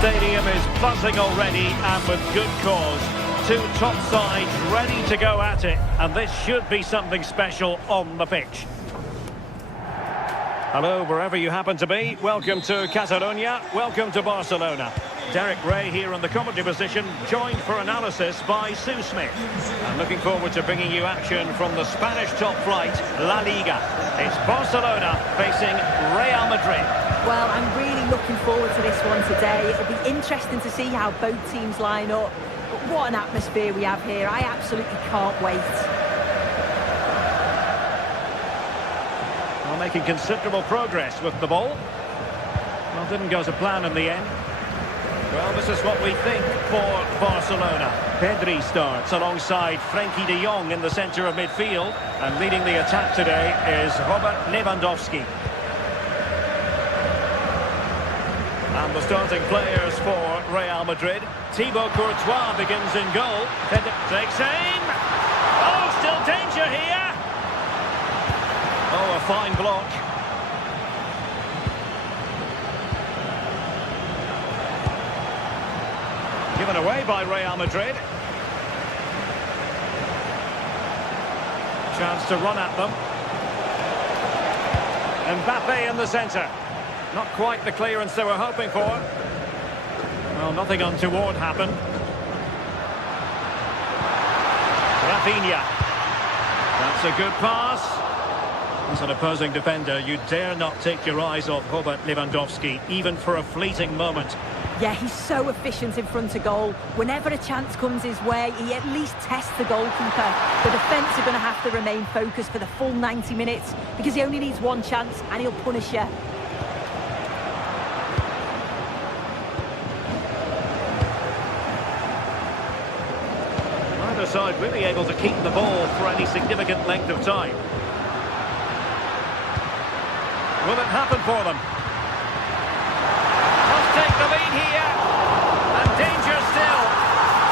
stadium is buzzing already, and with good cause. Two top sides ready to go at it, and this should be something special on the pitch. Hello, wherever you happen to be. Welcome to Catalonia. Welcome to Barcelona. Derek Ray here in the commentary position, joined for analysis by Sue Smith. I'm looking forward to bringing you action from the Spanish top flight, La Liga. It's Barcelona facing Real Madrid. Well, I'm really looking forward to this one today. It'll be interesting to see how both teams line up. But what an atmosphere we have here. I absolutely can't wait. Well, making considerable progress with the ball. Well, didn't go to plan in the end. Well, this is what we think for Barcelona. Pedri starts alongside Frenkie de Jong in the centre of midfield. And leading the attack today is Robert Lewandowski. And the starting players for Real Madrid. Thibaut Courtois begins in goal. Pedri takes aim. Oh, still danger here. Oh, a fine block. Given away by Real Madrid. Chance to run at them. Mbappe in the centre. Not quite the clearance they were hoping for. Well, nothing untoward happened. Rafinha. That's a good pass. As an opposing defender, you dare not take your eyes off Robert Lewandowski, even for a fleeting moment. Yeah, he's so efficient in front of goal. Whenever a chance comes his way, he at least tests the goalkeeper. The defence are going to have to remain focused for the full 90 minutes because he only needs one chance and he'll punish you. Neither side really able to keep the ball for any significant length of time. Will it happen for them? Take the lead here, and danger still,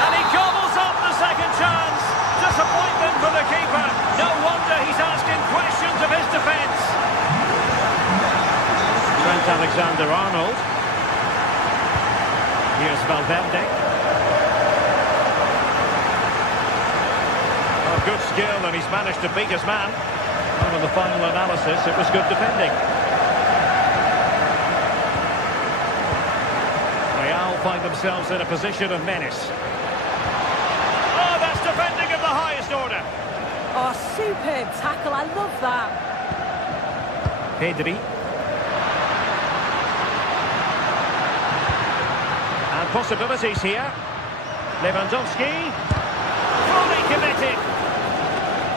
and he gobbles up the second chance. Disappointment for the keeper. No wonder he's asking questions of his defence. Trent Alexander-Arnold. Here's Valverde. Oh, good skill, and he's managed to beat his man. And in the final analysis, it was good defending. Find themselves in a position of menace. Oh, that's defending of the highest order. Oh, superb tackle. I love that. Pedri. And possibilities here. Lewandowski. Fully committed.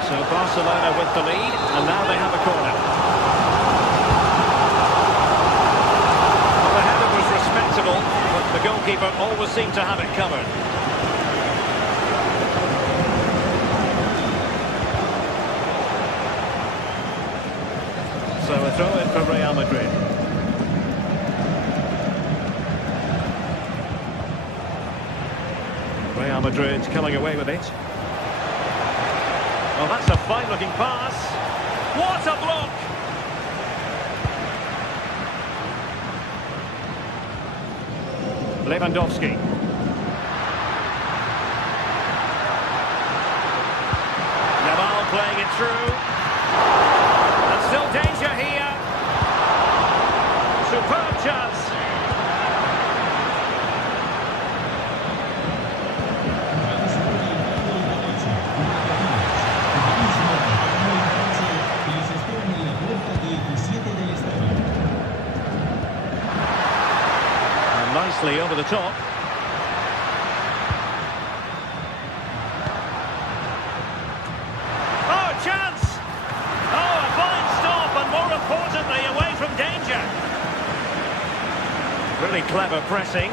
So Barcelona with the lead, and now they have a corner. Well, the header was respectable. The goalkeeper always seemed to have it covered. So a throw-in for Real Madrid. Real Madrid coming away with it. Well, that's a fine-looking pass. What a block! Lewandowski. Naval playing it through. And still danger here. Superb chance. Nicely over the top. Oh, chance! Oh, a fine stop, and more importantly, away from danger. Really clever pressing.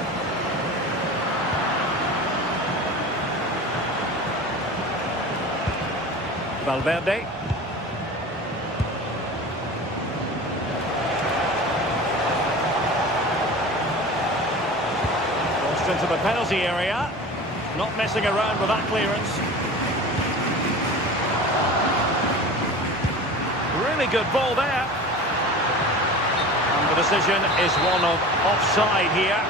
Valverde. Into the penalty area, not messing around with that clearance. Really good ball there, and the decision is one of offside here.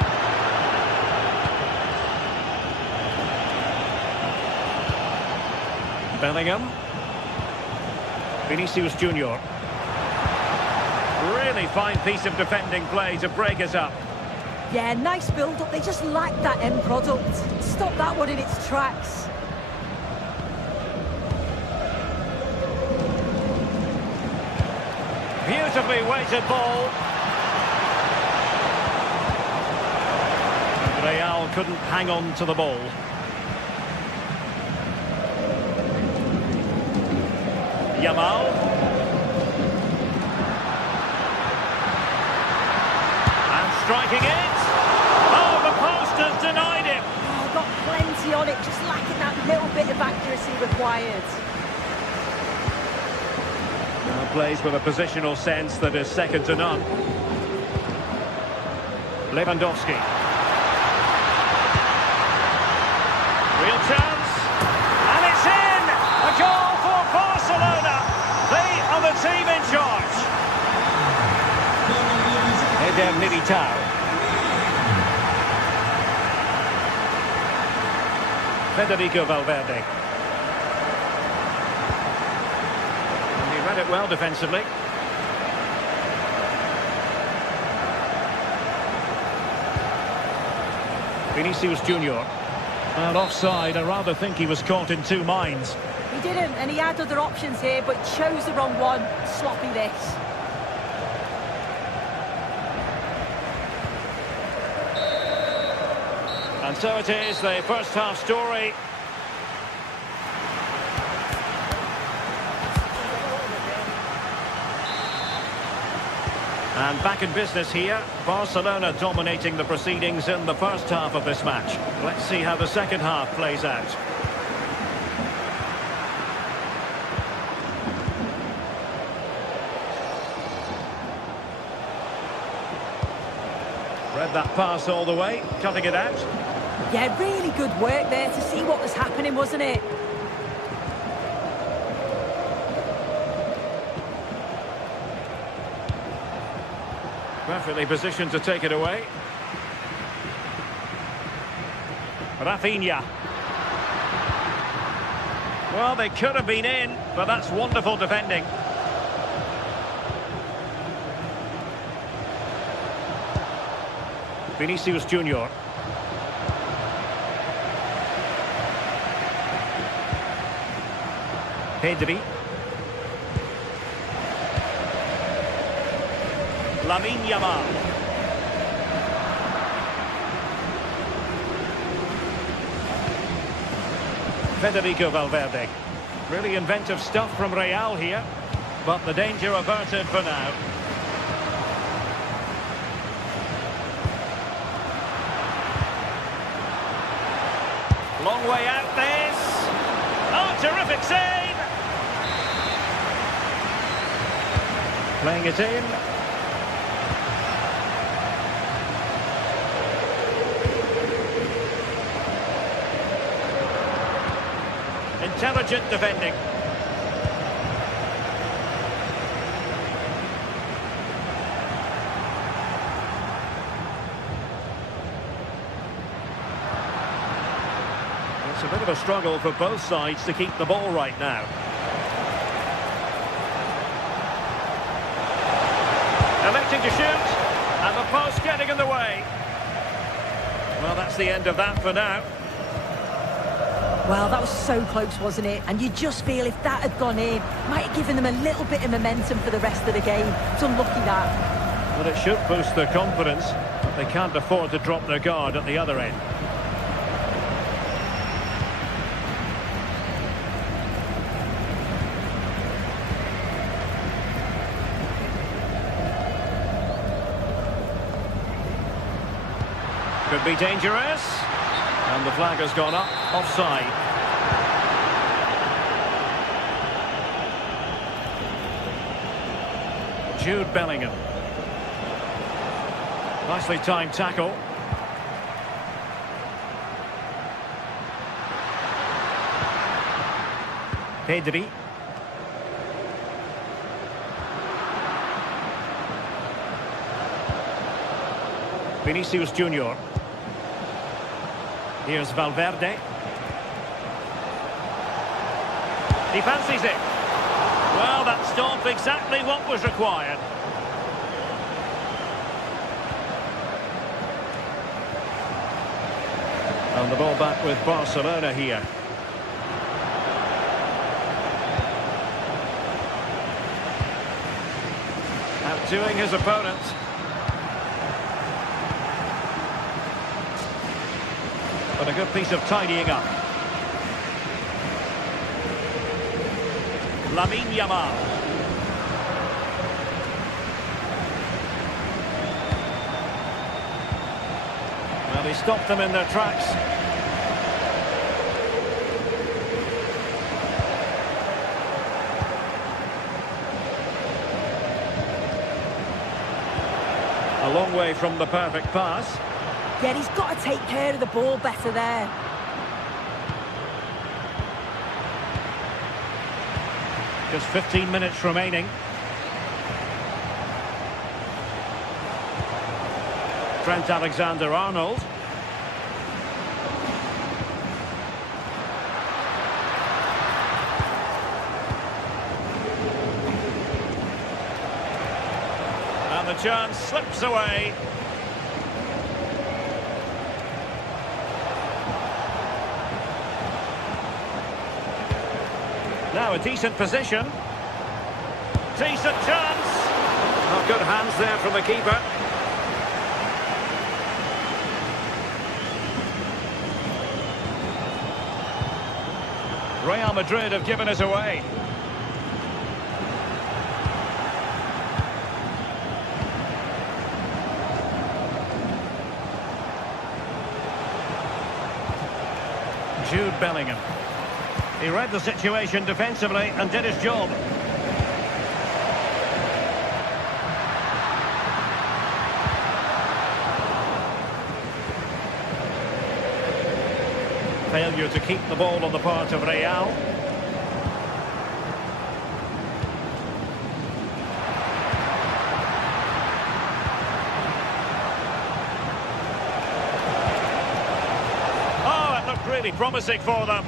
Bellingham. Vinicius Junior. Really fine piece of defending play to break us up. Yeah, nice build-up. They just lack that end product. Stop that one in its tracks. Beautifully weighted ball. And Real couldn't hang on to the ball. Yamal. And striking it. Oh, the post has denied him. Oh, got plenty on it, just lacking that little bit of accuracy required. Plays with a positional sense that is second to none. Lewandowski. Real chance. And it's in! A goal for Barcelona. They are the team in charge. Eder Militao. Federico Valverde. Read it well defensively. Vinicius Junior. Well, offside. I rather think he was caught in two minds. He didn't, and he had other options here, but chose the wrong one. Sloppy this. And so it is, the first half story. And back in business here, Barcelona dominating the proceedings in the first half of this match. Let's see how the second half plays out. Read that pass all the way, cutting it out. Yeah, really good work there to see what was happening, wasn't it? Perfectly positioned to take it away. Rafinha. Well, they could have been in, but that's wonderful defending. Vinicius Junior. Pedri. Yamal. Federico Valverde. Really inventive stuff from Real here, but the danger averted for now. Long way out this. Oh, terrific save! Playing it in. Intelligent defending. It's a bit of a struggle for both sides to keep the ball right now. Electing to shoot, and the post getting in the way. Well, that's the end of that for now. Well, that was so close, wasn't it? And you just feel if that had gone in, might have given them a little bit of momentum for the rest of the game. It's unlucky that. Well, it should boost their confidence, but they can't afford to drop their guard at the other end. Could be dangerous. And the flag has gone up, offside. Jude Bellingham. Nicely timed tackle. Pedri. Vinicius Junior. Here's Valverde. He fancies it. Well, that stopped exactly what was required. And the ball back with Barcelona here. Outdoing his opponent. But a good piece of tidying up. Lamine Yamal. Well, he stopped them in their tracks. A long way from the perfect pass. Yeah, he's got to take care of the ball better there. Just 15 minutes remaining. Trent Alexander-Arnold. And the chance slips away. Now a decent position. Decent chance. Oh, good hands there from the keeper. Real Madrid have given us away. Jude Bellingham. He read the situation defensively and did his job. Failure to keep the ball on the part of Real. Oh, it looked really promising for them.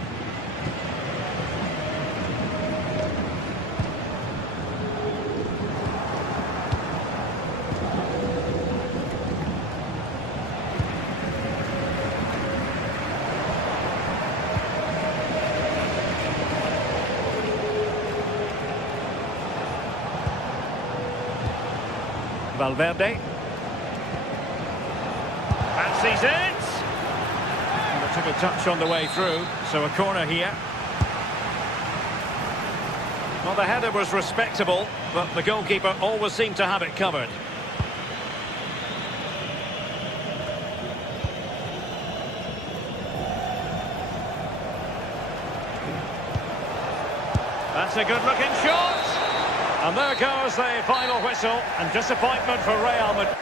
Valverde. Fancies it. And it took a touch on the way through, so a corner here. Well, the header was respectable, but the goalkeeper always seemed to have it covered. That's a good-looking shot. And there goes the final whistle, and disappointment for Real Madrid.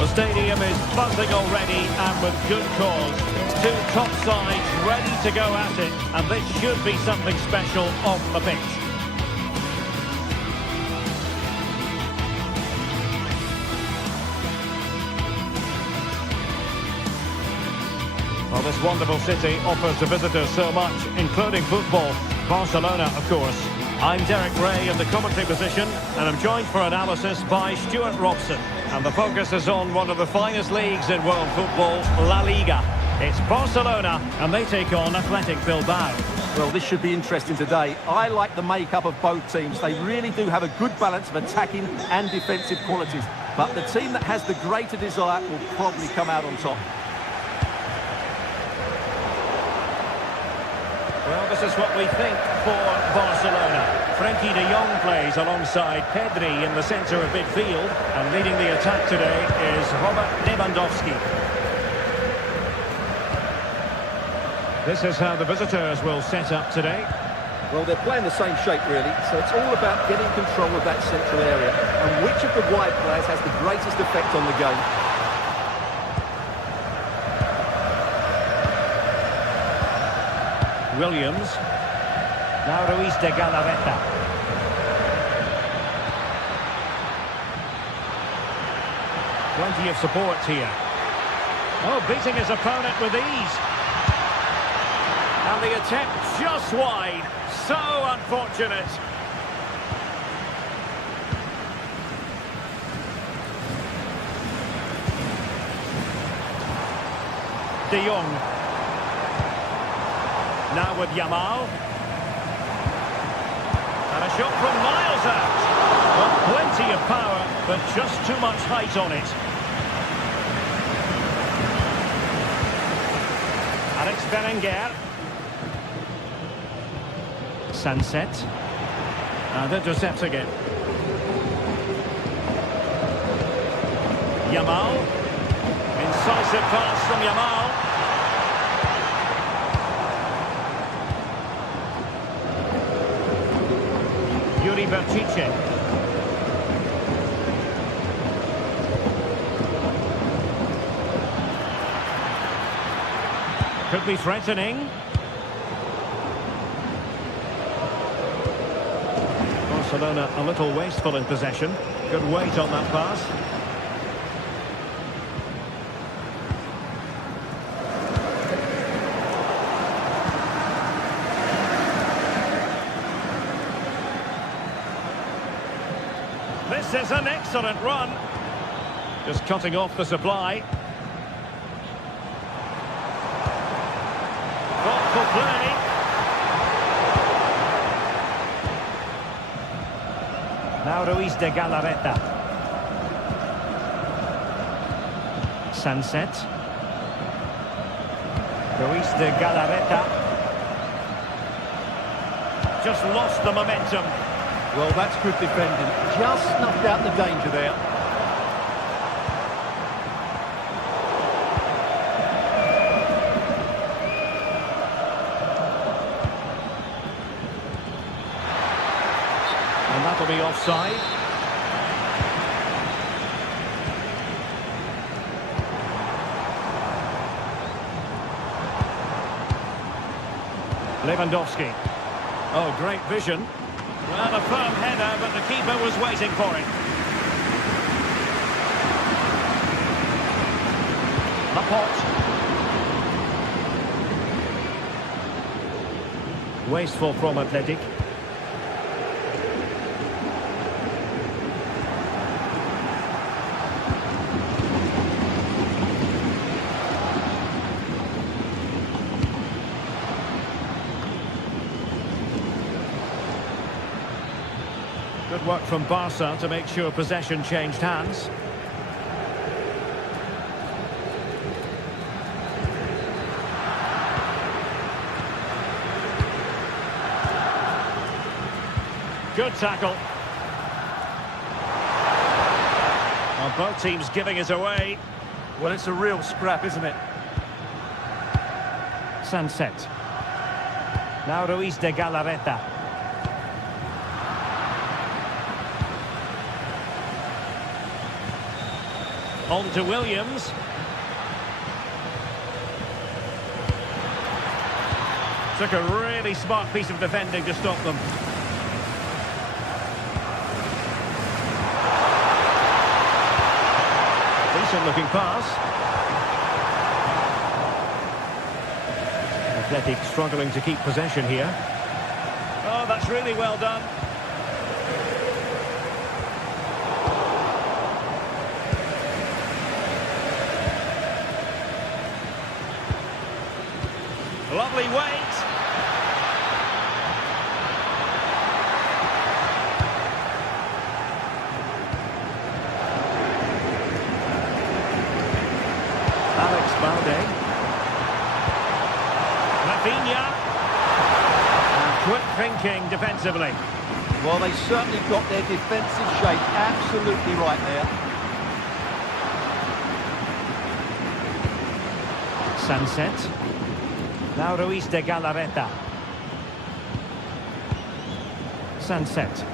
The stadium is buzzing already, and with good cause. Two top sides ready to go at it, and this should be something special off the pitch. Well, this wonderful city offers the visitors so much, including football. Barcelona, of course. I'm Derek Ray in the commentary position, and I'm joined for analysis by Stuart Robson. And the focus is on one of the finest leagues in world football, La Liga. It's Barcelona, and they take on Athletic Bilbao. Well, this should be interesting today. I like the makeup of both teams. They really do have a good balance of attacking and defensive qualities. But the team that has the greater desire will probably come out on top. Well, this is what we think for Barcelona. Frenkie de Jong plays alongside Pedri in the centre of midfield. And leading the attack today is Robert Lewandowski. This is how the visitors will set up today. Well, they're playing the same shape, really, so it's all about getting control of that central area and which of the wide players has the greatest effect on the game. Williams. Now Ruiz de Galarreta. Plenty of support here. Oh, beating his opponent with ease. And the attempt just wide. So unfortunate. De Jong. Now with Yamal. And a shot from miles out. Well, plenty of power, but just too much height on it. Alex Berenguer. Sunset. And intercepting it. Yamal. Incisive pass from Yamal. Yuri Berchiche. Could be threatening. Barcelona a little wasteful in possession. Good weight on that pass. This is an excellent run. Just cutting off the supply. Thoughtful play. Now Ruiz de Galarreta. Sunset. Ruiz de Galarreta. Just lost the momentum. Well, that's good defending. Just snuffed out the danger there. And that'll be offside. Lewandowski. Oh, great vision. Well, a firm header, but the keeper was waiting for it. Laporte. Wasteful from Athletic. Good work from Barca to make sure possession changed hands. Good tackle. Well, both teams giving it away. Well, it's a real scrap, isn't it? Sunset. Now Ruiz de Galarreta. On to Williams. Took a really smart piece of defending to stop them. Decent looking pass. Athletic struggling to keep possession here. Oh, that's really well done. Lovely weight. Alex Balde. Rafinha. And quick thinking defensively. Well, they certainly got their defensive shape absolutely right there. Sunset. Now Ruiz de Galarreta. Sunset.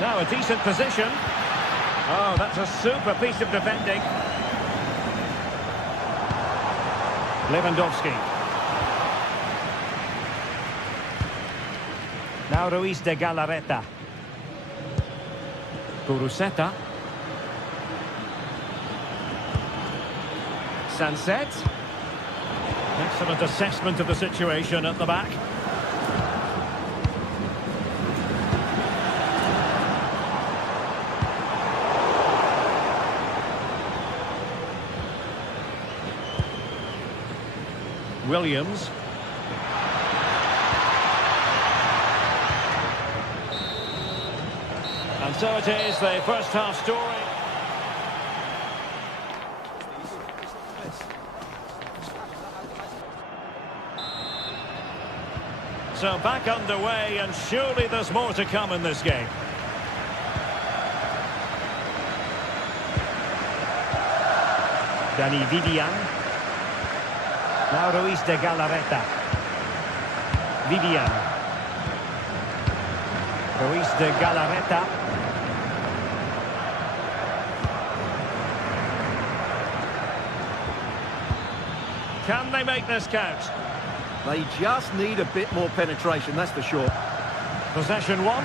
Now a decent position. Oh, that's a super piece of defending. Lewandowski. Now Ruiz de Galarreta. Kuruseta. Sunset. Excellent assessment of the situation at the back. Williams. And so it is, the first half story. So back underway, and surely there's more to come in this game. Dani Vivian. Now Ruiz de Galarreta. Vivian. Ruiz de Galarreta. Can they make this count? They just need a bit more penetration, that's for sure. Possession one.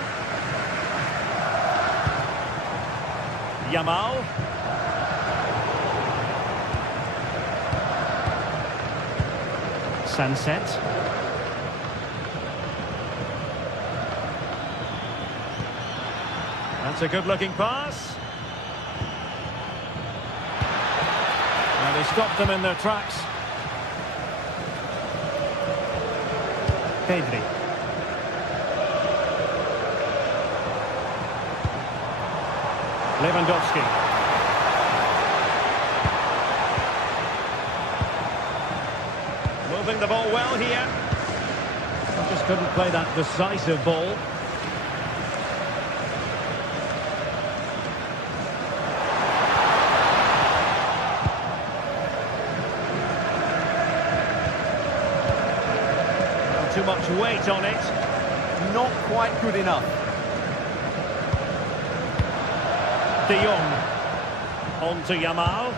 Yamal. Sunset. That's a good-looking pass. And they stopped them in their tracks. Pedri. Lewandowski. Moving the ball well here. Just couldn't play that decisive ball. Too much weight on it. Not quite good enough. De Jong. On to Yamal.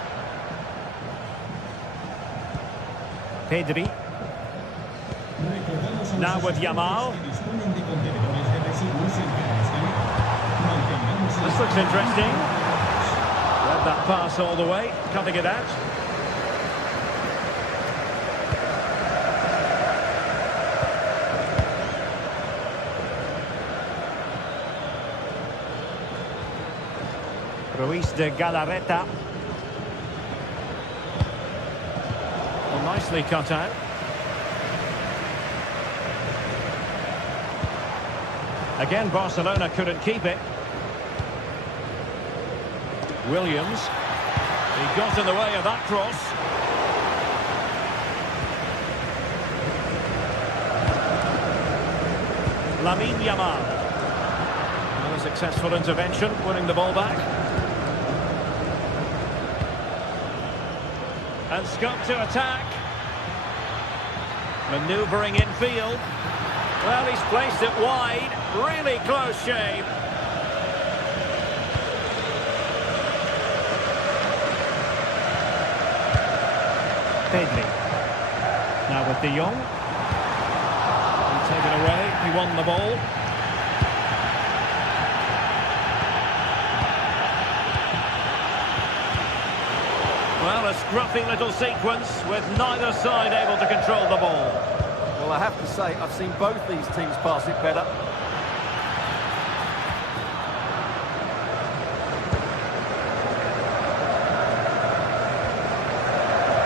Pedri. Now with Yamal. This looks interesting. Read that pass all the way, cutting it out. Ruiz de Galarreta. Well, nicely cut out. Again, Barcelona couldn't keep it. Williams. He got in the way of that cross. Lamine Yamal. Well, a successful intervention, winning the ball back. And scope to attack. Manoeuvring in field. Well, he's placed it wide. Really close shave. Pedri. Now with De Jong. And taken away. He won the ball. Well, a scruffy little sequence with neither side able to control the ball. Well, I have to say, I've seen both these teams pass it better.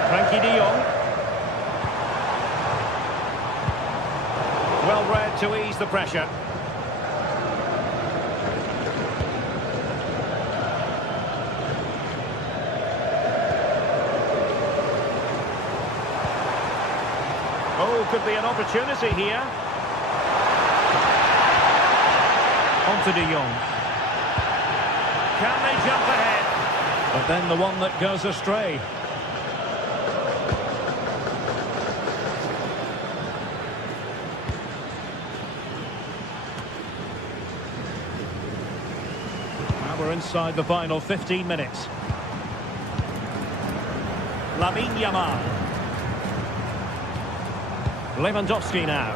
Frankie De Jong. forward to ease the pressure. Oh, could be an opportunity here. On to De Jong. Can they jump ahead? But then the one that goes astray. Now we're inside the final 15 minutes. Lamine Yamal. Lewandowski now.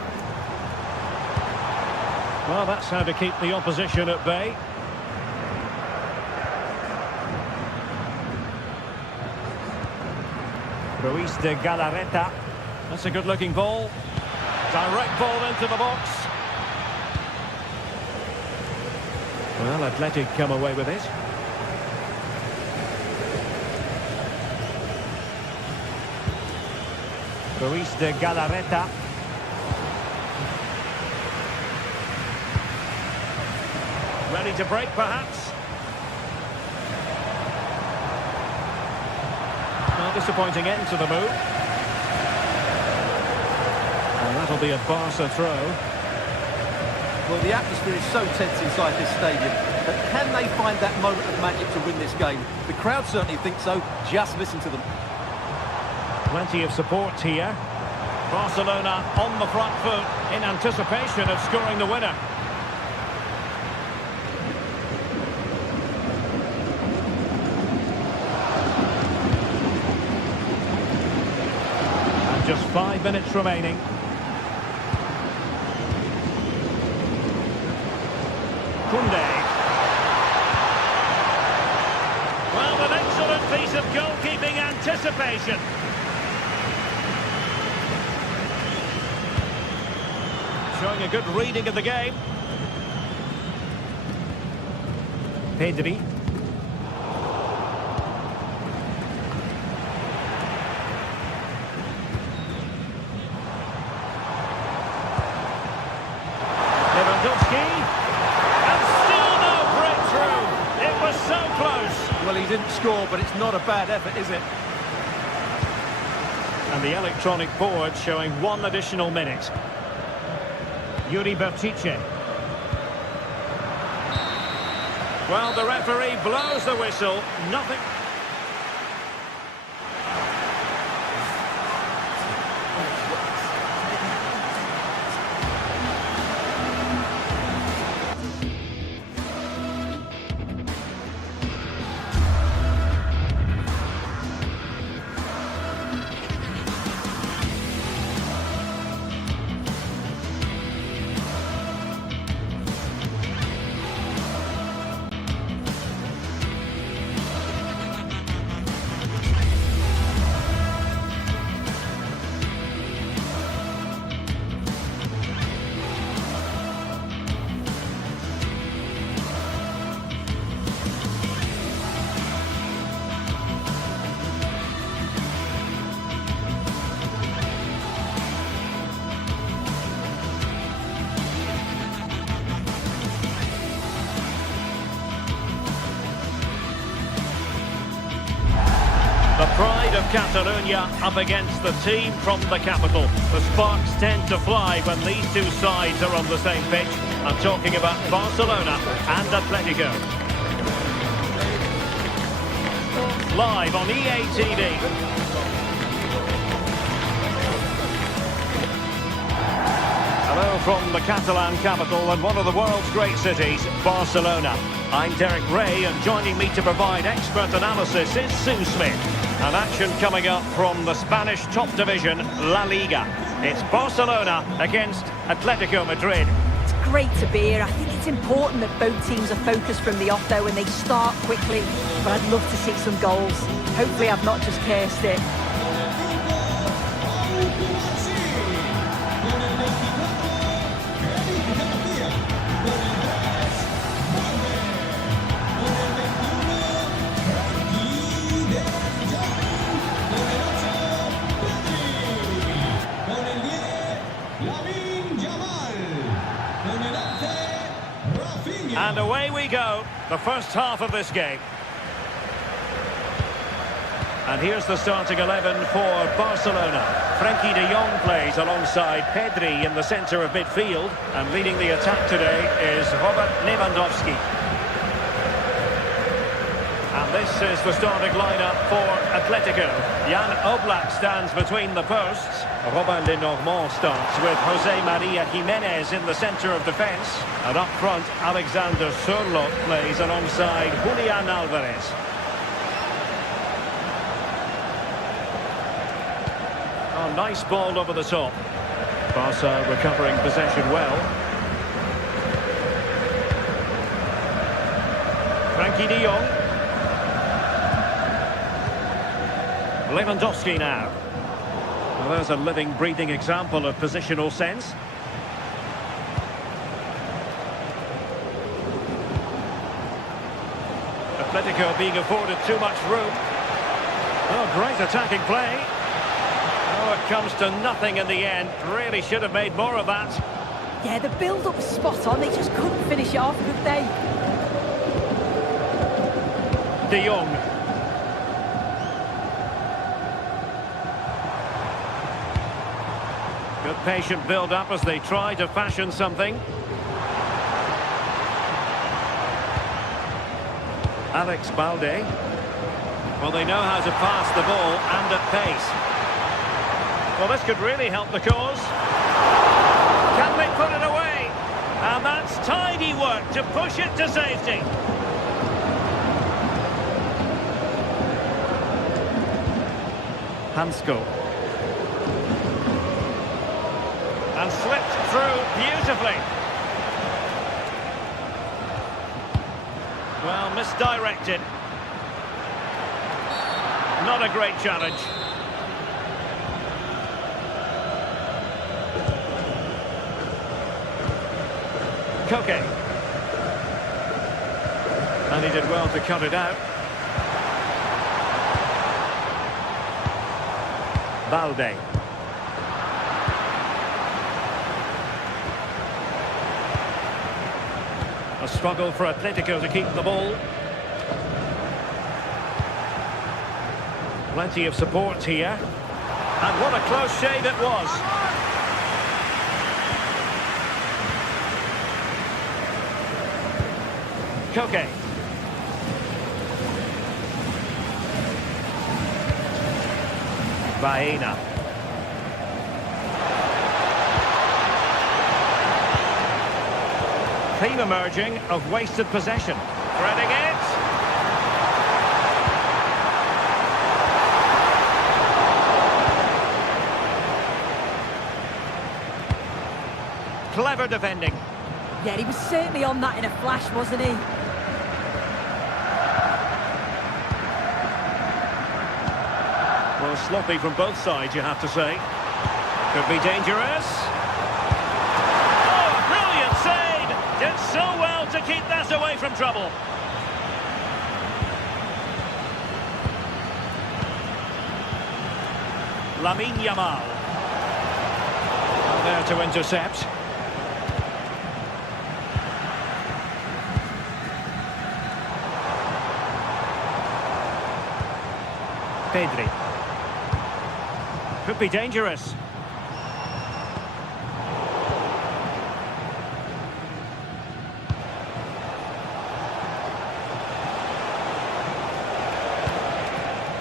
Well, that's how to keep the opposition at bay. Ruiz de Galarreta. That's a good-looking ball. Direct ball into the box. Well, Athletic come away with it. Ruiz de Galarreta. Ready to break, perhaps? Well, disappointing end to the move. And that'll be a Barca throw. Well, the atmosphere is so tense inside this stadium, but can they find that moment of magic to win this game? The crowd certainly think so. Just listen to them. Plenty of support here. Barcelona on the front foot in anticipation of scoring the winner. And just 5 minutes remaining. Koundé. Well, an excellent piece of goalkeeping anticipation. Showing a good reading of the game. Pedri. Lewandowski. And still no breakthrough. It was so close. Well, he didn't score, but it's not a bad effort, is it? And the electronic board showing 1 additional minute. Yuri Bertice. Well, the referee blows the whistle. Nothing. The pride of Catalonia up against the team from the capital. The sparks tend to fly when these two sides are on the same pitch. I'm talking about Barcelona and Atletico. Live on EA TV. Hello from the Catalan capital and one of the world's great cities, Barcelona. I'm Derek Ray, and joining me to provide expert analysis is Sue Smith. And action coming up from the Spanish top division, La Liga. It's Barcelona against Atletico Madrid. It's great to be here. I think it's important that both teams are focused from the off, though, and they start quickly. But I'd love to see some goals. Hopefully I've not just cursed it. And away we go, the first half of this game. And here's the starting 11 for Barcelona. Frenkie de Jong plays alongside Pedri in the centre of midfield. And leading the attack today is Robert Lewandowski. And this is the starting lineup for Atletico. Jan Oblak stands between the posts. Robin Lenormand starts with Jose Maria Jimenez in the centre of defence. And up front, Alexander Sørloth plays alongside Julian Alvarez. Oh, nice ball over the top. Barca recovering possession well. Frenkie de Jong. Lewandowski now. Well, there's a living, breathing example of positional sense. Atletico being afforded too much room. Oh, great attacking play. Oh, it comes to nothing in the end. Really should have made more of that. Yeah, the build-up was spot on. They just couldn't finish it off, could they? De Jong. Good patient build-up as they try to fashion something. Alex Balde. Well, they know how to pass the ball and at pace. Well, this could really help the cause. Can they put it away? And that's tidy work to push it to safety. Hansko. And slipped through beautifully. Well, misdirected. Not a great challenge. Koke. And he did well to cut it out. Balde. A struggle for Atletico to keep the ball. Plenty of support here. And what a close shave it was. Koke. Baena. Theme emerging of wasted possession. Threading it. Clever defending. Yeah, he was certainly on that in a flash, wasn't he? Well, sloppy from both sides, you have to say. Could be dangerous. Oh, brilliant save! Did so well to keep that away from trouble. Lamine Yamal. There to intercept. Pedri. Could be dangerous.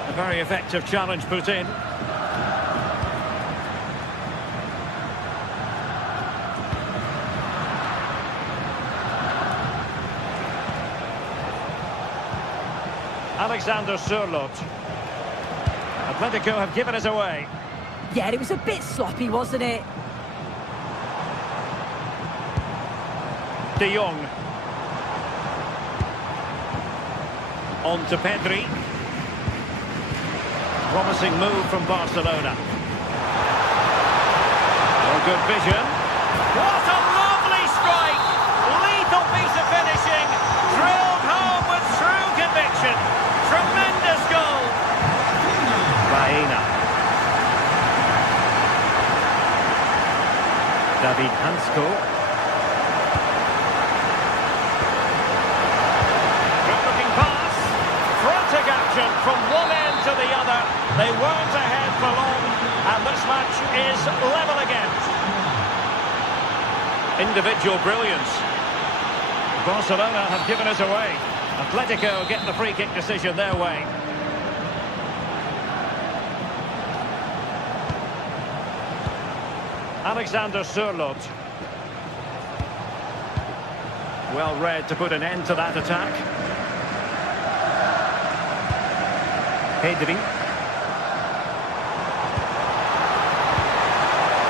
A very effective challenge put in. Alexander Sørloth. Atletico have given us away. Yeah, it was a bit sloppy, wasn't it? De Jong. On to Pedri. Promising move from Barcelona. Oh, good vision. What a lovely strike! Lethal piece of finishing. Drilled home with true conviction. Tremendous goal. Baena. David Hansko. They weren't ahead for long, and this match is level again. Individual brilliance. Barcelona have given us away. Atletico get the free kick decision their way. Alexander Sørloth. Well read to put an end to that attack. Pedri.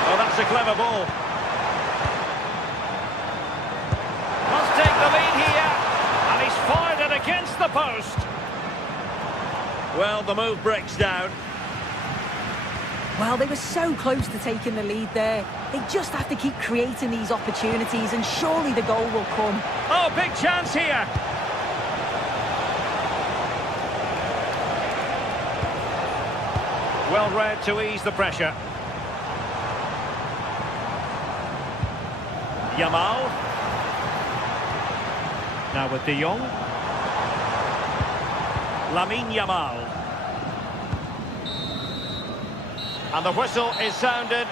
Oh, that's a clever ball. Must take the lead here. And he's fired it against the post. Well, the move breaks down. Well, they were so close to taking the lead there. They just have to keep creating these opportunities and surely the goal will come. Oh, big chance here. Well read to ease the pressure. Yamal. Now with De Jong. Lamine Yamal. And the whistle is sounded.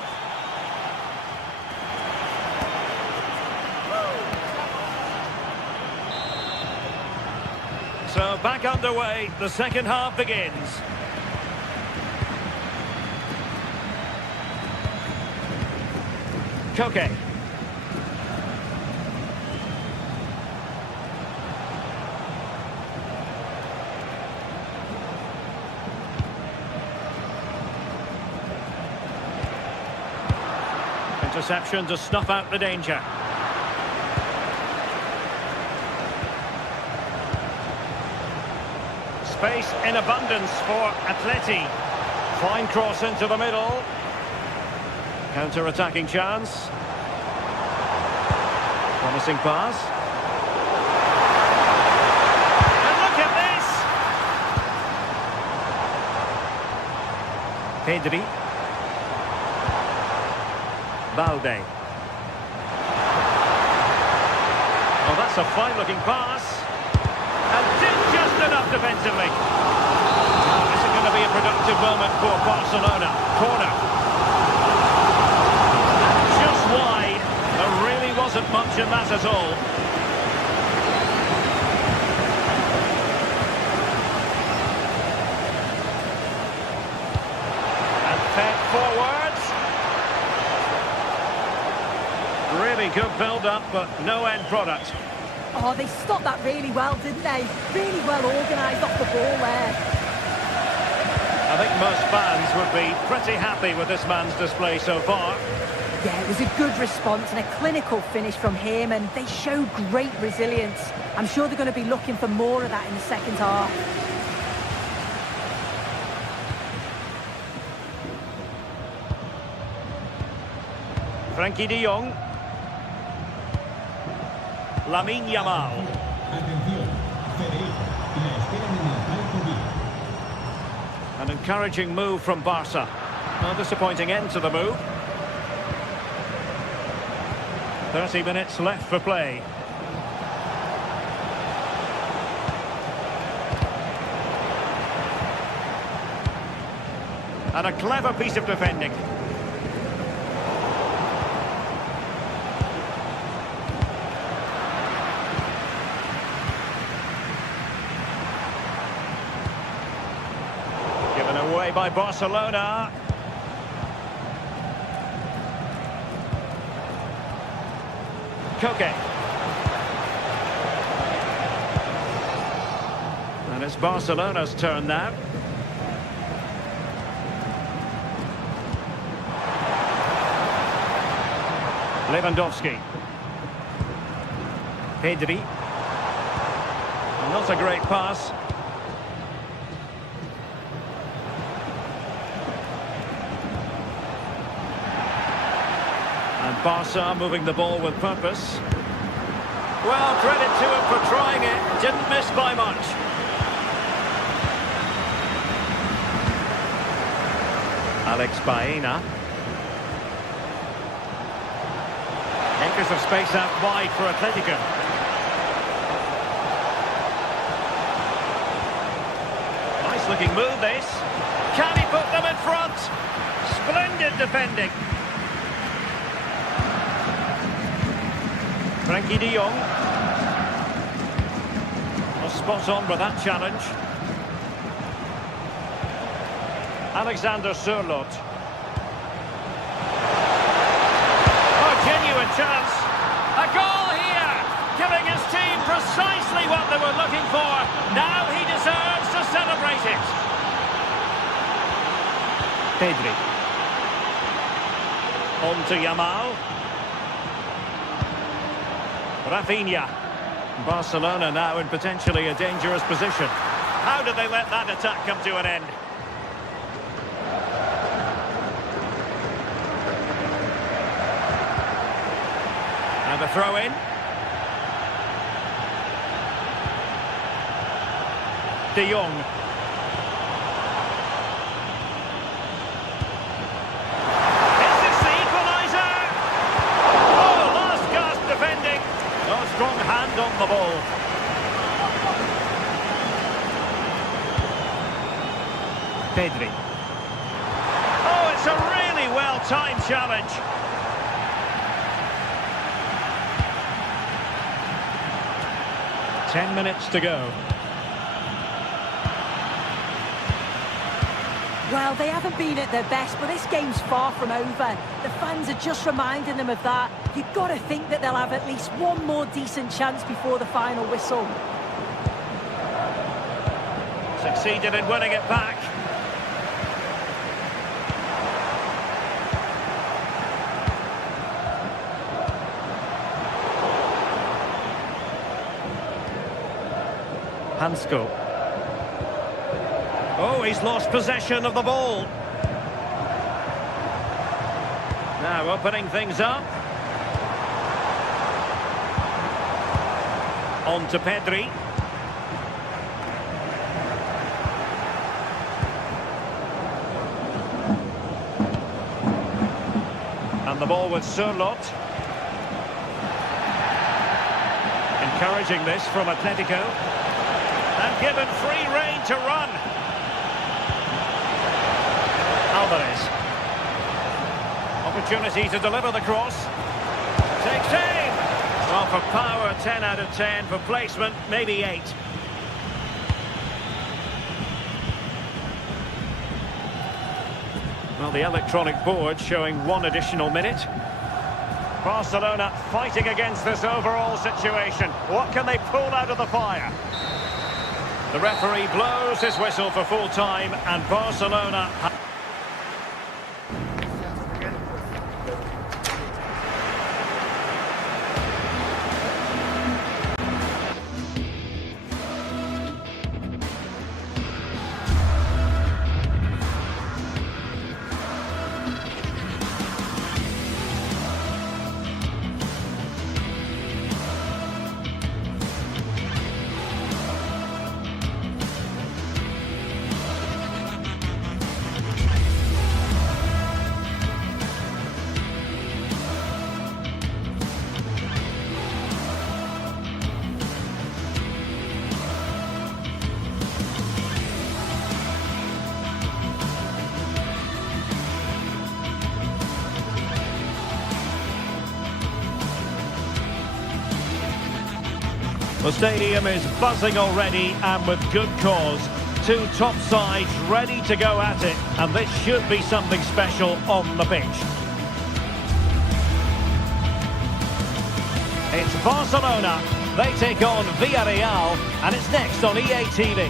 So back underway, the second half begins. Koke. Interception to snuff out the danger. Space in abundance for Atleti. Fine cross into the middle. Counter-attacking chance. Promising pass. And look at this! Pedri. Balde. Oh, that's a fine-looking pass. And did just enough defensively. Oh, this is going to be a productive moment for Barcelona. Corner. Just wide. There really wasn't much in that at all. And fed forwards. Really good build-up, but no end product. Oh, they stopped that really well, didn't they? Really well organised off the ball there. I think most fans would be pretty happy with this man's display so far. Yeah, it was a good response and a clinical finish from him, and they showed great resilience. I'm sure they're going to be looking for more of that in the second half. Frankie de Jong. Lamine Yamal. An encouraging move from Barca. No disappointing end to the move. 30 minutes left for play. And a clever piece of defending. Given away by Barcelona. Koke. And it's Barcelona's turn now. Lewandowski. Pedri. Not a great pass. And Barca moving the ball with purpose. Well, credit to him for trying it. Didn't miss by much. Alex Baena. Acres of space out wide for Atletico. Nice looking move, this. Can he put them in front? Splendid defending. Frankie de Jong. Was spot on with that challenge. Alexander Sørloth. Oh, genuine chance. A goal here, giving his team precisely what they were looking for. Now he deserves to celebrate it. Pedri. On to Yamal. Rafinha. Barcelona now in potentially a dangerous position. How did they let that attack come to an end? And a throw in. De Jong. Is this the equaliser? Oh, last gasp defending. Oh, strong hand on the ball. Pedri. Oh, it's a really well-timed challenge. Ten minutes to go. Well, they haven't been at their best, but this game's far from over. The fans are just reminding them of that. You've got to think that they'll have at least one more decent chance before the final whistle. Succeeded in winning it back. Hansko. Oh, he's lost possession of the ball. Now opening things up. On to Pedri. And the ball with Sørloth. Encouraging this from Atletico. And given free rein to run. Alvarez. Opportunity to deliver the cross. Takes aim. Well, for power, 10 out of 10. For placement, maybe 8. Well, the electronic board showing 1 additional minute. Barcelona fighting against this overall situation. What can they pull out of the fire? The referee blows his whistle for full time, and Barcelona... The stadium is buzzing already, and with good cause. 2 top sides ready to go at it, and this should be something special on the pitch. It's Barcelona. They take on Villarreal, and it's next on EA TV.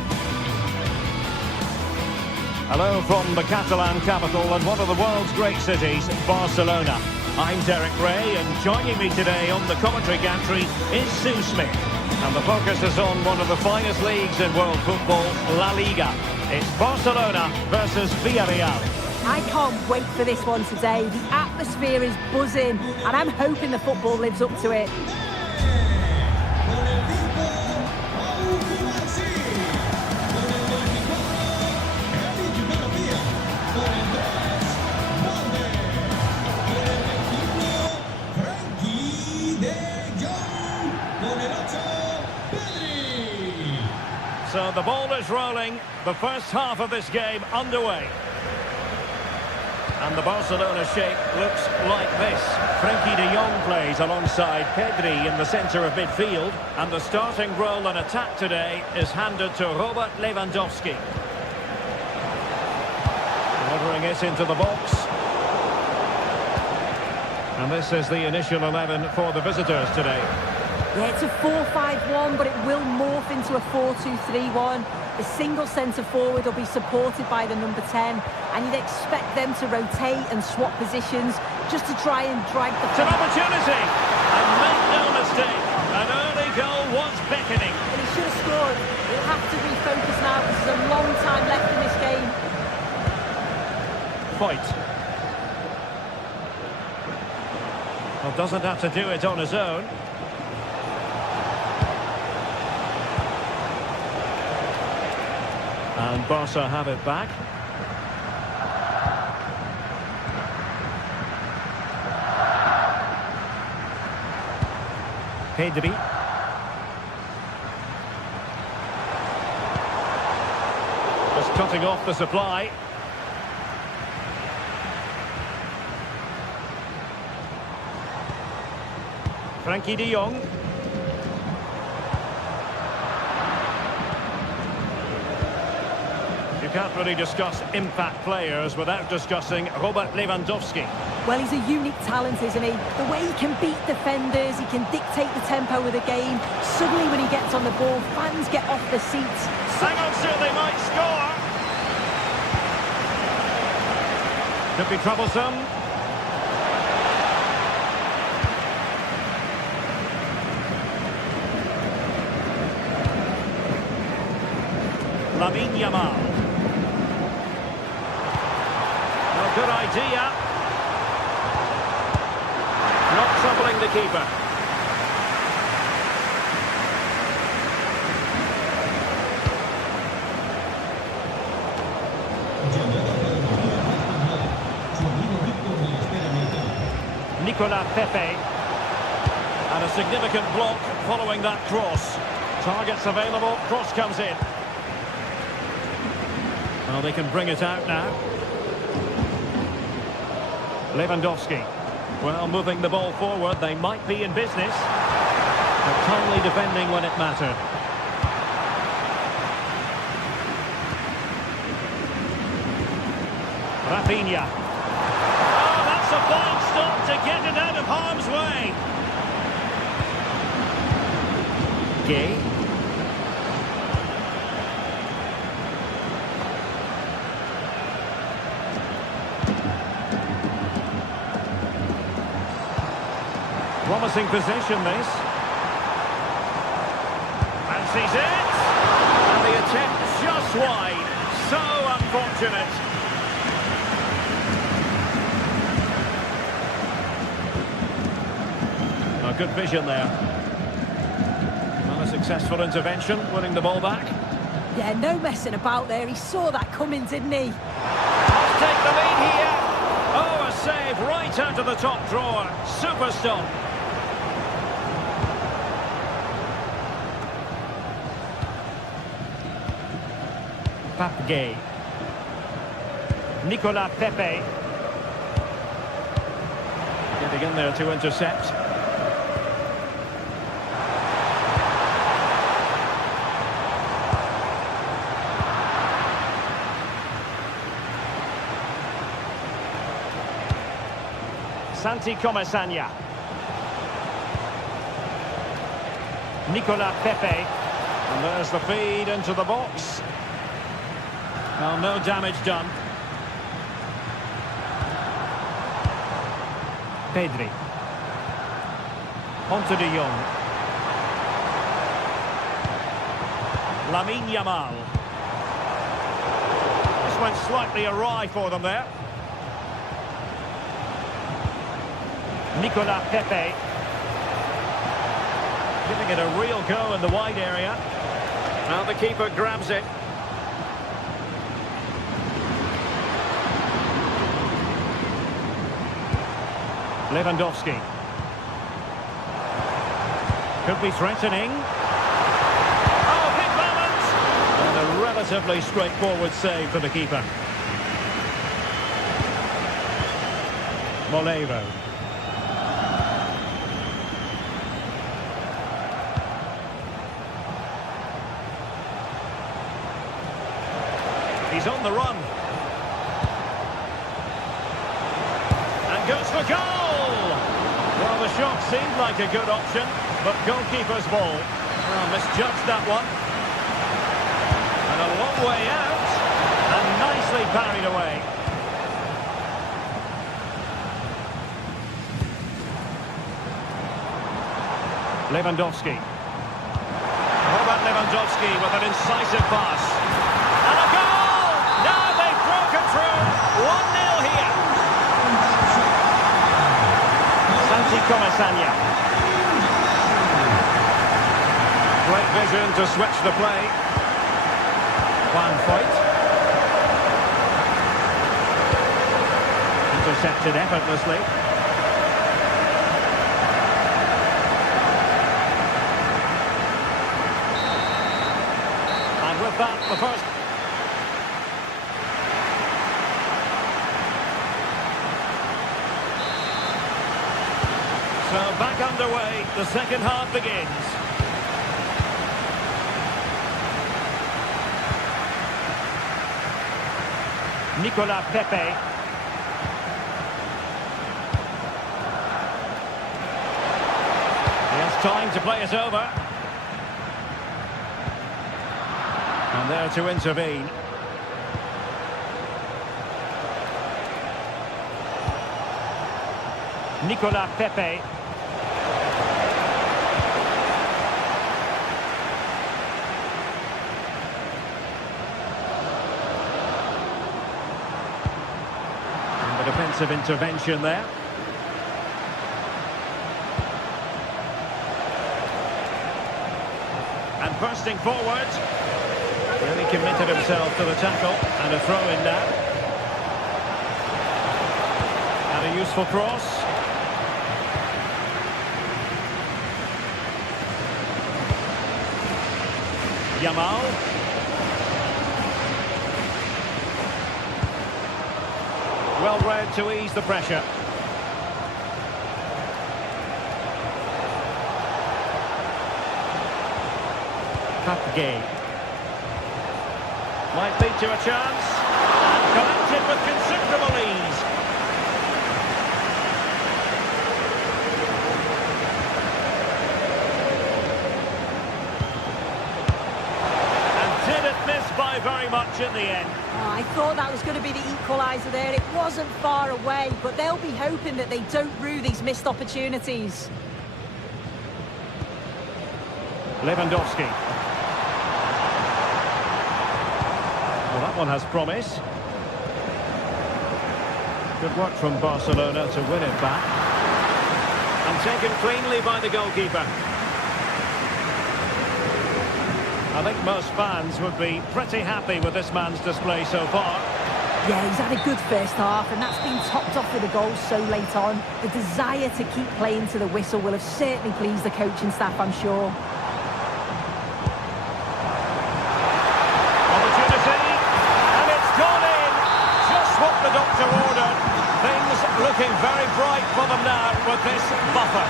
Hello from the Catalan capital and one of the world's great cities, Barcelona. I'm Derek Ray, and joining me today on the commentary gantry is Sue Smith. And the focus is on one of the finest leagues in world football, La Liga. It's Barcelona versus Villarreal. I can't wait for this one today. The atmosphere is buzzing, and I'm hoping the football lives up to it. So the ball is rolling, the first half of this game underway. And the Barcelona shape looks like this. Frenkie de Jong plays alongside Pedri in the centre of midfield. And the starting role in attack today is handed to Robert Lewandowski. Delivering it into the box. And this is the initial 11 for the visitors today. Yeah, it's a 4-5-1, but it will morph into a 4-2-3-1. The single centre-forward will be supported by the number 10, and you'd expect them to rotate and swap positions just to try and drag the... It's an opportunity, and make no mistake, an early goal was beckoning. But he should have scored. He'll have to refocus now. There's a long time left in this game. Fight. Well, doesn't have to do it on his own. And Barca have it back. Pedri. Just cutting off the supply. Frenkie de Jong. You can't really discuss impact players without discussing Robert Lewandowski. Well, he's a unique talent, isn't he? The way he can beat defenders, he can dictate the tempo of the game. Suddenly when he gets on the ball, fans get off their seats. Hang on, sir, they might score. Could be troublesome. Lamine Yamal. Well, good idea. Not troubling the keeper. Nicolas Pepe. And a significant block following that cross. Targets available, cross comes in. Well, they can bring it out now. Lewandowski. Well, moving the ball forward, they might be in business. But calmly defending when it mattered. Rafinha. Oh, that's a fine stop to get it out of harm's way. Gay. Promising possession, this. Fancies it. And the attempt just wide. So unfortunate. A good vision there. Well, a successful intervention, winning the ball back. Yeah, no messing about there. He saw that coming, didn't he? Let's take the lead here. Oh, a save right out of the top drawer. Super stop. Gay. Nicolas Pepe. Getting in there to intercept. Santi Comesaña. Nicolas Pepe. And there's the feed into the box. Well, no damage done. Pedri. Onto de Jong. Lamine Yamal. This went slightly awry for them there. Nicolas Pepe. Giving it a real go in the wide area. Now the keeper grabs it. Lewandowski. Could be threatening. Oh, big moment! And a relatively straightforward save for the keeper. Moleiro. He's on the run. And goes for goal! Well, the shot seemed like a good option, but goalkeeper's ball. Well, misjudged that one. And a long way out, and nicely parried away. Lewandowski. Robert Lewandowski with an incisive pass. And a goal! Now they've broken through. 1-0 here. Santi Comasagna. Great vision to switch the play. Juan Foyt. Intercepted effortlessly. And with that, the first... So back underway, the second half begins. Nicolas Pepe. He has time to play it over. And there to intervene. Nicolas Pepe. Defensive intervention there. And bursting forward. Really committed himself to the tackle. And a throw in now. And a useful cross. Yamal. Well read to ease the pressure. Gay might lead to a chance. And collected with considerable ease. And did it miss by very much in the end. I thought that was going to be the equaliser there. It wasn't far away, but they'll be hoping that they don't rue these missed opportunities. Lewandowski. Well, that one has promise. Good work from Barcelona to win it back. And taken cleanly by the goalkeeper. I think most fans would be pretty happy with this man's display so far. Yeah, he's had a good first half, and that's been topped off with a goal so late on. The desire to keep playing to the whistle will have certainly pleased the coaching staff, I'm sure. Opportunity, and it's gone in. Just what the doctor ordered. Things looking very bright for them now with this buffer.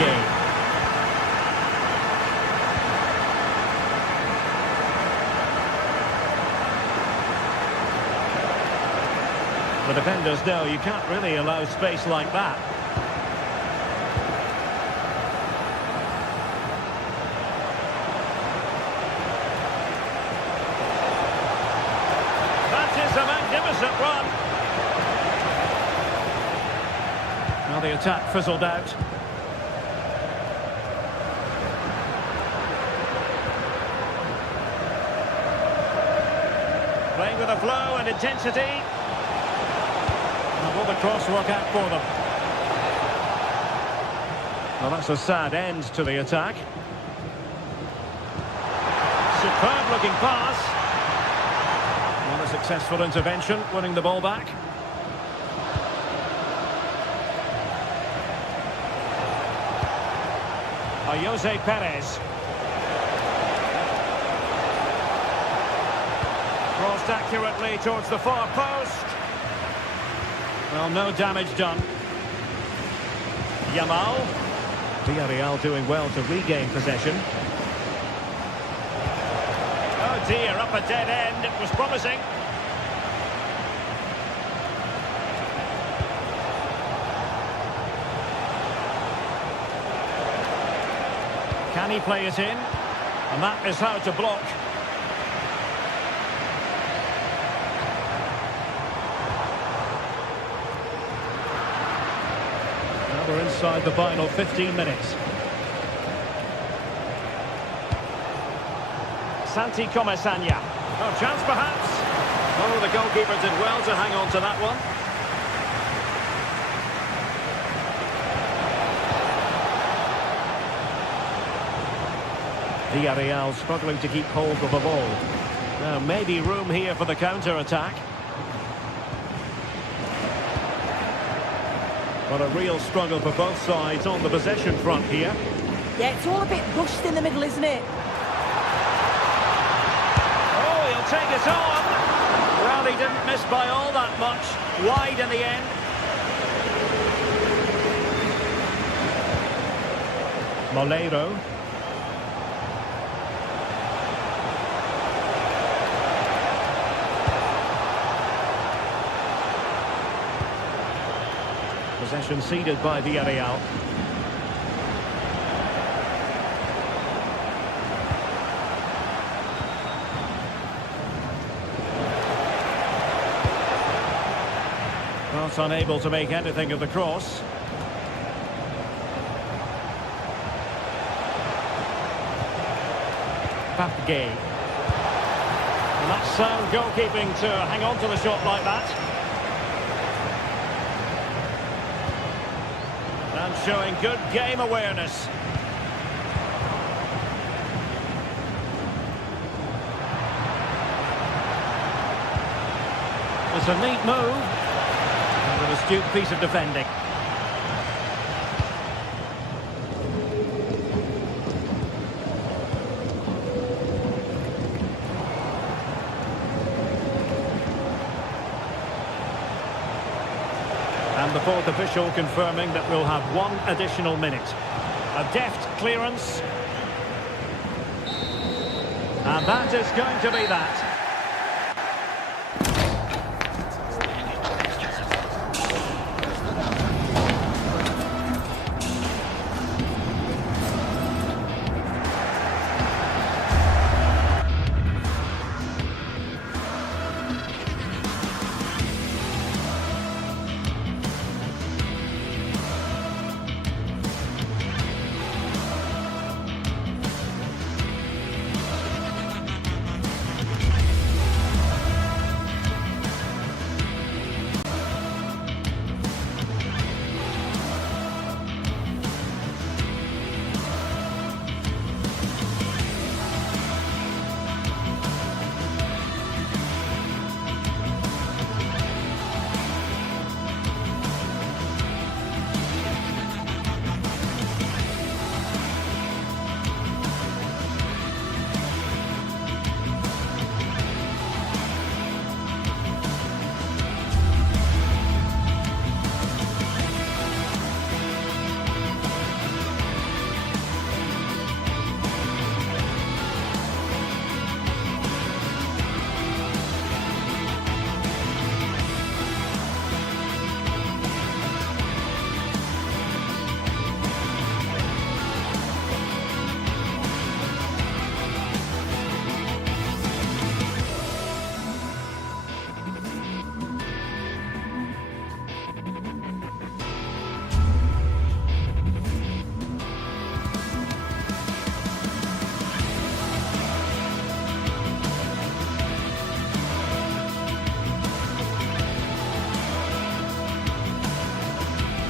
Game. The defenders know you can't really allow space like that. That is a magnificent run. Now the attack fizzled out. Playing with a flow and intensity. Will the cross work out for them? Well, that's a sad end to the attack. Superb looking pass. Well, a successful intervention, winning the ball back. Jose Perez. Crossed accurately towards the far post. Well, no damage done. Yamal. Villarreal doing well to regain possession. Oh dear, up a dead end. It was promising. Can he play it in? And that is how to block. Now we're inside the final 15 minutes. Santi Comesaña. Oh, chance perhaps. Oh, the goalkeeper did well to hang on to that one. Villarreal struggling to keep hold of the ball. Now, maybe room here for the counter-attack. But a real struggle for both sides on the possession front here. Yeah, it's all a bit rushed in the middle, isn't it? Oh, he'll take it on. Well, he didn't miss by all that much. Wide in the end. Moleiro. Possession ceded by Villarreal. Not unable to make anything of the cross. Papgay. And that's sound goalkeeping to hang on to the shot like that. And showing good game awareness. It's a neat move. And an astute piece of defending. And the fourth official confirming that we'll have one additional minute. A deft clearance. And that is going to be that.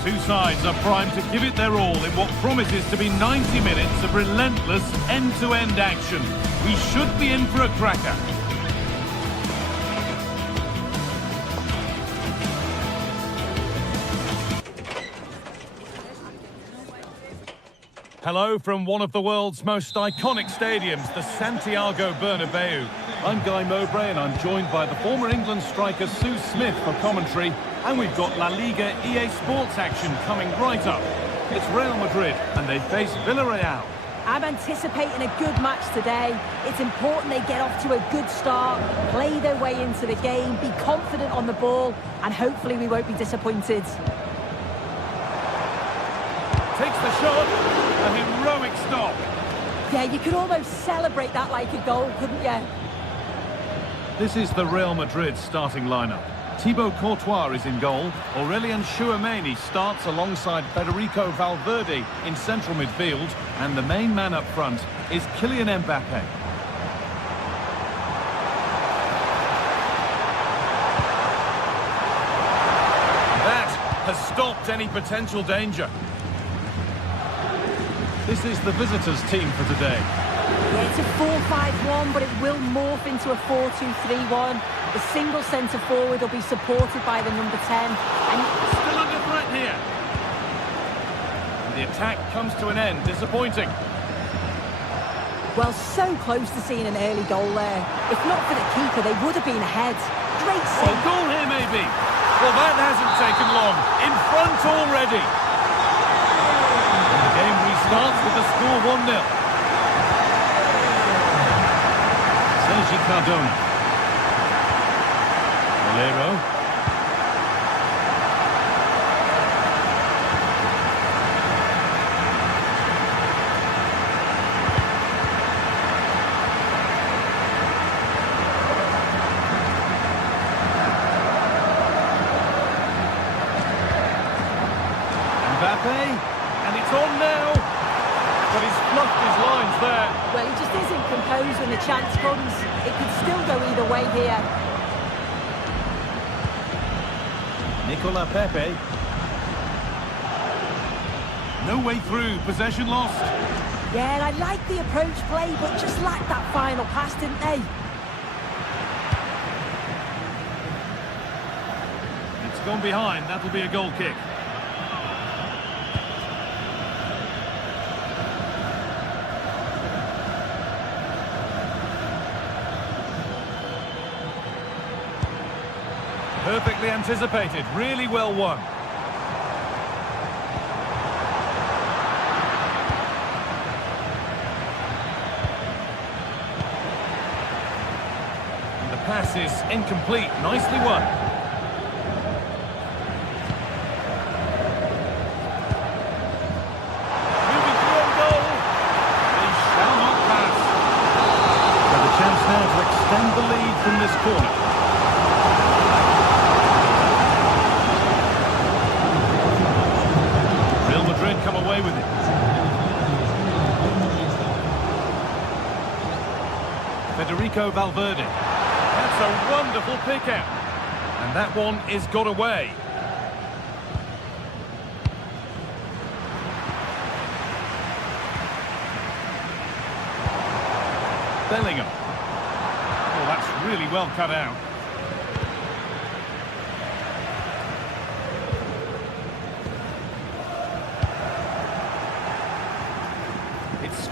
Two sides are primed to give it their all in what promises to be 90 minutes of relentless end-to-end action. We should be in for a cracker. Hello from one of the world's most iconic stadiums, the Santiago Bernabeu. I'm Guy Mowbray and I'm joined by the former England striker Sue Smith for commentary. And we've got La Liga EA Sports action coming right up. It's Real Madrid and they face Villarreal. I'm anticipating a good match today. It's important they get off to a good start, play their way into the game, be confident on the ball, and hopefully we won't be disappointed. Takes the shot, a heroic stop. Yeah, you could almost celebrate that like a goal, couldn't you? This is the Real Madrid starting lineup. Thibaut Courtois is in goal. Aurelien Tchouameni starts alongside Federico Valverde in central midfield. And the main man up front is Kylian Mbappe. That has stopped any potential danger. This is the visitors' team for today. Yeah, it's a 4-5-1, but it will morph into a 4-2-3-1. The single centre-forward will be supported by the number 10. And still under threat here. And the attack comes to an end. Disappointing. Well, so close to seeing an early goal there. If not for the keeper, they would have been ahead. Great save. Oh, goal here, maybe. Well, that hasn't taken long. In front already. And the game restarts with the score 1-0. Sergi Cardona. Valero. Mbappe, and it's on now. But he's fluffed his lines there. Well, he just isn't composed when the chance comes. It could still go either way here. Nicola Pepe. No way through, possession lost. Yeah, and I like the approach play, but just lacked that final pass, didn't they? It's gone behind, that'll be a goal kick. Perfectly anticipated, really well won. And the pass is incomplete, nicely won. Moving through on goal. They shall not pass. So the chance now to extend the lead from this corner. Come away with it. Federico Valverde. That's a wonderful pick out. And that one is got away. Bellingham. Oh, that's really well cut out.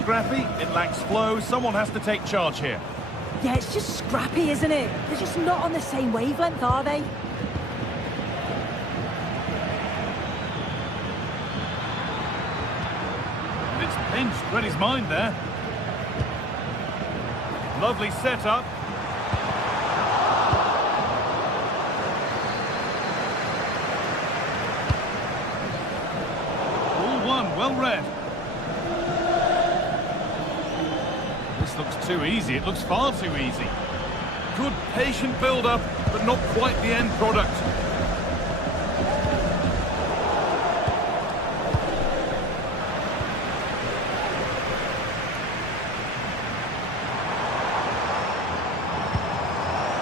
Scrappy, it lacks flow, someone has to take charge here. Yeah, it's just scrappy, isn't it? They're just not on the same wavelength, are they? And it's pinched, read his mind there. Lovely setup. All one, well read. This looks too easy. It looks far too easy. Good patient build-up, but not quite the end product.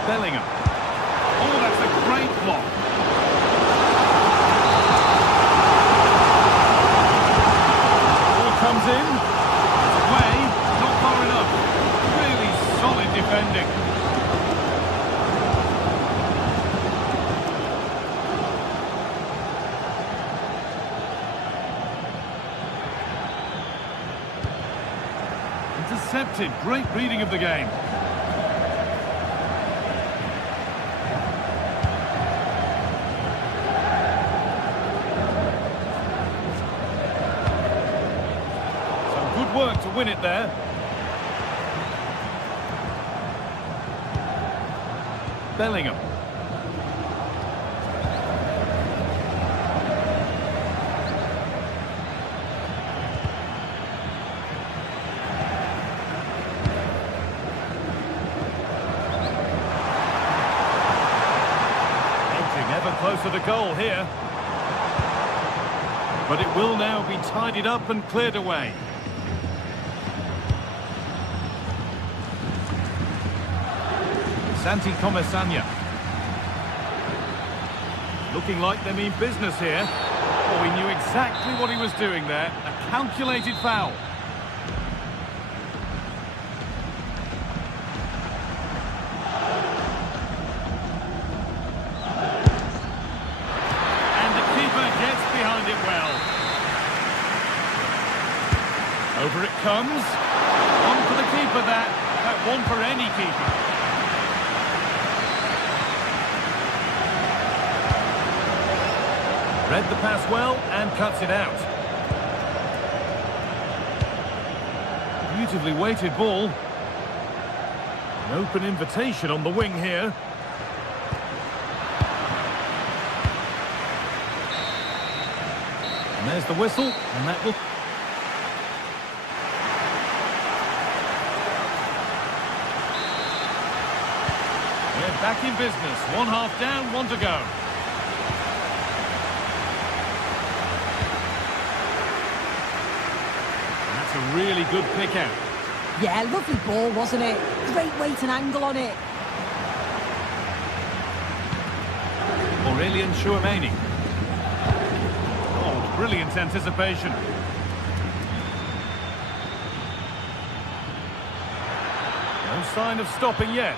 Bellingham. Oh, that's a great block. Ball comes in. It's away. Not far enough. Really solid defending. intercepted. Great reading of the game. Some good work to win it there. Bellingham. Ever closer to goal here. But it will now be tidied up and cleared away. Santi Comesaña. Looking like they mean business here. Oh, he knew exactly what he was doing there. A calculated foul. Over it comes. One for the keeper, that one for any keeper. Read the pass well and cuts it out. Beautifully weighted ball. An open invitation on the wing here. And there's the whistle, and that will... Back in business. One half down, one to go. And that's a really good pick out. Yeah, lovely ball, wasn't it? Great weight and angle on it. Aurelian Chouameni. Oh, brilliant anticipation. No sign of stopping yet.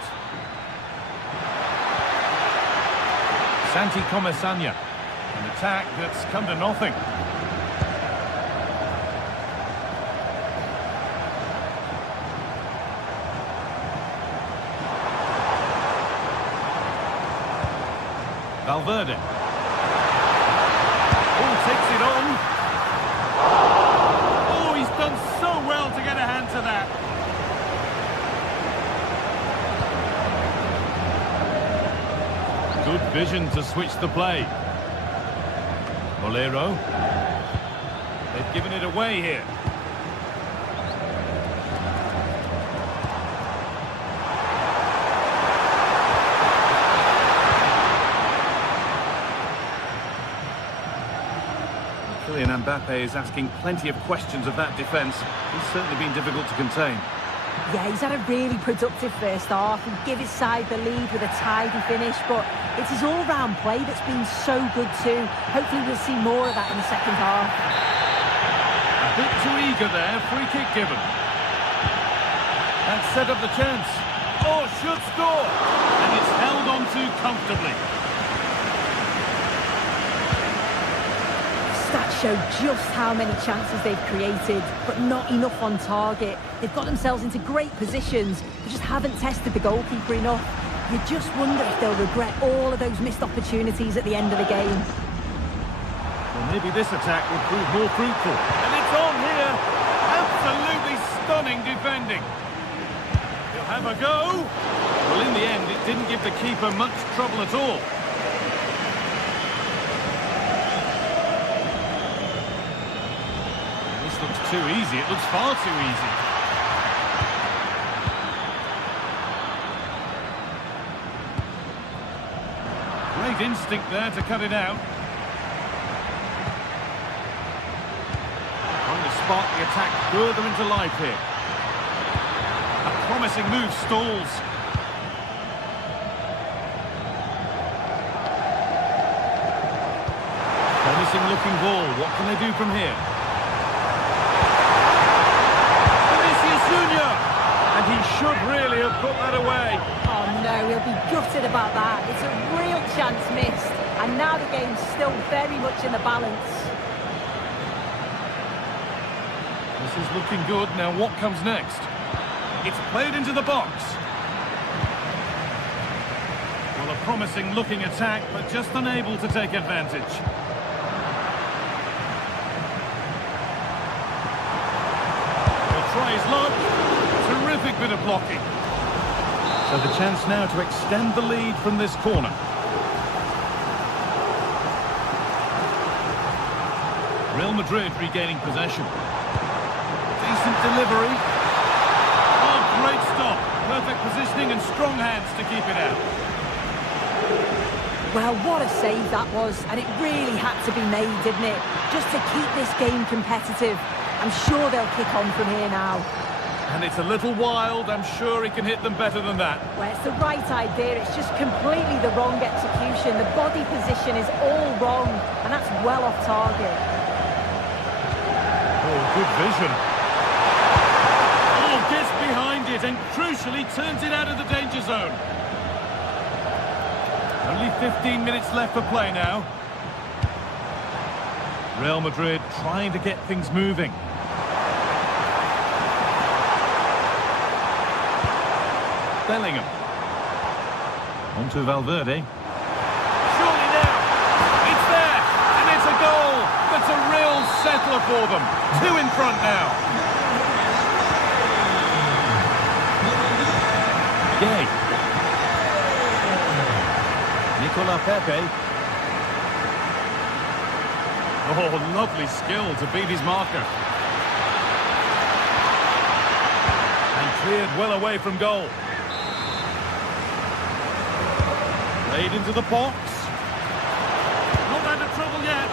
Santi Comesaña, an attack that's come to nothing. Valverde. Oh, takes it on. Oh, he's done so well to get a hand to that. Good vision to switch the play. Bolero. They've given it away here. Kylian Mbappe is asking plenty of questions of that defence. He's certainly been difficult to contain. Yeah, he's had a really productive first half and give his side the lead with a tidy finish, but it's his all-round play that's been so good too. Hopefully we'll see more of that in the second half. A bit too eager there, free kick given. That set up the chance. Oh, should score! And it's held on to comfortably. Stats show just how many chances they've created, but not enough on target. They've got themselves into great positions, but just haven't tested the goalkeeper enough. You just wonder if they'll regret all of those missed opportunities at the end of the game. Well, maybe this attack will prove more fruitful. And it's on here! Absolutely stunning defending. He'll have a go. Well, in the end, it didn't give the keeper much trouble at all. This looks too easy. It looks far too easy. Great instinct there to cut it out. Trying to spark the attack further into life here. A promising move stalls. Promising looking ball. What can they do from here? Vinicius Junior! And he should really have put that away. Oh no, he'll be gutted about that. It's a real chance missed. And now the game's still very much in the balance. This is looking good. Now what comes next? It's played into the box. Well, a promising looking attack, but just unable to take advantage. He'll try his luck. Terrific bit of blocking. So the chance now to extend the lead from this corner. Real Madrid regaining possession. Decent delivery. Oh, great stop. Perfect positioning and strong hands to keep it out. Well, what a save that was, and it really had to be made, didn't it? Just to keep this game competitive. I'm sure they'll kick on from here now. And it's a little wild. I'm sure he can hit them better than that. Well, it's the right idea. It's just completely the wrong execution. The body position is all wrong, and that's well off target. Oh, good vision. Oh, gets behind it and crucially turns it out of the danger zone. Only 15 minutes left for play now. Real Madrid trying to get things moving. Bellingham. On to Valverde. Surely now. It's there. And it's a goal. That's a real settler for them. 2 in front now. Gay. Nicola Pepe. Oh, lovely skill to beat his marker. And cleared well away from goal. Played into the box. Not out of trouble yet.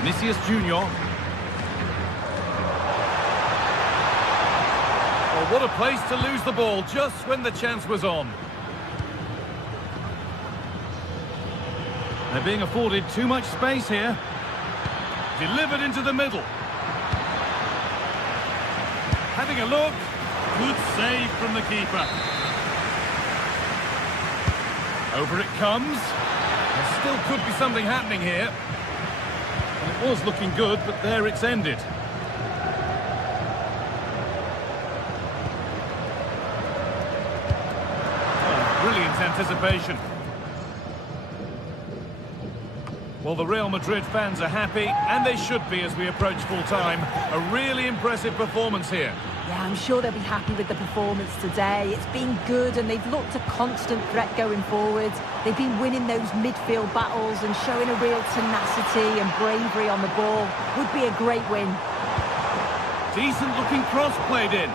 Vinicius Junior. Oh, what a place to lose the ball just when the chance was on. They're being afforded too much space here. Delivered into the middle. Having a look. Good save from the keeper. Over it comes. There still could be something happening here. And it was looking good, but there it's ended. Oh, brilliant anticipation. Well, the Real Madrid fans are happy, and they should be as we approach full time. A really impressive performance here. Yeah, I'm sure they'll be happy with the performance today. It's been good and they've looked a constant threat going forward. They've been winning those midfield battles and showing a real tenacity and bravery on the ball. Would be a great win. Decent looking cross played in.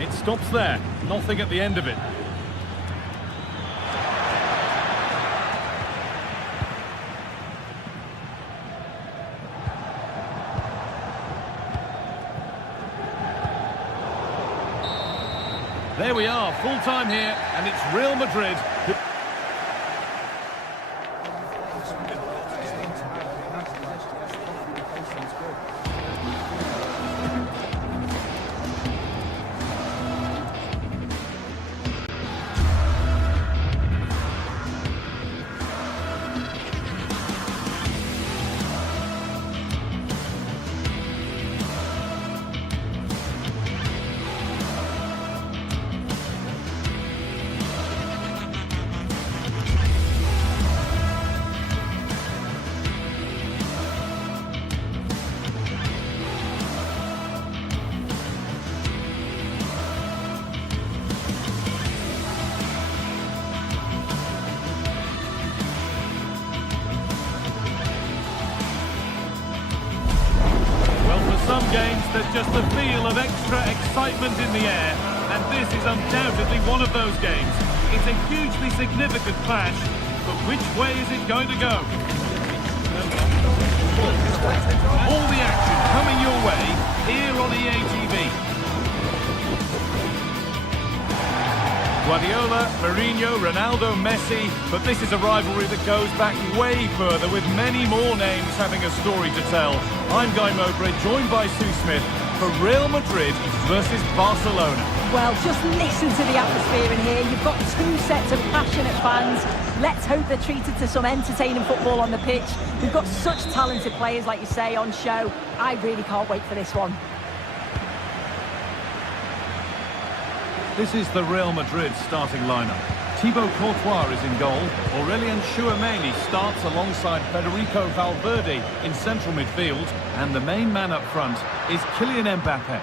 It stops there. Nothing at the end of it. There we are, full time here, and it's Real Madrid. Some games, there's just a feel of extra excitement in the air, and this is undoubtedly one of those games. It's a hugely significant clash, but which way is it going to go? All the action coming your way here on EA TV. Guardiola, Mourinho, Ronaldo, Messi, but this is a rivalry that goes back way further with many more names having a story to tell. I'm Guy Mowbray, joined by Sue Smith. for Real Madrid versus Barcelona. Well, just listen to the atmosphere in here. You've got two sets of passionate fans. Let's hope they're treated to some entertaining football on the pitch. We've got such talented players, like you say, on show. I really can't wait for this one. This is the Real Madrid starting lineup. Thibaut Courtois is in goal. Aurelien Tchouameni starts alongside Federico Valverde in central midfield. And the main man up front is Kylian Mbappe.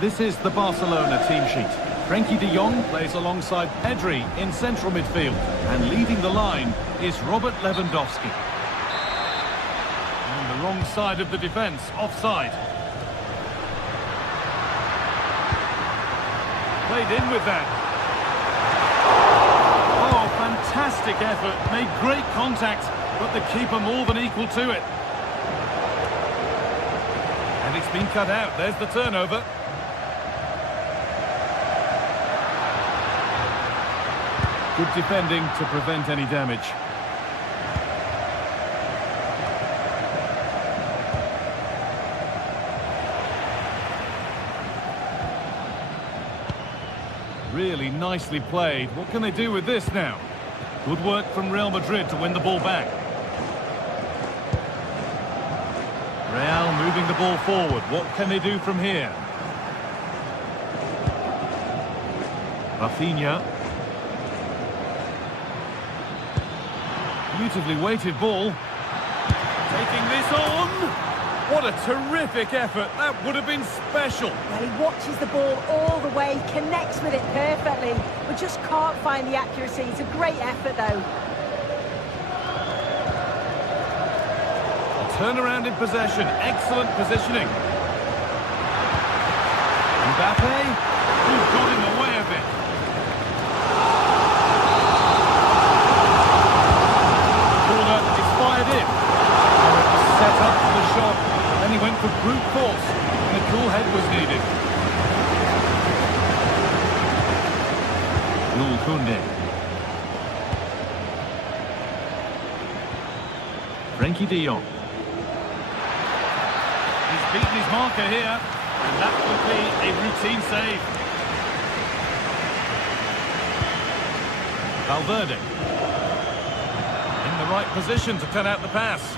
This is the Barcelona team sheet. Frenkie de Jong plays alongside Pedri in central midfield. And leading the line is Robert Lewandowski. On the wrong side of the defence, offside. Played in with that. Oh, fantastic effort. Made great contact, but the keeper more than equal to it. And it's been cut out. There's the turnover. Good defending to prevent any damage. Really nicely played. What can they do with this now? Good work from Real Madrid to win the ball back. Real moving the ball forward. What can they do from here? Rafinha. Beautifully weighted ball. Taking this on. What a terrific effort. That would have been special. Well, he watches the ball all the way, connects with it perfectly, but just can't find the accuracy. It's a great effort, though. A turnaround in possession. Excellent positioning. Mbappe, who got in the way of it. Corner is fired in. Set up for the shot. Then he went for brute force, and a cool head was needed. Jules Koundé. Frenkie de Jong. He's beaten his marker here, and that will be a routine save. Valverde. In the right position to cut out the pass.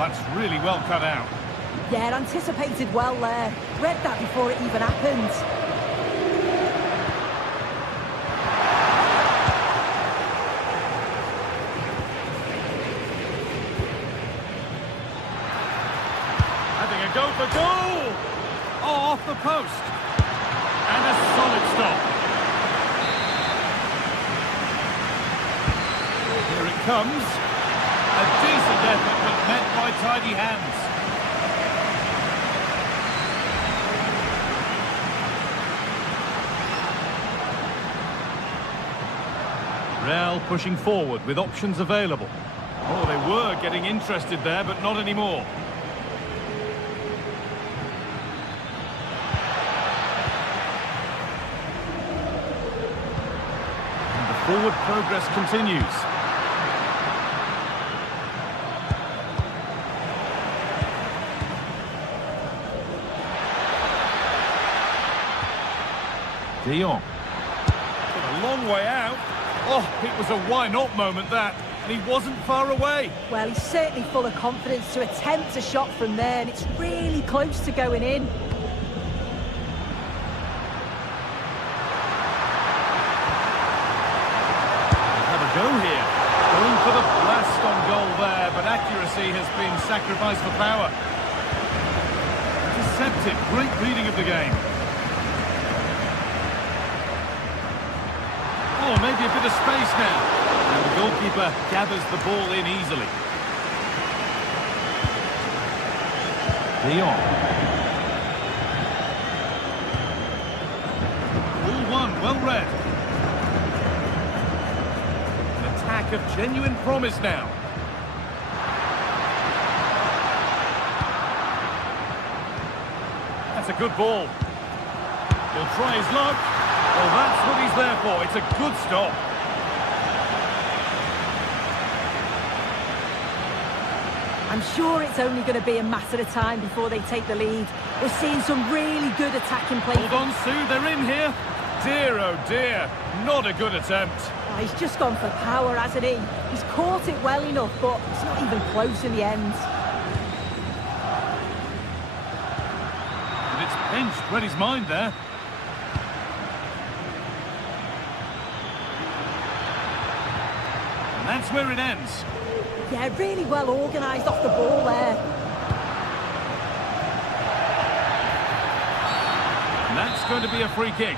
That's really well cut out. Yeah, anticipated well there. Read that before it even happened. Having a go for goal! Oh, off the post. And a solid stop. Here it comes. A decent effort, but met by tidy hands. Real pushing forward with options available. Oh, they were getting interested there, but not anymore. And the forward progress continues. De Jong. A long way out. Oh, it was a why-not moment, that. And he wasn't far away. Well, he's certainly full of confidence to attempt a shot from there, and it's really close to going in. Have a go here. Going for the blast on goal there, but accuracy has been sacrificed for power. Deceptive, great reading of the game. Oh, maybe a bit of space now. And the goalkeeper gathers the ball in easily. De Jong. All one, well read. An attack of genuine promise now. a good ball. He'll try his luck. Well, that's what he's there for. It's a good stop. I'm sure it's only going to be a matter of time before they take the lead. We're seeing some really good attacking play. Hold on, Sue, they're in here. Dear, oh dear, not a good attempt. Oh, he's just gone for power, hasn't he? He's caught it well enough, but it's not even close in the end. And it's pinched, read his mind there. And that's where it ends. Yeah, really well organised off the ball there. And that's going to be a free kick.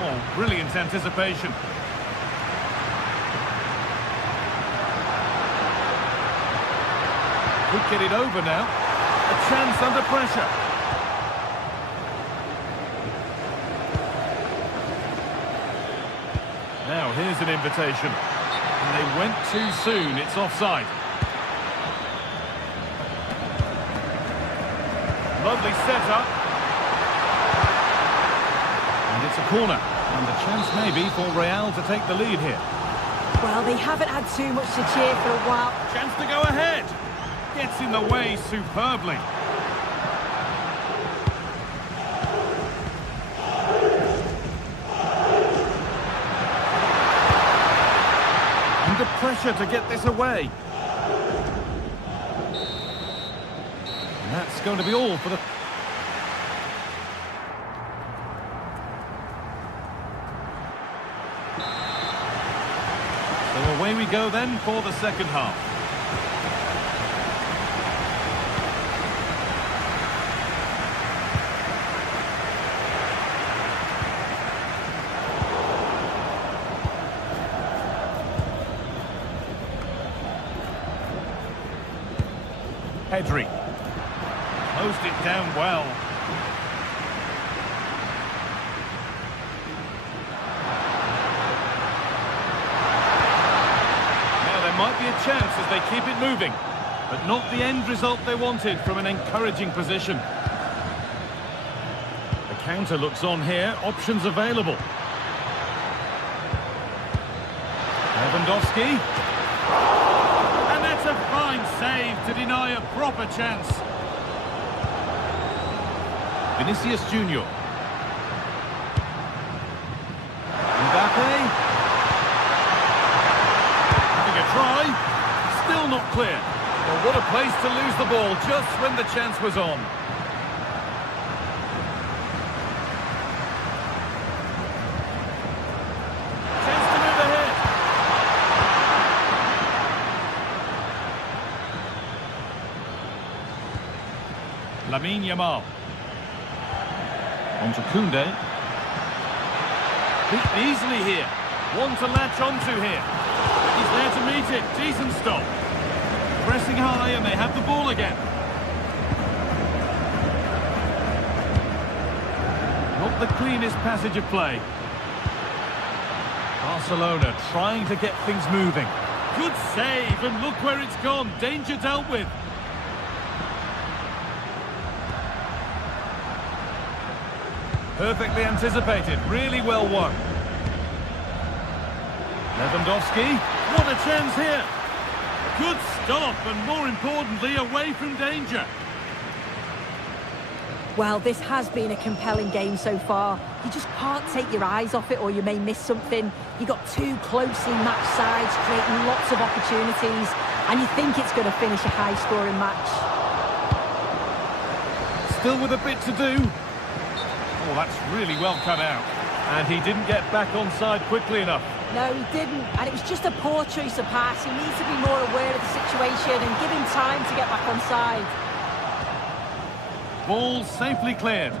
Oh, brilliant anticipation. Could get it over now. A chance under pressure. Now, here's an invitation. And they went too soon. It's offside. Lovely setup. And it's a corner. And the chance maybe for Real to take the lead here. Well, they haven't had too much to cheer for a while. Chance to go ahead. Gets in the way superbly. Under pressure to get this away. And that's going to be all for the... So away we go then for the second half. Pedri. Closed it down well. Now there might be a chance as they keep it moving, but not the end result they wanted from an encouraging position. The counter looks on here, options available. Lewandowski. A fine save to deny a proper chance. Vinicius Junior. Mbappe. Having a try. Still not clear. Well, what a place to lose the ball just when the chance was on. Lamine Yamal. On to Koundé. Beat easily here. One to latch onto here. He's there to meet it. Decent stop. Pressing high and they have the ball again. Not the cleanest passage of play. Barcelona trying to get things moving. Good save and look where it's gone. Danger dealt with. Perfectly anticipated, really well won. Lewandowski, what a chance here. Good stop and more importantly, away from danger. Well, this has been a compelling game so far. You just can't take your eyes off it or you may miss something. You've got two closely matched sides creating lots of opportunities and you think it's going to finish a high-scoring match. Still with a bit to do. Oh, that's really well cut out. And he didn't get back onside quickly enough. No, he didn't. And it was just a poor choice of pass. He needs to be more aware of the situation and give him time to get back onside. Ball safely cleared.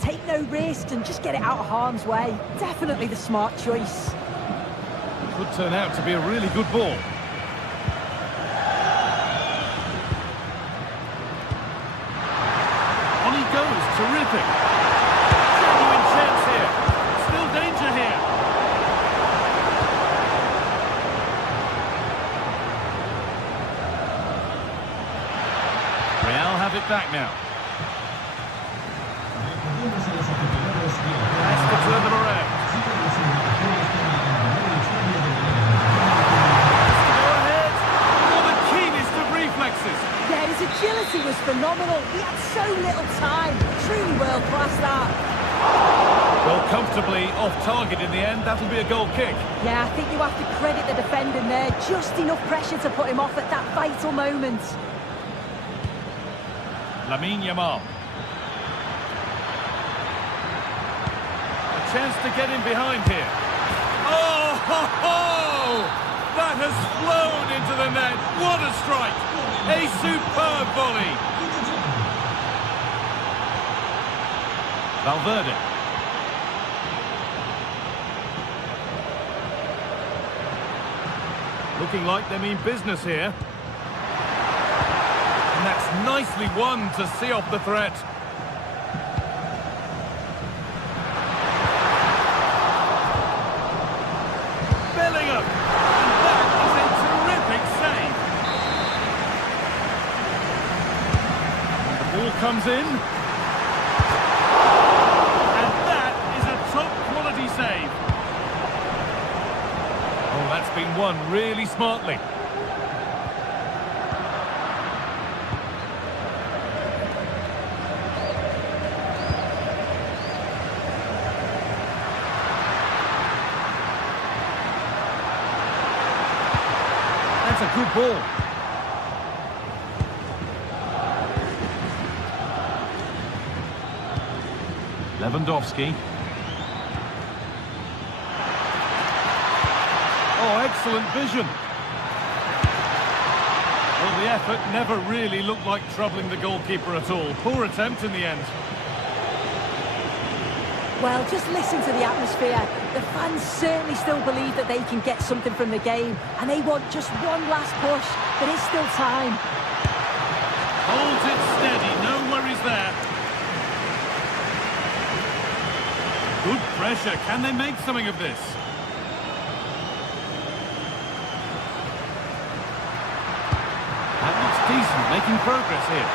Take no risks and just get it out of harm's way. Definitely the smart choice. Could turn out to be a really good ball. On he goes, terrific. Genuine chance here. Still danger here. it back now. Has to turn them around. Yeah, his agility was phenomenal. He had so little time. Truly world-class, that. Well, comfortably off target in the end. That'll be a goal kick. Yeah, I think you have to credit the defending there. Just enough pressure to put him off at that vital moment. Lamine Yamal. A chance to get in behind here. Oh, ho, ho! That has flown into the net. What a strike! A superb volley. Valverde. Looking like they mean business here. And that's nicely won to see off the threat. Bellingham. And that is a terrific save. The ball comes in. And that is a top quality save. Oh, that's been won really smartly. That's a good ball. Lewandowski. Oh, excellent vision. Well, the effort never really looked like troubling the goalkeeper at all. Poor attempt in the end. Well, just listen to the atmosphere. The fans certainly still believe that they can get something from the game, and they want just one last push. There is still time. Holds it steady, no worries there. Good pressure. Can they make something of this? That looks decent, making progress here.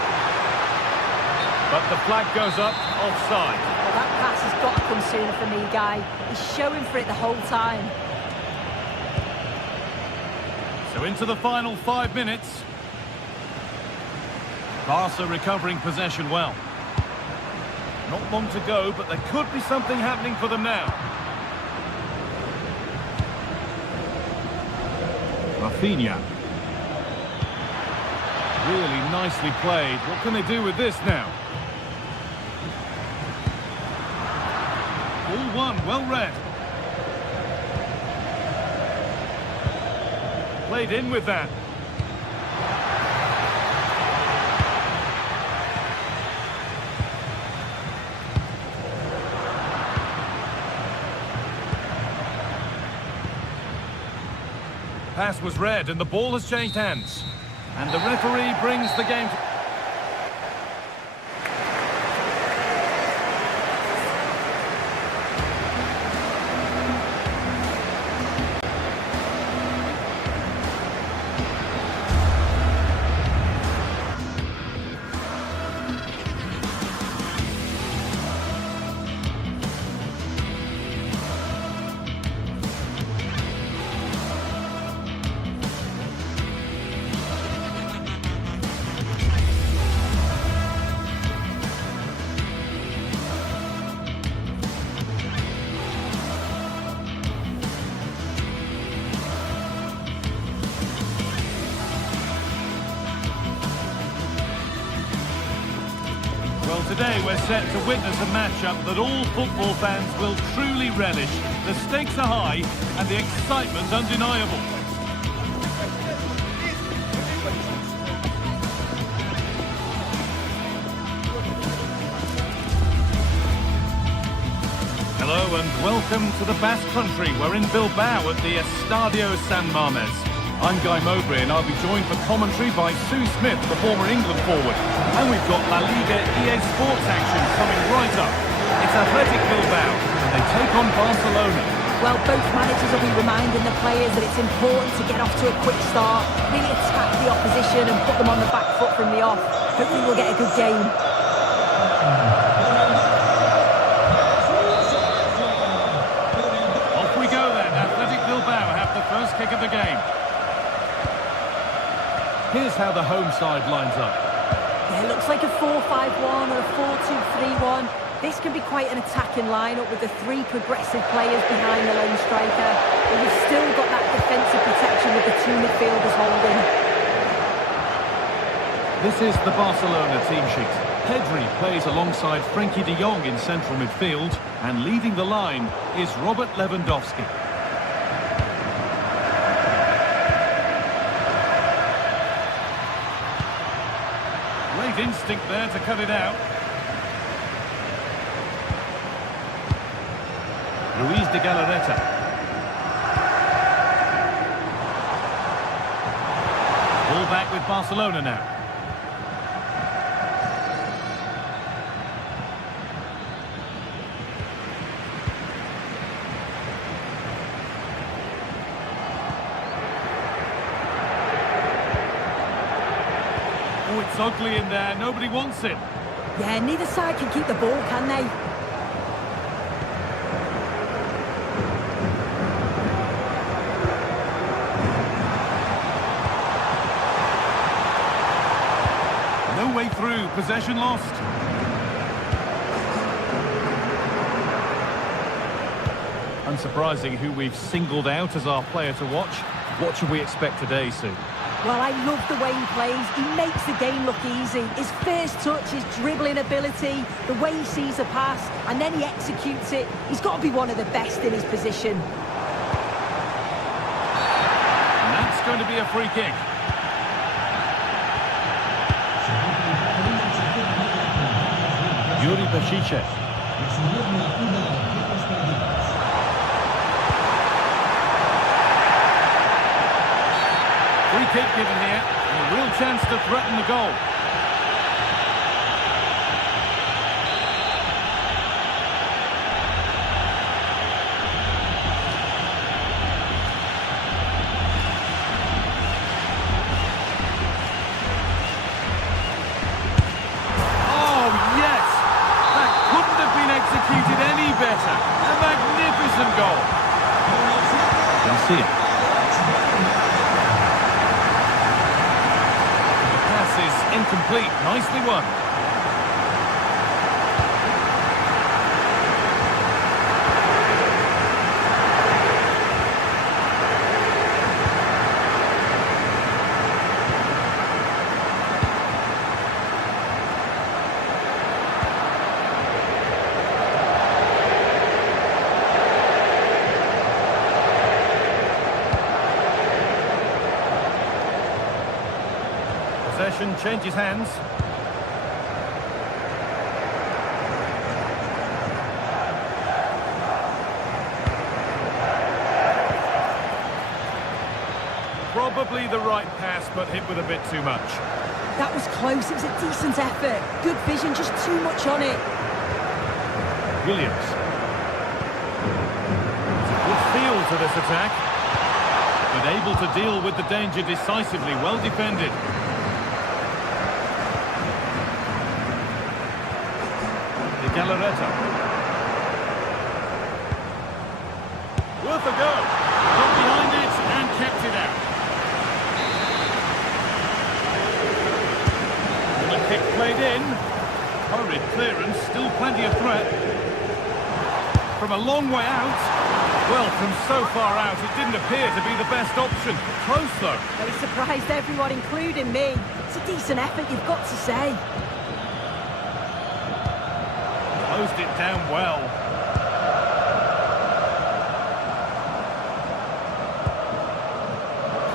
But the flag goes up, offside. Well, that pass has got to come sooner for me, Guy. He's showing for it the whole time. So into the final 5 minutes. Barca recovering possession well. Not long to go, but there could be something happening for them now. Rafinha. Really nicely played. What can they do with this now? All one, well read. Played in with that. Pass was read and the ball has changed hands. And the referee brings the game to... Well, today we're set to witness a matchup that all football fans will truly relish. The stakes are high and the excitement undeniable. Hello and welcome to the Basque Country. We're in Bilbao at the Estadio San Mamés. I'm Guy Mowbray and I'll be joined for commentary by Sue Smith, the former England forward. And we've got La Liga GTSports action coming right up. It's Athletic Bilbao and they take on Barcelona. Well, both managers will be reminding the players that it's important to get off to a quick start, really attack the opposition and put them on the back foot from the off. Hopefully we'll get a good game. Off we go then. Athletic Bilbao have the first kick of the game. Here's how the home side lines up. Yeah, it looks like a 4-5-1 or a 4-2-3-1. This can be quite an attacking lineup with the three progressive players behind the lone striker. But we've still got that defensive protection with the two midfielders holding. This is the Barcelona team sheet. Pedri plays alongside Frenkie de Jong in central midfield, and leading the line is Robert Lewandowski. Great instinct there to cut it out. Luis de Galarreta. Ball back with Barcelona now. Oh, it's ugly in there. Nobody wants it. Yeah, neither side can keep the ball, can they? No way through. Possession lost. Unsurprising who we've singled out as our player to watch. What should we expect today, Sue? Well, I love the way he plays. He makes the game look easy. His first touch, his dribbling ability, the way he sees a pass, and then he executes it. He's got to be one of the best in his position. And that's going to be a free kick. Yuri Bešiček. Free kick given here, and a real chance to threaten the goal. Oh, yes! That couldn't have been executed any better. A magnificent goal. You see it. Incomplete, nicely won. Possession changes hands. Probably the right pass, but hit with a bit too much. That was close. It was a decent effort. Good vision, just too much on it. Williams. There's a good feel to this attack, but able to deal with the danger decisively. Well defended. Galarreta. Worth a go. Got behind it and kept it out. And the kick played in. Hurried clearance, still plenty of threat. From a long way out. Well, from so far out, it didn't appear to be the best option. Close, though. Well, he surprised everyone, including me. It's a decent effort, you've got to say. Closed it down well.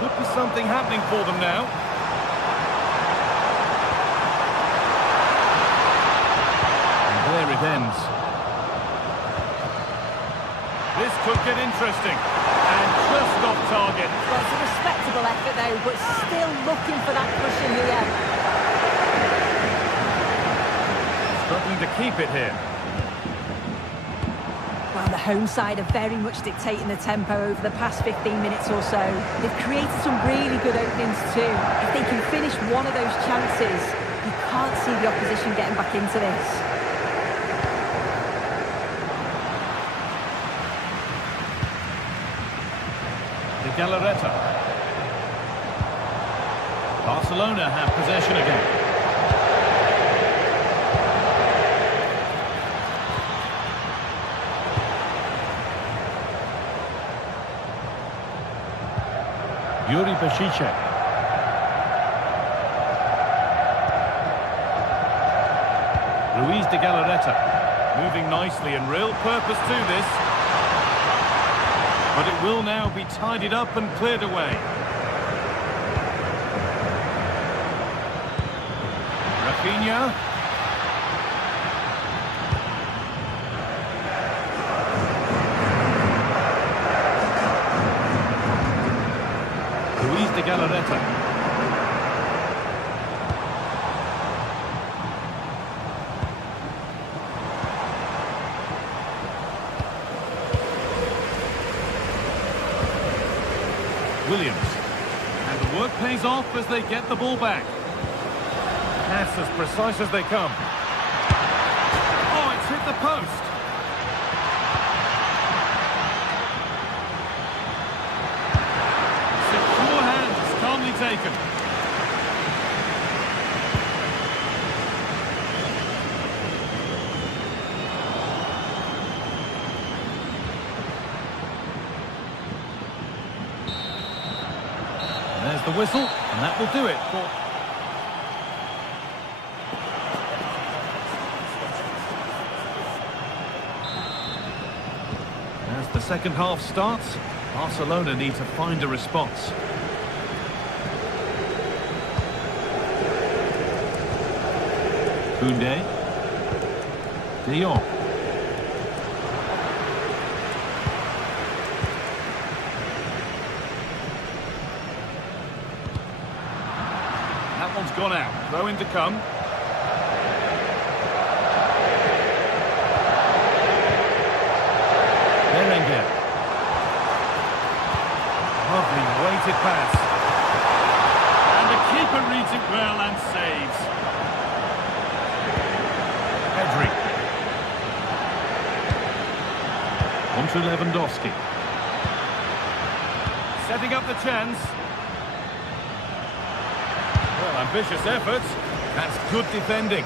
Could be something happening for them now. And there it ends. This could get interesting. And just off target. Well, it's a respectable effort, though, but still looking for that cushion here. Struggling to keep it here. Well, the home side are very much dictating the tempo over the past 15 minutes or so. They've created some really good openings too. If they can finish one of those chances, you can't see the opposition getting back into this. De Galarreta. Barcelona have possession again. Yuri Bashicek. Luis de Galarreta. Moving nicely and real purpose to this. But it will now be tidied up and cleared away. Rafinha. Luis de Galarreta. Williams. And the work pays off as they get the ball back. Pass as precise as they come. Oh, it's hit the post. Secure hands, calmly taken. There's the whistle, and that will do it for... As the second half starts, Barcelona need to find a response. Koundé. De Jong. That one's gone out. Throw in to come. Berenguer. Lovely weighted pass. And the keeper reads it well and saves. Pedri. On to Lewandowski. Setting up the chance. Well, ambitious effort. That's good defending.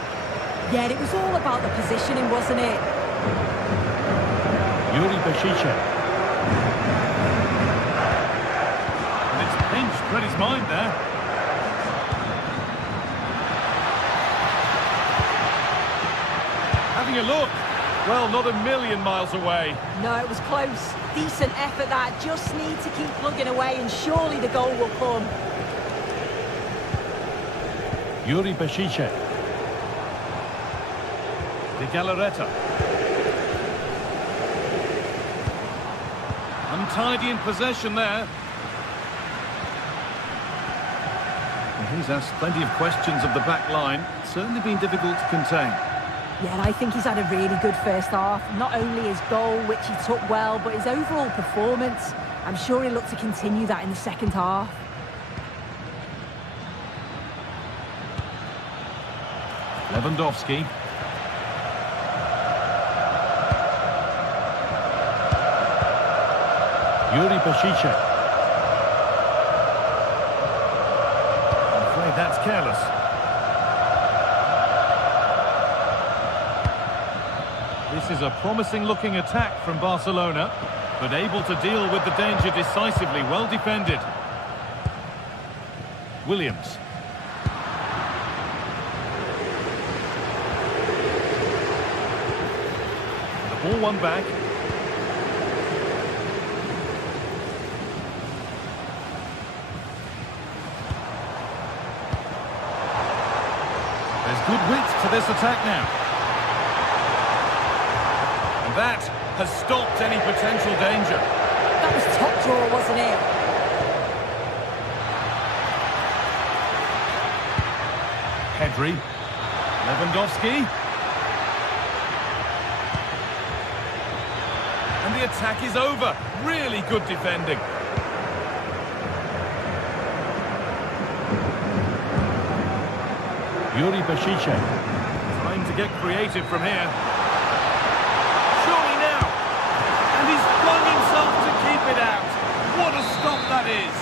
Yeah, it was all about the positioning, wasn't it? Yuri Bashicek. And it's pinched, read his mind there. Having a look. Well, not a million miles away. No, it was close. Decent effort that. Just need to keep plugging away and surely the goal will come. Yuri Bashicek. De Galarreta. Untidy in possession there. And he's asked plenty of questions of the back line. It's certainly been difficult to contain. Yeah, and I think he's had a really good first half. Not only his goal, which he took well, but his overall performance. I'm sure he'll look to continue that in the second half. Lewandowski. Yuri Bashicek. I'm afraid that's careless. This is a promising-looking attack from Barcelona, but able to deal with the danger decisively. Well defended. Williams. The ball won back. There's good width to this attack now. And that has stopped any potential danger. That was top draw, wasn't it? Pedri. Lewandowski. the attack is over. Really good defending. Yuri Bashiche. Time to get creative from here. Surely now. And he's flung himself to keep it out. What a stop that is.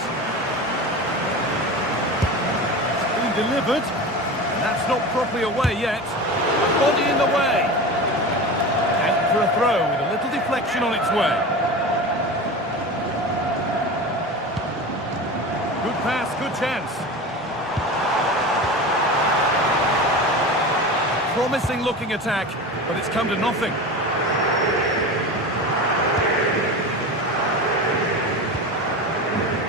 It's been delivered. That's not properly away yet. Body in the way. Out for a throw with a little deflection on its way. Good pass, good chance. Promising looking attack, but it's come to nothing.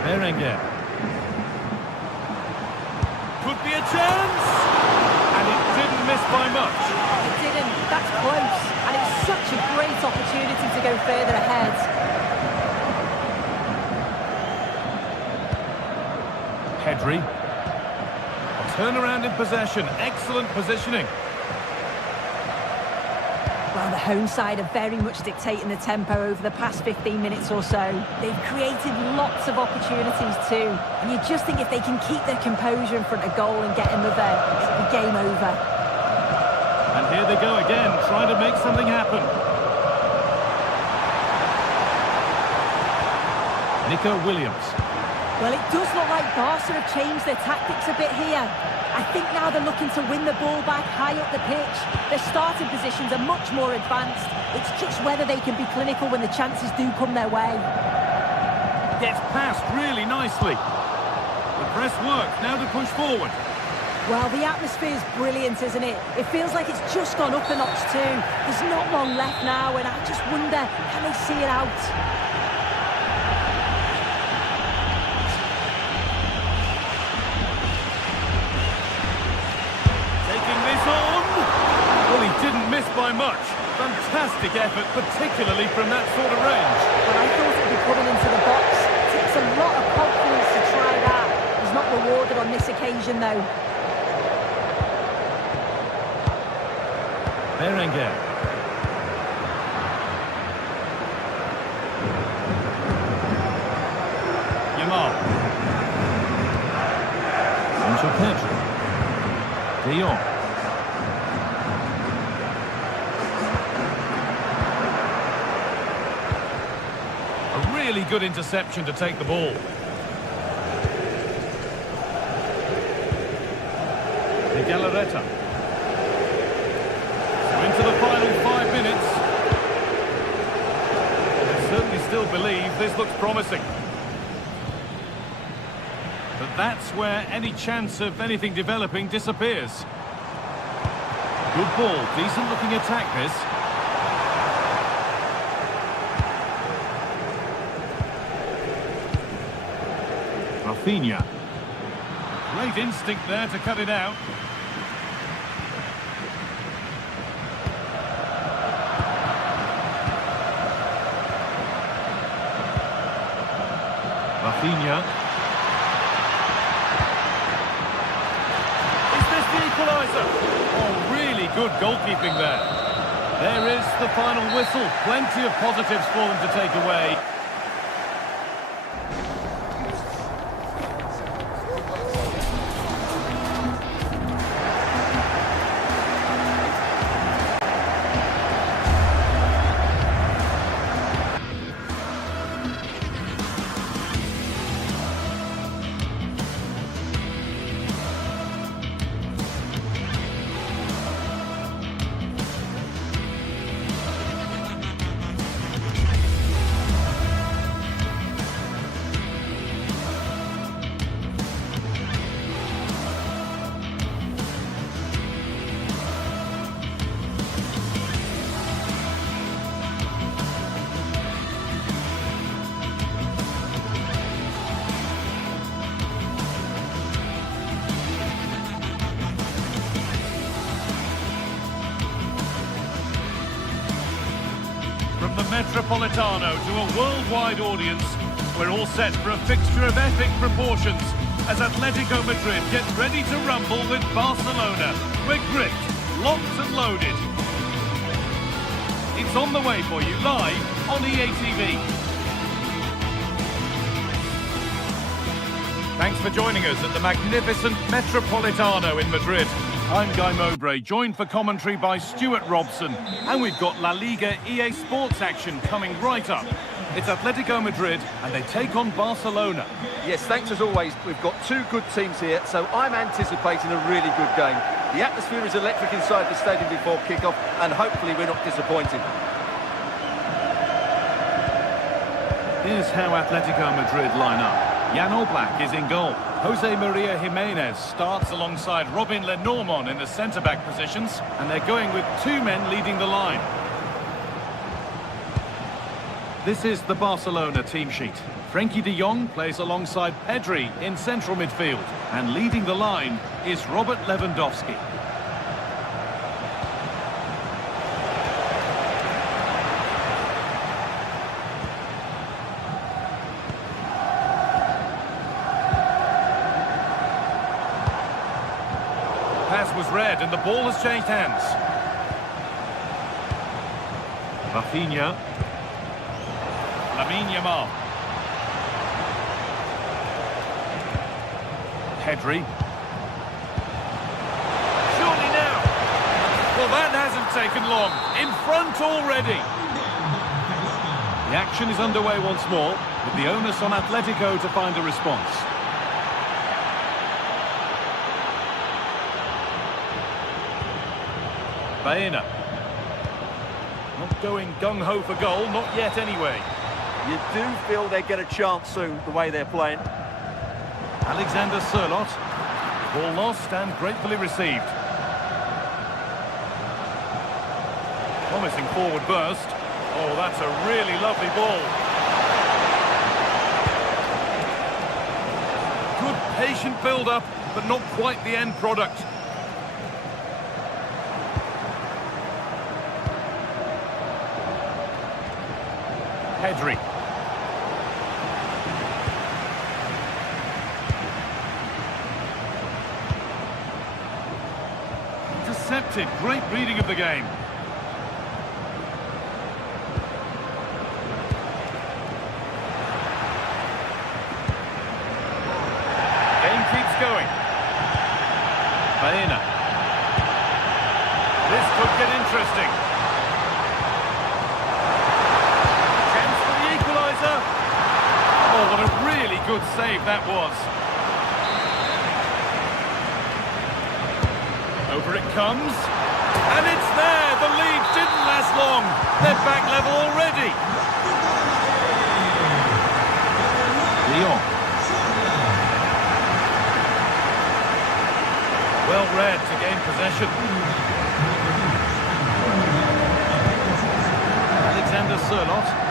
Berenguer. Could be a chance! And it didn't miss by much. It didn't. That's close. And it's such a great opportunity to go further ahead. Pedri. A turnaround in possession. Excellent positioning. Well, the home side are very much dictating the tempo over the past 15 minutes or so. They've created lots of opportunities too. And you just think if they can keep their composure in front of goal and get another, it'll be game over. And here they go again, trying to make something happen. Nico Williams. Well, it does look like Barca have changed their tactics a bit here. I think now they're looking to win the ball back high up the pitch. Their starting positions are much more advanced. It's just whether they can be clinical when the chances do come their way. Gets past really nicely. The press works, now to push forward. Well, the atmosphere's brilliant, isn't it? It feels like it's just gone up a notch too. There's not long left now, and I just wonder, can they see it out? Didn't miss by much. Fantastic effort, particularly from that sort of range. Well, I thought it'd be coming into the box. It takes a lot of confidence to try that. He's not rewarded on this occasion, though. Berenguer. Yamal. Sancho Pedro. De Jong. Really good interception to take the ball. De Galarreta. So into the final 5 minutes. I certainly still believe this looks promising. But that's where any chance of anything developing disappears. Good ball, decent looking attack this. Rafinha. Great instinct there to cut it out. Rafinha. Is this the equaliser? Oh, really good goalkeeping there. There is the final whistle. Plenty of positives for them to take away. From the Metropolitano to a worldwide audience, we're all set for a fixture of epic proportions as Atletico Madrid get ready to rumble with Barcelona. We're gripped, locked and loaded. It's on the way for you live on EA TV. Thanks for joining us at the magnificent Metropolitano in Madrid. I'm Guy Mowbray, joined for commentary by Stuart Robson. And we've got La Liga EA Sports action coming right up. It's Atletico Madrid and they take on Barcelona. Yes, thanks as always. We've got two good teams here, so I'm anticipating a really good game. The atmosphere is electric inside the stadium before kick-off, and hopefully we're not disappointed. Here's how Atletico Madrid line up. Jan Oblak is in goal. Jose Maria Jimenez starts alongside Robin Lenormand in the centre-back positions, and they're going with two men leading the line. This is the Barcelona team sheet. Frenkie de Jong plays alongside Pedri in central midfield. And leading the line is Robert Lewandowski. Pass was read and the ball has changed hands. Rafinha. Lamine Yamal. Pedri. Surely now. Well, that hasn't taken long. In front already. The action is underway once more, with the onus on Atletico to find a response. Baena. Not going gung-ho for goal, not yet anyway. You do feel they get a chance soon, the way they're playing. Alexander Sørloth. Ball lost and gratefully received. Promising forward burst. Oh, that's a really lovely ball. Good patient build-up, but not quite the end product. Pedri. Intercepted. Great reading of the game. Game keeps going. Baena. This could get interesting. Chance for the equaliser. Oh, what a really good save that was. Over it comes, and it's there! The lead didn't last long. They're back level already. Lyon. Well read to gain possession. Alexander Sørloth.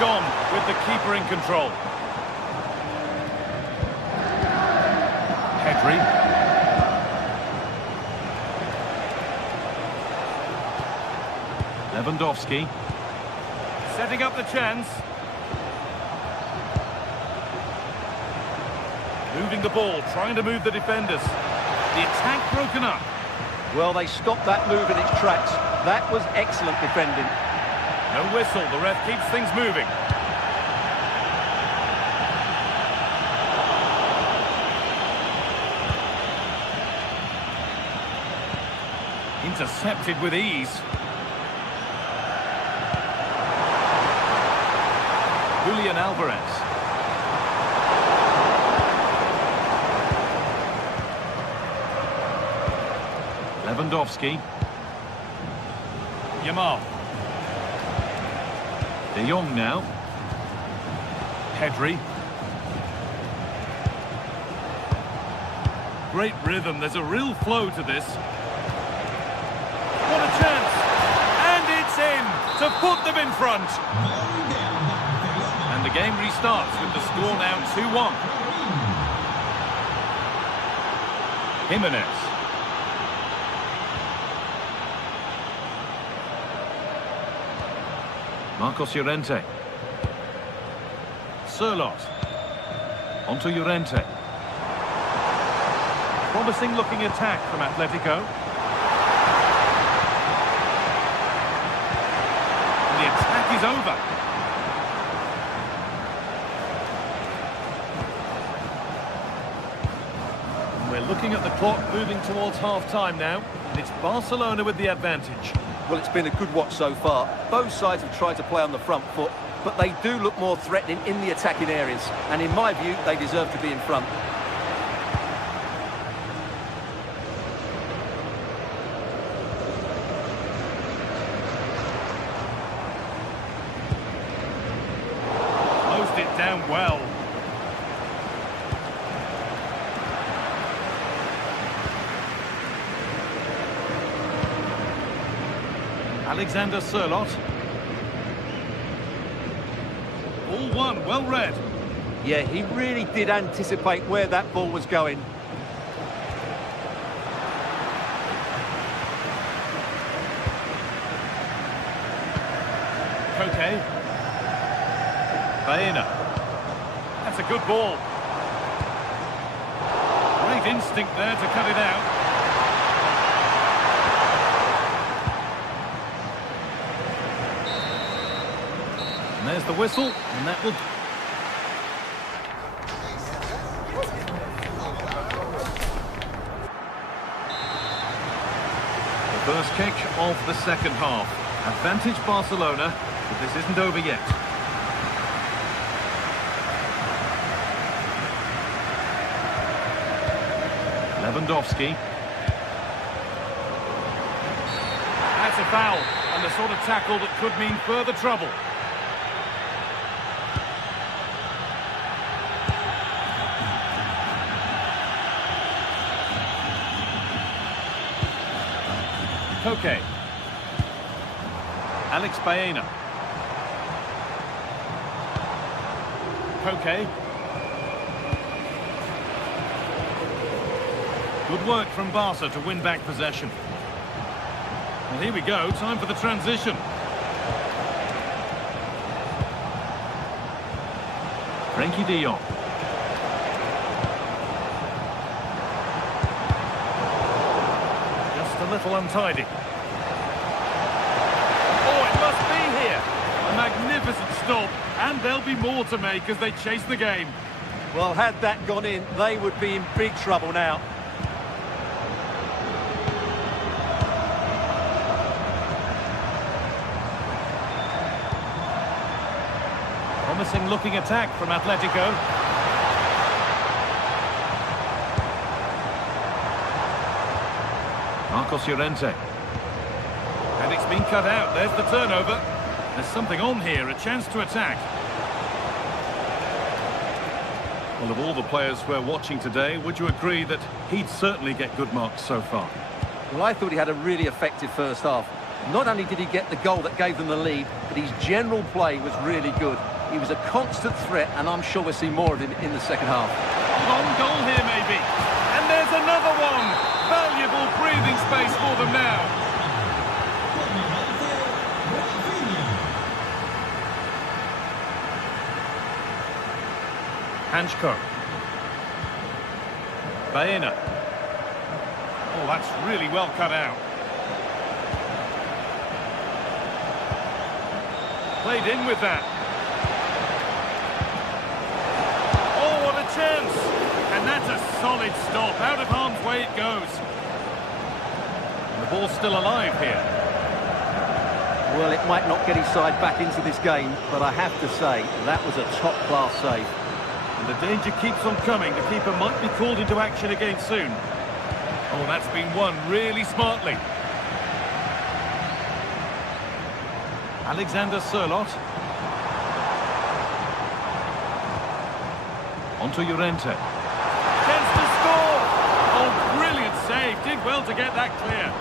Gone with the keeper in control. Pedri. Lewandowski. Setting up the chance. Moving the ball, trying to move the defenders. The attack broken up. Well, they stopped that move in its tracks. That was excellent defending. No whistle, the ref keeps things moving. Intercepted with ease. Julian Alvarez. Lewandowski. Yamal. De Jong now. Pedri. Great rhythm, there's a real flow to this. What a chance! And it's in to put them in front. And the game restarts with the score now 2-1. Jimenez. Marcos Llorente. Sørloth. Onto Llorente. Promising looking attack from Atletico. And the attack is over. And we're looking at the clock moving towards half-time now. And it's Barcelona with the advantage. Well, it's been a good watch so far. Both sides have tried to play on the front foot, but they do look more threatening in the attacking areas. And in my view, they deserve to be in front. Closed it down well. Alexander Sørloth. All one, well read. Yeah, he really did anticipate where that ball was going. Koke. Baena. That's a good ball. Great instinct there to cut it out. And there's the whistle, and that will... The first kick of the second half. Advantage Barcelona, but this isn't over yet. Lewandowski. That's a foul, and the sort of tackle that could mean further trouble. Koke. Alex Baena. Koke. Good work from Barca to win back possession. Well, here we go, time for the transition. Frenkie de Jong. Just a little untidy. Oh, it must be here. A magnificent stop, and there'll be more to make as they chase the game. Well, had that gone in, they would be in big trouble now. Promising looking attack from Atletico. Marcos Llorente. And it's been cut out. There's the turnover. There's something on here, a chance to attack. Well, of all the players we're watching today, would you agree that he'd certainly get good marks so far? Well, I thought he had a really effective first half. Not only did he get the goal that gave them the lead, but his general play was really good. He was a constant threat, and I'm sure we'll see more of him in the second half. Long goal here, maybe. And there's another one. Valuable breathing space for them now. Hanchko. Baena. Oh, that's really well cut out. Played in with that. Oh, what a chance! And that's a solid stop. Out of harm's way it goes. And the ball's still alive here. Well, it might not get his side back into this game, but I have to say, that was a top-class save. And the danger keeps on coming. The keeper might be called into action again soon. Oh, that's been won really smartly. Alexander Sørloth. Onto Llorente. Chance to score! Oh, brilliant save. Did well to get that clear.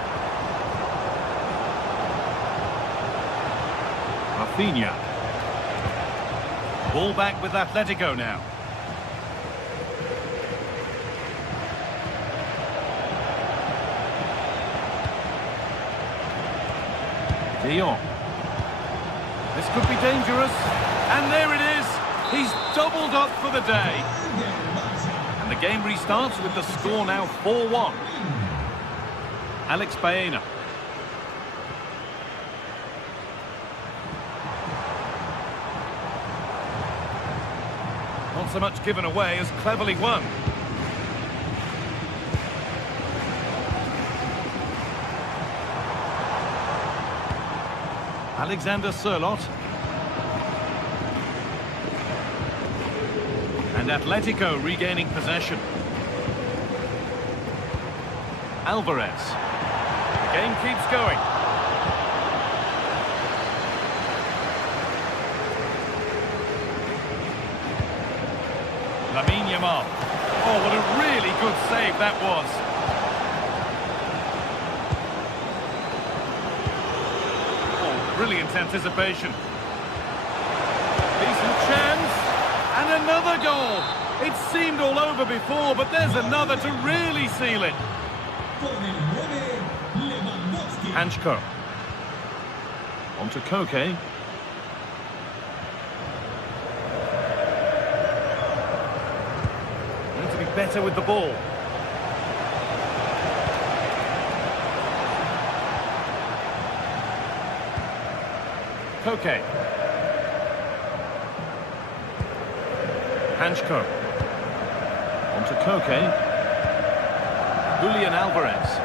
Rafinha. Ball back with Atletico now. De Jong. This could be dangerous. And there it is. He's doubled up for the day. And the game restarts with the score now 4-1. Alex Baena. Not so much given away as cleverly won. Alexander Sørloth. And Atletico regaining possession. Alvarez. The game keeps going. Lamine Yamal. Oh, what a really good save that was. Oh, brilliant anticipation. Decent chance. And another goal. It seemed all over before, but there's another to really seal it. Hanchko. On to Koke. Need to be better with the ball. Koke. Hanchko. On to Koke. Julian Alvarez.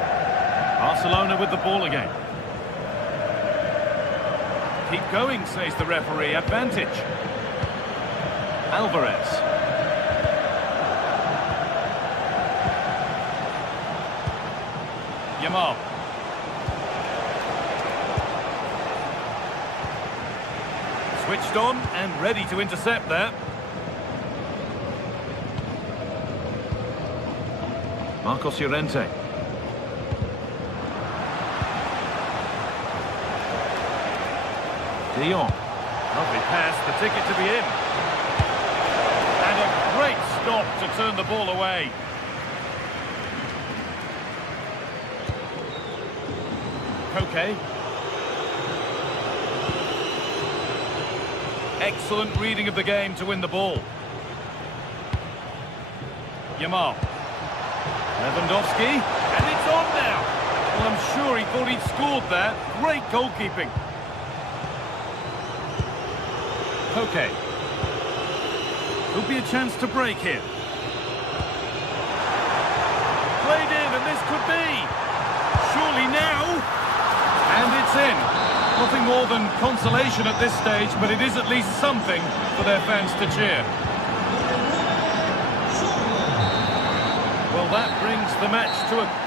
Barcelona with the ball again. Keep going, says the referee. Advantage. Alvarez. Yamal. Switched on and ready to intercept there. Marcos Llorente. De Jong. Lovely pass, the ticket to be in. And a great stop to turn the ball away. Koke. Excellent reading of the game to win the ball. Yamal. Lewandowski. And it's on now. Well, I'm sure he thought he'd scored there. Great goalkeeping. Koke. Could be a chance to break here. Played in, and this could be. Surely now. And it's in. Nothing more than consolation at this stage, but it is at least something for their fans to cheer. Well, that brings the match to a...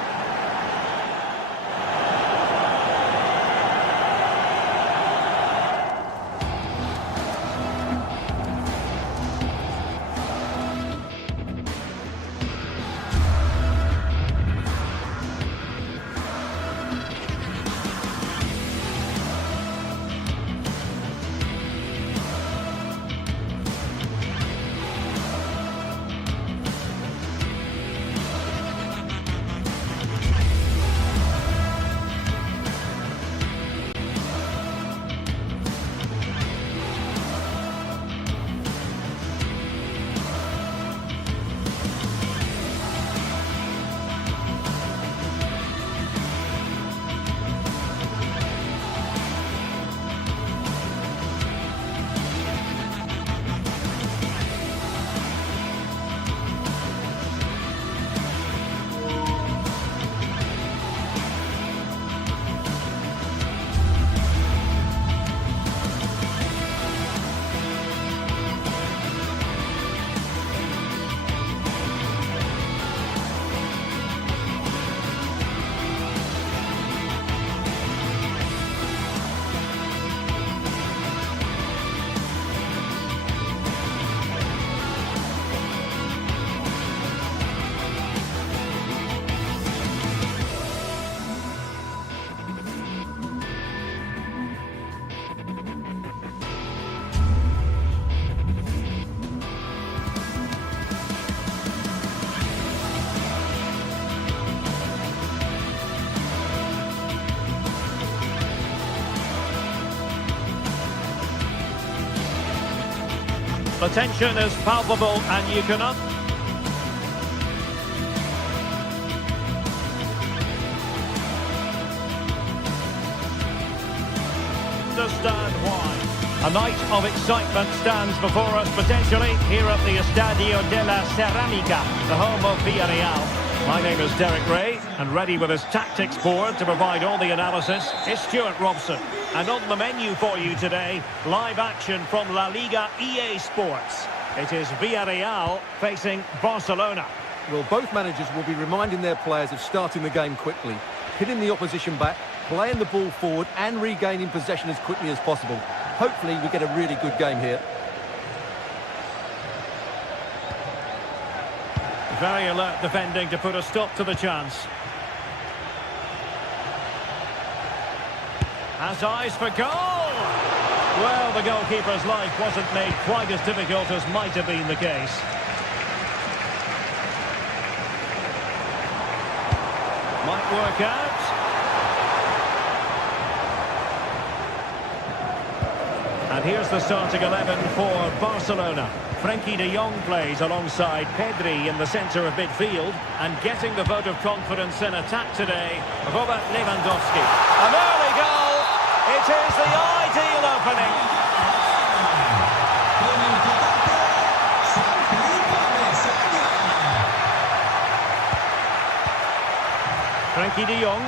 The tension is palpable and you cannot... understand why. A night of excitement stands before us potentially here at the Estadio de la Ceramica, the home of Villarreal. My name is Derek Ray, and ready with his tactics board to provide all the analysis is Stuart Robson. And on the menu for you today, live action from La Liga EA Sports. It is Villarreal facing Barcelona. Well, both managers will be reminding their players of starting the game quickly, hitting the opposition back, playing the ball forward and regaining possession as quickly as possible. Hopefully we get a really good game here. Very alert defending to put a stop to the chance. Has eyes for goal! Well, the goalkeeper's life wasn't made quite as difficult as might have been the case. Might work out. And here's the starting 11 for Barcelona. Frankie de Jong plays alongside Pedri in the centre of midfield, and getting the vote of confidence in attack today, Robert Lewandowski. An early goal! It is the ideal opening. Frankie de Jong.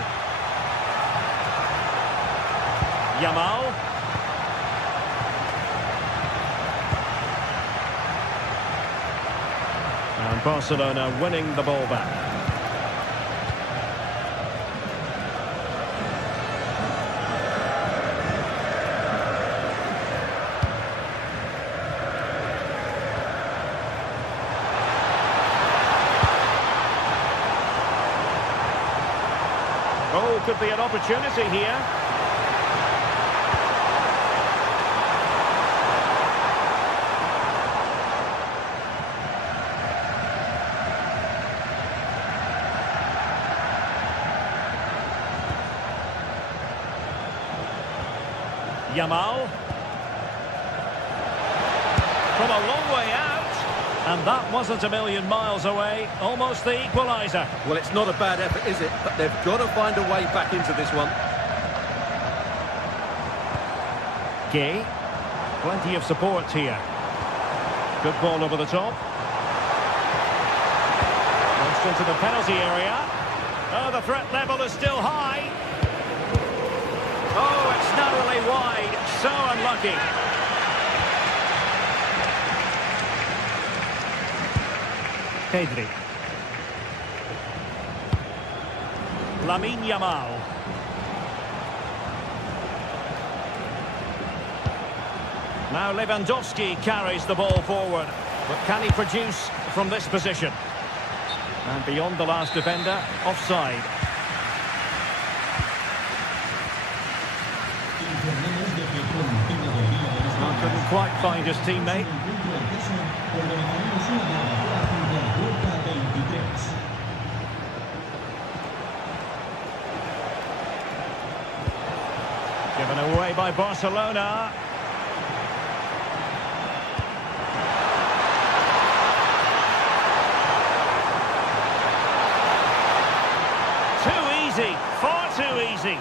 Yamal. And Barcelona winning the ball back. Oh, could be an opportunity here. Yamal. From a long way out. And that wasn't a million miles away. Almost the equaliser. Well, it's not a bad effort, is it? But they've got to find a way back into this one. Gay. Plenty of support here. Good ball over the top. Launched into the penalty area. Oh, the threat level is still high. Oh, it's narrowly wide. So unlucky. Pedri. Lamine Yamal. Now Lewandowski carries the ball forward. But can he produce from this position? And beyond the last defender, offside. Couldn't quite find his teammate. Given away by Barcelona. Too easy, far too easy.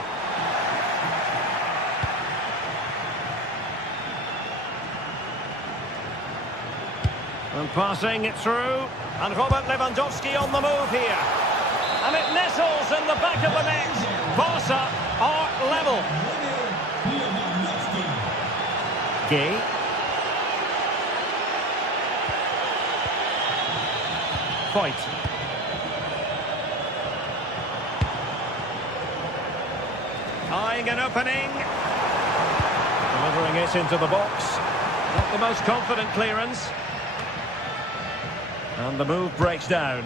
And passing it through, and Robert Lewandowski on the move here. And it nestles in the back of the net. Barca are level. Gay. Fight. Eyeing an opening. Delivering it into the box. Not the most confident clearance. And the move breaks down.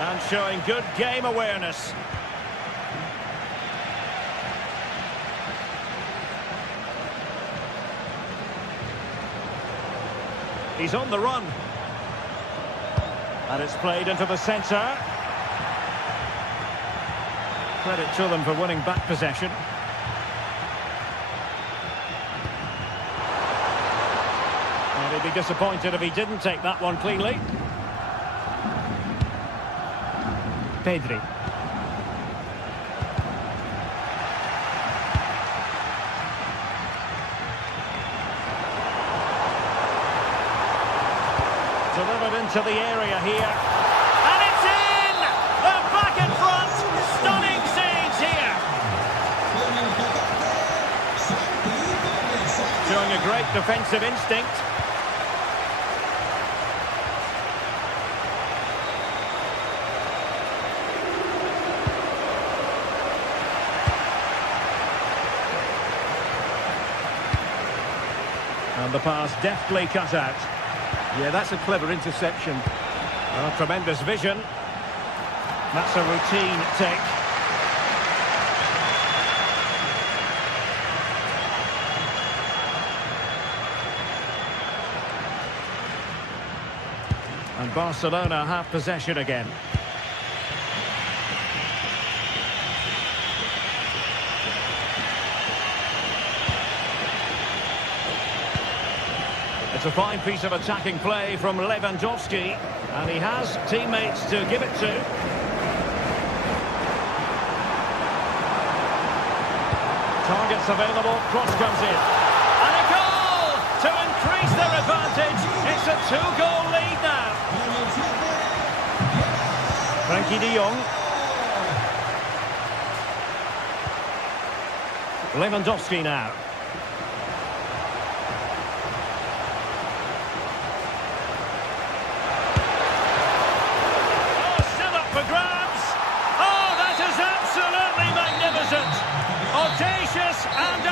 And showing good game awareness. He's on the run. And it's played into the centre. Credit to them for winning back possession. Be disappointed if he didn't take that one cleanly. Pedri. Delivered into the area here. And it's in! They're back in front! Stunning scenes here! Showing a great defensive instinct. And the pass deftly cut out. Yeah, that's a clever interception. Oh, tremendous vision. That's a routine take. And Barcelona have possession again. It's a fine piece of attacking play from Lewandowski, and he has teammates to give it to. Targets available, cross comes in. And a goal to increase their advantage. It's a 2-goal lead now. Frankie de Jong. Lewandowski now. Audacious and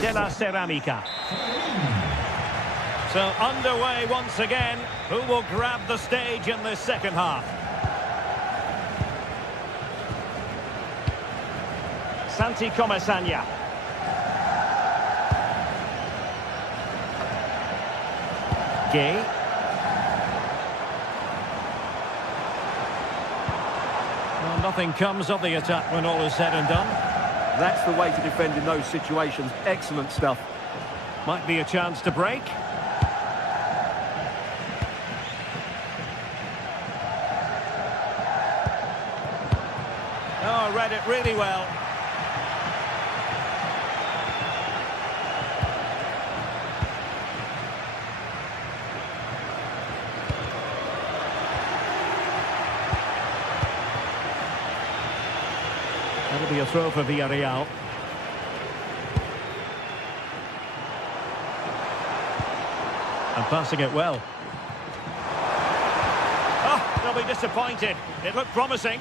de la Ceramica. So underway once again. Who will grab the stage in this second half? Santi Comesaña. Gay. Well, nothing comes of the attack when all is said and done. That's the way to defend in those situations. Excellent stuff. Might be a chance to break. Oh, read it really well. That'll be a throw for Villarreal. And passing it well. Oh, they'll be disappointed. It looked promising.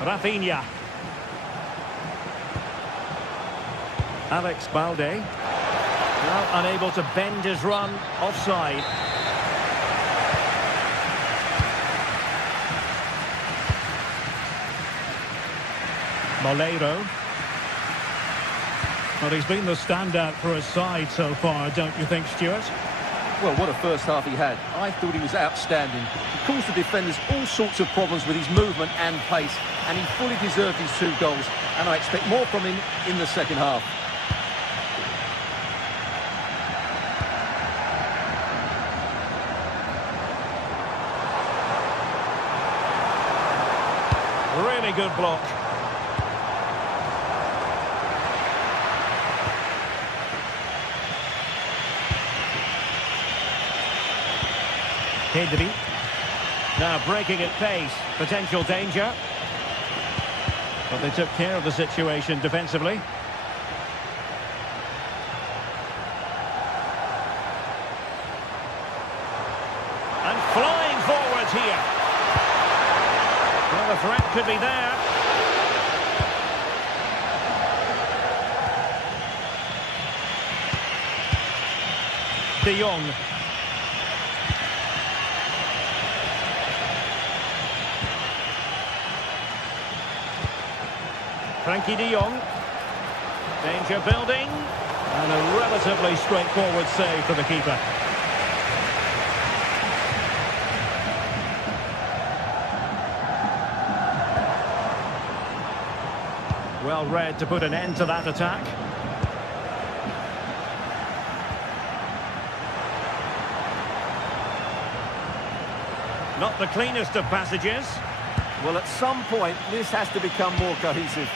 Rafinha. Alex Balde. Now unable to bend his run offside. Moleiro. Well, he's been the standout for his side so far, don't you think, Stuart? Well, what a first half he had. I thought he was outstanding. He caused the defenders all sorts of problems with his movement and pace, and he fully deserved his 2 goals, and I expect more from him in the second half. Really good block. Pedri. Now breaking at pace. Potential danger. But they took care of the situation defensively. And flying forwards here. Well, the threat could be there. De Jong. Frankie de Jong. Danger building. And a relatively straightforward save for the keeper. Well read to put an end to that attack. Not the cleanest of passages. Well, at some point, this has to become more cohesive.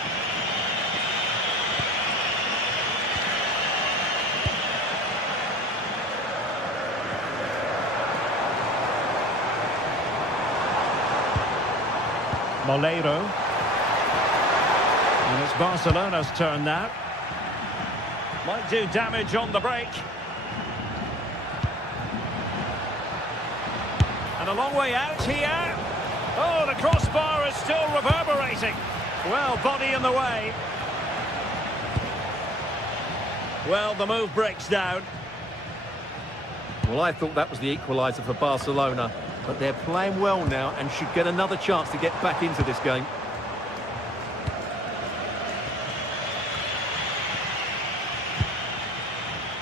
Moleiro. And it's Barcelona's turn now. Might do damage on the break. And a long way out here. Oh, the crossbar is still reverberating. Well, body in the way. Well, the move breaks down. Well, I thought that was the equaliser for Barcelona, but they're playing well now and should get another chance to get back into this game.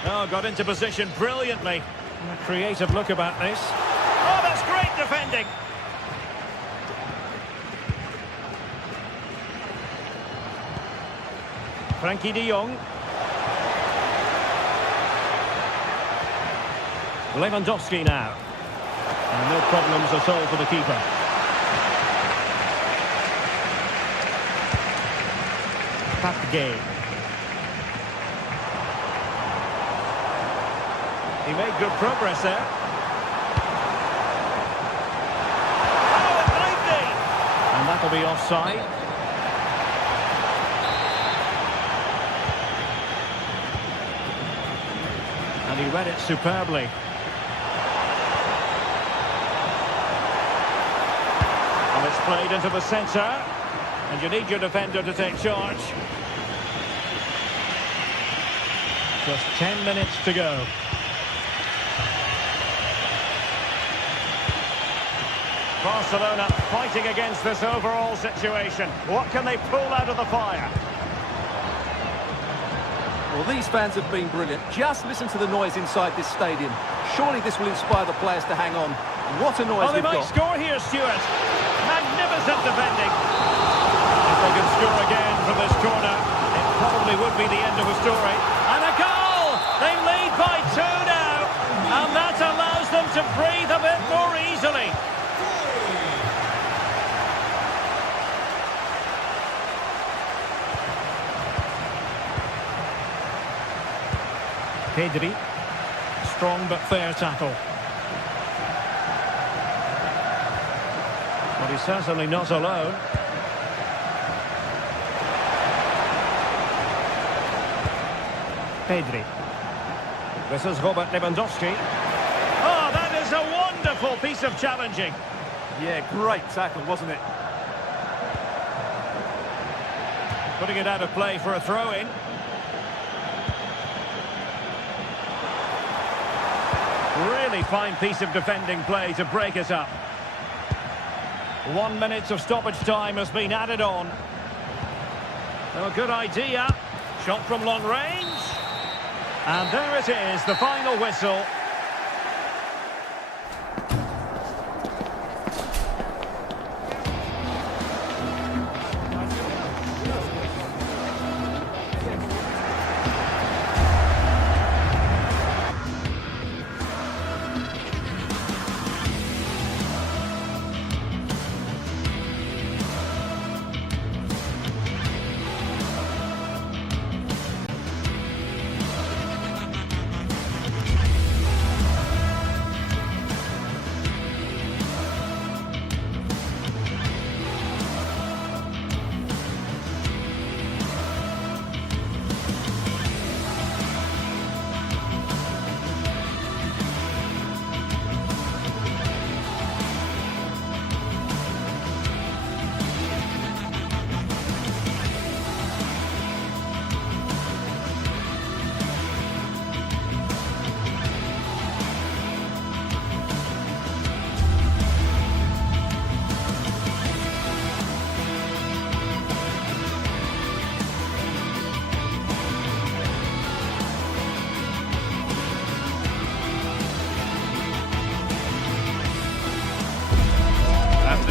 Oh, got into position brilliantly. A creative look about this. Oh, that's great defending. Frankie de Jong. Lewandowski now. And no problems at all for the keeper. Papgay. He made good progress there. Oh, it might be! And that'll be offside. And he read it superbly. And it's played into the centre. And you need your defender to take charge. Just 10 minutes to go. Barcelona fighting against this overall situation. What can they pull out of the fire? Well, these fans have been brilliant. Just listen to the noise inside this stadium. Surely this will inspire the players to hang on. What a noise they we've might got. score here, Stuart. Magnificent defending. If they can score again from this corner, it probably would be the end of the story. And a goal! They lead by 2 now. And that allows them to breathe a bit more easily. Pedri, strong but fair tackle. But he's certainly not alone. Pedri. This is Robert Lewandowski. Oh, that is a wonderful piece of challenging. Yeah, great tackle, wasn't it? Putting it out of play for a throw-in. Really fine piece of defending play to break it up. 1 minute of stoppage time has been added on. Oh, good idea. Shot from long range. And there it is, the final whistle.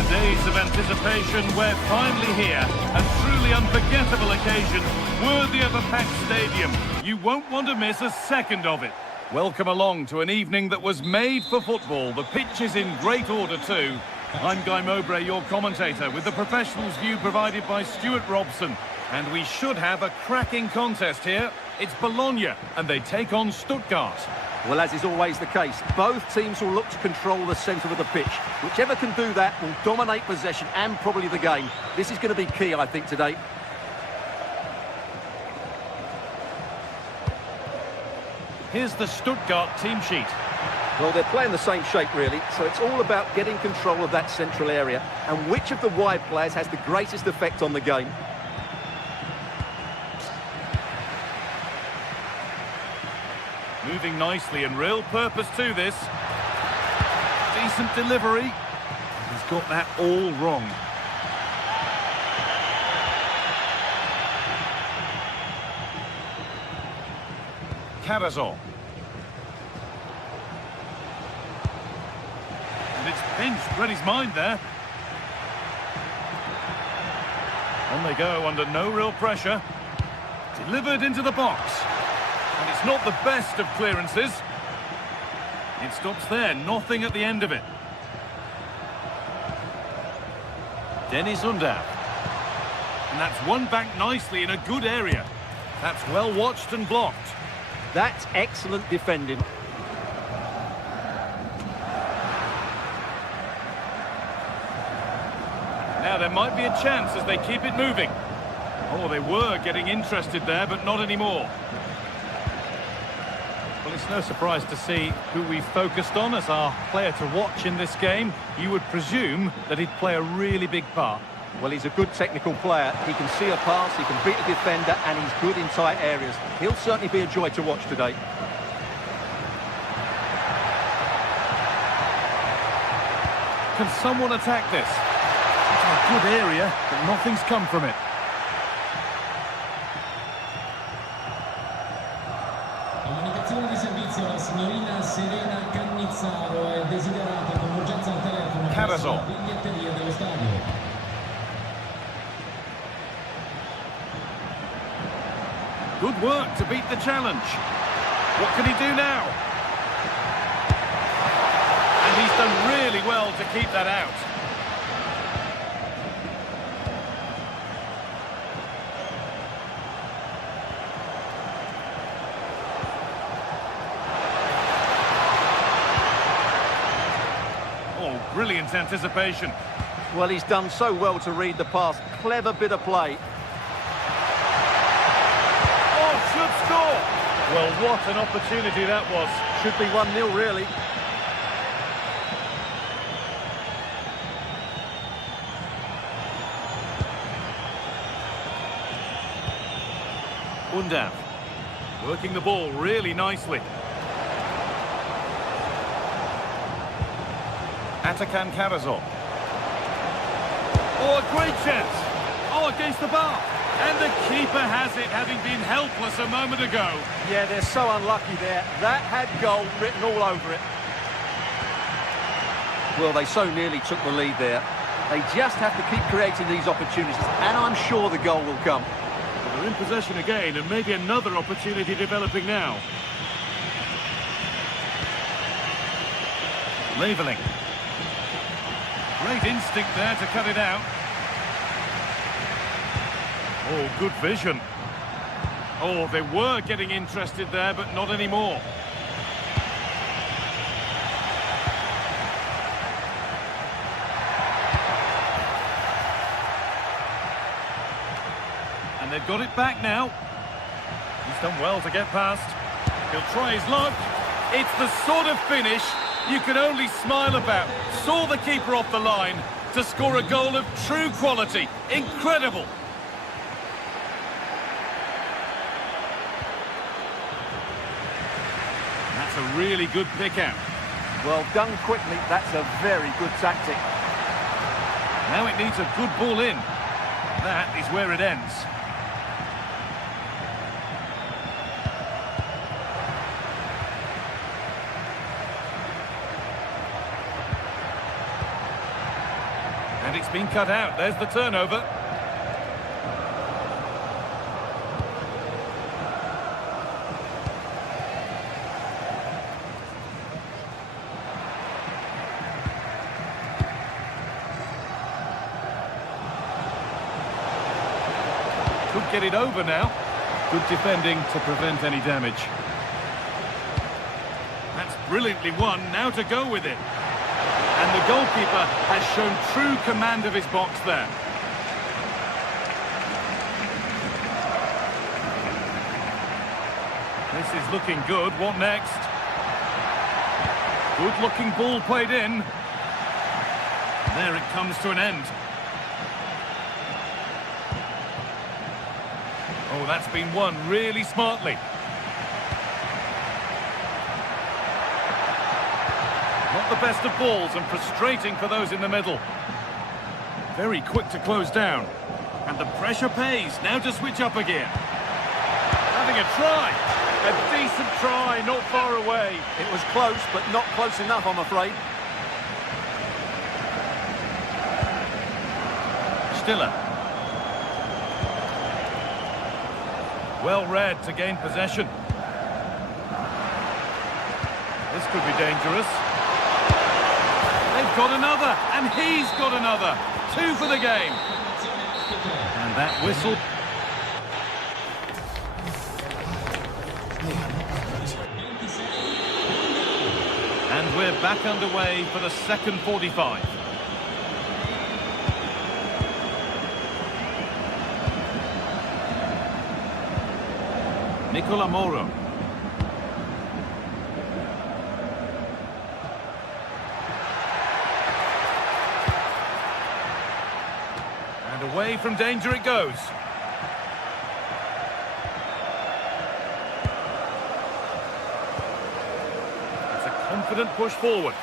Days of anticipation, we're finally here, and truly truly unforgettable occasion, worthy of a packed stadium. You won't want to miss a second of it. Welcome along to an evening that was made for football. The pitch is in great order too. I'm Guy Mowbray, your commentator, with the professionals' view provided by Stuart Robson. And we should have a cracking contest here. It's Bologna, and they take on Stuttgart. Well, as is always the case, both teams will look to control the centre of the pitch. Whichever can do that will dominate possession and probably the game. This is going to be key, I think, today. Here's the Stuttgart team sheet. Well, they're playing the same shape, really, so it's all about getting control of that central area and which of the wide players has the greatest effect on the game. Moving nicely and real purpose to this. Decent delivery. He's got that all wrong. Carazol. And it's pinched, read his mind there. On they go under no real pressure. Delivered into the box. And it's not the best of clearances. It stops there, nothing at the end of it. Dennis Undav. And that's won back nicely in a good area. That's well watched and blocked. That's excellent defending. Now there might be a chance as they keep it moving. Oh, they were getting interested there, but not anymore. Well, it's no surprise to see who we focused on as our player to watch in this game. You would presume that he'd play a really big part. Well, he's a good technical player. He can see a pass, he can beat a defender, and he's good in tight areas. He'll certainly be a joy to watch today. Can someone attack this? It's a good area, but nothing's come from it. Comunicazione di servizio, la signorina Serena Cannizzaro è desiderata con urgenza al telefono presso la biglietteria dello stadio. Good work to beat the challenge. What can he do now? And he's done really well to keep that out. Oh, brilliant anticipation. Well, he's done so well to read the pass. Clever bit of play. Should score. Well, what an opportunity that was. Should be 1-0, really. Undav working the ball really nicely. Atakan Carazol. Oh, a great chance. Oh, against the bar. And the keeper has it, having been helpless a moment ago. Yeah, they're so unlucky there. That had goal written all over it. Well, they so nearly took the lead there. They just have to keep creating these opportunities, and I'm sure the goal will come. Well, they're in possession again, and maybe another opportunity developing now. Leveling. Great instinct there to cut it out. Oh, good vision. Oh, they were getting interested there, but not anymore. And they've got it back now. He's done well to get past. He'll try his luck. It's the sort of finish you can only smile about. Saw the keeper off the line to score a goal of true quality. Incredible. That's a really good pick out. Well, done quickly. That's a very good tactic. Now it needs a good ball in. That is where it ends. And it's been cut out. There's the turnover. get it over now. Good defending to prevent any damage. That's brilliantly won, now to go with it. And the goalkeeper has shown true command of his box there. This is looking good. What next? Good-looking ball played in. There it comes to an end. Oh, that's been won really smartly. Not the best of balls and frustrating for those in the middle. Very quick to close down. And the pressure pays. Now to switch up again. Having a try. A decent try, not far away. It was close, but not close enough, I'm afraid. Stiller. Well read to gain possession. This could be dangerous. They've got another, and he's got another. 2 for the game. And that whistle. And we're back underway for the second 45. Nicola Moro. And away from danger it goes. It's a confident push forward.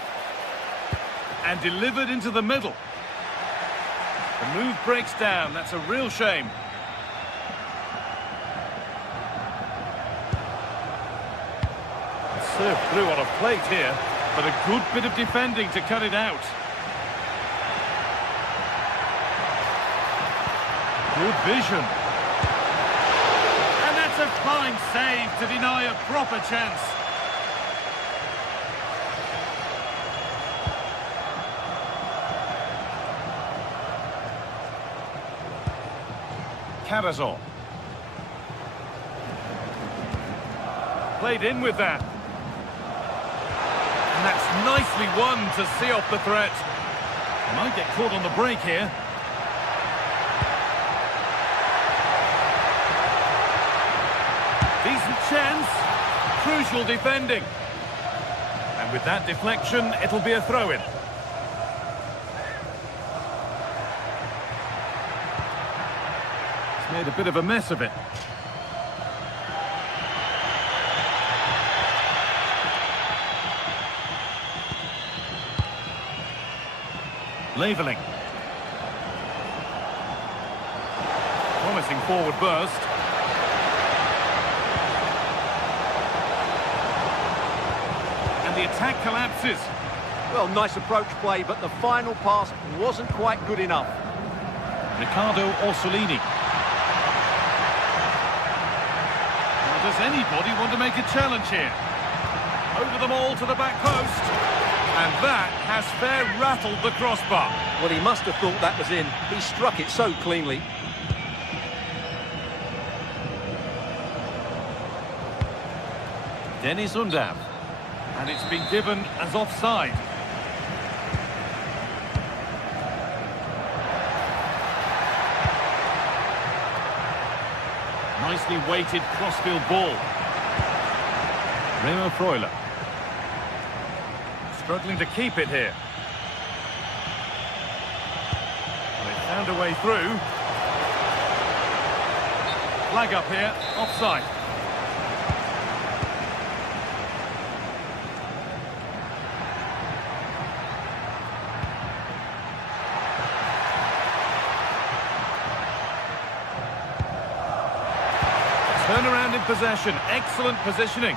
And delivered into the middle. The move breaks down. That's a real shame. Served through on a plate here, but a good bit of defending to cut it out. Good vision. And that's a fine save to deny a proper chance. Carazol. Played in with that. And that's nicely won to see off the threat. Might get caught on the break here. Decent chance. Crucial defending. And with that deflection, it'll be a throw-in. He's made a bit of a mess of it. Leveling. Promising forward burst. And the attack collapses. Well, nice approach play, but the final pass wasn't quite good enough. Riccardo Orsolini. Well, does anybody want to make a challenge here? Over them all to the back post. And that has fair rattled the crossbar. Well, he must have thought that was in. He struck it so cleanly. Denis Undav. And it's been given as offside. Nicely weighted crossfield ball. Remo Freuler. Struggling to keep it here. They found a way through. Flag up here, offside. Turn around in possession, excellent positioning.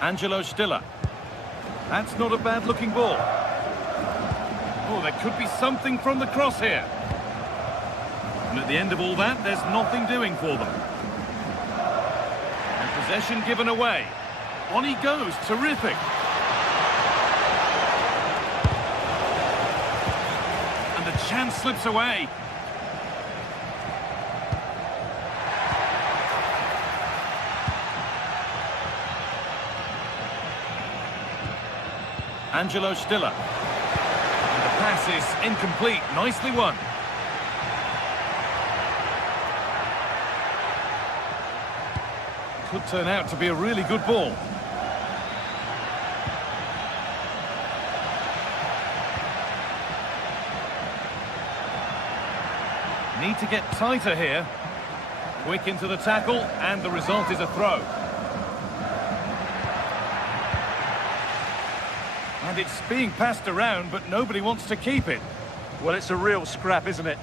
Angelo Stiller. That's not a bad-looking ball. Oh, there could be something from the cross here. And at the end of all that, there's nothing doing for them. And possession given away. On he goes, terrific. chance slips away. Angelo Stiller. And the pass is incomplete. Nicely won. Could turn out to be a really good ball. Need to get tighter here. Quick into the tackle, and the result is a throw. And it's being passed around, but nobody wants to keep it. Well, it's a real scrap, isn't it?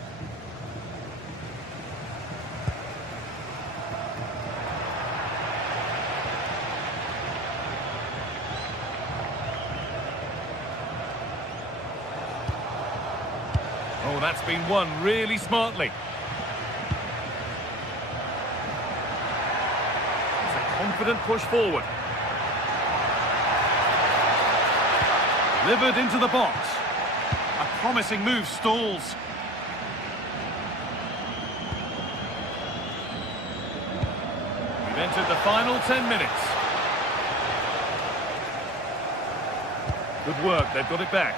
Oh, that's been won really smartly. It's a confident push forward. Delivered into the box. A promising move stalls. We've entered the final 10 minutes. Good work, they've got it back.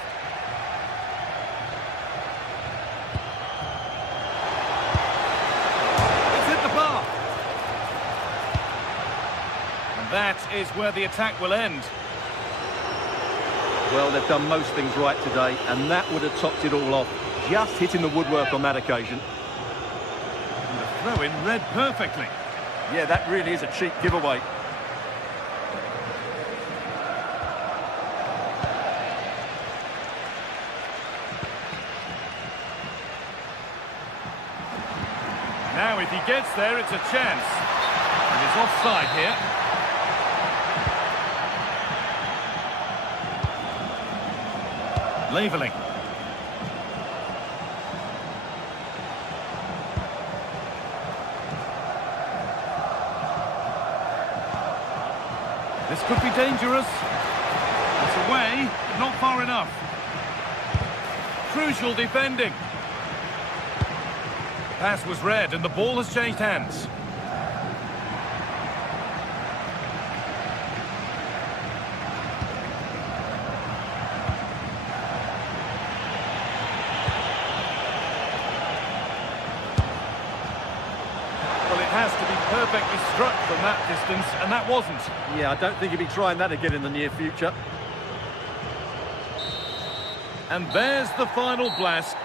It's hit the bar. And that is where the attack will end. Well, they've done most things right today, and that would have topped it all off. Just hitting the woodwork on that occasion. And the throw-in read perfectly. Yeah, that really is a cheap giveaway. Now, if he gets there, it's a chance. And he's offside here. Leveling. This could be dangerous. It's away, but not far enough. Crucial defending. Pass was read and the ball has changed hands. Has to be perfectly struck from that distance, and that wasn't. Yeah, I don't think he'll be trying that again in the near future. And there's the final blast.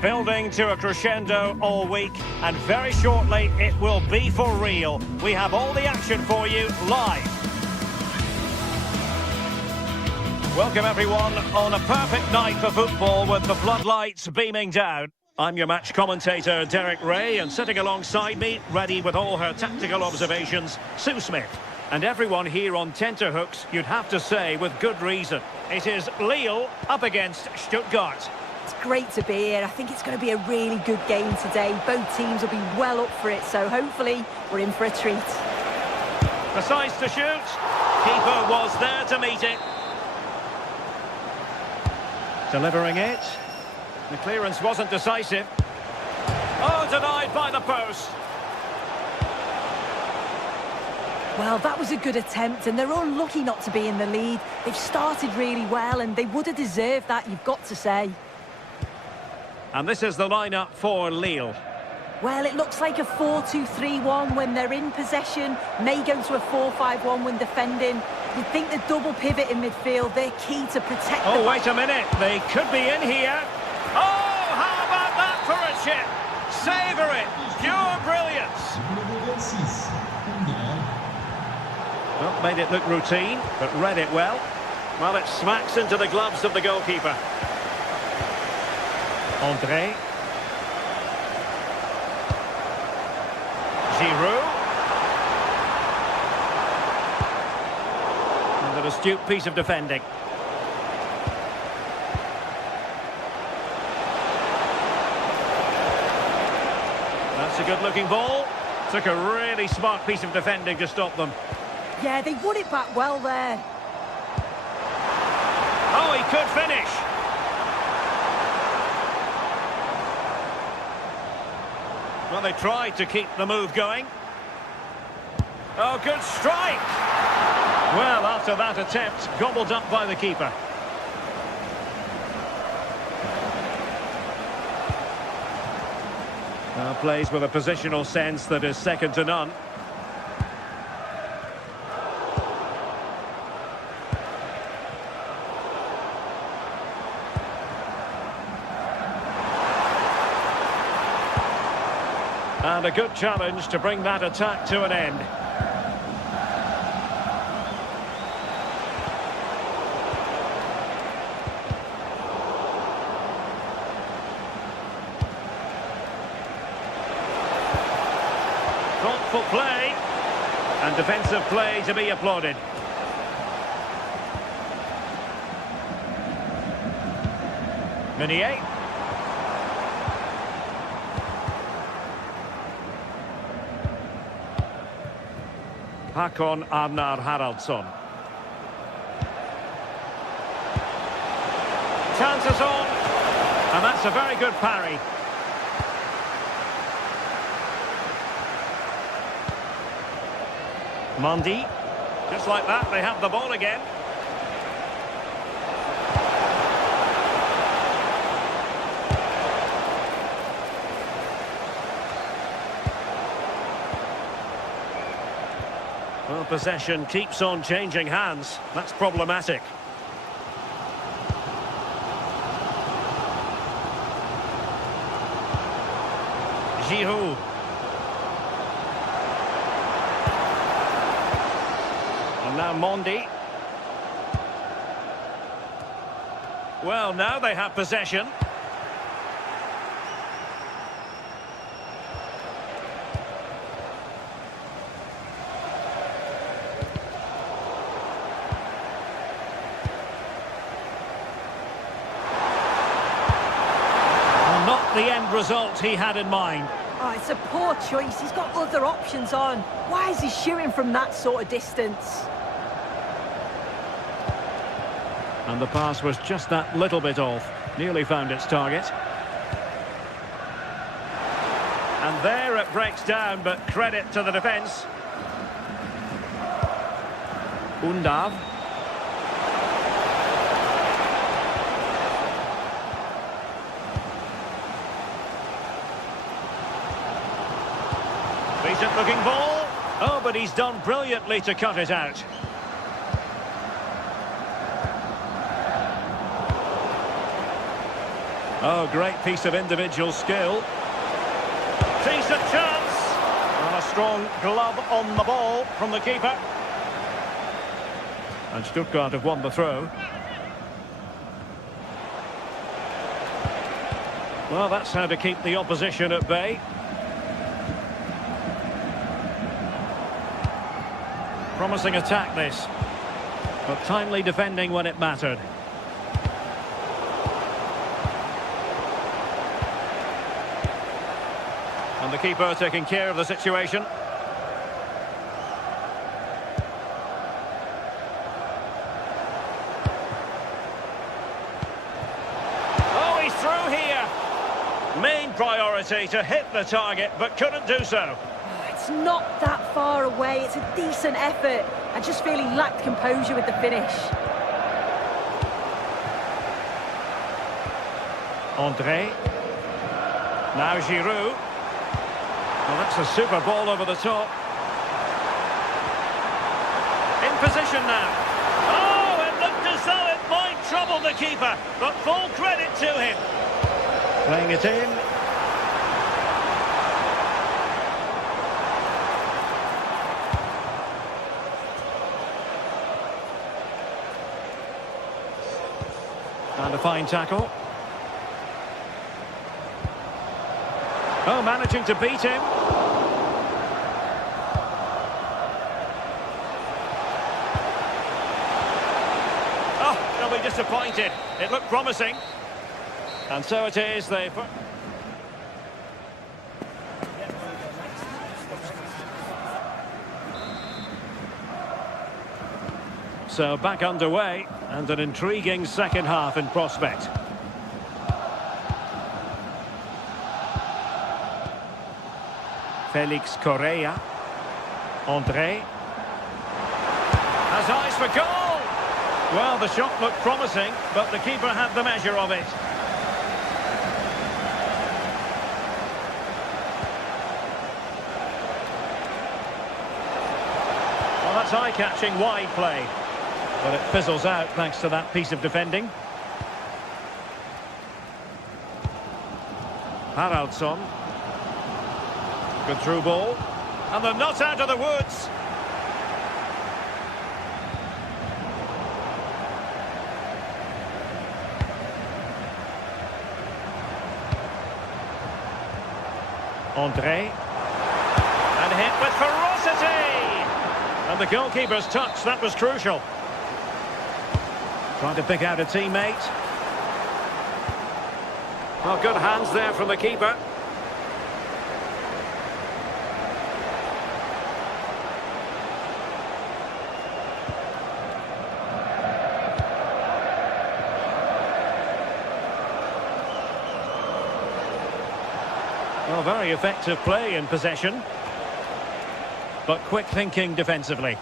Building to a crescendo all week, and very shortly it will be for real. We have all the action for you live. Welcome everyone on a perfect night for football with the floodlights beaming down. I'm your match commentator Derek Ray, and sitting alongside me, ready with all her tactical observations, Sue Smith. And everyone here on tenterhooks, you'd have to say, with good reason. It is Lille up against Stuttgart. It's great to be here. I think it's going to be a really good game today. Both teams will be well up for it, so hopefully we're in for a treat. Decides to shoot. Keeper was there to meet it. Delivering it. The clearance wasn't decisive. Oh, denied by the post. Well, that was a good attempt, and they're unlucky not to be in the lead. They've started really well, and they would have deserved that, you've got to say. And this is the lineup for Lille. Well, it looks like a 4-2-3-1 when they're in possession. May go to a 4-5-1 when defending. You'd think the double pivot in midfield, they're key to protect the... Oh, wait a minute. They could be in here. Oh, how about that for a chip? Savour it. Pure brilliance. Well, made it look routine, but read it well. Well, it smacks into the gloves of the goalkeeper. André. Giroud. And an astute piece of defending. That's a good-looking ball. Took a really smart piece of defending to stop them. Yeah, they won it back well there. Oh, he could finish. Well, they tried to keep the move going. Oh, good strike. Well, after that attempt, gobbled up by the keeper. Plays with a positional sense that is second to none. And a good challenge to bring that attack to an end. Thoughtful play. And defensive play to be applauded. Meunier. Håkon Arnar Haraldsson. Chances on. And that's a very good parry. Mondi. Just like that, they have the ball again. Well, possession keeps on changing hands. That's problematic. Giroud. And now Mondi. Well, now they have possession. Not the end result he had in mind. Oh, it's a poor choice. He's got other options on. Why is he shooting from that sort of distance? And the pass was just that little bit off. Nearly found its target. And there it breaks down, but credit to the defence. Undav. Decent looking ball. Oh, but he's done brilliantly to cut it out. Oh, great piece of individual skill. Decent chance. And a strong glove on the ball from the keeper. And Stuttgart have won the throw. Well, that's how to keep the opposition at bay. Promising attack this, but timely defending when it mattered. And the keeper taking care of the situation. Oh, he's through here. Main priority to hit the target, but couldn't do so. It's not that far away. It's a decent effort. I just feel he lacked composure with the finish. André. Now Giroud. Well, that's a super ball over the top. In position now. Oh, it looked as though it might trouble the keeper, but full credit to him. Playing it in. And a fine tackle. Oh, managing to beat him. Oh, they'll be disappointed. It looked promising. And so it is. They put... So back underway, and an intriguing second half in prospect. Felix Correa. André. Has eyes for goal! Well, the shot looked promising, but the keeper had the measure of it. Well, that's eye-catching wide play. But it fizzles out thanks to that piece of defending. Haraldsson. Good through ball. And they're not out of the woods. André. And hit with ferocity. And the goalkeeper's touch, that was crucial. Trying to pick out a teammate. Well, good hands there from the keeper. Well, very effective play in possession, but quick thinking defensively.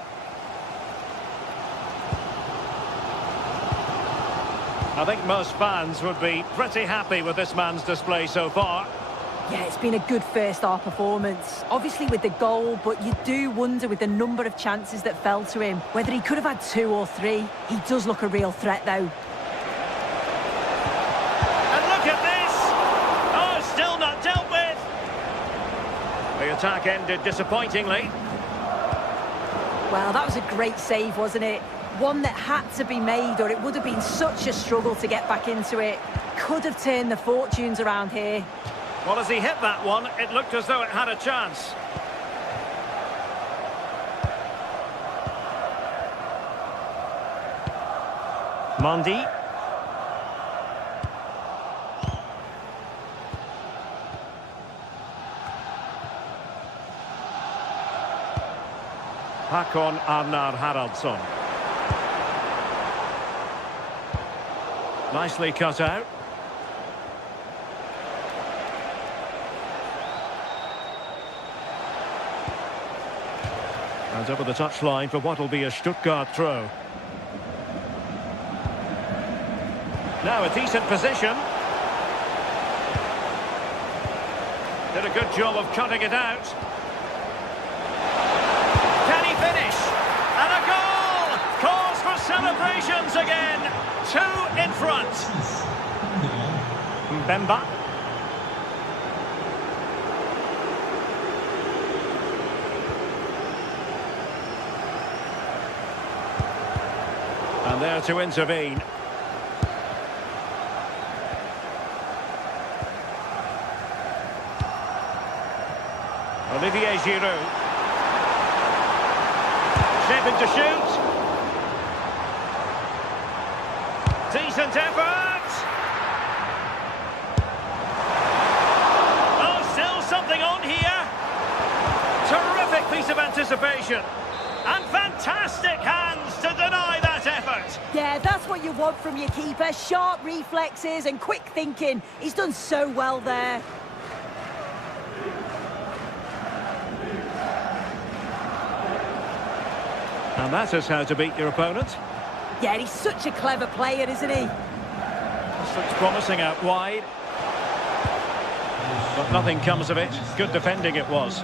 I think most fans would be pretty happy with this man's display so far. Yeah, it's been a good first half performance. Obviously with the goal, but you do wonder with the number of chances that fell to him, whether he could have had 2 or 3. He does look a real threat, though. And look at this! Oh, still not dealt with! The attack ended disappointingly. Well, that was a great save, wasn't it? One that had to be made, or it would have been such a struggle to get back into it. Could have turned the fortunes around here. Well, as he hit that one, it looked as though it had a chance. Mondi. Hakon Arnar Haraldsson. Nicely cut out. And over the touchline for what will be a Stuttgart throw. Now a decent position. Did a good job of cutting it out. Can he finish? And a goal! Cause for celebrations again. 2 in front. Mbemba. And there to intervene. Olivier Giroud. Shaping to shoot. Decent effort. Oh, still something on here. Terrific piece of anticipation. And fantastic hands to deny that effort. Yeah, that's what you want from your keeper. Sharp reflexes and quick thinking. He's done so well there. And that is how to beat your opponent. Yeah, he's such a clever player, isn't he? This looks promising out wide. But nothing comes of it. Good defending it was.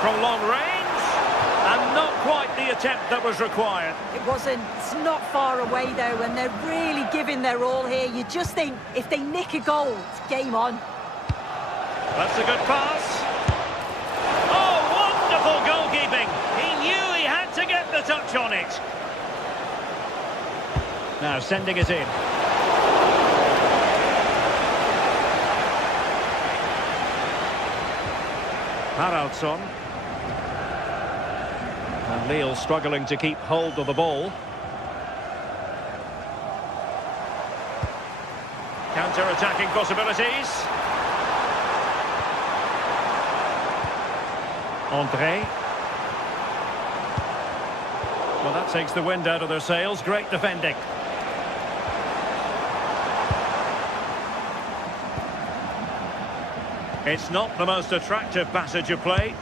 From long range, and not quite the attempt that was required. It wasn't. It's not far away, though, and they're really giving their all here. You just think, if they nick a goal, it's game on. That's a good pass. Oh, wonderful goalkeeping. He knew he had to get the touch on it. Now sending it in. Haraldsson. And Lille struggling to keep hold of the ball. Counter-attacking possibilities. André. Well, that takes the wind out of their sails. Great defending. It's not the most attractive passage of play.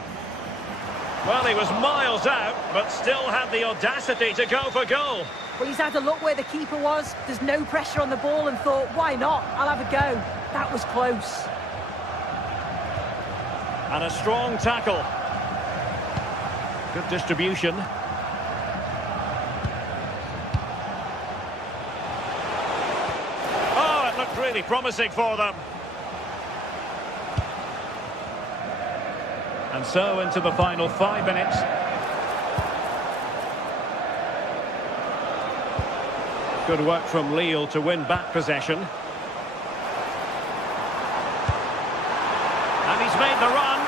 Well, he was miles out, but still had the audacity to go for goal. Well, he's had a look where the keeper was. There's no pressure on the ball and thought, why not? I'll have a go. That was close. And a strong tackle. Good distribution. Oh, it looked really promising for them. And so into the final 5 minutes. Good work from Lille to win back possession. And he's made the run.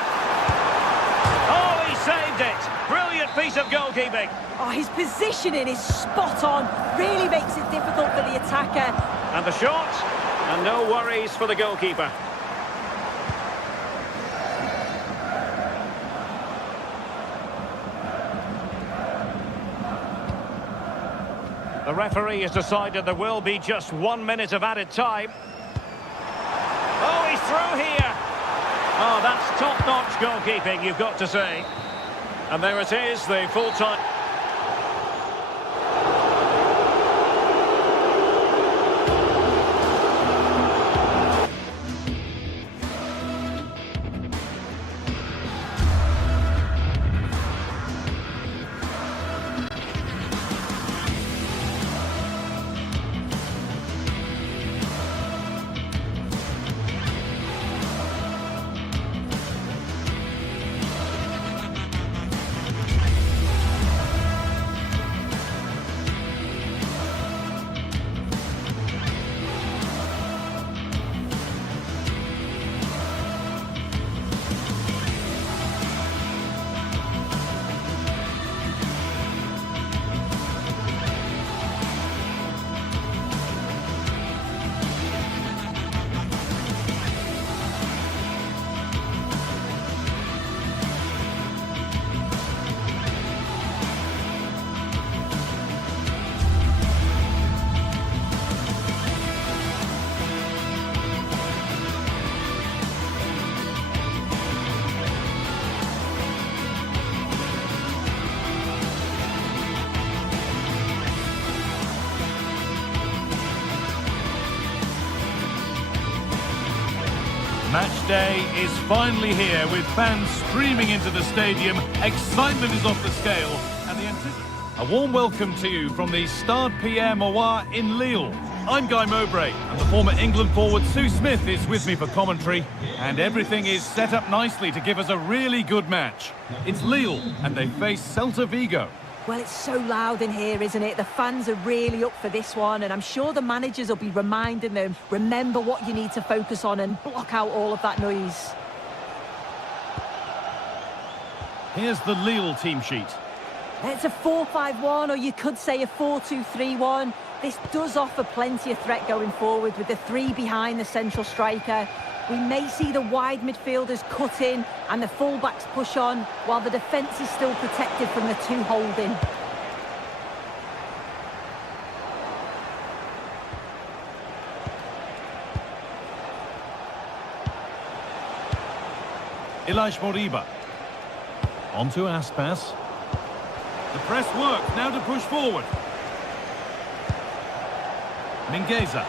Oh, he saved it. Brilliant piece of goalkeeping. Oh, his positioning is spot on. Really makes it difficult for the attacker. And the shot. And no worries for the goalkeeper. The referee has decided there will be just 1 minute of added time. Oh, he's through here. Oh, that's top-notch goalkeeping, you've got to say. And there it is, the full-time... Match day is finally here with fans streaming into the stadium. Excitement is off the scale and the a warm welcome to you from the Stade Pierre Mauroy in Lille. I'm Guy Mowbray and the former England forward Sue Smith is with me for commentary, and everything is set up nicely to give us a really good match. It's Lille and they face Celta Vigo. Well, it's so loud in here, isn't it? The fans are really up for this one, and I'm sure the managers will be reminding them, remember what you need to focus on and block out all of that noise. Here's the Lille team sheet. It's a 4-5-1, or you could say a 4-2-3-1. This does offer plenty of threat going forward with the three behind the central striker. We may see the wide midfielders cut in and the fullbacks push on, while the defence is still protected from the two holding. Ilaix Moriba. On to Aspas. The press works, now to push forward. Mingueza.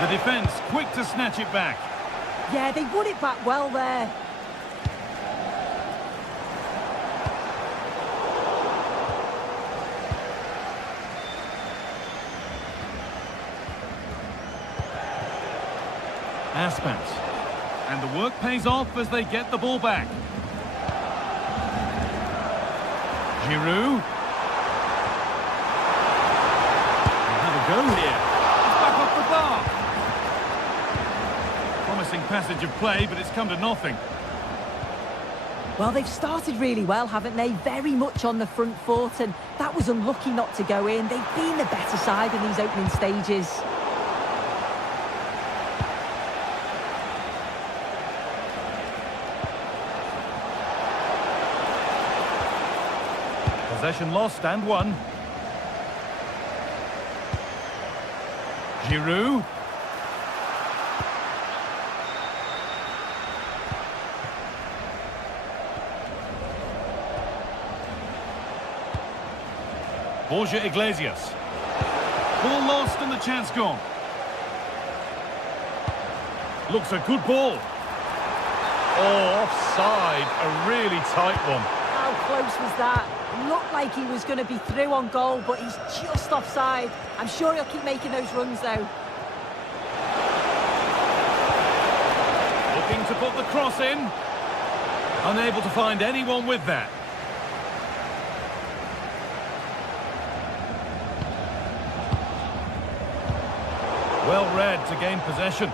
The defence, quick to snatch it back. Yeah, they won it back well there. Aspas. And the work pays off as they get the ball back. Giroud. Have a go here. It's back off the bar. Promising passage of play, but it's come to nothing. Well, they've started really well, haven't they? Very much on the front foot, and that was unlucky not to go in. They've been the better side in these opening stages. Possession lost and won. Giroud. Borja Iglesias. Ball lost and the chance gone. Looks a good ball. Oh, offside. A really tight one. How close was that? Looked like he was going to be through on goal, but he's just offside. I'm sure he'll keep making those runs, though. Looking to put the cross in. Unable to find anyone with that. Well read to gain possession.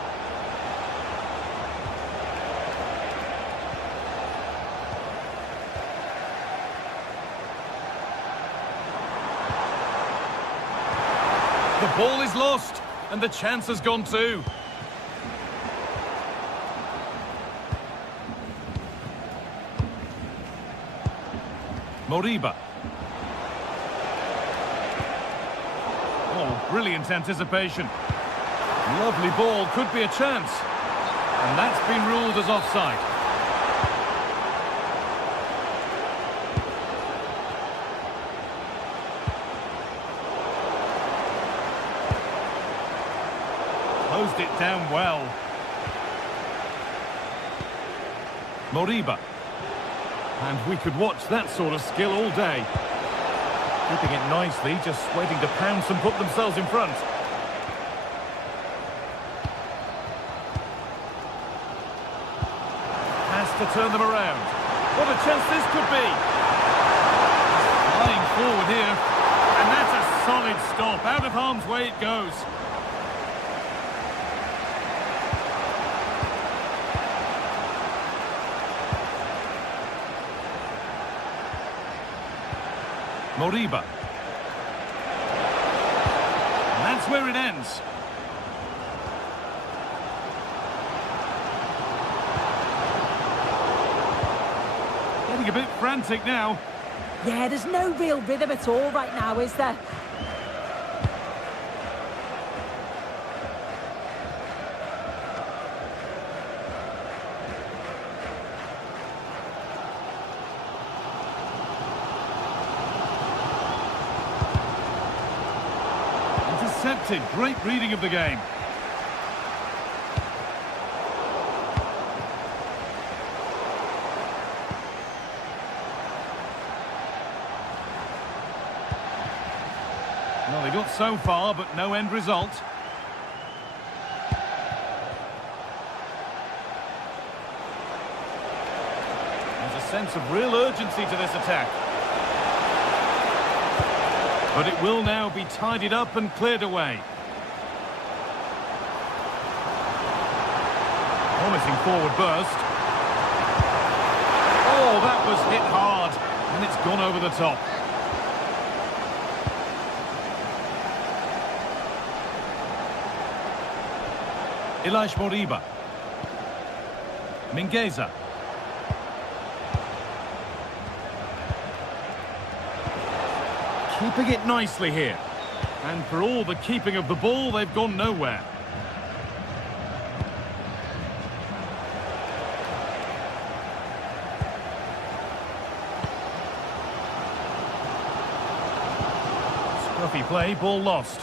The ball is lost, and the chance has gone too. Moriba. Oh, brilliant anticipation. Lovely ball, could be a chance. And that's been ruled as offside. Closed it down well. Moriba. And we could watch that sort of skill all day. Keeping it nicely, just waiting to pounce and put themselves in front. Has to turn them around. What a chance this could be. Flying forward here. And that's a solid stop. Out of harm's way it goes. Moriba. And that's where it ends. Getting a bit frantic now. Yeah, there's no real rhythm at all right now, is there? Intercepted. Great reading of the game. Well, they got so far, but no end result. There's a sense of real urgency to this attack. But it will now be tidied up and cleared away. Promising forward burst. Oh, that was hit hard, and it's gone over the top. Ilaix Moriba. Mingueza. Keeping it nicely here. And for all the keeping of the ball, they've gone nowhere. Scruffy play, ball lost.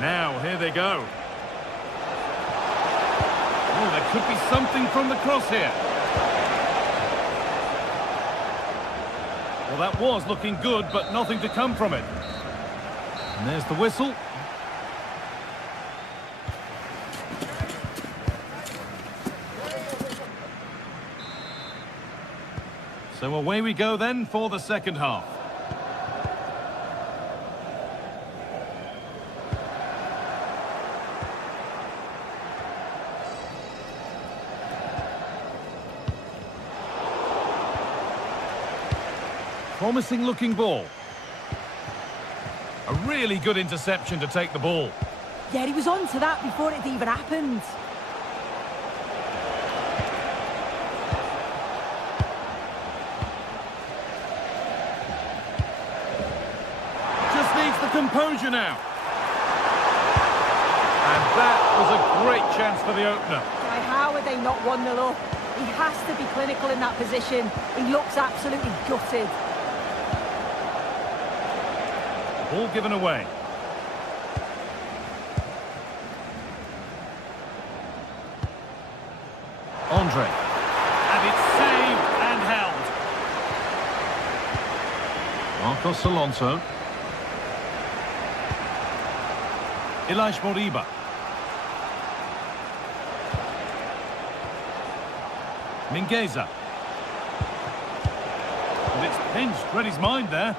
Now, here they go. Oh, there could be something from the cross here. Well, that was looking good, but nothing to come from it. And there's the whistle. So away we go then for the second half. Promising looking ball. A really good interception to take the ball. Yeah, he was on to that before it even happened. Just needs the composure now. And that was a great chance for the opener. Why, how are they not 1-0 up? He has to be clinical in that position. He looks absolutely gutted. Ball given away. Andre. And it's saved and held. Marcos Alonso. Ilaix Moriba. Mingueza. And it's pinched, read his mind there.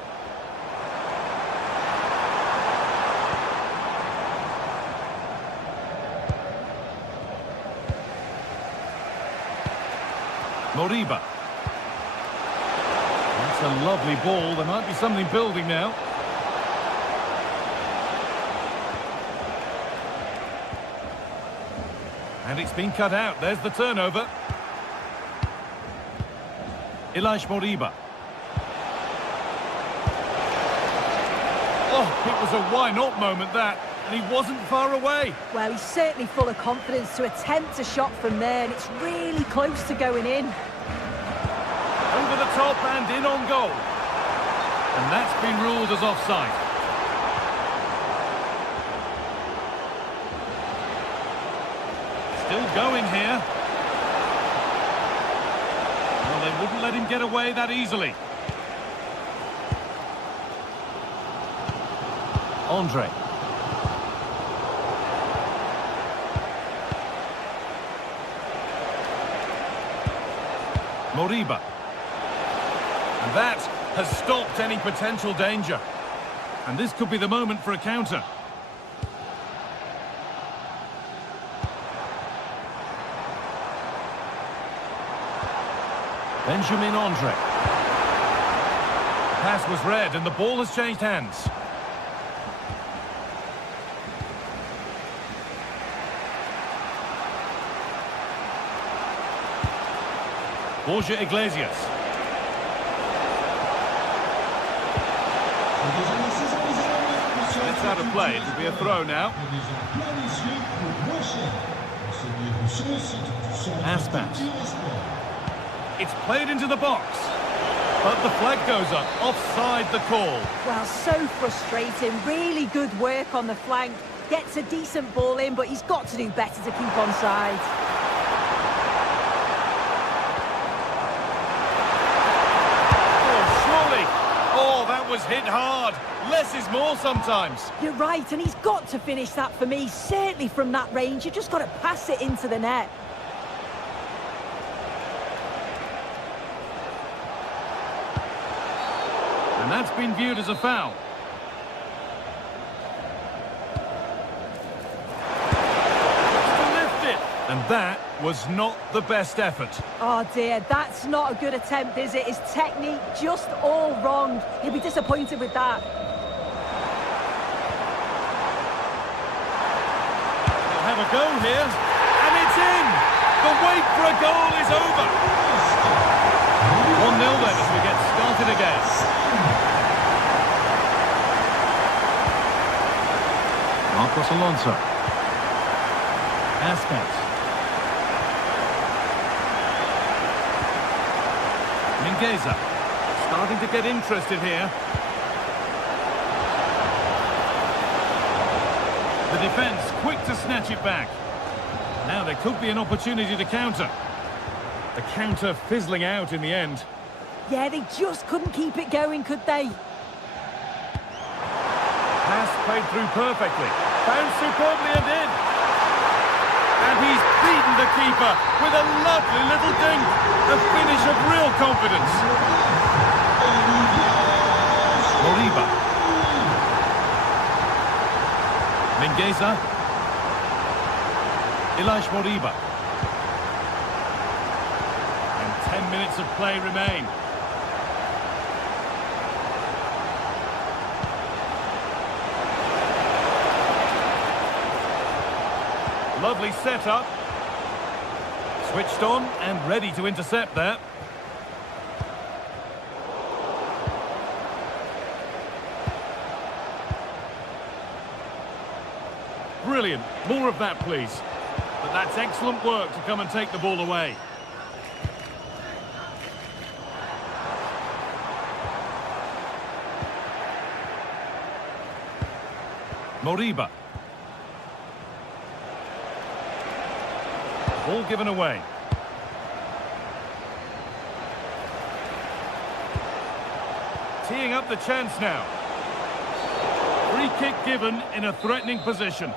Moriba. That's a lovely ball. There might be something building now. And it's been cut out. There's the turnover. Ilaix Moriba. Oh, it was a why-not moment, that. And he wasn't far away. Well, he's certainly full of confidence to attempt a shot from there, and it's really close to going in. Over the top and in on goal. And that's been ruled as offside. Still going here. Well, they wouldn't let him get away that easily. Andre. Moriba. And that has stopped any potential danger. And this could be the moment for a counter. Benjamin Andre. Pass was read and the ball has changed hands. Borja Iglesias. It's out of play. It'll be a throw now. Aspas. It's played into the box. But the flag goes up. Offside the call. Well, so frustrating. Really good work on the flank. Gets a decent ball in, but he's got to do better to keep onside. was hit hard. Less is more sometimes. You're right, and he's got to finish that for me. Certainly from that range, you just got to pass it into the net. And that's been viewed as a foul. And that was not the best effort. Oh dear, that's not a good attempt, is it? His technique just all wrong. He'll be disappointed with that. They'll have a go here, and it's in! The wait for a goal is over. 1-0 then as we get started again. Marcos Alonso. Aspas. Mingueza, starting to get interested here. The defence quick to snatch it back. Now there could be an opportunity to counter. The counter fizzling out in the end. Yeah, they just couldn't keep it going, could they? Pass played through perfectly. Bounced superbly and in. And he's beaten the keeper with a lovely little dink. A finish of real confidence. Moriba. Mingueza. Ilaix Moriba. And 10 minutes of play remain. Lovely setup. Switched on and ready to intercept there. Brilliant. More of that, please. But that's excellent work to come and take the ball away. Moriba. Ball given away. Teeing up the chance now. Free kick given in a threatening position.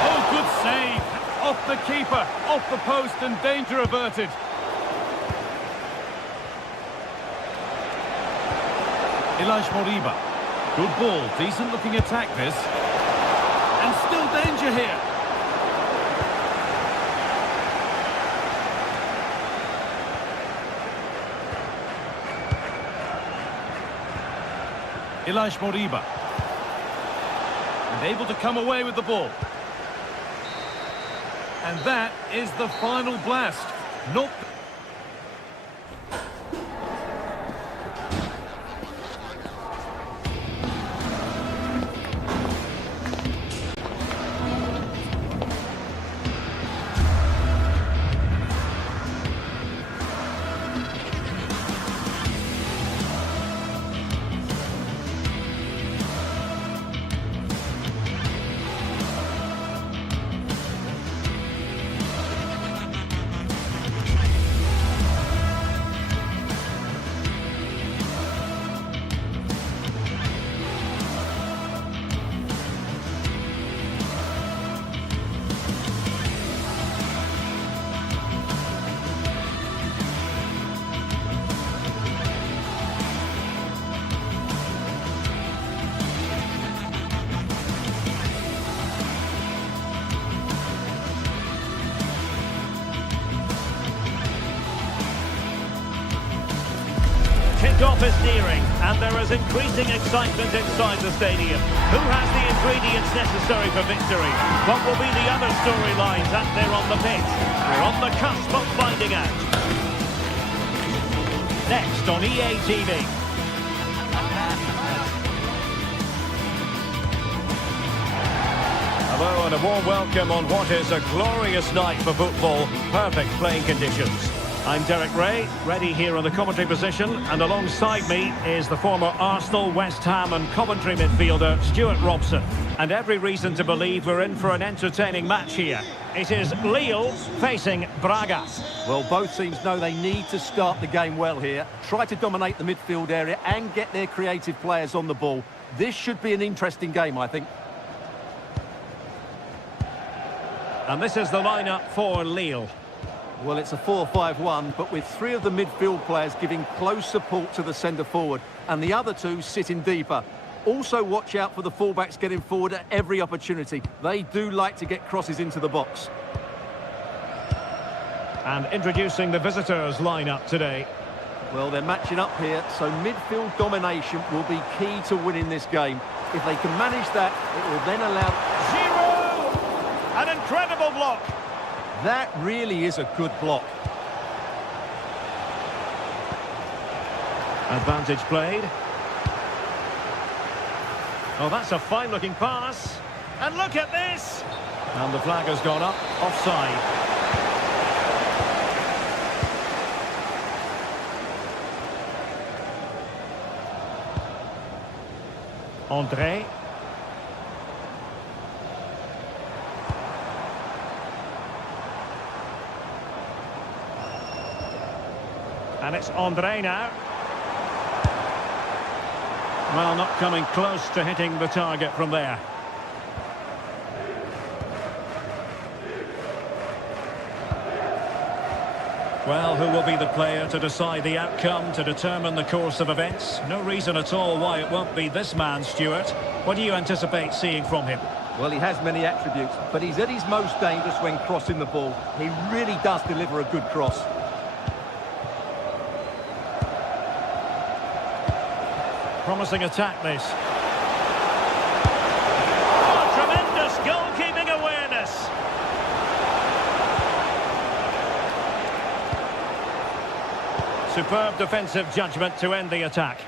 Oh, good save. Off the keeper, off the post, and danger averted. Ilaix Moriba. Good ball, decent looking attack this. And still danger here. Ilaix Moriba. And able to come away with the ball. And that is the final blast. Not... Kick-off is nearing, and there is increasing excitement inside the stadium. Who has the ingredients necessary for victory? What will be the other storylines out there on the pitch? We're on the cusp of finding out. Next on EA TV. Hello and a warm welcome on what is a glorious night for football. Perfect playing conditions. I'm Derek Ray, ready here on the commentary position, and alongside me is the former Arsenal, West Ham and Coventry midfielder Stuart Robson. And every reason to believe we're in for an entertaining match here. It is Lille facing Braga. Well, both teams know they need to start the game well here. Try to dominate the midfield area and get their creative players on the ball. This should be an interesting game, I think. And this is the lineup for Lille. Well, it's a 4-5-1, but with three of the midfield players giving close support to the centre-forward, and the other two sitting deeper. Also watch out for the fullbacks getting forward at every opportunity. They do like to get crosses into the box. And introducing the visitors' lineup today. Well, they're matching up here, so midfield domination will be key to winning this game. If they can manage that, it will then allow... Giroud! An incredible block! That really is a good block. Advantage played. Oh, that's a fine-looking pass. And look at this! And the flag has gone up, offside. André. And it's André now. Well, not coming close to hitting the target from there. Well, who will be the player to decide the outcome, to determine the course of events? No reason at all why it won't be this man, Stuart. What do you anticipate seeing from him? Well, he has many attributes, but he's at his most dangerous when crossing the ball. He really does deliver a good cross. Promising attack, this. Oh, tremendous goalkeeping awareness. Superb defensive judgment to end the attack.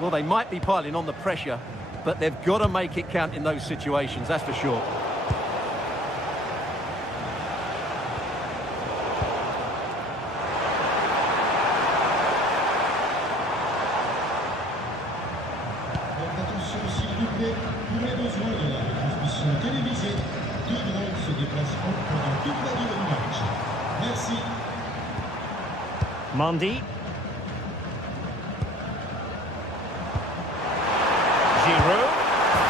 Well, they might be piling on the pressure, but they've got to make it count in those situations, that's for sure. Mondi. Giroud.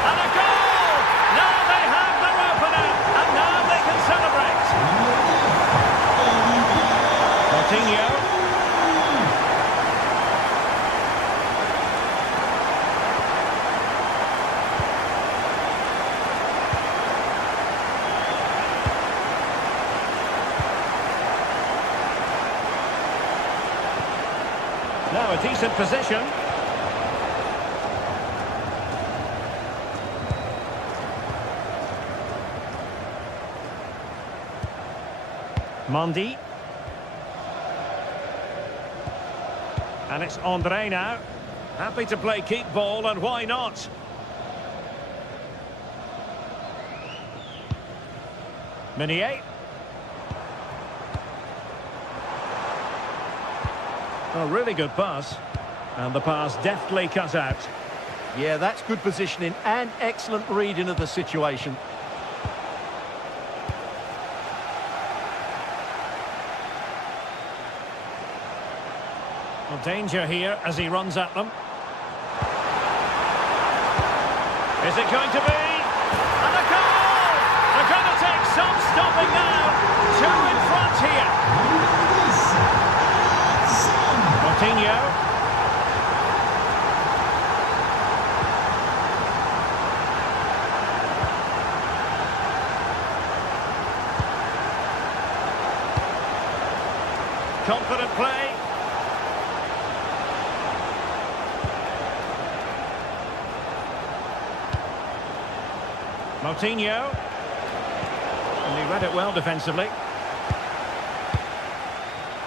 And a goal! Now they have their opener, and now they can celebrate. Coutinho. Now a decent position. Mondi. And it's André now. Happy to play keep ball, and why not? Meunier. A really good pass. And the pass deftly cut out. Yeah, that's good positioning and excellent reading of the situation. Well, danger here as he runs at them. Is it going to be? And a goal! They're going to take some stopping now. Two in front here. Coutinho. Confident play. Coutinho. And he read it well defensively.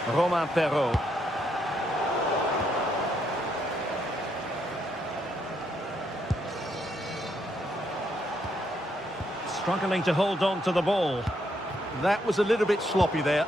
Romain Perrault. Struggling to hold on to the ball. That was a little bit sloppy there.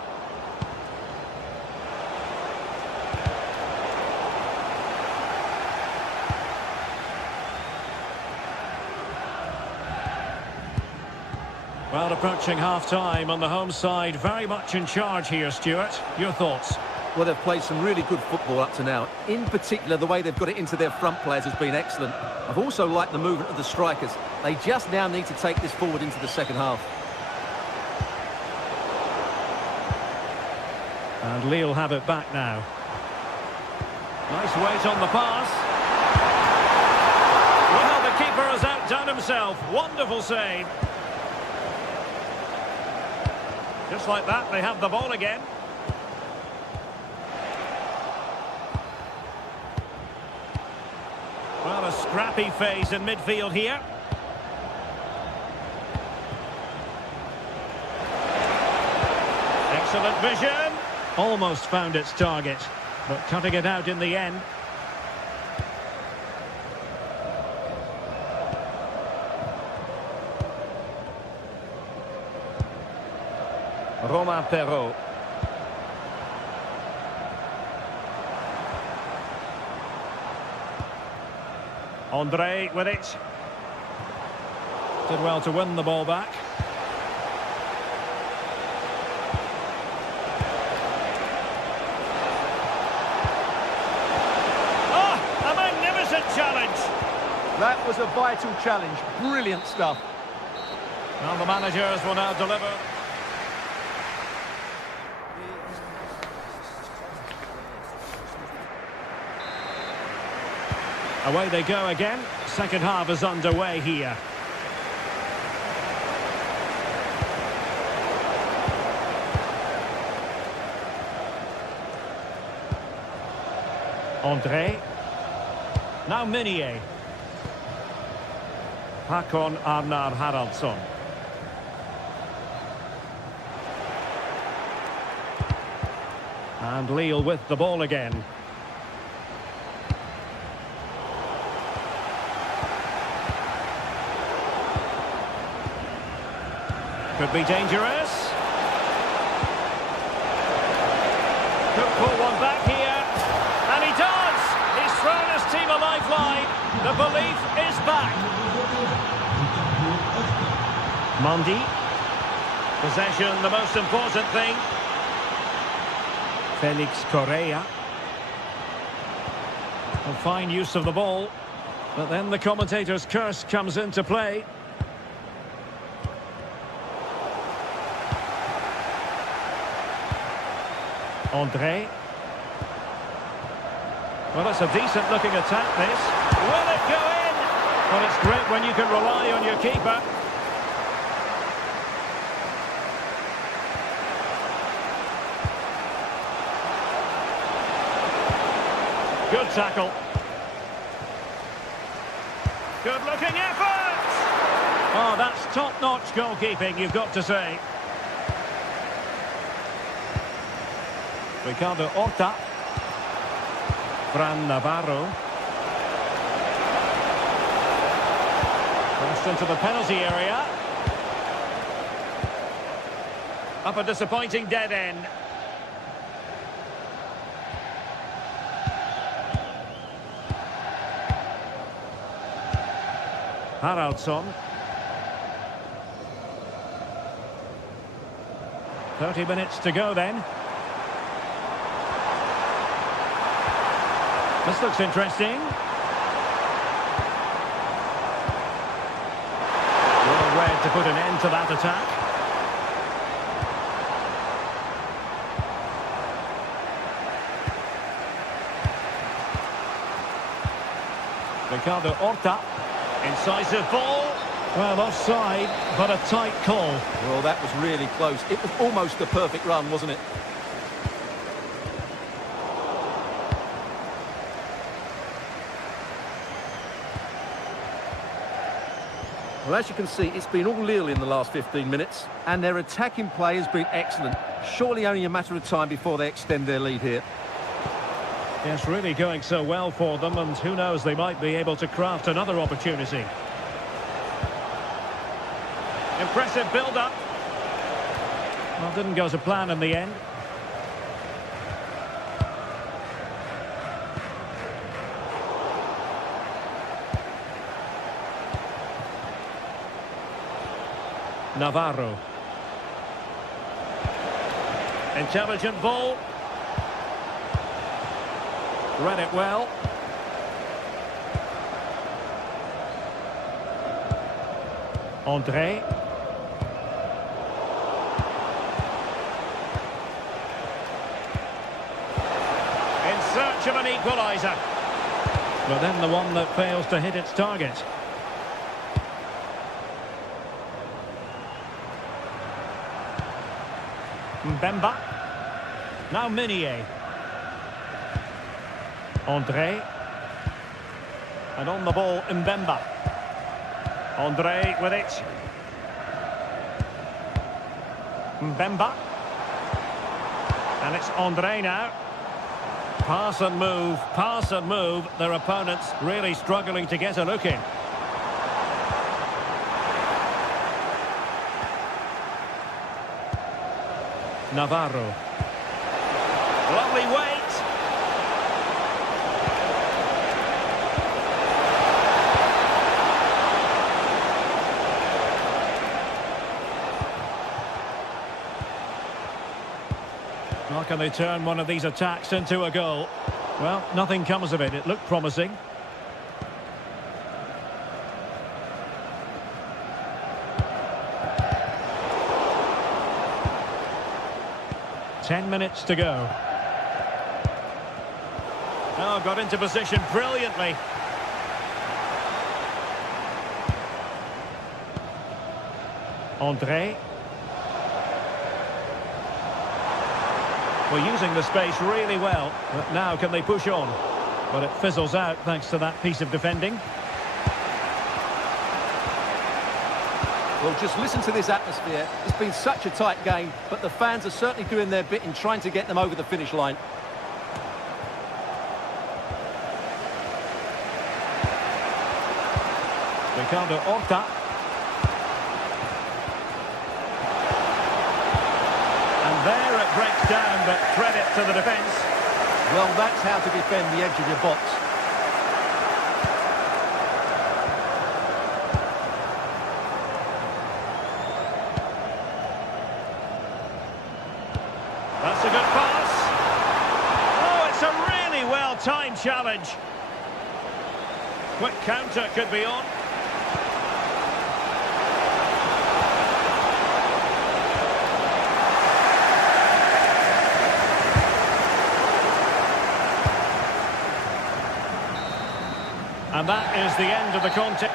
Well, approaching half-time on the home side, very much in charge here, Stuart. Your thoughts? Well, they've played some really good football up to now. In particular, the way they've got it into their front players has been excellent. I've also liked the movement of the strikers. They just now need to take this forward into the second half. And Lille have it back now. Nice weight on the pass. Well, the keeper has outdone himself. Wonderful save. Just like that, they have the ball again. Well, a scrappy phase in midfield here. Excellent vision. Almost found its target, but cutting it out in the end. Romain Perrault. Andre with it. Did well to win the ball back. Oh, a magnificent challenge. That was a vital challenge. Brilliant stuff. Well, the managers will now deliver. Away they go again. Second half is underway here. Andre. Now Meunier. Hakon Arnar Haraldsson. And Lille with the ball again. Could be dangerous. Could pull one back here. And he does! He's thrown his team a lifeline. The belief is back. Mondi. Possession, the most important thing. Felix Correa. A fine use of the ball. But then the commentator's curse comes into play. Andre. Well, it's a decent-looking attack, this. Will it go in? Well, it's great when you can rely on your keeper. Good tackle. Good-looking effort! Oh, that's top-notch goalkeeping, you've got to say. Ricardo Horta. Fran Navarro. Crossed into the penalty area. Up a disappointing dead end. Haraldsson. 30 minutes to go then. This looks interesting. Well read to put an end to that attack. Ricardo Horta. Incisive ball. Well, offside, but a tight call. Well, that was really close. It was almost the perfect run, wasn't it? Well, as you can see, it's been all Lille in the last 15 minutes, and their attacking play has been excellent. Surely only a matter of time before they extend their lead here. Yes, really going so well for them, and who knows, they might be able to craft another opportunity. Impressive build-up. Well, didn't go to plan in the end. Navarro. Intelligent ball. Read it well. André. In search of an equaliser. But then the one that fails to hit its target. Mbemba. Now Meunier. André. And on the ball, Mbemba. André with it. Mbemba. And it's André now. Pass and move, pass and move. Their opponents really struggling to get a look in. Navarro. Lovely weight. How can they turn one of these attacks into a goal? Well, nothing comes of it. It looked promising. Ten minutes to go. Oh, got into position brilliantly. André. We're using the space really well, but now can they push on? But it fizzles out thanks to that piece of defending. Well, just listen to this atmosphere. It's been such a tight game, but the fans are certainly doing their bit in trying to get them over the finish line. Ricardo Horta. And there it breaks down, but credit to the defence. Well, that's how to defend the edge of your box. That's a good pass. Oh, it's a really well-timed challenge. Quick counter could be on. And that is the end of the contest.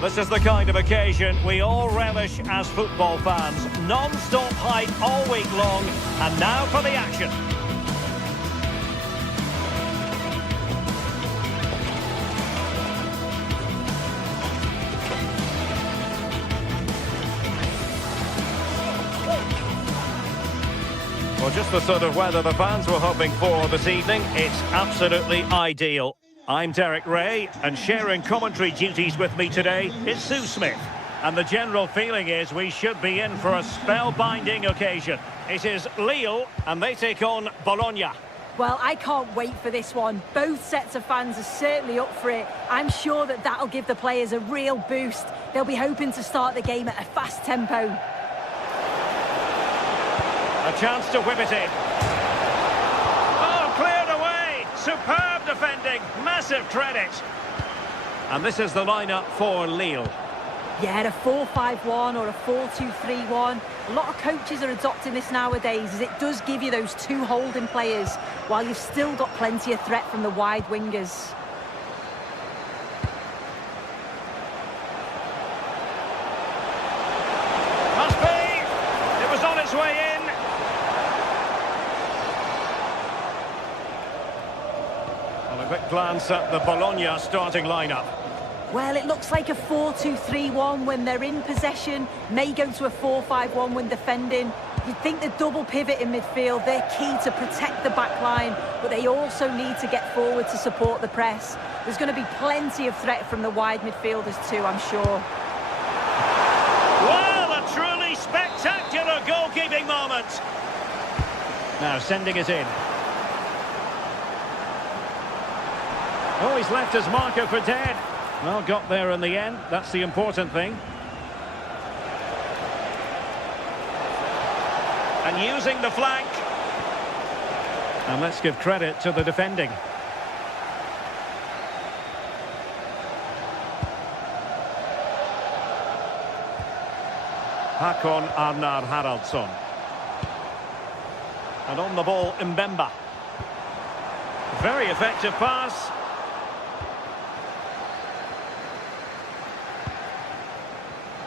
This is the kind of occasion we all relish as football fans. Non-stop hype all week long, and now for the action. Well, just the sort of weather the fans were hoping for this evening. It's absolutely ideal. I'm Derek Ray, and sharing commentary duties with me today is Sue Smith. And the general feeling is we should be in for a spellbinding occasion. It is Lille, and they take on Bologna. Well, I can't wait for this one. Both sets of fans are certainly up for it. I'm sure that that'll give the players a real boost. They'll be hoping to start the game at a fast tempo. A chance to whip it in. Oh, cleared away! Superb defending, massive credit. And this is the lineup for Lille. Yeah, a 4-5-1 or a 4-2-3-1. A lot of coaches are adopting this nowadays, as it does give you those two holding players, while you've still got plenty of threat from the wide wingers. Must be! It was on its way in. Well, a quick glance at the Bologna starting lineup. Well, it looks like a 4-2-3-1 when they're in possession, may go to a 4-5-1 when defending. You'd think the double pivot in midfield, they're key to protect the back line, but they also need to get forward to support the press. There's going to be plenty of threat from the wide midfielders too, I'm sure. Well, a truly spectacular goalkeeping moment. Now sending it in. Oh, he's left his marker for dead. Well, got there in the end. That's the important thing. And using the flank. And let's give credit to the defending. Håkon Arnar Haraldsson. And on the ball, Mbemba. Very effective pass.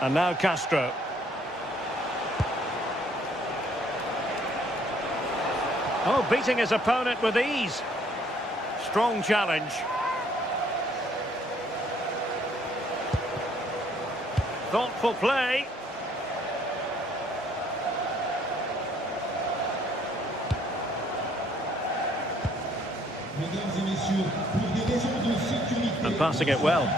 And now Castro. Oh, beating his opponent with ease. Strong challenge. Thoughtful play. And passing it well.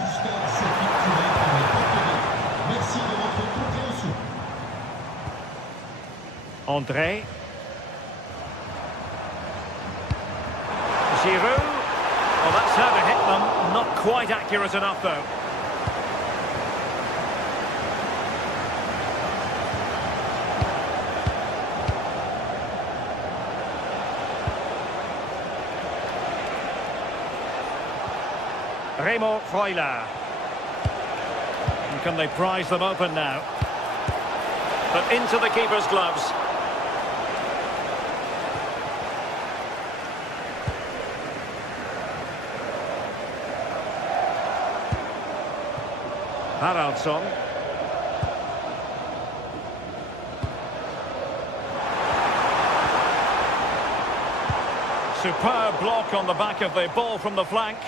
André. Giroud. Well, that's how to hit them. Not quite accurate enough, though. Remo Freuler. And can they prize them open now? But into the keeper's gloves. Haraldsson. Superb block on the back of the ball from the flank.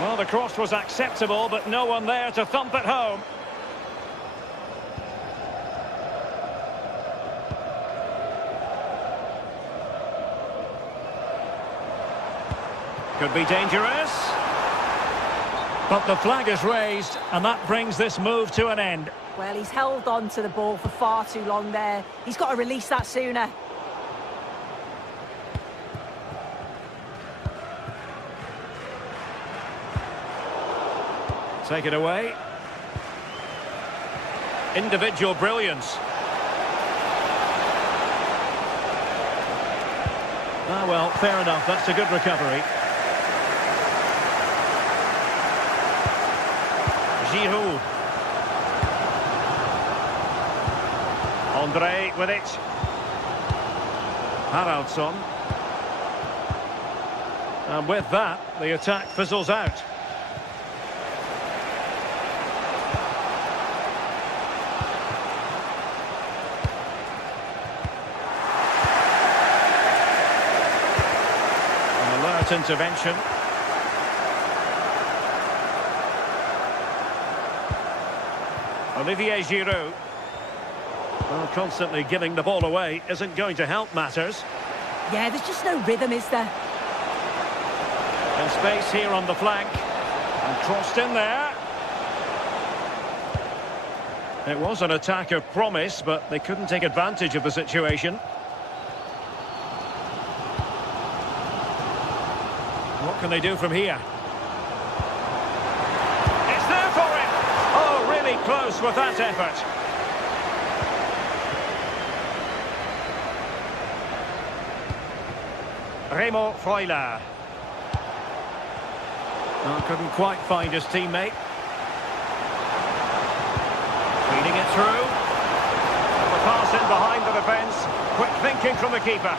Well, the cross was acceptable, but no one there to thump it home. Could be dangerous. But the flag is raised, and that brings this move to an end. Well, he's held on to the ball for far too long there. He's got to release that sooner. Take it away. Individual brilliance. Ah, well, fair enough. That's a good recovery. Giroud. André with it. Haraldsson. And with that, the attack fizzles out. Intervention. Olivier Giroud. Well, constantly giving the ball away isn't going to help matters. Yeah, there's just no rhythm, is there? And space here on the flank. And crossed in there. It was an attack of promise, but they couldn't take advantage of the situation. What can they do from here? It's there for him! Oh, really close with that effort. Remo Freuler. Oh, couldn't quite find his teammate. Feeding it through. The pass in behind the defence. Quick thinking from the keeper.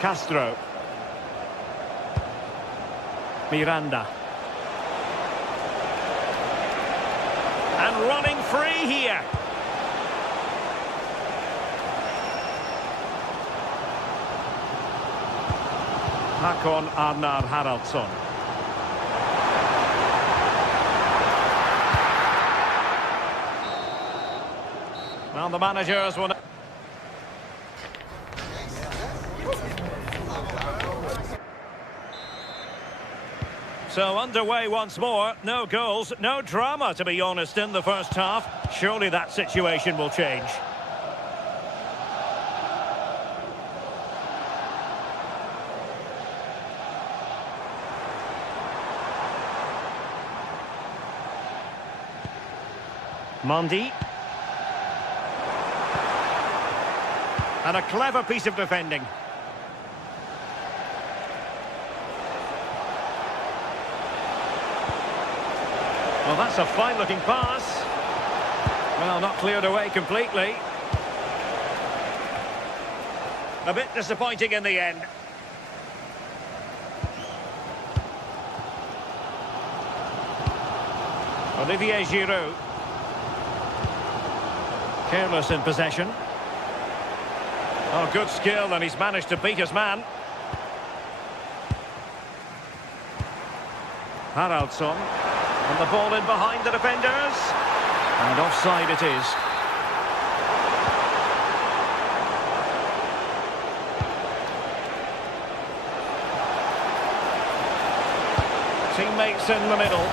Castro. Miranda. And running free here. Hakon Arnar Haraldsson. Well, the managers will... So underway once more. No goals, no drama, to be honest, in the first half. Surely that situation will change. Mondi. And a clever piece of defending. Well, that's a fine-looking pass. Well, not cleared away completely. A bit disappointing in the end. Olivier Giroud. Careless in possession. Oh, good skill, and he's managed to beat his man. Haraldsson. And the ball in behind the defenders. And offside it is. Teammates in the middle.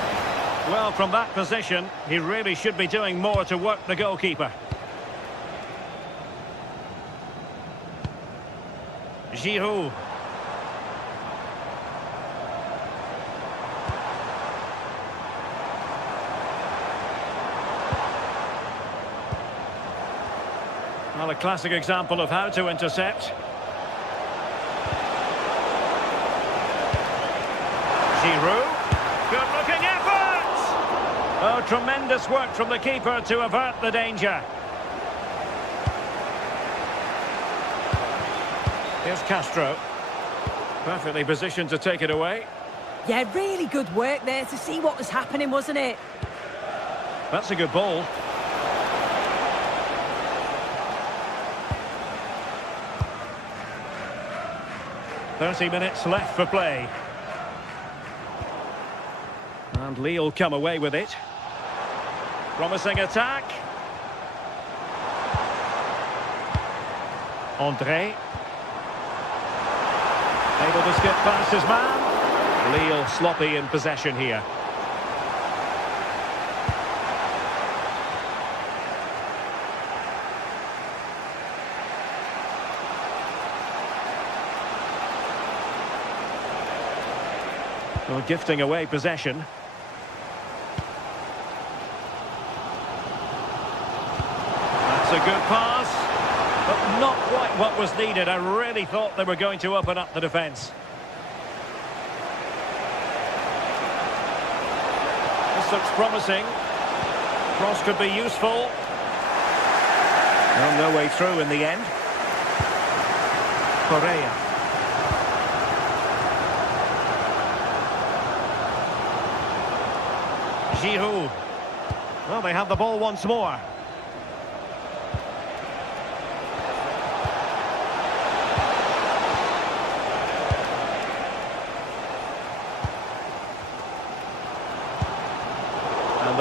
Well, from that position, he really should be doing more to work the goalkeeper. Giroud. Well, a classic example of how to intercept. Giroud. Good-looking effort! Oh, tremendous work from the keeper to avert the danger. Here's Castro. Perfectly positioned to take it away. Yeah, really good work there to see what was happening, wasn't it? That's a good ball. "30 minutes left for play. And Lee will come away with it. Promising attack. André. Able to skip past his man. Lille sloppy in possession here. Well, gifting away possession. That's a good pass, but not quite what was needed. I really thought they were going to open up the defence. This looks promising. Cross could be useful. Well, no way through in the end. Correa. Giroud. Well, they have the ball once more.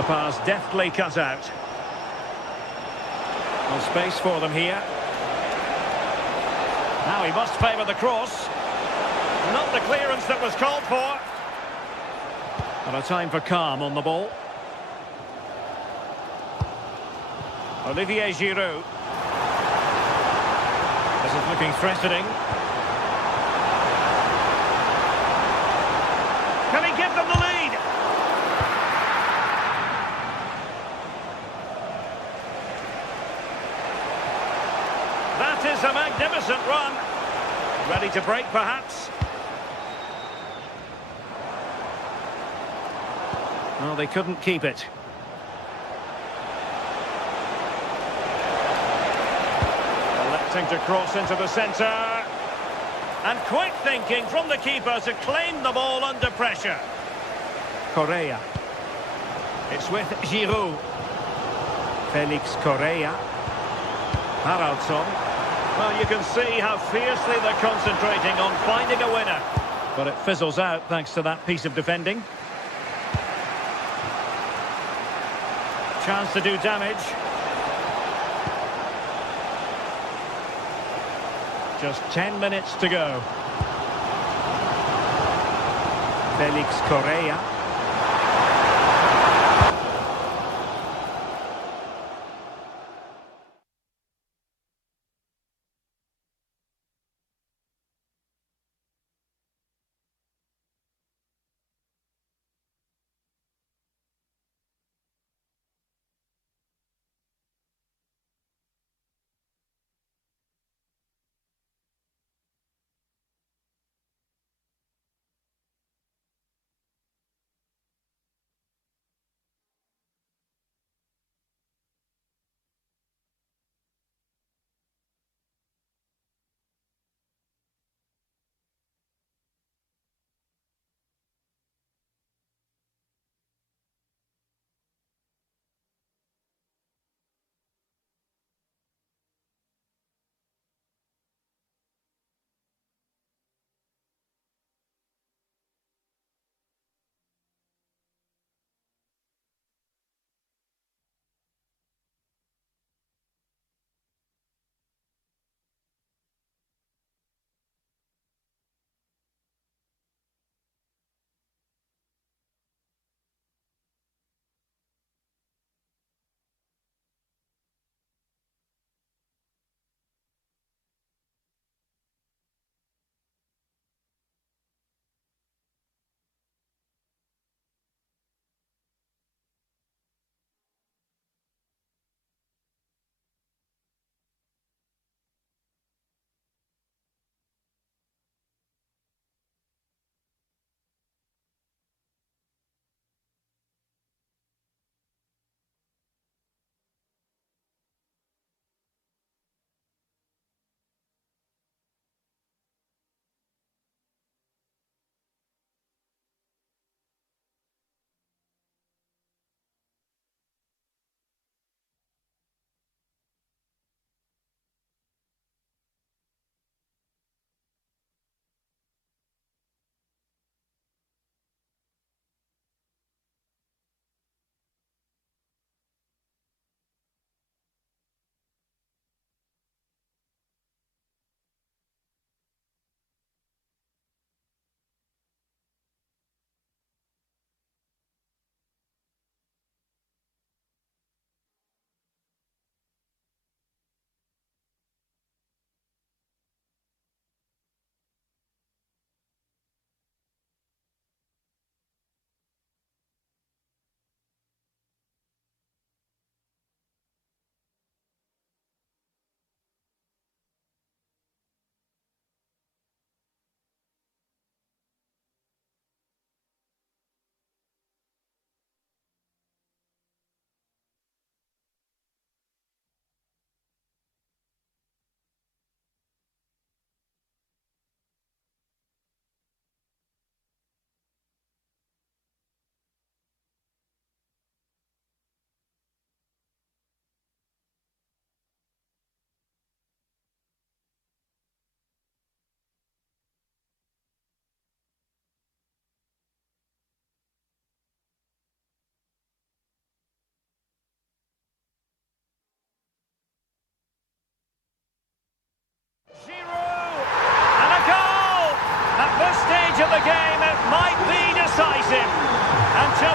the pass deftly cut out. No space for them here. Now he must favour the cross. Not the clearance that was called for. And a time for calm on the ball. Olivier Giroud. This is looking threatening. Can he give them the lead? That is a magnificent run. Ready to break, perhaps? Well, they couldn't keep it. Electing to cross into the centre. And quick thinking from the keeper to claim the ball under pressure. Correa. It's with Giroud. Felix Correa. Haraldsson. Well, you can see how fiercely they're concentrating on finding a winner. But it fizzles out thanks to that piece of defending. Chance to do damage. Just 10 minutes to go. Felix Correa.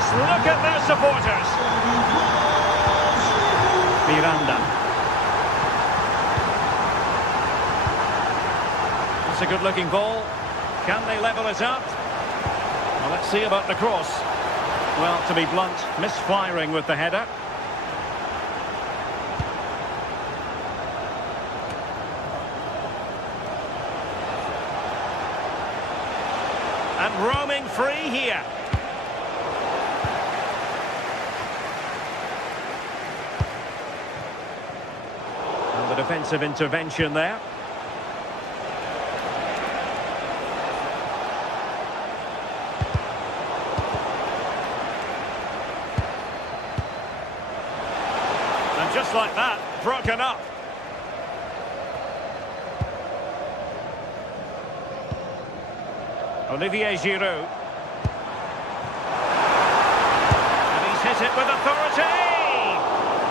Just look at their supporters. Miranda. It's a good-looking ball. Can they level it up? Well, let's see about the cross. Well, to be blunt, misfiring with the header. And roaming free here. And the defensive intervention there. And just like that, broken up. Olivier Giroud. And he's hit it with authority!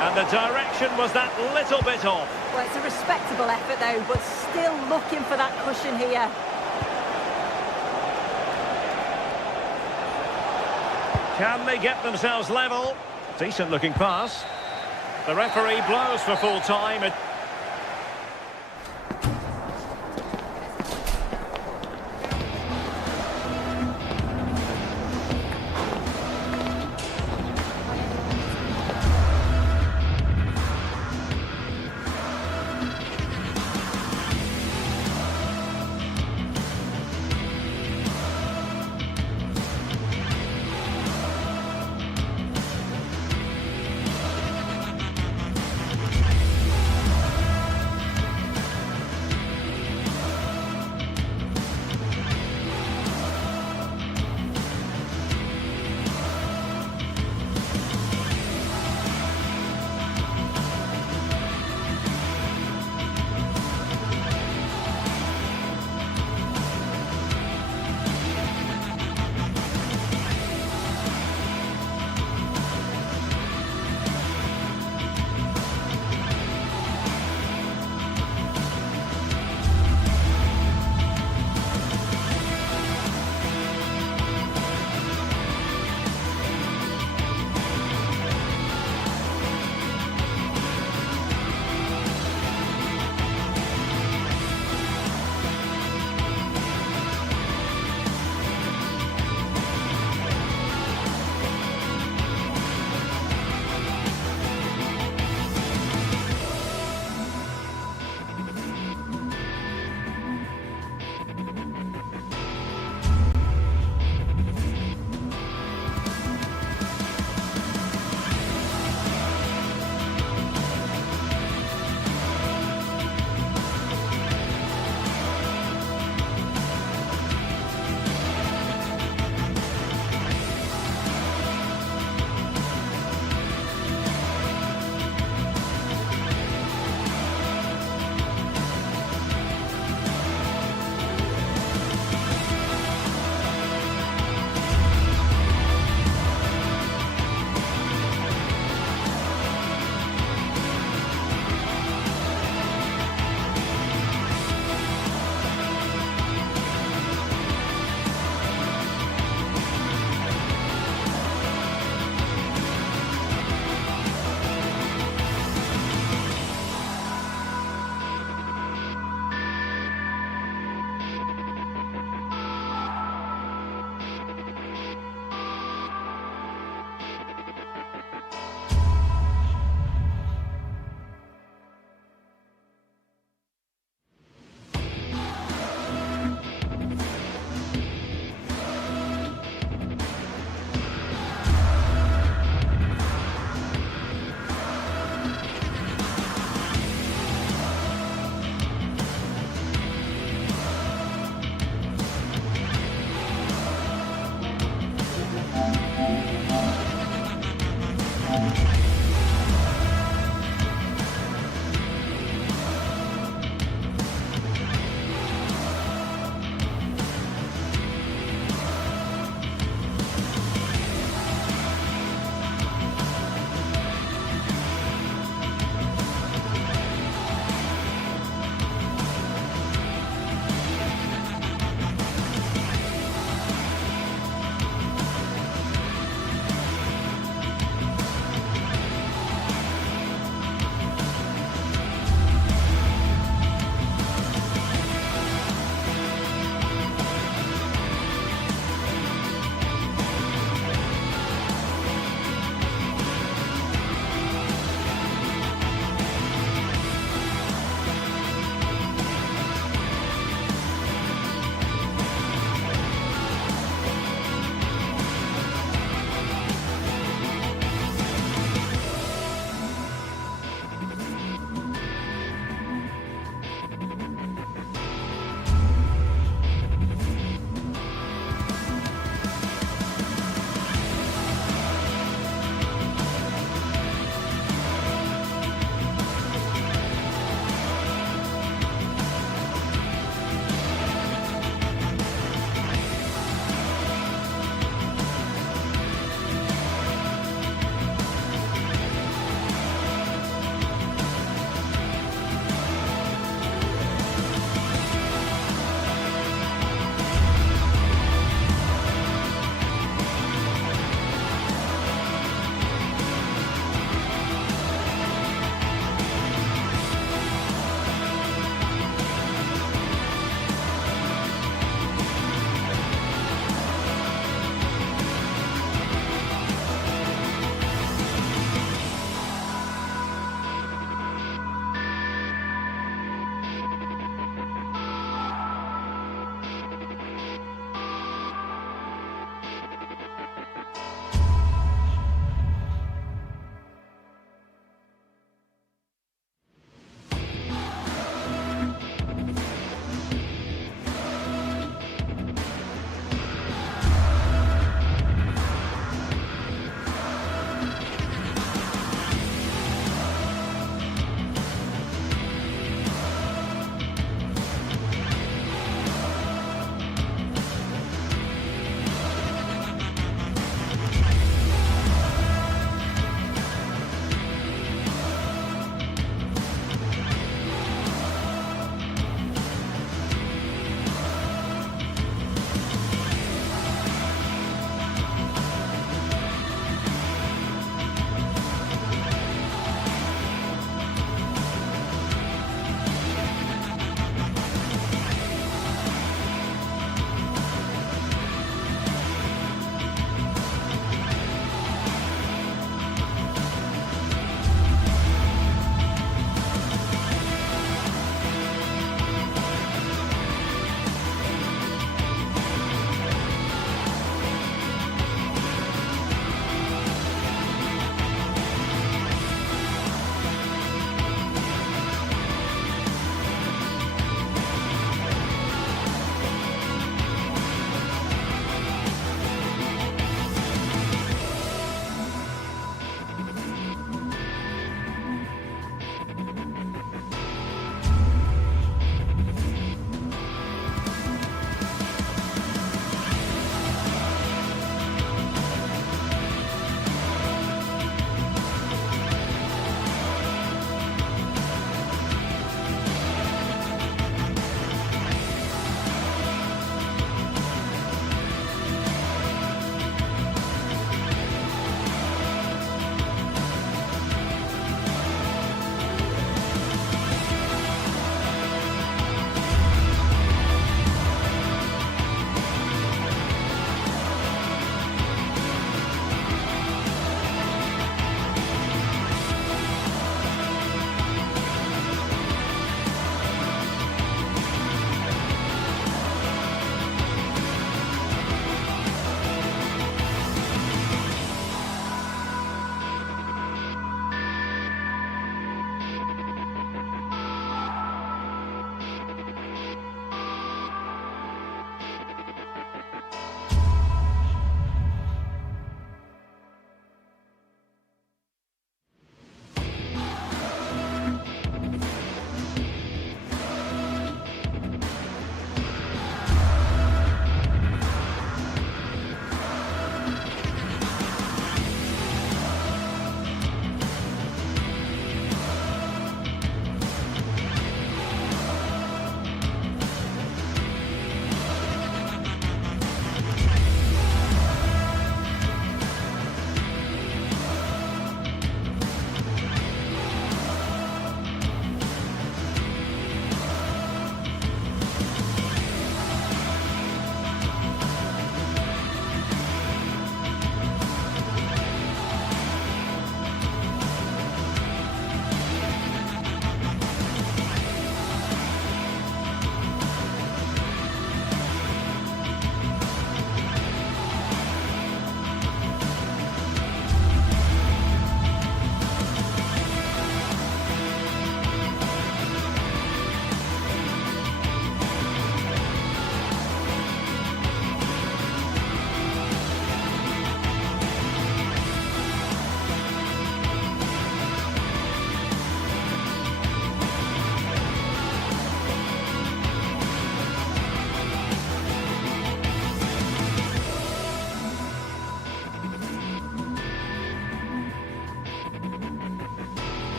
And the direction was that little bit off. Well, it's a respectable effort, though, but still looking for that cushion here. Can they get themselves level? Decent-looking pass. The referee blows for full time.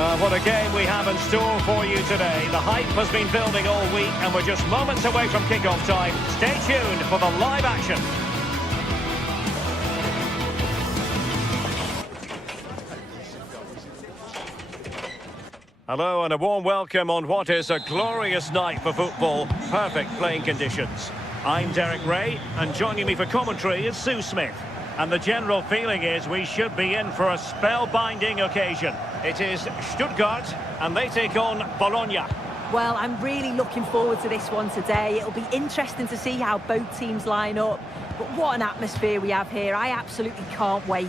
What a game we have in store for you today. The hype has been building all week and we're just moments away from kick-off time. Stay tuned for the live action. Hello and a warm welcome on what is a glorious night for football. Perfect playing conditions. I'm Derek Ray and joining me for commentary is Sue Smith. And the general feeling is we should be in for a spellbinding occasion. It is Stuttgart and they take on Bologna. Well, I'm really looking forward to this one today. It'll be interesting to see how both teams line up. But what an atmosphere we have here. I absolutely can't wait.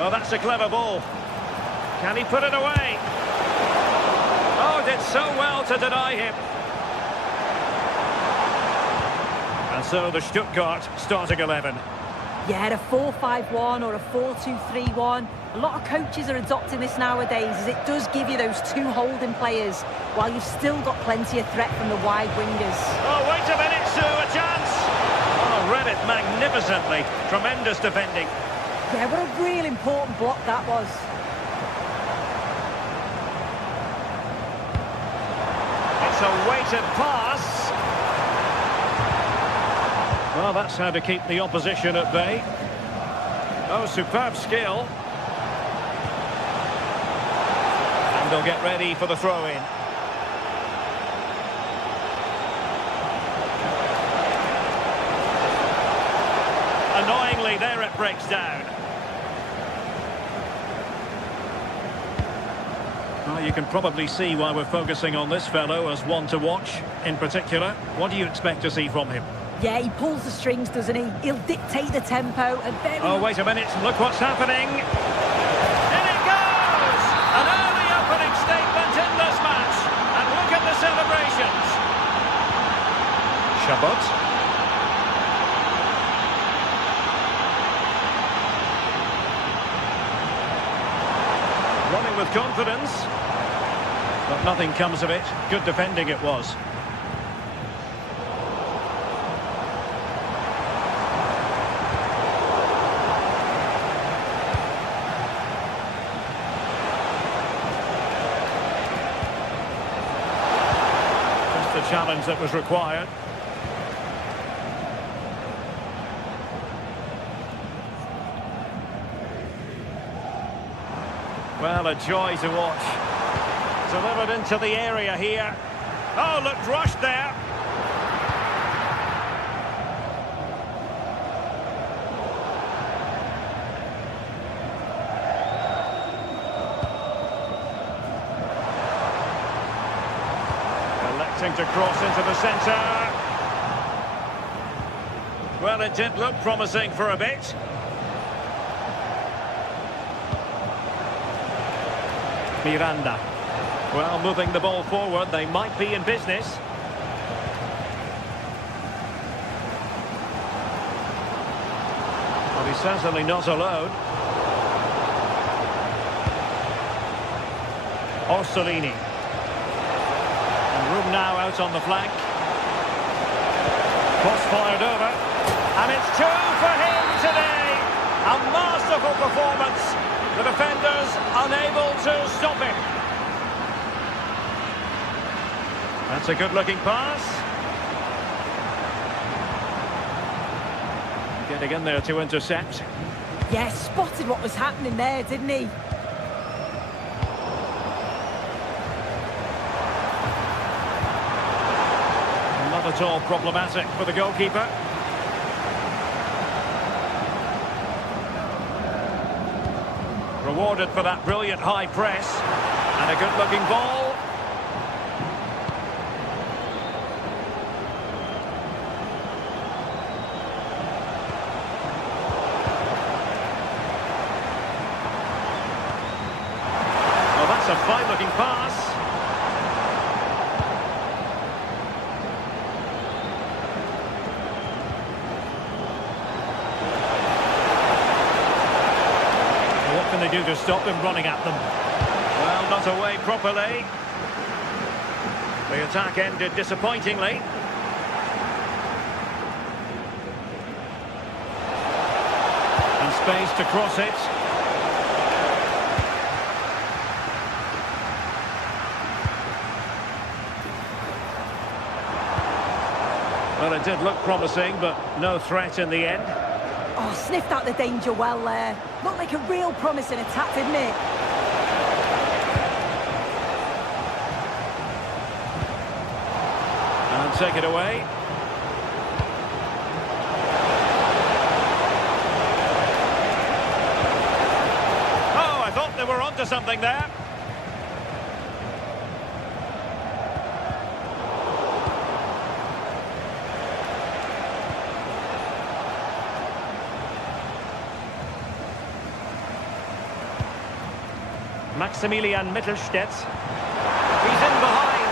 Oh, that's a clever ball. Can he put it away? Oh, did so well to deny him. And so the Stuttgart starting 11. Yeah, a 4-5-1 or a 4-2-3-1. A lot of coaches are adopting this nowadays as it does give you those two holding players while you've still got plenty of threat from the wide wingers. Oh, wait a minute, Sue, a chance! Oh, read it magnificently. Tremendous defending. Yeah, what a real important block that was. It's a weighted pass. Well, that's how to keep the opposition at bay. Oh, superb skill. And they'll get ready for the throw-in. Annoyingly, there it breaks down. Well, you can probably see why we're focusing on this fellow as one to watch in particular. What do you expect to see from him? Yeah, he pulls the strings, doesn't he? He'll dictate the tempo and very... Oh, wait a minute. Look what's happening. In it goes! An early opening statement in this match. And look at the celebrations. Chabot. Running with confidence. But nothing comes of it. Good defending it was. Challenge that was required. Well, a joy to watch. Delivered into the area here. Oh, looked rushed there. To cross into the centre. Well, it did look promising for a bit. Miranda. Well, moving the ball forward, they might be in business. Well, he's certainly not alone. Orsolini. Room now out on the flank. Cross fired over. And it's two for him today. A masterful performance. The defenders unable to stop him. That's a good-looking pass. Getting in there to intercept. Yeah, spotted what was happening there, didn't he? Not at all problematic for the goalkeeper. Rewarded for that brilliant high press. And a good-looking ball. Well, that's a fine-looking pass. What can they do to stop him running at them? Well, not away properly. The attack ended disappointingly. And space to cross it. Well, it did look promising, but no threat in the end. Oh, sniffed out the danger well there. Looked like a real promising attack, didn't it? And take it away. Oh, I thought they were onto something there. Maximilian Mittelstädt. He's in behind.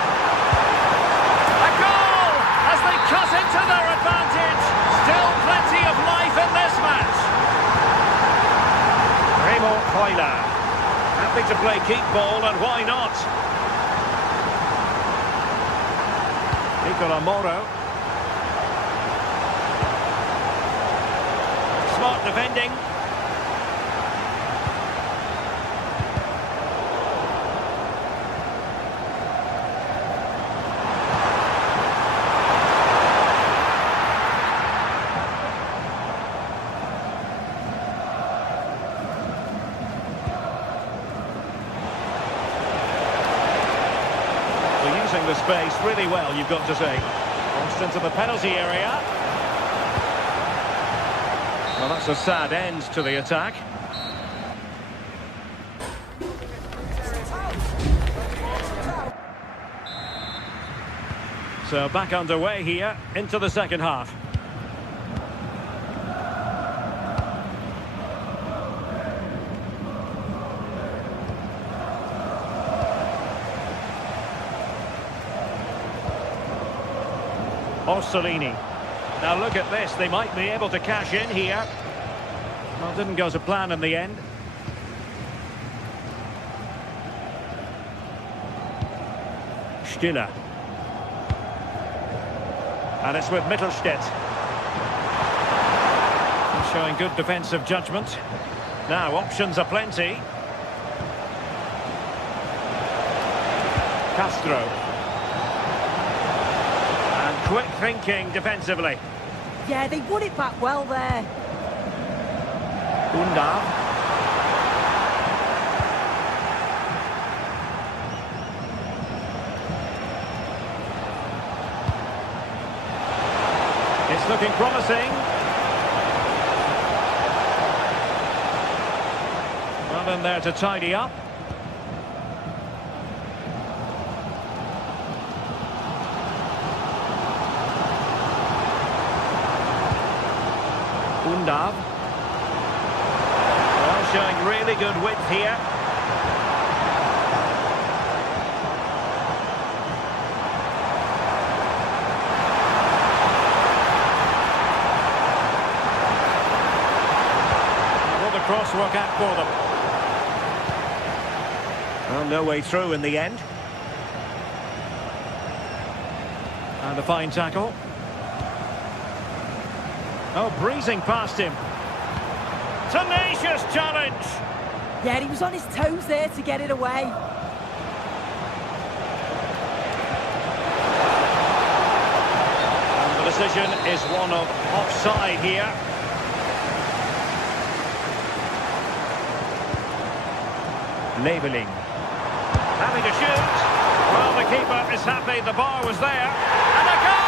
A goal as they cut into their advantage. Still plenty of life in this match. Remo Freuler. Happy to play keep ball, and why not? Nicola Moro. Smart defending. The space really well, you've got to say. Crossed into the penalty area. Well, that's a sad end to the attack. So back underway here into the second half. Orsolini. Now look at this, they might be able to cash in here. Well, didn't go to plan in the end. Stiller. And it's with Mittelstädt. He's showing good defensive judgment. Now, options are plenty. Castro. Quick thinking defensively. Yeah, they won it back well there. Undav. It's looking promising. Well in there to tidy up. Undav. Well, showing really good width here. Will the cross work out for them? Well, no way through in the end. And a fine tackle. Oh, breezing past him. Tenacious challenge. Yeah, he was on his toes there to get it away. And the decision is one of offside here. Leveling. Having to shoot. Well, the keeper is happy the bar was there. And a goal!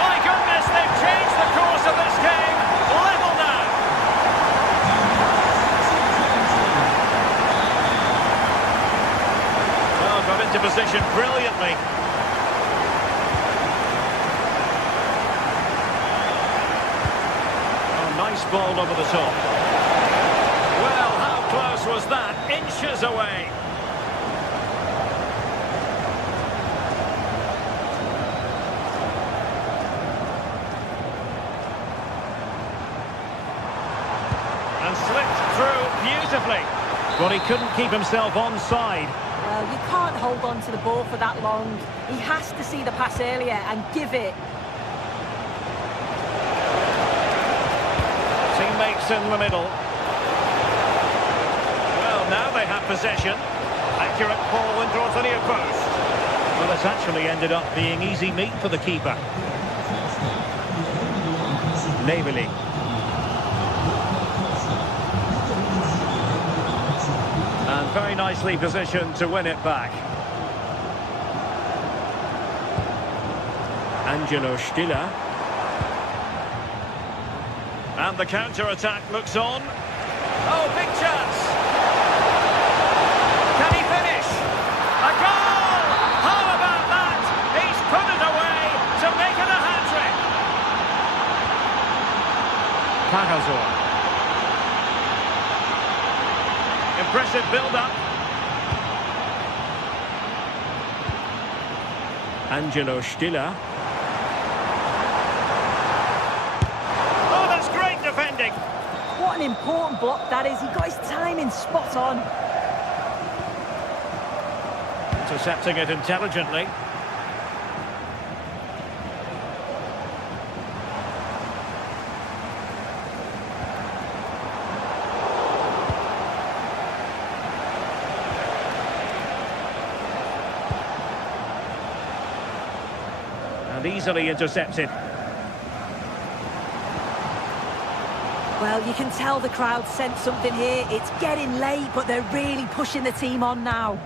My goodness, they've changed the course of this game. Level now. Well, got into position brilliantly. Oh, nice ball over the top. Well, how close was that? Inches away. And slipped through beautifully. But he couldn't keep himself onside. Well, you can't hold on to the ball for that long. He has to see the pass earlier and give it. Teammates in the middle. now they have possession. Accurate ball in towards the near post. Well, it's actually ended up being easy meat for the keeper. Navely. And very nicely positioned to win it back. Angelo Stiller. And the counter-attack looks on. Oh, big chance! Can he finish? A goal! How about that? He's put it away to make it a hat-trick. Cajazor. Impressive build-up. Angelo Stiller. Oh, that's great defending. What an important block that is. He got his timing spot on. Intercepting it intelligently. And easily intercepted. Well, you can tell the crowd sensed something here. It's getting late, but they're really pushing the team on now.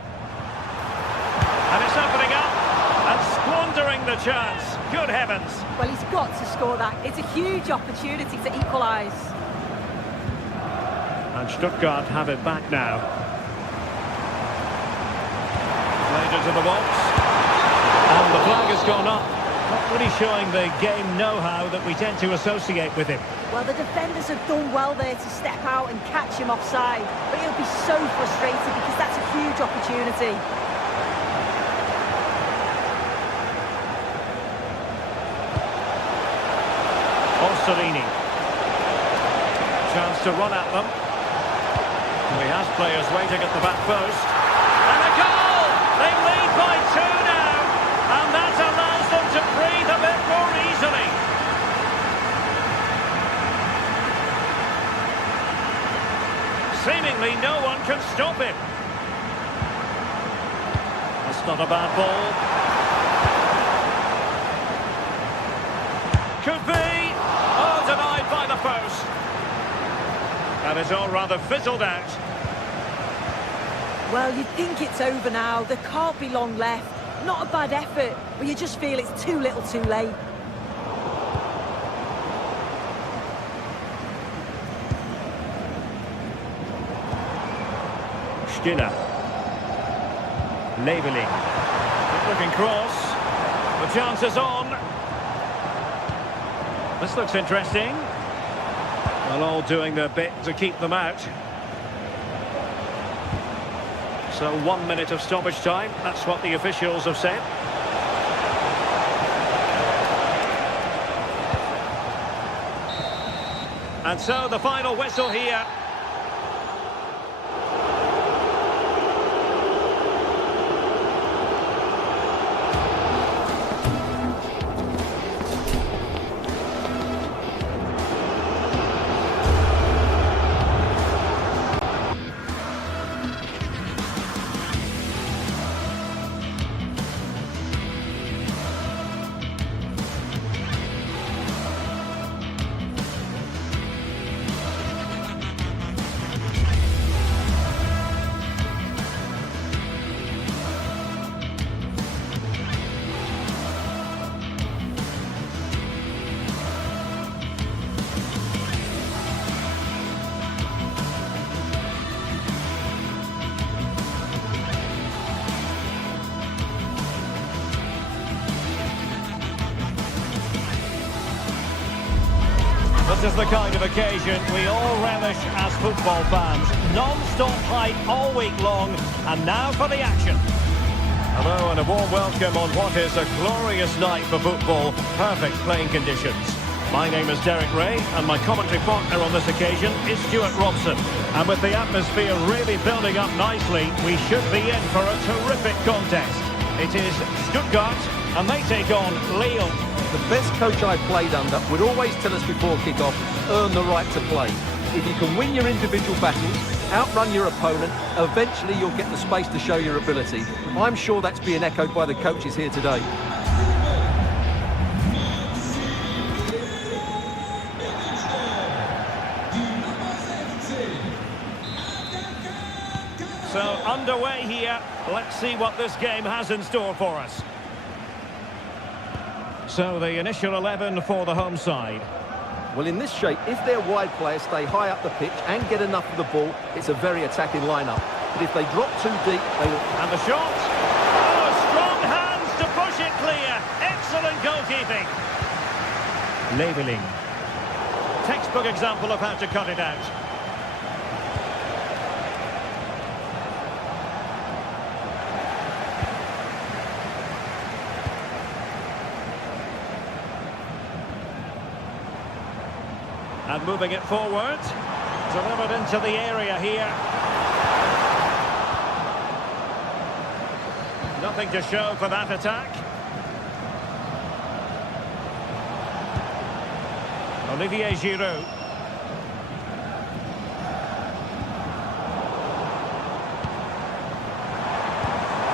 And it's opening up and squandering the chance. Good heavens. Well, he's got to score that. It's a huge opportunity to equalise. And Stuttgart have it back now. Played into the box. And the flag has gone up. Not really showing the game know-how that we tend to associate with him. Well, the defenders have done well there to step out and catch him offside. But he'll be so frustrated because that's a huge opportunity. Orsolini. Chance to run at them. And he has players waiting at the back post. And a goal! They lead by 2 now. And that allows them to breathe a bit more easily. Seemingly no one can stop him. That's not a bad ball. Could be. Oh, denied by the post. And it's all rather fizzled out. Well, you'd think it's over now. There can't be long left. Not a bad effort, but you just feel it's too little too late. Stiller. Navely. Looking cross. The chance is on. This looks interesting. Well, all doing their bit to keep them out. So 1 minute of stoppage time. That's what the officials have said. And so the final whistle here. This is the kind of occasion we all relish as football fans. Non-stop hype all week long, and now for the action. Hello and a warm welcome on what is a glorious night for football. Perfect playing conditions. My name is Derek Ray, and my commentary partner on this occasion is Stuart Robson. And with the atmosphere really building up nicely, we should be in for a terrific contest. It is Stuttgart, and they take on Lille. The best coach I played under would always tell us before kick-off, earn the right to play. If you can win your individual battles, outrun your opponent, eventually you'll get the space to show your ability. I'm sure that's being echoed by the coaches here today. So underway here. Let's see what this game has in store for us. So the initial 11 for the home side. Well, in this shape, if their wide players stay high up the pitch and get enough of the ball, it's a very attacking lineup. But if they drop too deep, they will... And the shot. Oh, strong hands to push it clear. Excellent goalkeeping. Leveling. Textbook example of how to cut it out. And moving it forward. Delivered into the area here. Nothing to show for that attack. Olivier Giroud.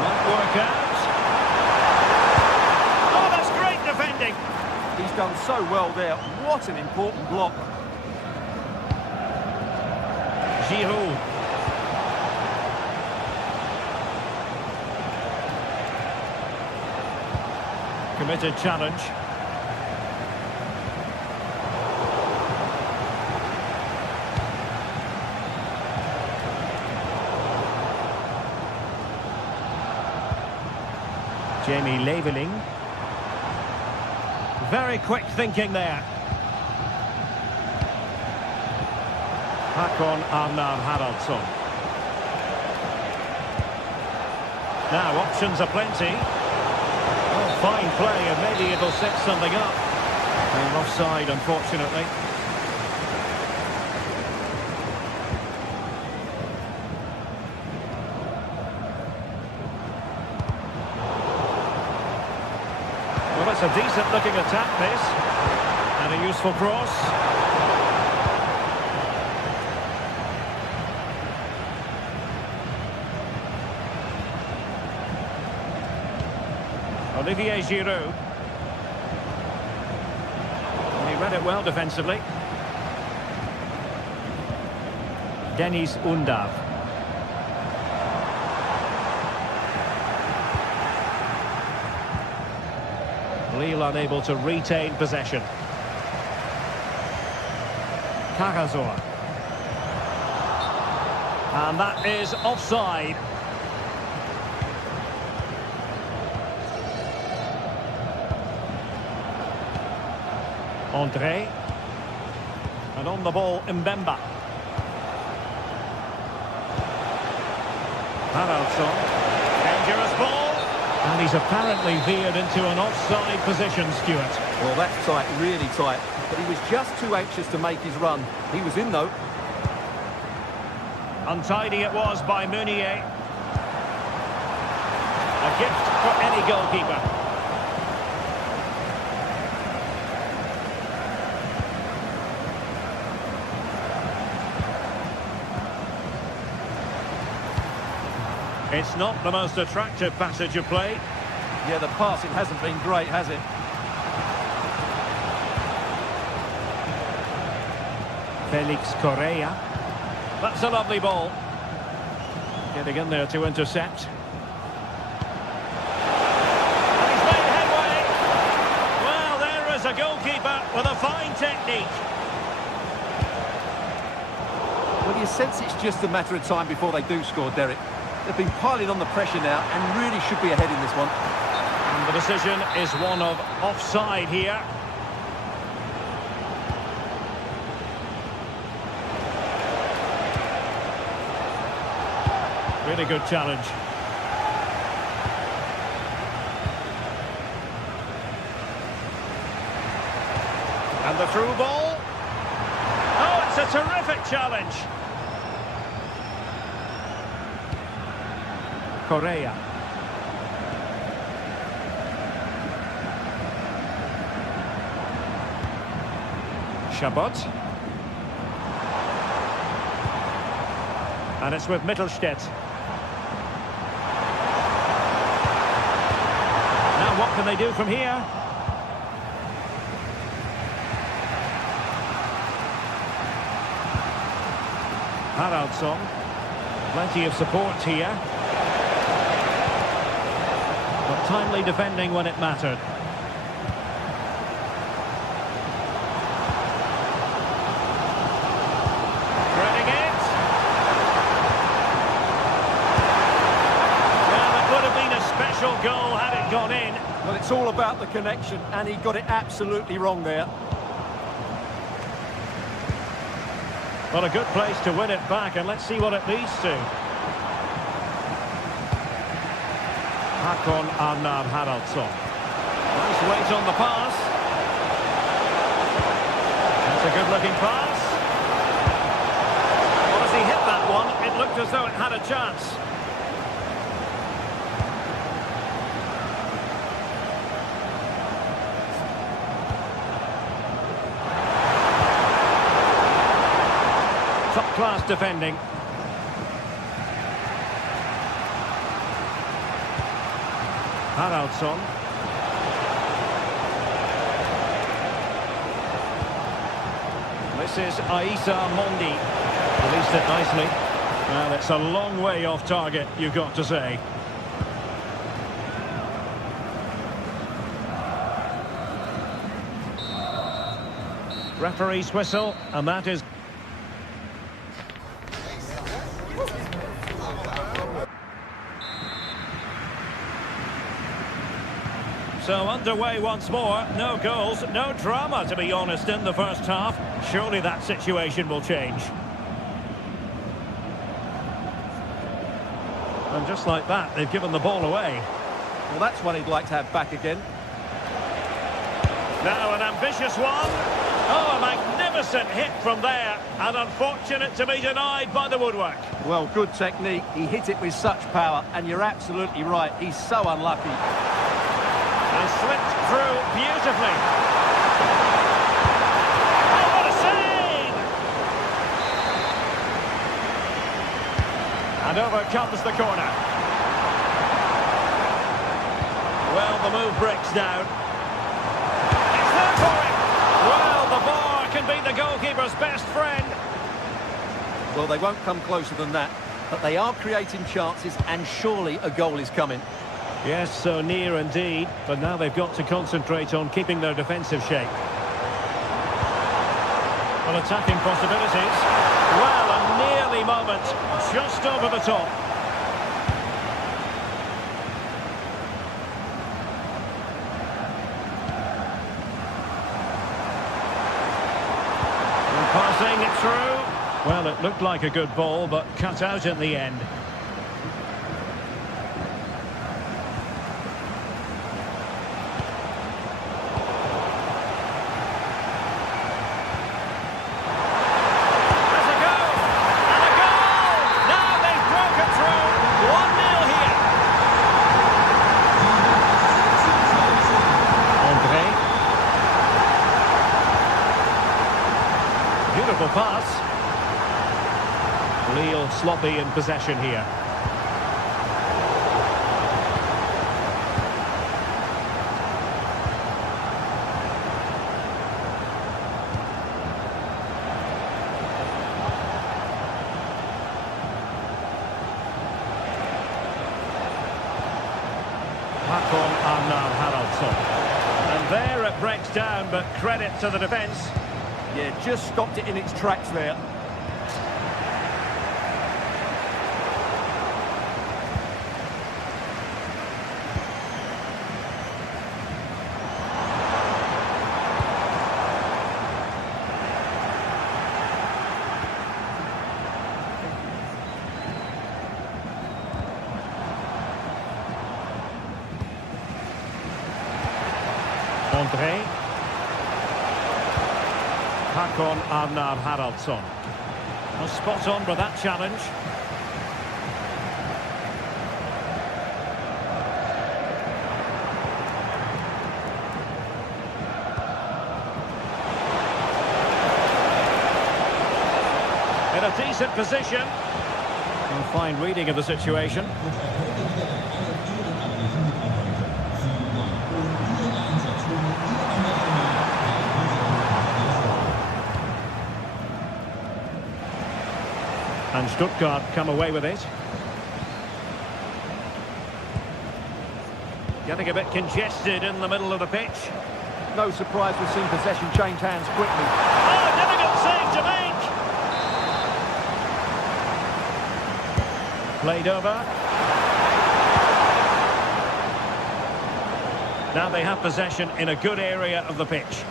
Might work out. Oh, that's great defending. He's done so well there. What an important block. Giroud. Committed challenge. Jamie Leveling. Very quick thinking there. Hakon Arnar Haraldsson. Now options are plenty. Oh, fine play, and maybe it'll set something up. And offside, unfortunately. Well, that's a decent looking attack, this. And a useful cross. Olivier Giroud. And he read it well defensively. Denis Undav. Lille unable to retain possession. Karazor. And that is offside. André. And on the ball, Mbemba. Haraldsson. Dangerous ball. And he's apparently veered into an offside position, Stuart. Well, that's tight, really tight. But he was just too anxious to make his run. He was in, though. Untidy it was by Meunier. A gift for any goalkeeper. It's not the most attractive passage of play. Yeah, the passing hasn't been great, has it? Felix Correa. That's a lovely ball. Getting in there to intercept. And he's made headway. Well, there is a goalkeeper with a fine technique. Well, you sense it's just a matter of time before they do score, Derek. They've been piling on the pressure now and really should be ahead in this one. And the decision is one of offside here. Really good challenge. And the through ball. Oh, it's a terrific challenge. Correa. Chabot. And it's with Mittelstedt. Now what can they do from here? Haraldsson. Plenty of support here. But timely defending when it mattered. Threading it. Well, it would have been a special goal had it gone in. Well, it's all about the connection, and he got it absolutely wrong there. Well, a good place to win it back, and let's see what it leads to. Håkon Arnar Haraldsson. Nice weight on the pass. That's a good-looking pass. Well, as he hit that one, it looked as though it had a chance. Top-class defending. Haraldsson. This is Aissa Mondi. Released it nicely. Well, it's a long way off target, you've got to say. Referee's whistle, and that is... So underway once more, no goals, no drama to be honest in the first half. Surely that situation will change. And just like that, they've given the ball away. Well, that's one he'd like to have back again. Now an ambitious one. Oh, a magnificent hit from there. And unfortunate to be denied by the woodwork. Well, good technique. He hit it with such power, and you're absolutely right. He's so unlucky. And slipped through beautifully. Oh, what a save! And over comes the corner. Well, the move breaks down. It's there for him! Well, the bar can be the goalkeeper's best friend. Well, they won't come closer than that, but they are creating chances, and surely a goal is coming. Yes, so near indeed, but now they've got to concentrate on keeping their defensive shape. Well, attacking possibilities. Well, a nearly moment, just over the top. And passing it through. Well, it looked like a good ball, but cut out in the end. Beautiful pass. Lille sloppy in possession here. Håkon Arnar Haraldsson. And there it breaks down, but credit to the defence. Yeah, just stopped it in its tracks there. André. Håkon Arnar Haraldsson. Well, spot on with that challenge. In a decent position. Fine reading of the situation. And Stuttgart come away with it. Getting a bit congested in the middle of the pitch. No surprise we've seen possession change hands quickly. Oh, difficult save to make. Played over. Now they have possession in a good area of the pitch.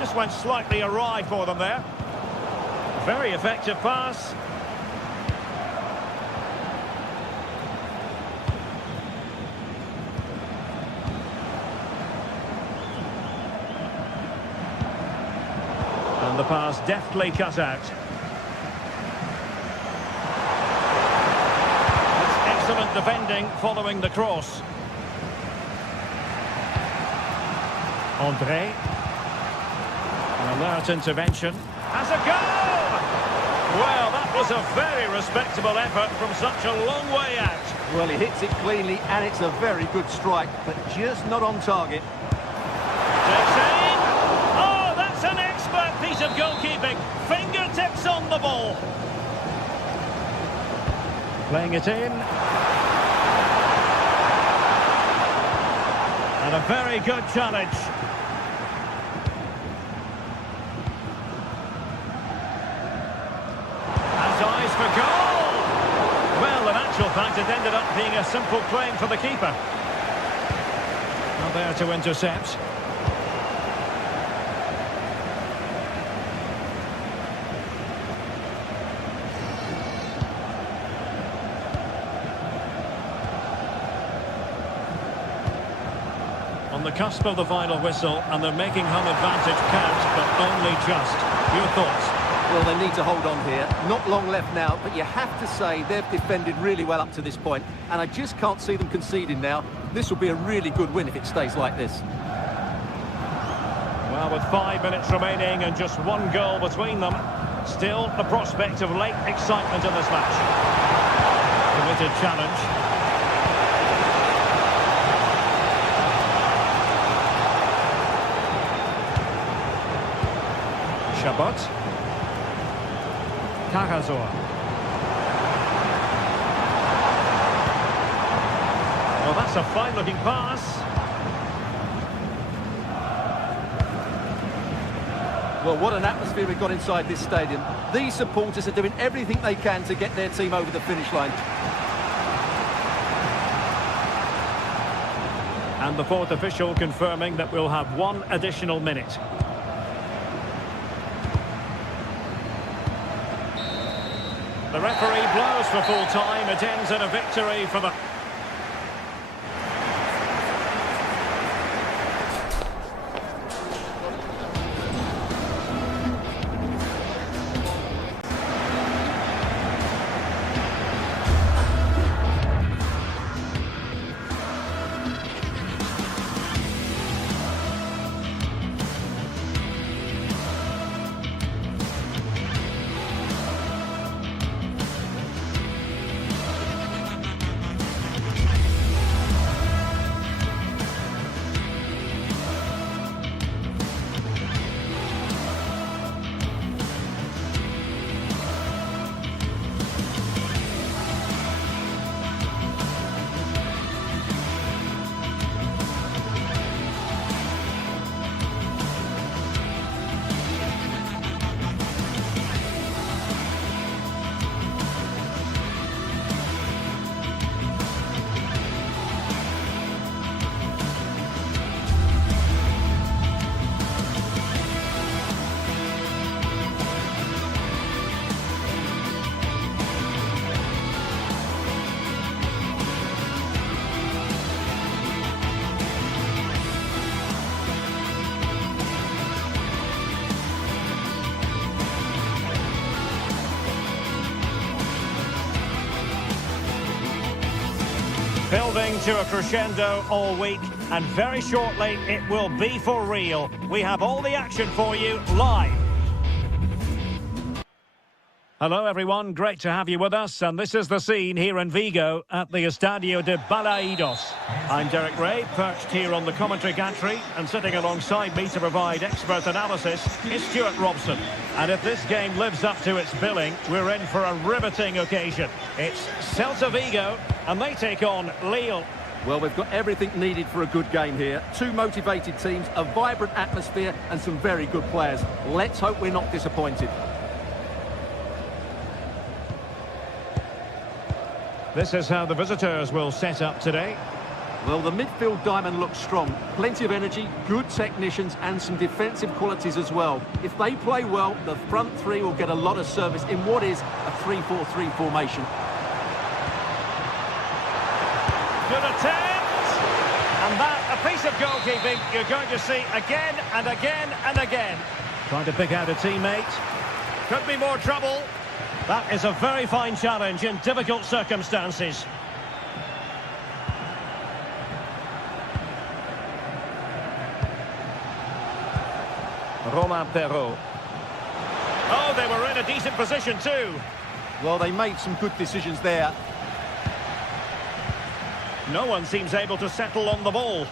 Just went slightly awry for them there. Very effective pass. And the pass deftly cut out. It's excellent defending following the cross. André. An alert intervention. Has a goal! Well, that was a very respectable effort from such a long way out. Well, he hits it cleanly and it's a very good strike, but just not on target. Takes aim. Oh, that's an expert piece of goalkeeping. Fingertips on the ball. Playing it in. And a very good challenge. Eyes for goal! Well, in actual fact, it ended up being a simple claim for the keeper. Not there to intercept. On the cusp of the final whistle, and they're making home advantage count, but only just. Your thoughts? Well, they need to hold on here. Not long left now, but you have to say they've defended really well up to this point, and I just can't see them conceding now. This will be a really good win if it stays like this. Well, with 5 minutes remaining and just one goal between them, still the prospect of late excitement in this match. Committed challenge. Chabot. Carazor. Well, that's a fine-looking pass. Well, what an atmosphere we've got inside this stadium. These supporters are doing everything they can to get their team over the finish line. And the fourth official confirming that we'll have one additional minute. The referee blows for full time. It ends in a victory for the... Building to a crescendo all week, and very shortly it will be for real. We have all the action for you live. Hello everyone, great to have you with us, and this is the scene here in Vigo at the Estadio de Balaidos. I'm Derek Ray, perched here on the commentary gantry, and sitting alongside me to provide expert analysis is Stuart Robson. And if this game lives up to its billing, we're in for a riveting occasion. It's Celta Vigo, and they take on Lille. Well, we've got everything needed for a good game here. Two motivated teams, a vibrant atmosphere, and some very good players. Let's hope we're not disappointed. This is how the visitors will set up today. Well, the midfield diamond looks strong. Plenty of energy, good technicians, and some defensive qualities as well. If they play well, the front three will get a lot of service in what is a 3-4-3 formation. Good attempt! And that, a piece of goalkeeping you're going to see again and again and again. Trying to pick out a teammate. Could be more trouble. That is a very fine challenge in difficult circumstances. Romain Perrault. Oh, they were in a decent position too. Well, they made some good decisions there. No one seems able to settle on the ball.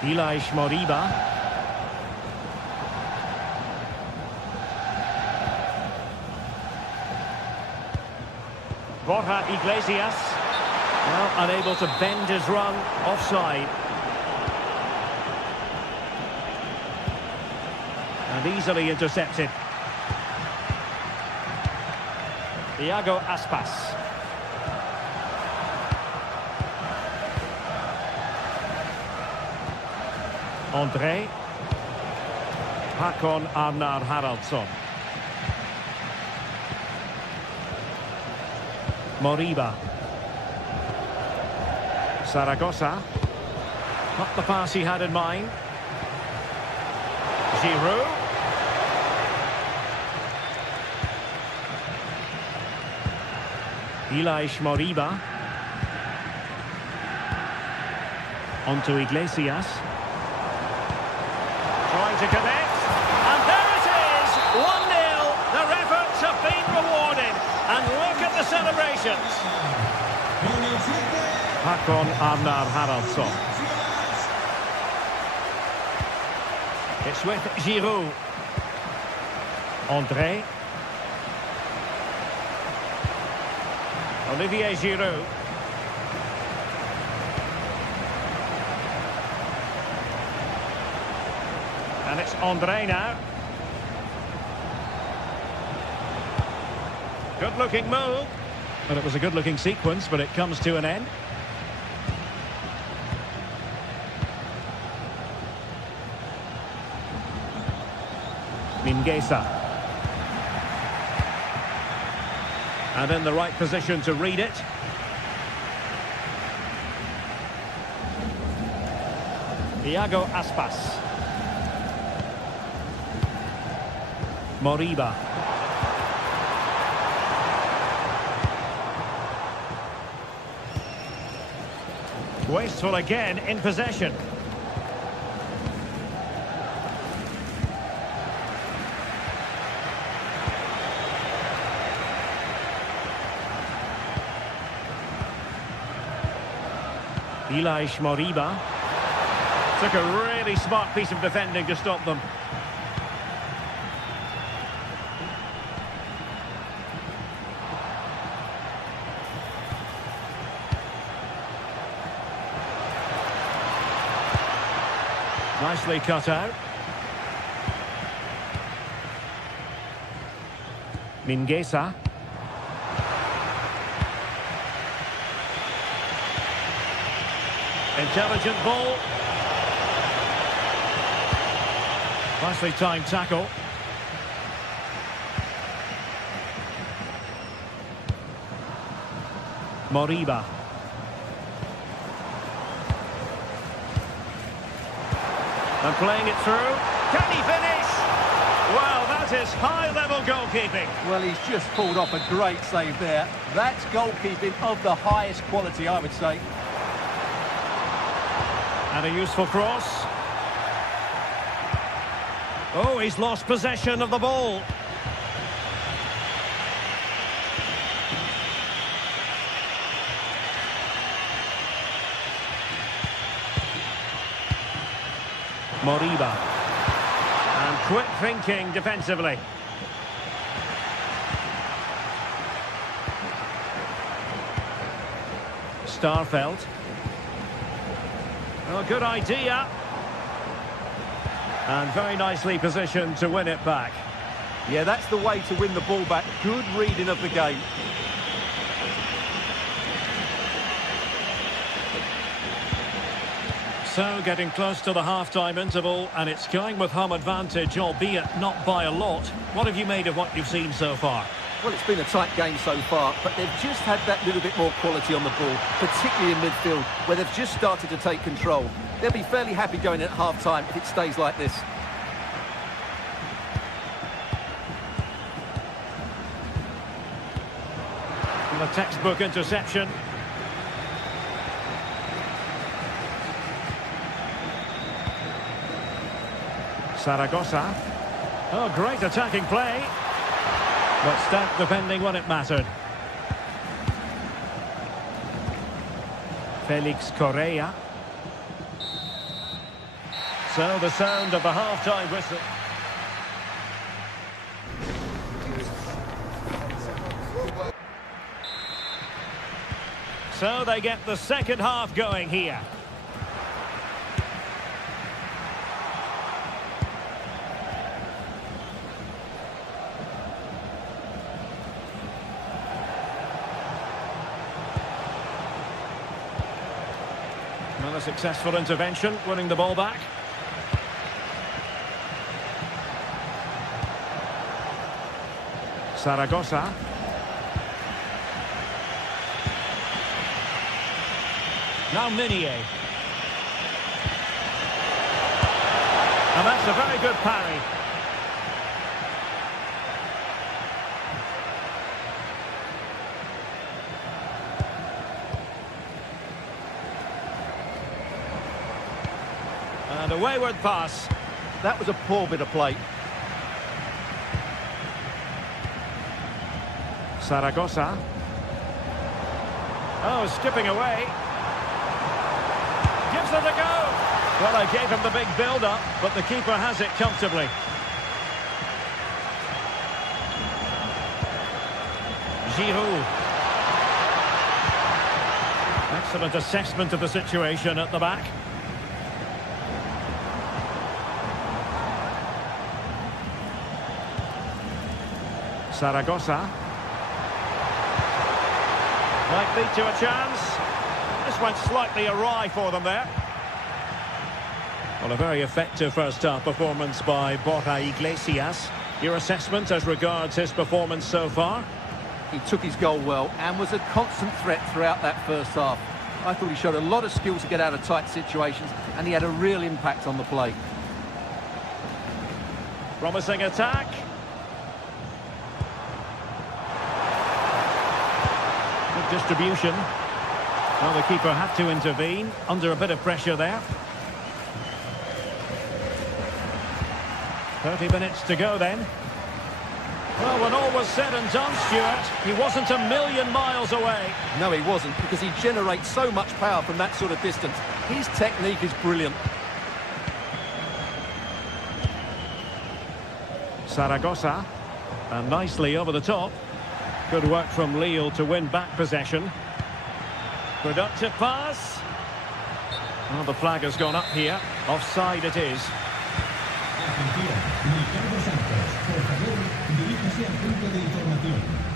Ilaix Moriba. Borja Iglesias, well, unable to bend his run, offside. And easily intercepted. Iago Aspas. André. Hakon Arnar Haraldsson. Moriba. Zaragoza. Not the pass he had in mind. Giroud. Ilaix Moriba. Onto Iglesias. Trying to connect. And there it is! 1-0. Their efforts have been rewarded. And look at the celebrations. Hakon Arnar Haraldsson. It's with Giroud. André. Olivier Giroud. And it's André now. Good-looking move. Well, it was a good-looking sequence, but it comes to an end. Mingueza. And in the right position to read it. Iago Aspas. Moriba. Wasteful again in possession. Ilaix Moriba. Took a really smart piece of defending to stop them. Nicely cut out. Mingueza. Intelligent ball. Nicely timed tackle. Moriba. And playing it through. Can he finish? Well, that is high-level goalkeeping. Well, he's just pulled off a great save there. That's goalkeeping of the highest quality, I would say. And a useful cross. Oh, he's lost possession of the ball. Moriba. And quick thinking defensively. Starfelt. Oh, good idea. And very nicely positioned to win it back. Yeah, that's the way to win the ball back. Good reading of the game. So, getting close to the half-time interval, and it's going with home advantage, albeit not by a lot. What have you made of what you've seen so far? Well, it's been a tight game so far, but they've just had that little bit more quality on the ball, particularly in midfield, where they've just started to take control. They'll be fairly happy going at half-time if it stays like this. And a textbook interception. Zaragoza. Oh, great attacking play. But stat defending when it mattered. Felix Correa. So the sound of the half-time whistle. So they get the second half going here. A successful intervention, winning the ball back. Zaragoza. Now Minier. And that's a very good parry. And a wayward pass. That was a poor bit of play. Zaragoza. Oh, skipping away. Gives it a go. Well, I gave him the big build-up, but the keeper has it comfortably. Giroud. Excellent assessment of the situation at the back. Zaragoza. Might lead to a chance. This went slightly awry for them there. Well, a very effective first-half performance by Borja Iglesias. Your assessment as regards his performance so far? He took his goal well and was a constant threat throughout that first half. I thought he showed a lot of skill to get out of tight situations, and he had a real impact on the play. Promising attack. Good distribution. Well, the keeper had to intervene under a bit of pressure there. 30 minutes to go then. Well, when all was said and done, Stuart, he wasn't a million miles away. No, he wasn't, because he generates so much power from that sort of distance. His technique is brilliant. Zaragoza. And nicely over the top. Good work from Lille to win back possession. Productive pass. Well, the flag has gone up here. Offside it is.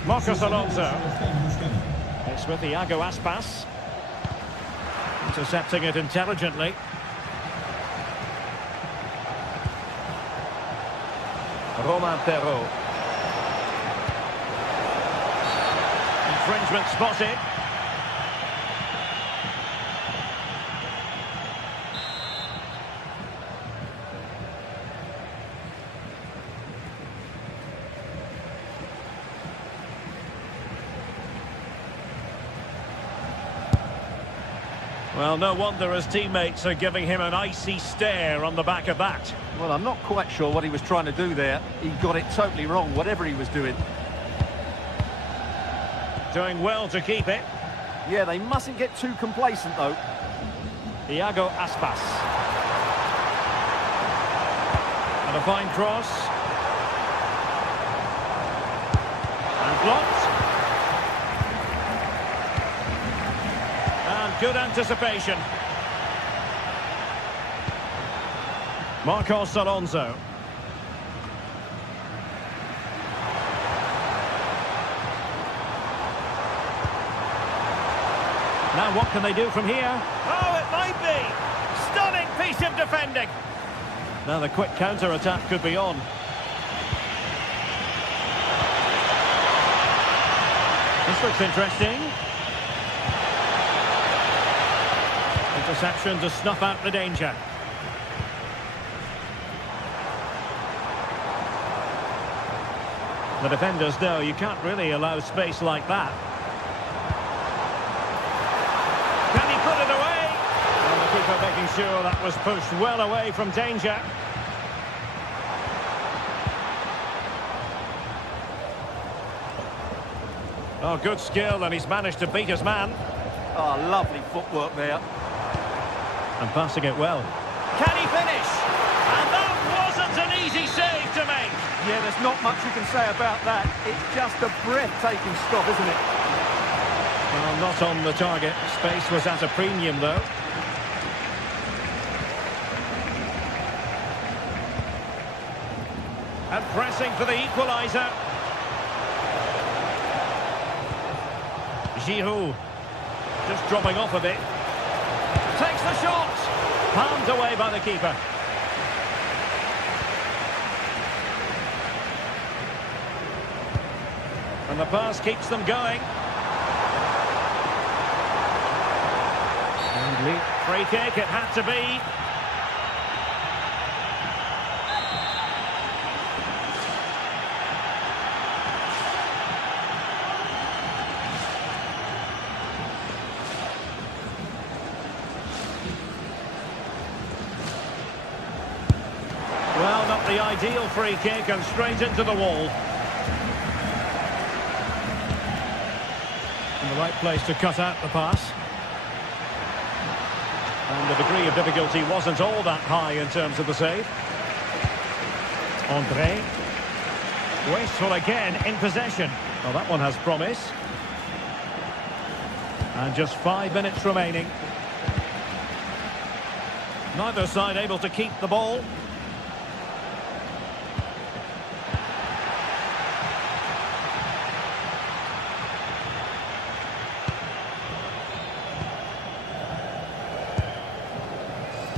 Marcos Alonso. It's with Iago Aspas. Intercepting it intelligently. Romain Perrault. Infringement spotted. Well, no wonder his teammates are giving him an icy stare on the back of that. Well, I'm not quite sure what he was trying to do there. He got it totally wrong, whatever he was doing. Doing well to keep it. Yeah, they mustn't get too complacent, though. Iago Aspas. And a fine cross. And blocked. And good anticipation. Marcos Alonso. Now what can they do from here? Oh, it might be! Stunning piece of defending! Now the quick counter-attack could be on. This looks interesting. Interception to snuff out the danger. The defenders know you can't really allow space like that. Can he put it away? And the keeper making sure that was pushed well away from danger. Oh, good skill, and he's managed to beat his man. Oh, lovely footwork there. And passing it well. Can he finish? And that wasn't an easy save to make. Yeah, there's not much you can say about that. It's just a breathtaking stop, isn't it? Well, not on the target. Space was at a premium, though. And pressing for the equaliser. Giroud. Just dropping off a bit. Takes the shot. Palmed away by the keeper. And the pass keeps them going. And free kick, it had to be. Well, not the ideal free kick, and straight into the wall. In the right place to cut out the pass. And the degree of difficulty wasn't all that high in terms of the save. André. Wasteful again in possession. Well, that one has promise. And just 5 minutes remaining. Neither side able to keep the ball.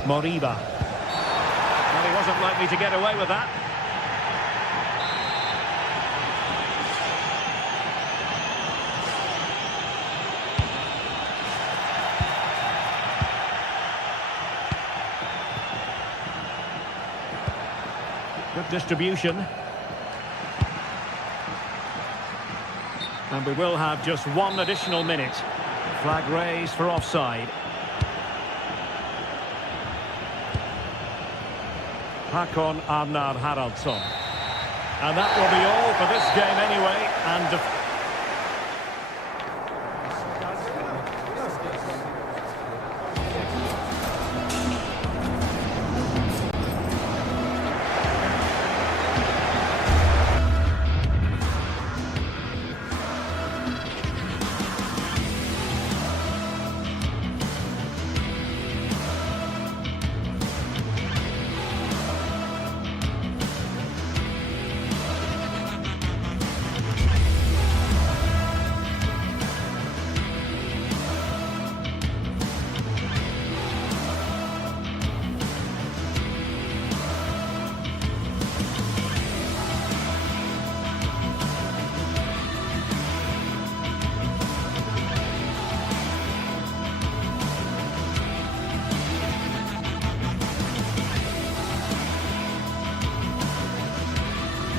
Moriba. Well, he wasn't likely to get away with that. Good distribution. And we will have just 1 additional minute. Flag raised for offside. Hakon Arnar Haraldsson. And that will be all for this game anyway. And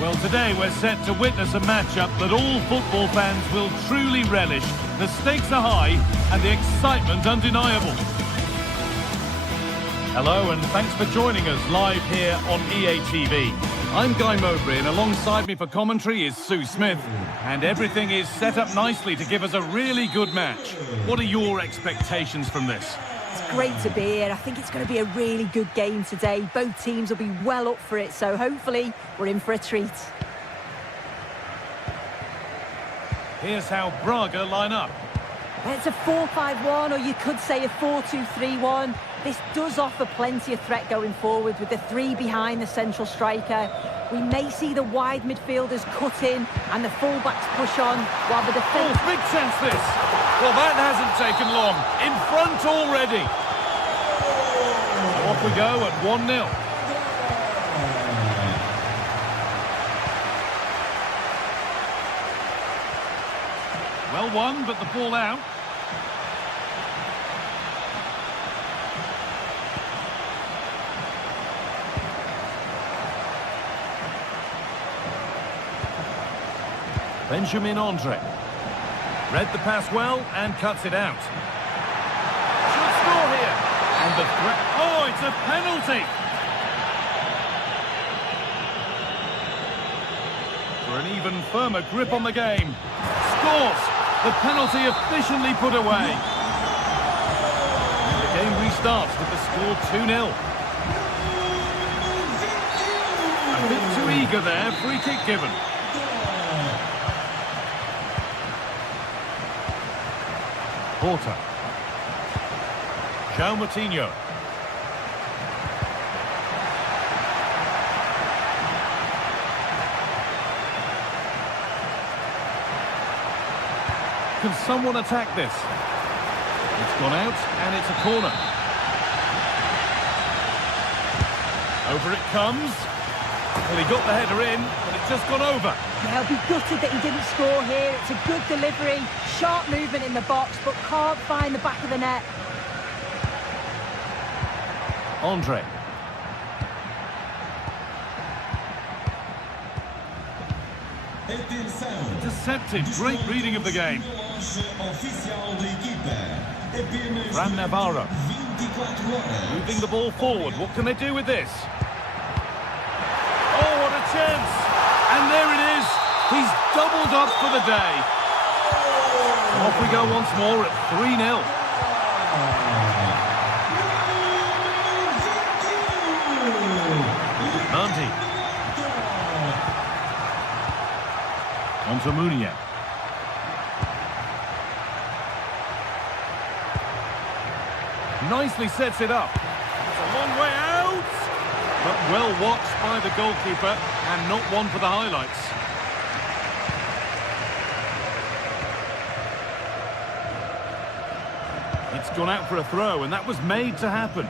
Well, today we're set to witness a matchup that all football fans will truly relish. The stakes are high and the excitement undeniable. Hello and thanks for joining us live here on EA TV. I'm Guy Mowbray and alongside me for commentary is Sue Smith. And everything is set up nicely to give us a really good match. What are your expectations from this? It's great to be here. I think it's going to be a really good game today. Both teams will be well up for it, so hopefully we're in for a treat. Here's how Braga line up. It's a 4-5-1, or you could say a 4-2-3-1. This does offer plenty of threat going forward with the three behind the central striker. We may see the wide midfielders cut in and the fullbacks push on while the defence... Oh, big chance this! Well, that hasn't taken long. In front already. So off we go at 1-0. Well won, but the ball out. Benjamin Andre. Read the pass well and cuts it out. Should score here. And the threat... Oh, it's a penalty! For an even firmer grip on the game. Scores! The penalty efficiently put away. The game restarts with the score 2-0. A bit too eager there, free kick given. Porter. João Moutinho. Can someone attack this? It's gone out and it's a corner. Over it comes. Well, he got the header in, but it's just gone over. Yeah, he'll be gutted that he didn't score here. It's a good delivery, sharp movement in the box, but can't find the back of the net. Andre. Intercepted, great reading of the game. Fran Navarro. Moving the ball forward, what can they do with this? Oh, what a chance! And there it is! He's doubled up for the day. Off we go once more at 3-0. Nanti. On to Mounier. Nicely sets it up. It's a long way out! But well watched by the goalkeeper and not one for the highlights. It's gone out for a throw and that was made to happen.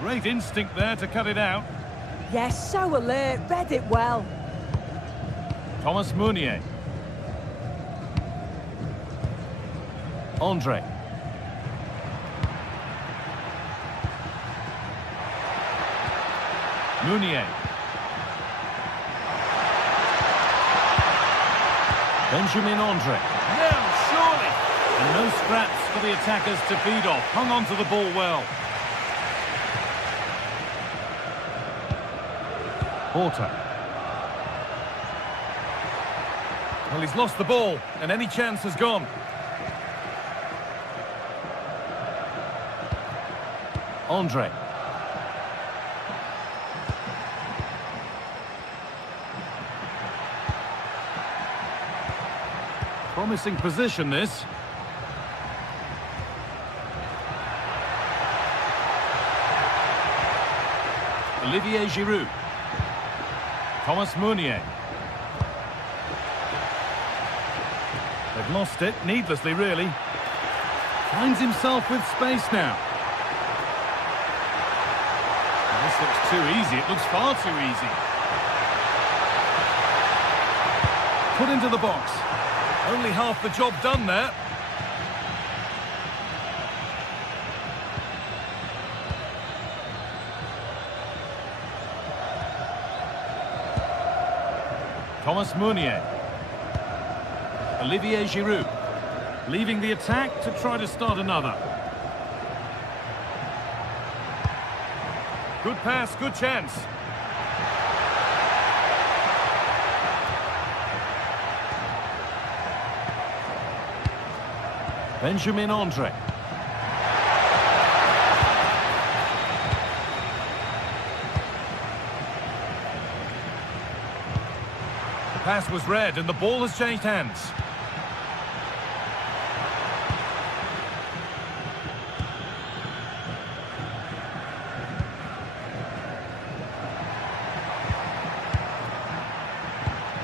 Great instinct there to cut it out. Yes, so alert, read it well. Thomas Meunier. Andre. Meunier. Benjamin Andre. No, surely! And no scraps for the attackers to feed off. Hung on to the ball well. Porter. Well, he's lost the ball, and any chance has gone. Andre. Promising position, this. Olivier Giroud. Thomas Meunier. They've lost it, needlessly really. Finds himself with space now. Well, this looks too easy, it looks far too easy. Put into the box. Only half the job done there. Thomas Meunier. Olivier Giroud. Leaving the attack to try to start another. Good pass, good chance. Benjamin Andre. The pass was read and the ball has changed hands.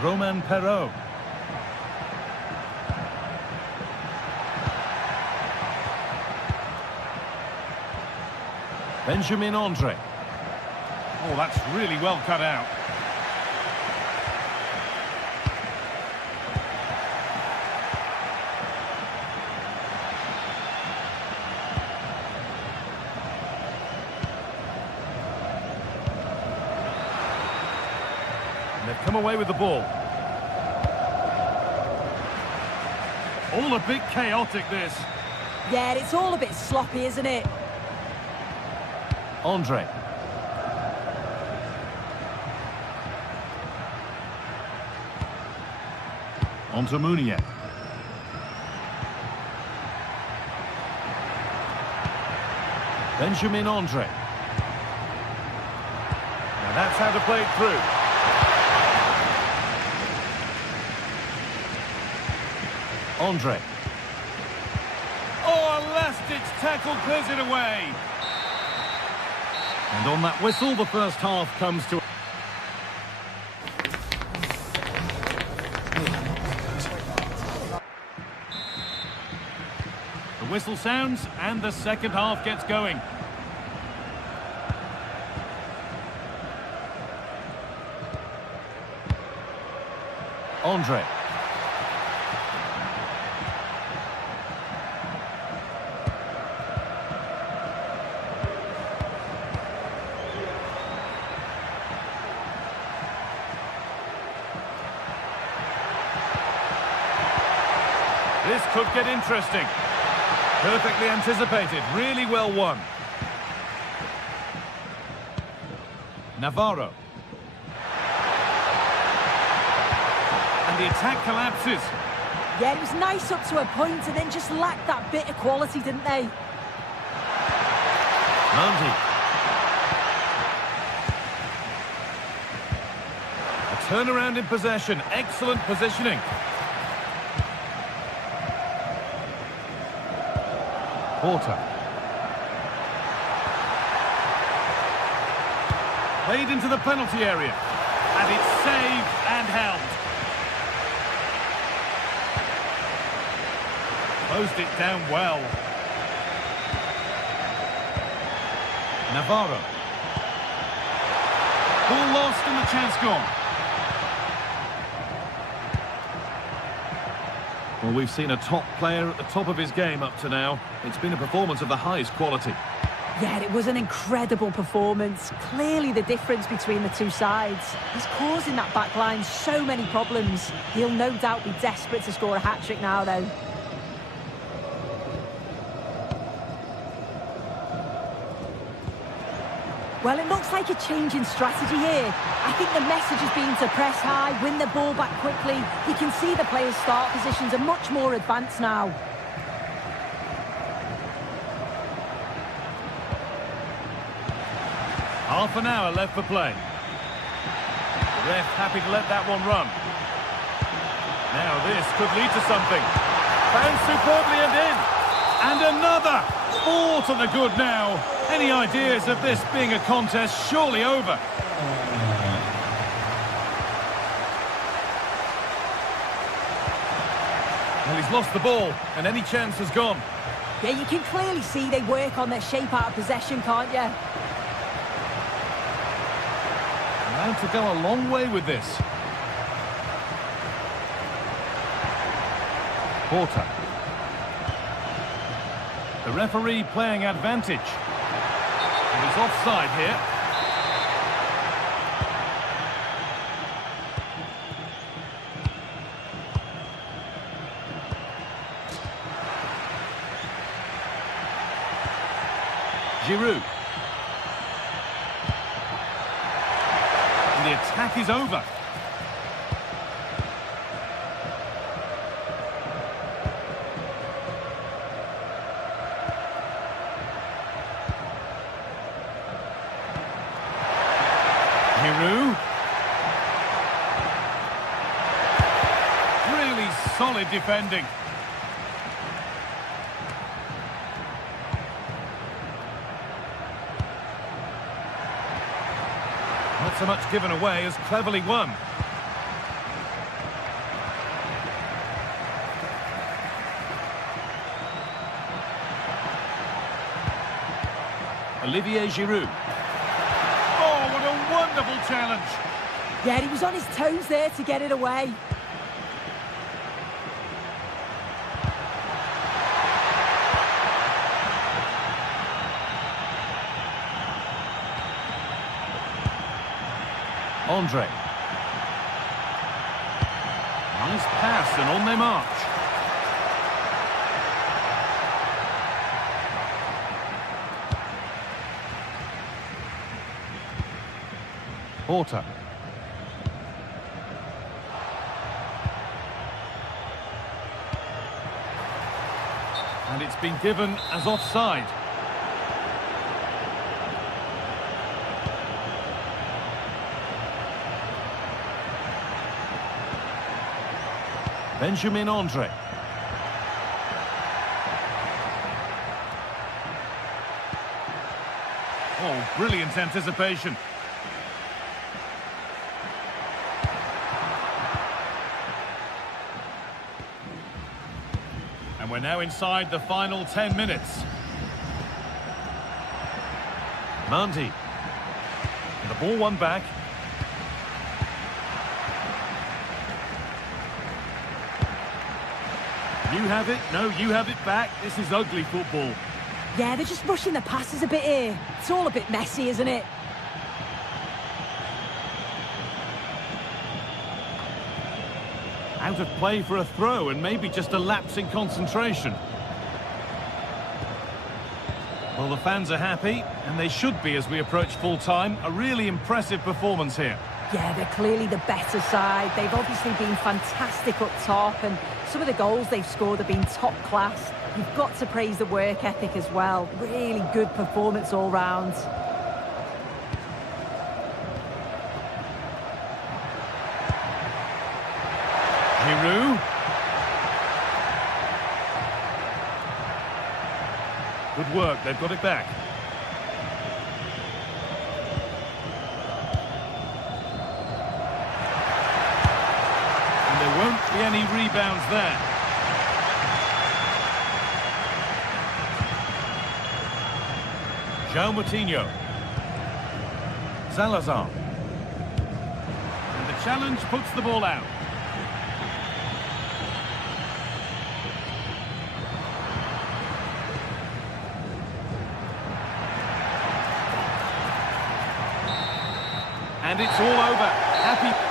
Romain Perrault. Benjamin Andre. Oh, that's really well cut out. And they've come away with the ball. All a bit chaotic, this. Yeah, it's all a bit sloppy, isn't it? Andre. Onto Meunier. Benjamin Andre. Now that's how to play it through. Andre. Oh, a last-ditch tackle clears it away. And on that whistle, the first half comes to... The whistle sounds, and the second half gets going. Andre. This could get interesting. Perfectly anticipated, really well won. Navarro. And the attack collapses. Yeah, it was nice up to a point and then just lacked that bit of quality, didn't they? Mandy. A turnaround in possession, excellent positioning. Porter. Played into the penalty area. And it's saved and held. Closed it down well. Navarro. Ball lost and the chance gone. Well, we've seen a top player at the top of his game up to now. It's been a performance of the highest quality. Yeah, it was an incredible performance. Clearly the difference between the two sides. He's causing that back line so many problems. He'll no doubt be desperate to score a hat-trick now, though. Well, it looks like a change in strategy here. I think the message has been to press high, win the ball back quickly. You can see the players' start positions are much more advanced now. Half an hour left for play. The ref happy to let that one run. Now this could lead to something. Found superbly and in. And another! 4 to the good now. Any ideas of this being a contest surely over? Well, he's lost the ball, and any chance has gone. Yeah, you can clearly see they work on their shape out of possession, can't you? Allowed to go a long way with this. Porter. The referee playing advantage. And he's offside here. Giroud. And the attack is over. Giroud. Really solid defending. Not so much given away as cleverly won. Olivier Giroud. Oh, what a wonderful challenge. Yeah, he was on his toes there to get it away. Andre. Nice pass and on they march. Porter. And it's been given as offside. Benjamin Andre. Oh, brilliant anticipation. And we're now inside the final 10 minutes. Mandy. And the ball won back. You have it. No, you have it back. This is ugly football. Yeah, they're just rushing the passes a bit here. It's all a bit messy, isn't it? Out of play for a throw and maybe just a lapse in concentration. Well, the fans are happy, and they should be as we approach full time. A really impressive performance here. Yeah, they're clearly the better side. They've obviously been fantastic up top, and some of the goals they've scored have been top class. You've got to praise the work ethic as well. Really good performance all round. Giroud. Good work, they've got it back. And there won't be any rebounds there. João Moutinho. Salazar. And the challenge puts the ball out. And it's all over. Happy.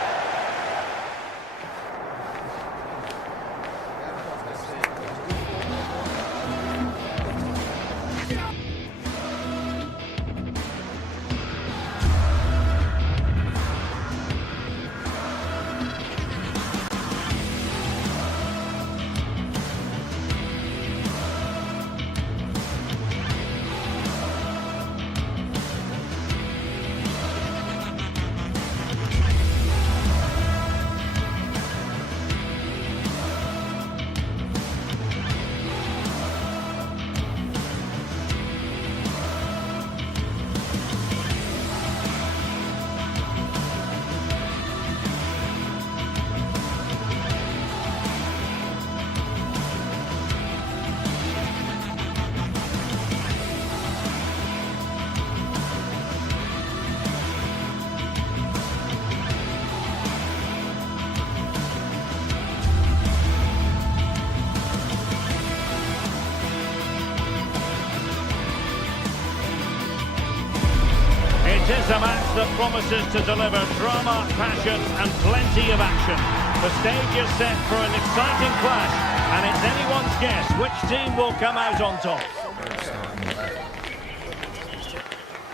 It is a match that promises to deliver drama, passion and plenty of action. The stage is set for an exciting clash, and it's anyone's guess which team will come out on top.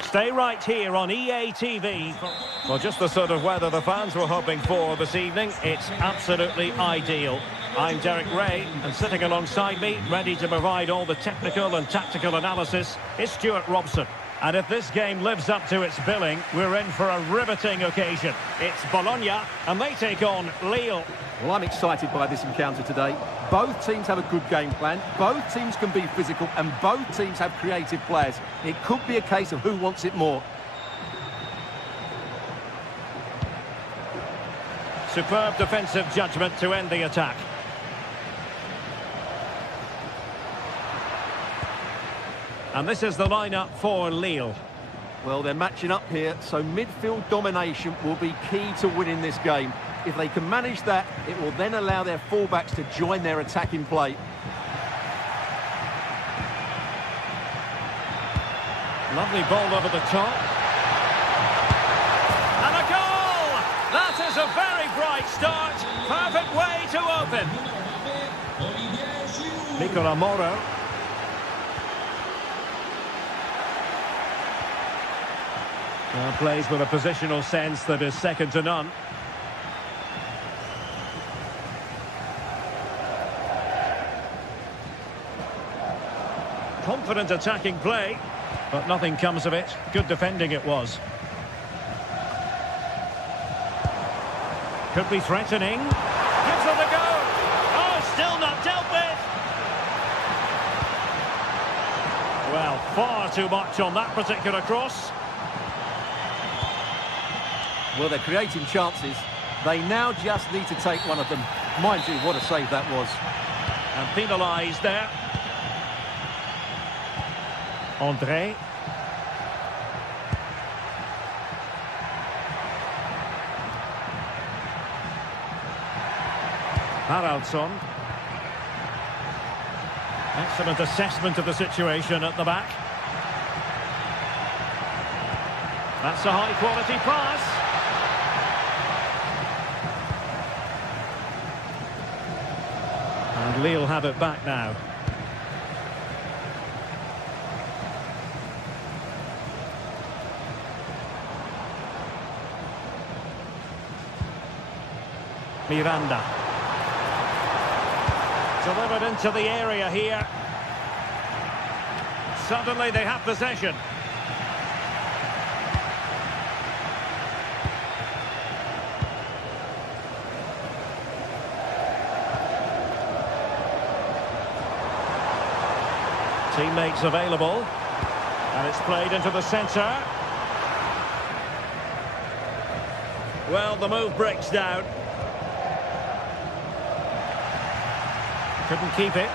Stay right here on EA TV. Well, just the sort of weather the fans were hoping for this evening. It's absolutely ideal. I'm Derek Ray, and sitting alongside me, ready to provide all the technical and tactical analysis, is Stuart Robson. And if this game lives up to its billing, we're in for a riveting occasion. It's Bologna, and they take on Lille. Well, I'm excited by this encounter today. Both teams have a good game plan, both teams can be physical, and both teams have creative players. It could be a case of who wants it more. Superb defensive judgment to end the attack. And this is the lineup for Lille. Well, they're matching up here, so midfield domination will be key to winning this game. If they can manage that, it will then allow their fullbacks to join their attacking play. Lovely ball over the top. And a goal! That is a very bright start. Perfect way to open. Nicola Moro. Plays with a positional sense that is second to none. Confident attacking play, but nothing comes of it. Good defending it was. Could be threatening. Gives it a go. Oh, still not dealt with. Well, far too much on that particular cross. Well, they're creating chances. They now just need to take one of them. Mind you, what a save that was. And penalised there. André. Haraldsson. Excellent assessment of the situation at the back. That's a high-quality pass. And Lille have it back now. Miranda. Delivered into the area here. Suddenly they have possession. Teammates available, and it's played into the centre. Well, the move breaks down. Couldn't keep it.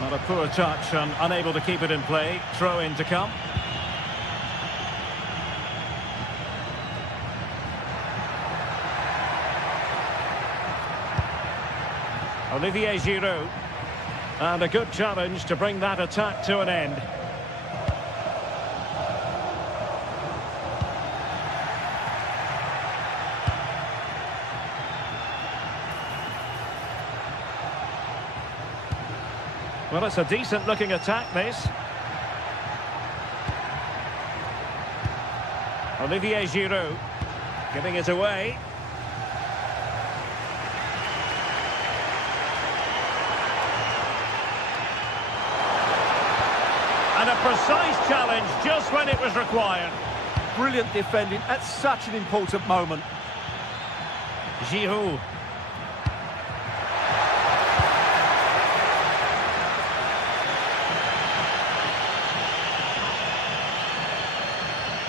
Not a poor touch and unable to keep it in play. Throw in to come. Olivier Giroud, and a good challenge to bring that attack to an end. Well, it's a decent looking attack, this. Olivier Giroud giving it away. And a precise challenge just when it was required. Brilliant defending at such an important moment. Giroud.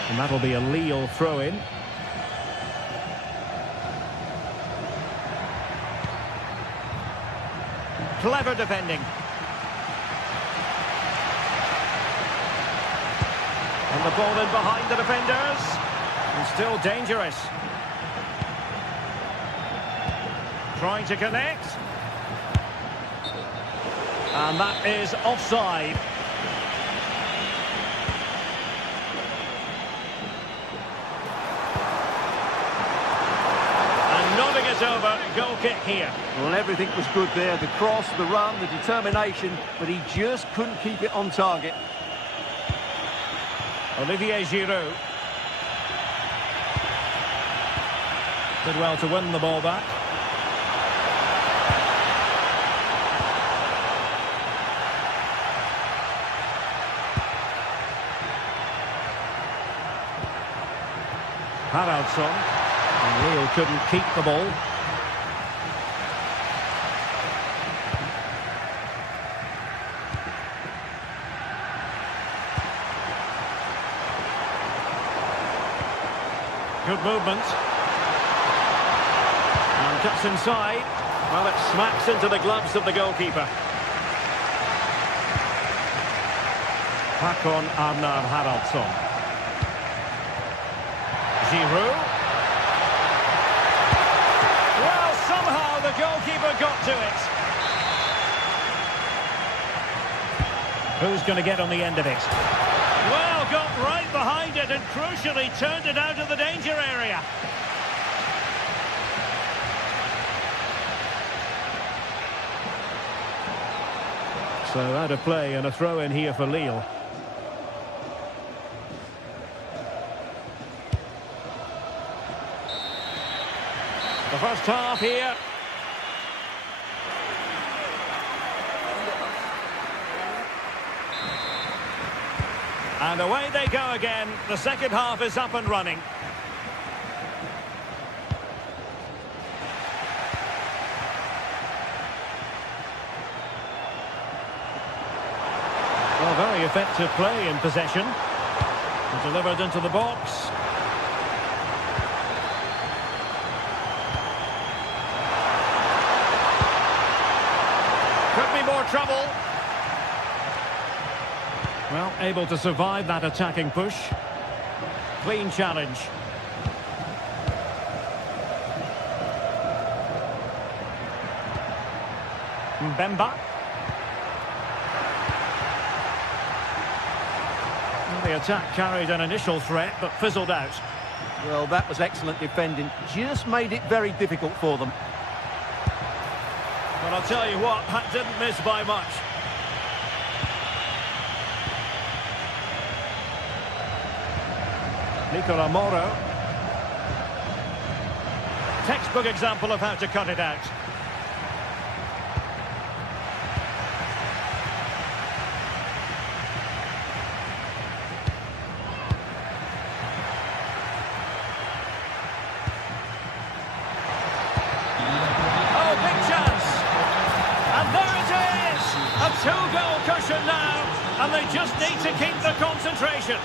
And that'll be a Lille throw-in. Clever defending. And the ball in behind the defenders. And still dangerous. Trying to connect. And that is offside. is over. Goal kick here. Well, everything was good there. The cross, the run, the determination, but he just couldn't keep it on target. Olivier Giroud. Did well to win the ball back. Haraldsson. And Lille couldn't keep the ball. Good movement. And cuts inside. Well, it smacks into the gloves of the goalkeeper. Håkon Arnar Haraldsson. Giroud. Well, somehow the goalkeeper got to it. Who's going to get on the end of it? Well, got right behind it and crucially turned it out of the danger area. So out of play and a throw in here for Lille. The first half here. And away they go again. The second half is up and running. Well, very effective play in possession. Delivered into the box. Could be more trouble. Well, able to survive that attacking push. Clean challenge. Mbemba. The attack carried an initial threat, but fizzled out. Well, that was excellent defending. Just made it very difficult for them. But I'll tell you what, that didn't miss by much. Nicola Moro. Textbook example of how to cut it out. Oh, big chance. And there it is. A two-goal cushion now. And they just need to keep the concentration.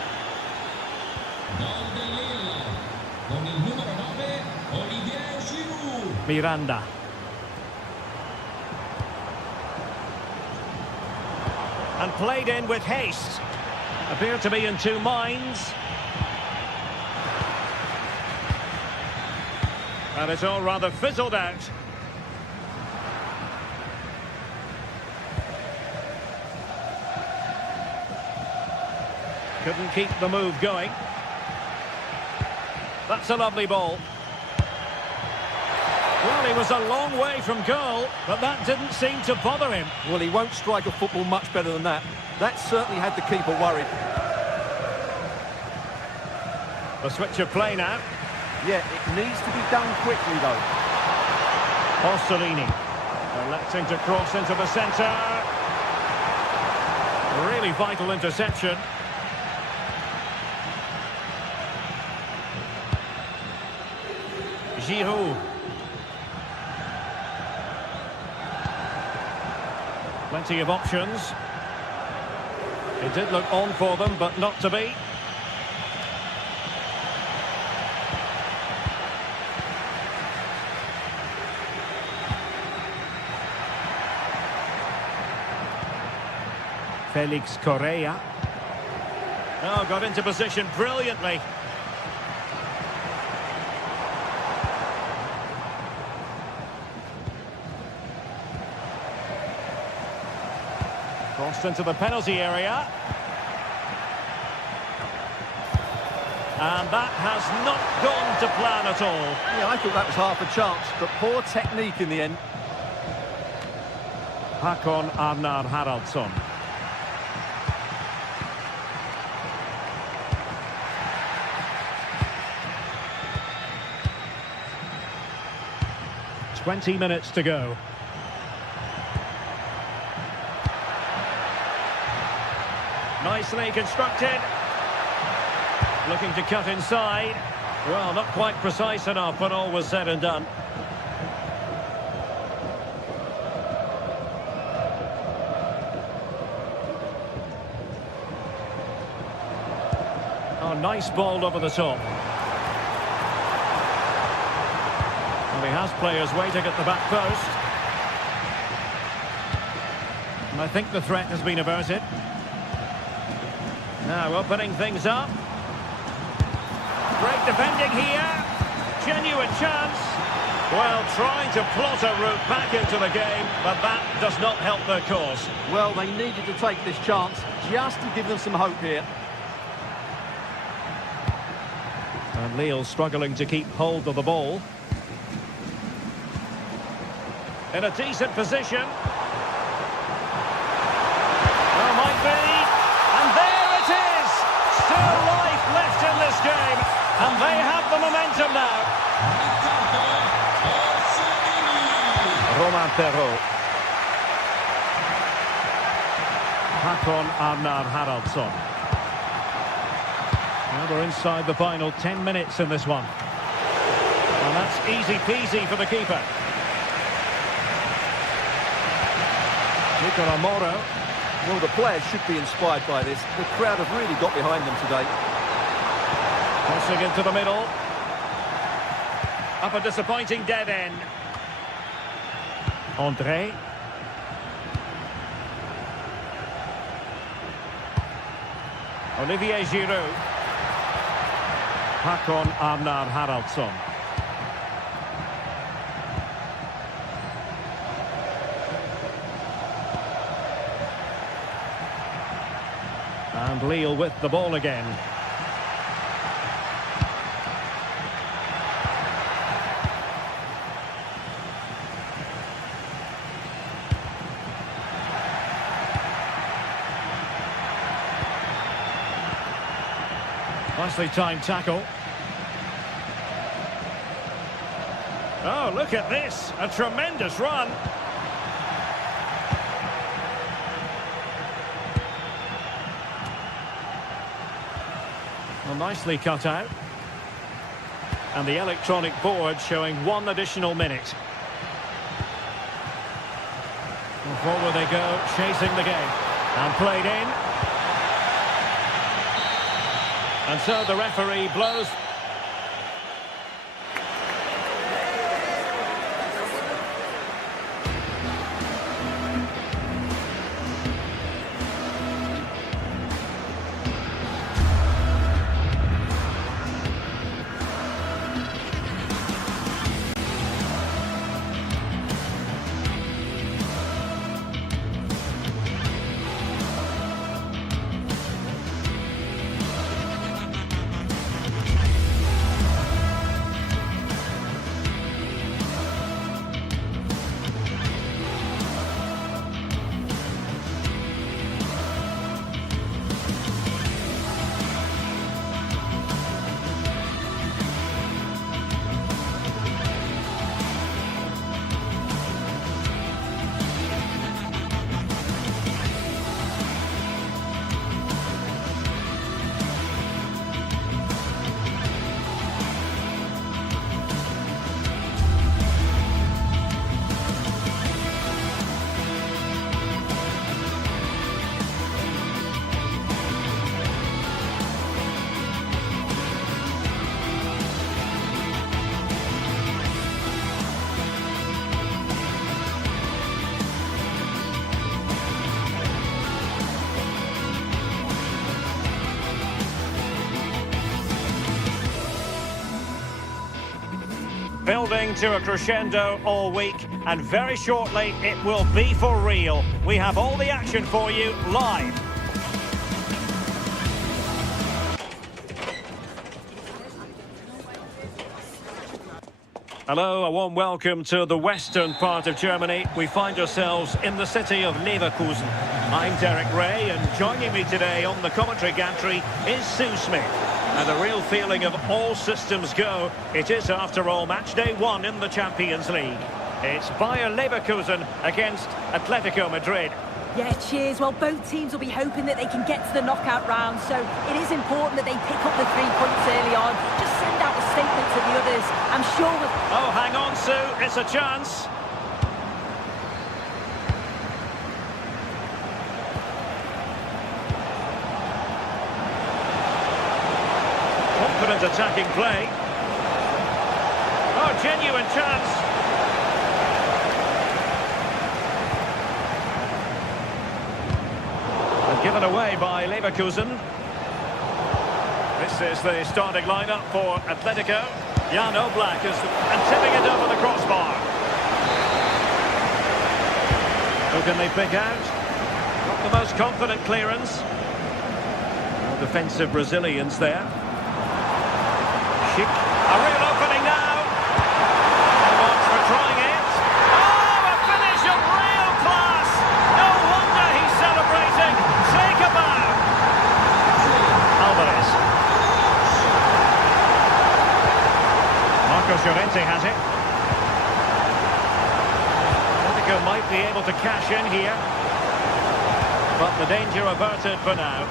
Miranda. And played in with haste. Appeared to be in two minds. And it's all rather fizzled out. Couldn't keep the move going. That's a lovely ball. Well, he was a long way from goal, but that didn't seem to bother him. Well, he won't strike a football much better than that. That certainly had the keeper worried. The switch of play now. Yeah, it needs to be done quickly, though. Orsolini. Electing to cross into the centre. Really vital interception. Giroud. Plenty of options. It did look on for them, but not to be. Felix Correa. Oh, got into position brilliantly. Crossed into the penalty area. And that has not gone to plan at all. Yeah, I thought that was half a chance, but poor technique in the end. Håkon Arnar Haraldsson. "20 minutes to go. Nicely constructed. Looking to cut inside. Well, not quite precise enough when all was said and done. Oh, nice ball over the top. Well, he has players waiting at the back post. And I think the threat has been averted. Now opening things up. Great defending here. Genuine chance. Well, trying to plot a route back into the game, but that does not help their cause. Well, they needed to take this chance just to give them some hope here. And Lille struggling to keep hold of the ball. In a decent position. Well, might be. And there it is! Still life left in this game. And they have the momentum now. Romain Perrault. Håkon Arnar Haraldsson. Now we're inside the final 10 minutes in this one. And that's easy peasy for the keeper. Nicola Moro. Well, the players should be inspired by this. The crowd have really got behind them today. Crossing into the middle. Up a disappointing dead end. André. Olivier Giroud. Håkon Arnar Haraldsson. And Lille with the ball again. Nicely timed tackle. Oh, look at this. A tremendous run. Well, nicely cut out. And the electronic board showing 1 additional minute. And forward they go, chasing the game. And played in. And so the referee blows. Building to a crescendo all week, and very shortly it will be for real. We have all the action for you live. Hello, a warm welcome to the western part of Germany. We find ourselves in the city of Leverkusen. I'm Derek Ray, and joining me today on the commentary gantry is Sue Smith. And a real feeling of all systems go. It is, after all, match day 1 in the Champions League. It's Bayer Leverkusen against Atletico Madrid. Yeah, cheers. Well, both teams will be hoping that they can get to the knockout round, so it is important that they pick up the 3 points early on. Just send out a statement to the others. I'm sure with... Oh, hang on, Sue. It's a chance. Confident attacking play. Oh, genuine chance. Given away by Leverkusen. This is the starting lineup for Atletico. Jan Oblak is tipping it over the crossbar. Who can they pick out? Not the most confident clearance. No defensive Brazilians there. Schick. A real opening now. No marks for trying it. Oh, a finish of real class. No wonder he's celebrating. Take a bow. Alvarez. Marcos Llorente has it. Atletico might be able to cash in here, but the danger averted for now.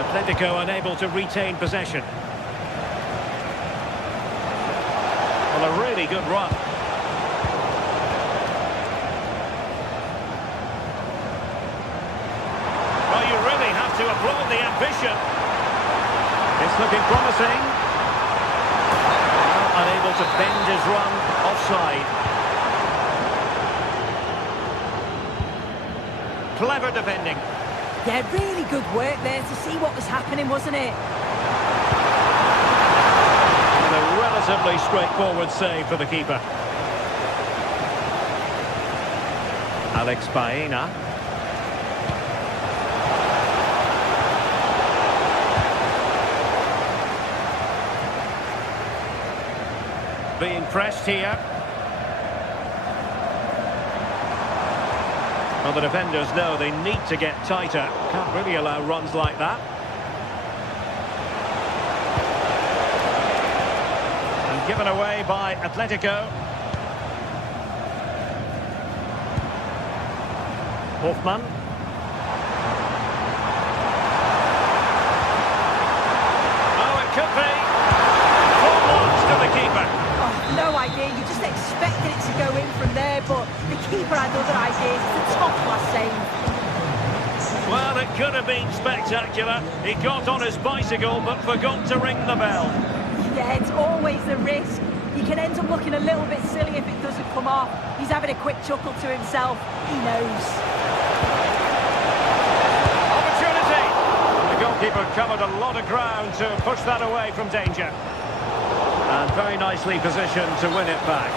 Atletico unable to retain possession. Well, a really good run. Well, you really have to applaud the ambition. It's looking promising. Well, unable to bend his run offside. Clever defending. Yeah, really good work there to see what was happening, wasn't it? And a relatively straightforward save for the keeper. Alex Baena. Being pressed here. Well, the defenders know they need to get tighter. Can't really allow runs like that. And given away by Atletico. Hoffmann. Oh, it could be. Full marks to the keeper. Oh, no idea. You just expected it to go in from there, but the keeper had other ideas. It's a top-class save. Well, it could have been spectacular. He got on his bicycle, but forgot to ring the bell. Yeah, it's always the risk. You can end up looking a little bit silly if it doesn't come off. He's having a quick chuckle to himself. He knows. Opportunity! The goalkeeper covered a lot of ground to push that away from danger. And very nicely positioned to win it back.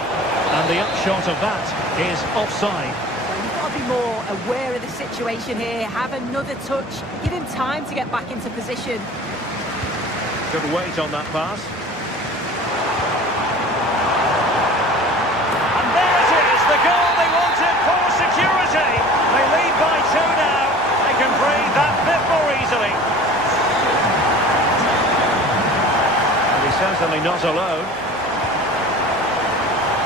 And the upshot of that is offside. Well, you've got to be more aware of the situation here. Have another touch. Give him time to get back into position. Good weight on that pass. And there it is, the goal they wanted for security. They lead by 2 now. They can breathe that bit more easily. And he's certainly not alone.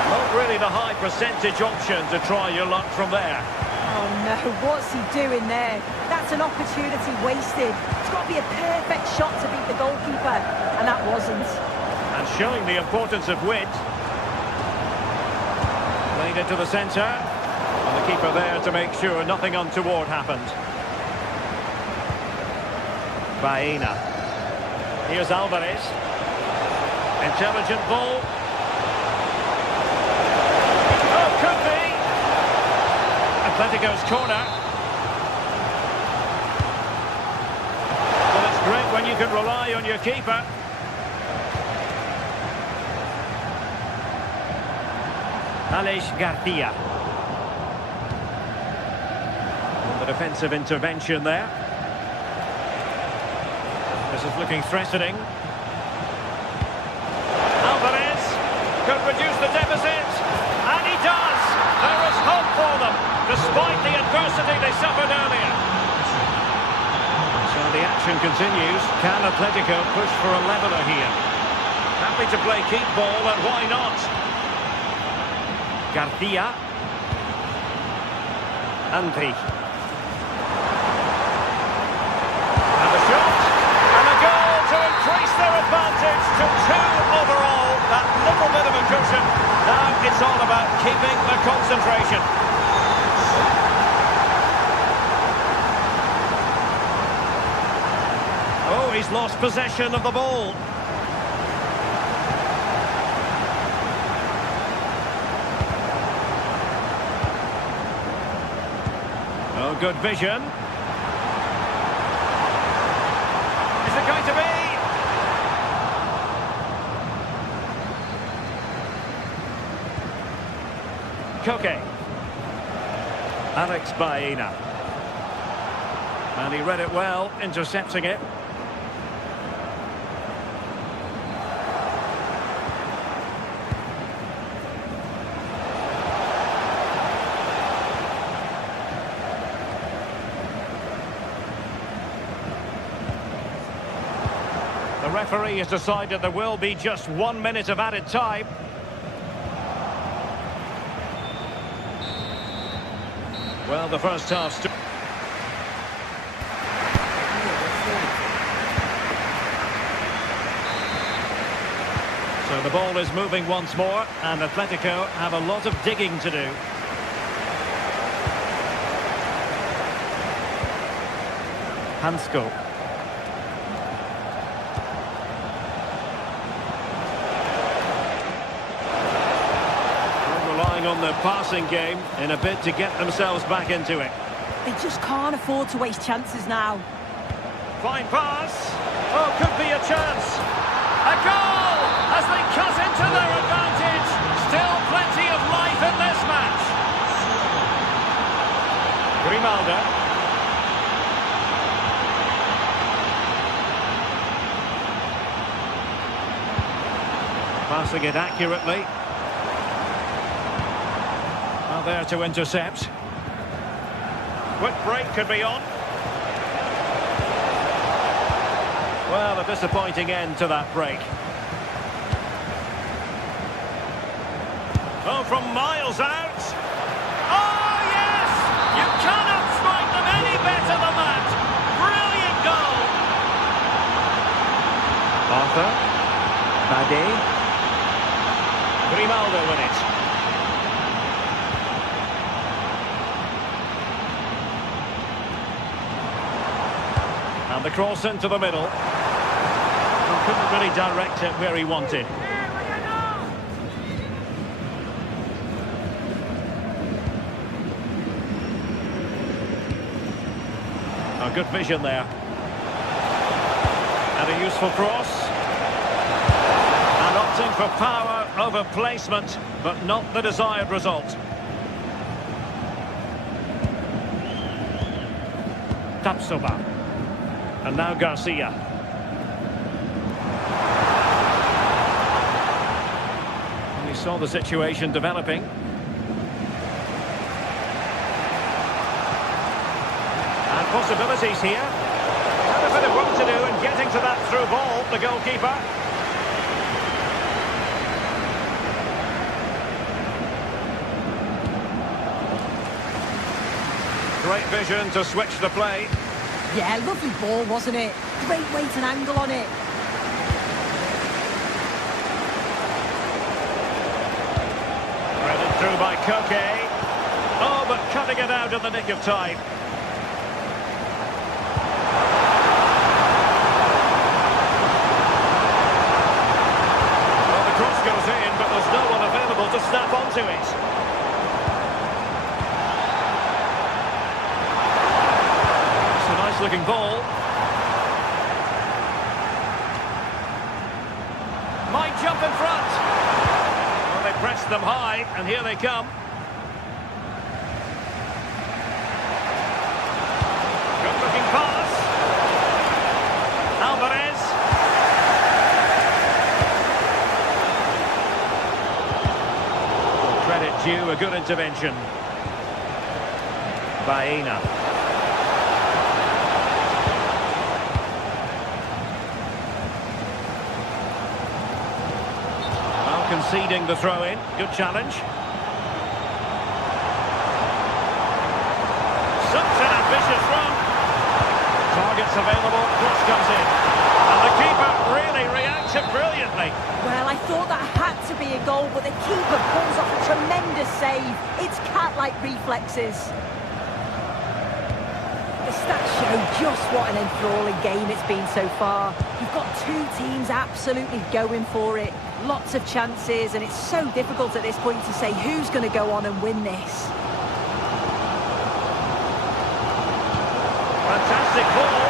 Not really the high percentage option to try your luck from there. Oh no, what's he doing there? That's an opportunity wasted. It's got to be a perfect shot to beat the goalkeeper, and that wasn't. And showing the importance of wit. Played into the centre. And the keeper there to make sure nothing untoward happened. Baena. Here's Alvarez. Intelligent ball. Oh, could be. Atletico's corner. Well, it's great when you can rely on your keeper. Alex Garcia. defensive intervention there. This is looking threatening. Alvarez could reduce the deficit, and he does. There is hope for them, despite the adversity they suffered earlier. So the action continues. Can Atletico push for a leveller here? Happy to play keep ball, and why not? Garcia. Andri. And the shot. And a goal to increase their advantage to 2 overall. That little bit of a cushion. Now it's all about keeping the concentration. Oh, he's lost possession of the ball. Oh, good vision. Is it going to be? Koke. Alex Baena. And he read it well, intercepting it. The referee has decided there will be just 1 minute of added time. Well, the first half... So the ball is moving once more, and Atletico have a lot of digging to do. Hansko. On the passing game in a bid to get themselves back into it. They just can't afford to waste chances now. Fine pass. Oh, could be a chance. A goal as they cut into their advantage. Still plenty of life in this match. Grimaldo. Passing it accurately. There to intercept. Quick break could be on. Well, a disappointing end to that break. Oh, from miles out. Oh, yes! You cannot strike them any better than that. Brilliant goal. Arthur. Bade. Grimaldo with it. And the cross into the middle. He couldn't really direct it where he wanted. A good vision there. And a useful cross. And opting for power over placement, but not the desired result. Tapsoba. And now Garcia. And we saw the situation developing. And possibilities here. Had a bit of work to do in getting to that through ball, the goalkeeper. Great vision to switch the play. Yeah, lovely ball, wasn't it? Great weight and angle on it. Threaded through by Koke. Oh, but cutting it out in the nick of time. Well, the cross goes in, but there's no one available to snap onto it. Looking ball. Might jump in front. Well, they pressed them high, and here they come. you, a good intervention. Baena. Well, conceding the throw-in. Good challenge. Such an ambitious run. Targets available, cross comes in. And the keeper really reacted brilliantly. Well, I thought that had to be a goal, but the keeper pulls off a tremendous save. It's cat-like reflexes. The stats show just what an enthralling game it's been so far. You've got two teams absolutely going for it. Lots of chances, and it's so difficult at this point to say who's going to go on and win this. Fantastic ball.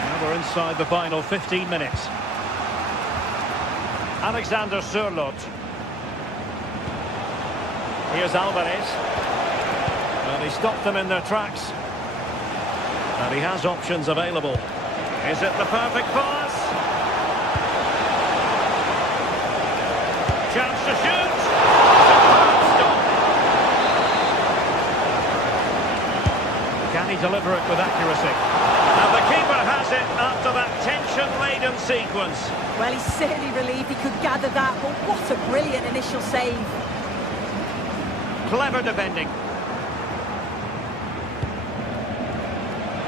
Now we're inside the final 15 minutes. Alexander Sørloth. Here's Alvarez. And he stopped them in their tracks. And he has options available. Is it the perfect pass? Chance to shoot. Superb stop. Can he deliver it with accuracy? And the keeper has it after that tension-laden sequence. Well, he's certainly relieved he could gather that, but what a brilliant initial save. Clever defending.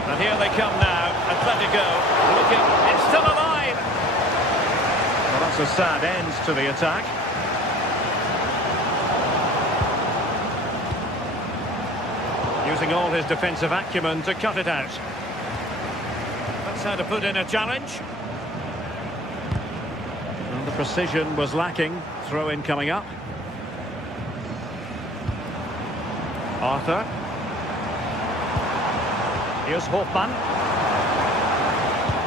And here they come now. Atletico looking. It's still alive. Well, that's a sad end to the attack. Using all his defensive acumen to cut it out. That's how to put in a challenge. And the precision was lacking. Throw-in coming up. Arthur. Here's Hofmann.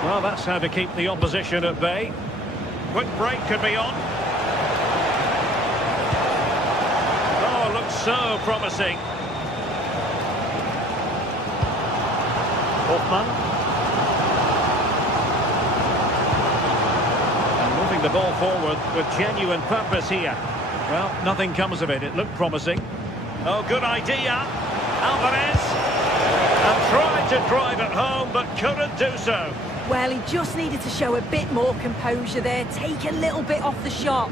Well, that's how to keep the opposition at bay. Quick break could be on. Oh, looks so promising. Hofmann. And moving the ball forward with genuine purpose here. Well, nothing comes of it. It looked promising. Oh, good idea. Alvarez. And tried to drive it home, but couldn't do so. Well, he just needed to show a bit more composure there, take a little bit off the shot.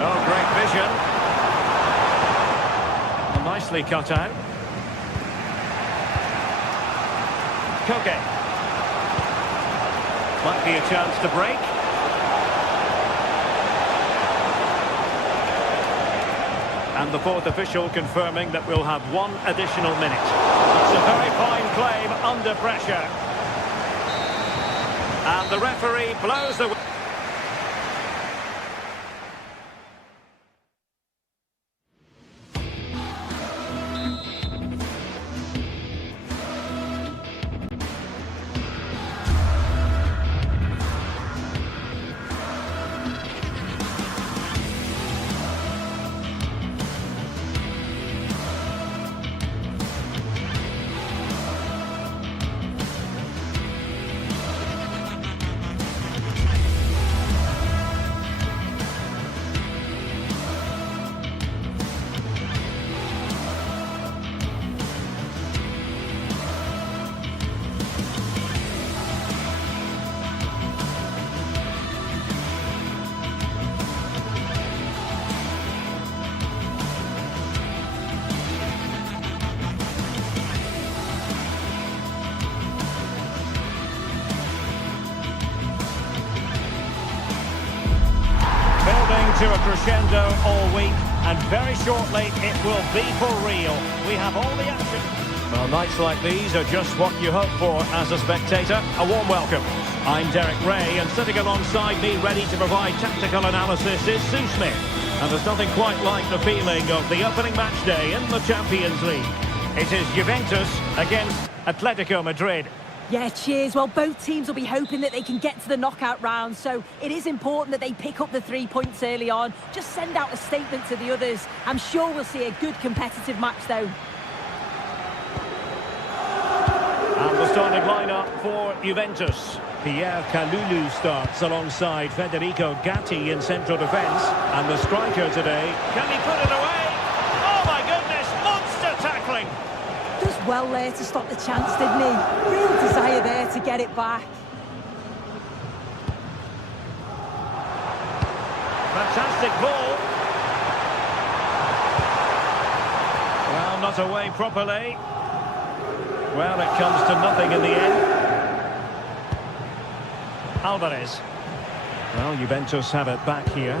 Oh, great vision. Well, nicely cut out. Koke. Might be a chance to break. And the fourth official confirming that we'll have one additional minute. It's a very fine claim under pressure. And the referee blows the... to a crescendo all week, and very shortly it will be for real. We have all the action. Well, nights like these are just what you hope for as a spectator. A warm welcome. I'm Derek Ray, and sitting alongside me ready to provide tactical analysis is Sue Smith. And there's nothing quite like the feeling of the opening match day in the Champions League. It is Juventus against Atletico Madrid. Yeah, cheers. Well, both teams will be hoping that they can get to the knockout round, so it is important that they pick up the 3 points early on. Just send out a statement to the others. I'm sure we'll see a good competitive match, though. And the starting lineup for Juventus. Pierre Kalulu starts alongside Federico Gatti in central defence. And the striker today, can he put it away? Oh my goodness, monster tackling! Does well there to stop the chance, didn't he? Real desire there to get it back. Fantastic ball. Well, not away properly. Well, it comes to nothing in the end. Alvarez. Well, Juventus have it back here.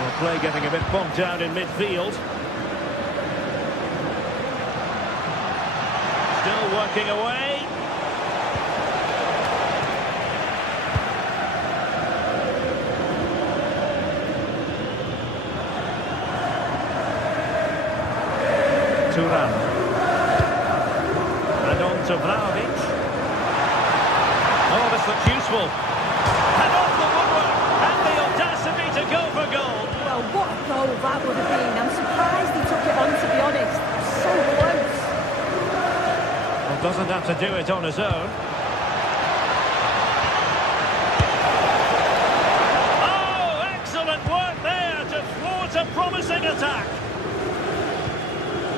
Well, play getting a bit bogged down in midfield. Still working away. Thuram. And on to Vlahovic. Oh, this looks useful. And off the woodwork. And the audacity to go for goal. Well, what a goal that would have been. I'm surprised he took it on, to be honest. So close. Well, doesn't have to do it on his own. Oh, excellent work there to thwart a promising attack.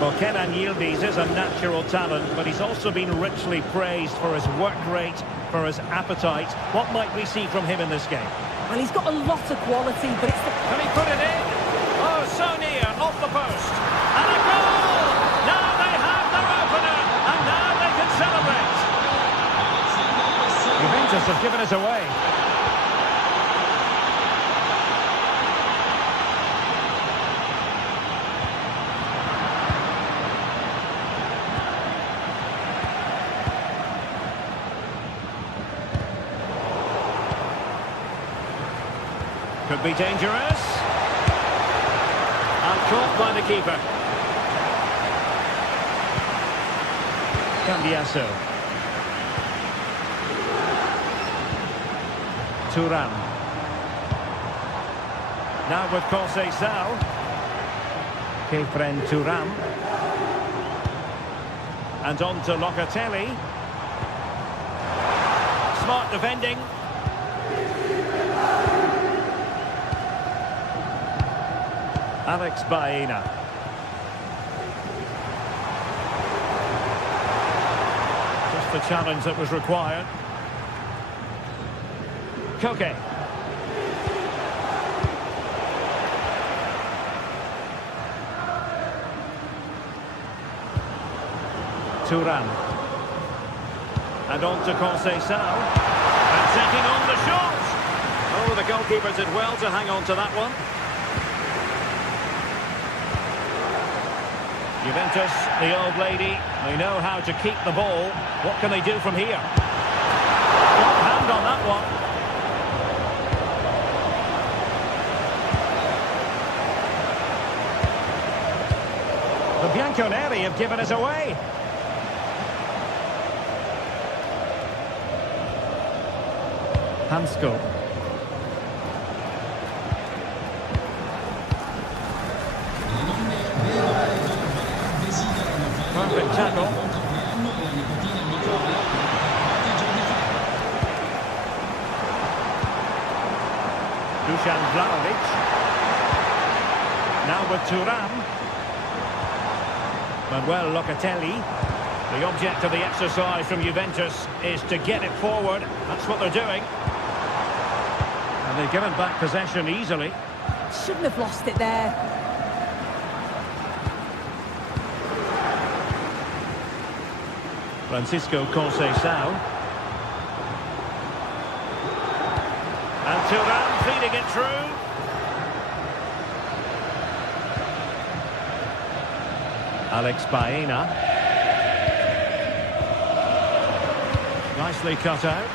Well, Kenan Yildiz is a natural talent, but he's also been richly praised for his work rate, for his appetite. What might we see from him in this game? Well, he's got a lot of quality, but it's the... Can he put it in? Oh, so near, off the post. And a goal! Now they have their opener, and now they can celebrate. Juventus have given us away. Could be dangerous. And caught by the keeper. Cambiasso. Thuram. Now with Conceição. Kefren Thuram. And on to Locatelli. Smart defending. Alex Baena. Just the challenge that was required. Koke. Thuram. And on to Conceição. And taking on the shot. Oh, the goalkeeper did well to hang on to that one. Juventus, the old lady, they know how to keep the ball. What can they do from here? One hand on that one. The Bianconeri have given us away. Hansko. Perfect tackle. Dusan Vlahovic. Now with Thuram. Manuel Locatelli. The object of the exercise from Juventus is to get it forward. That's what they're doing. And they've given back possession easily. Shouldn't have lost it there. Francisco Conceição. And Thuram feeding it through. Alex Baena. Nicely cut out.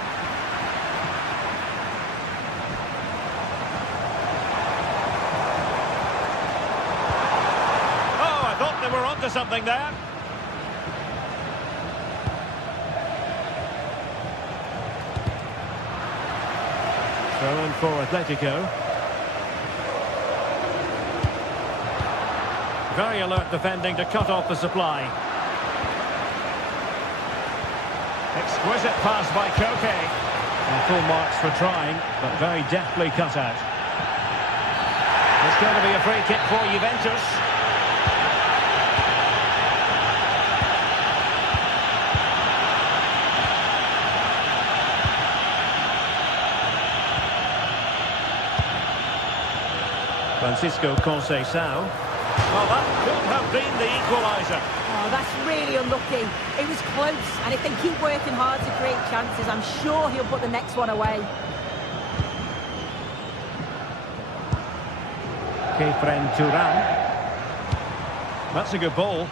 Oh, I thought they were onto something there. Throw in for Atletico. Very alert defending to cut off the supply. Exquisite pass by Koke. And full marks for trying, but very deftly cut out. It's going to be a free kick for Juventus. Francisco Conceição. Well, that could have been the equaliser. Oh, that's really unlucky. It was close, and if they keep working hard to create chances, I'm sure he'll put the next one away. Kefren Turan. That's a good ball.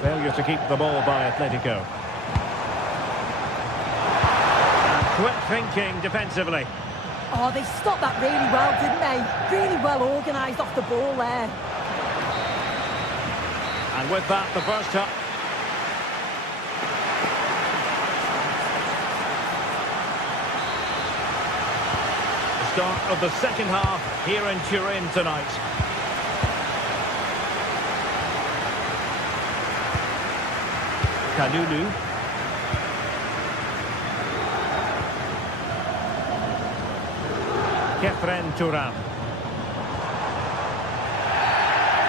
Failure to keep the ball by Atletico. And quick thinking defensively. Oh, they stopped that really well, didn't they? Really well organised off the ball there. And with that, the first half. The start of the second half here in Turin tonight. Kalulu. Kefren Turan.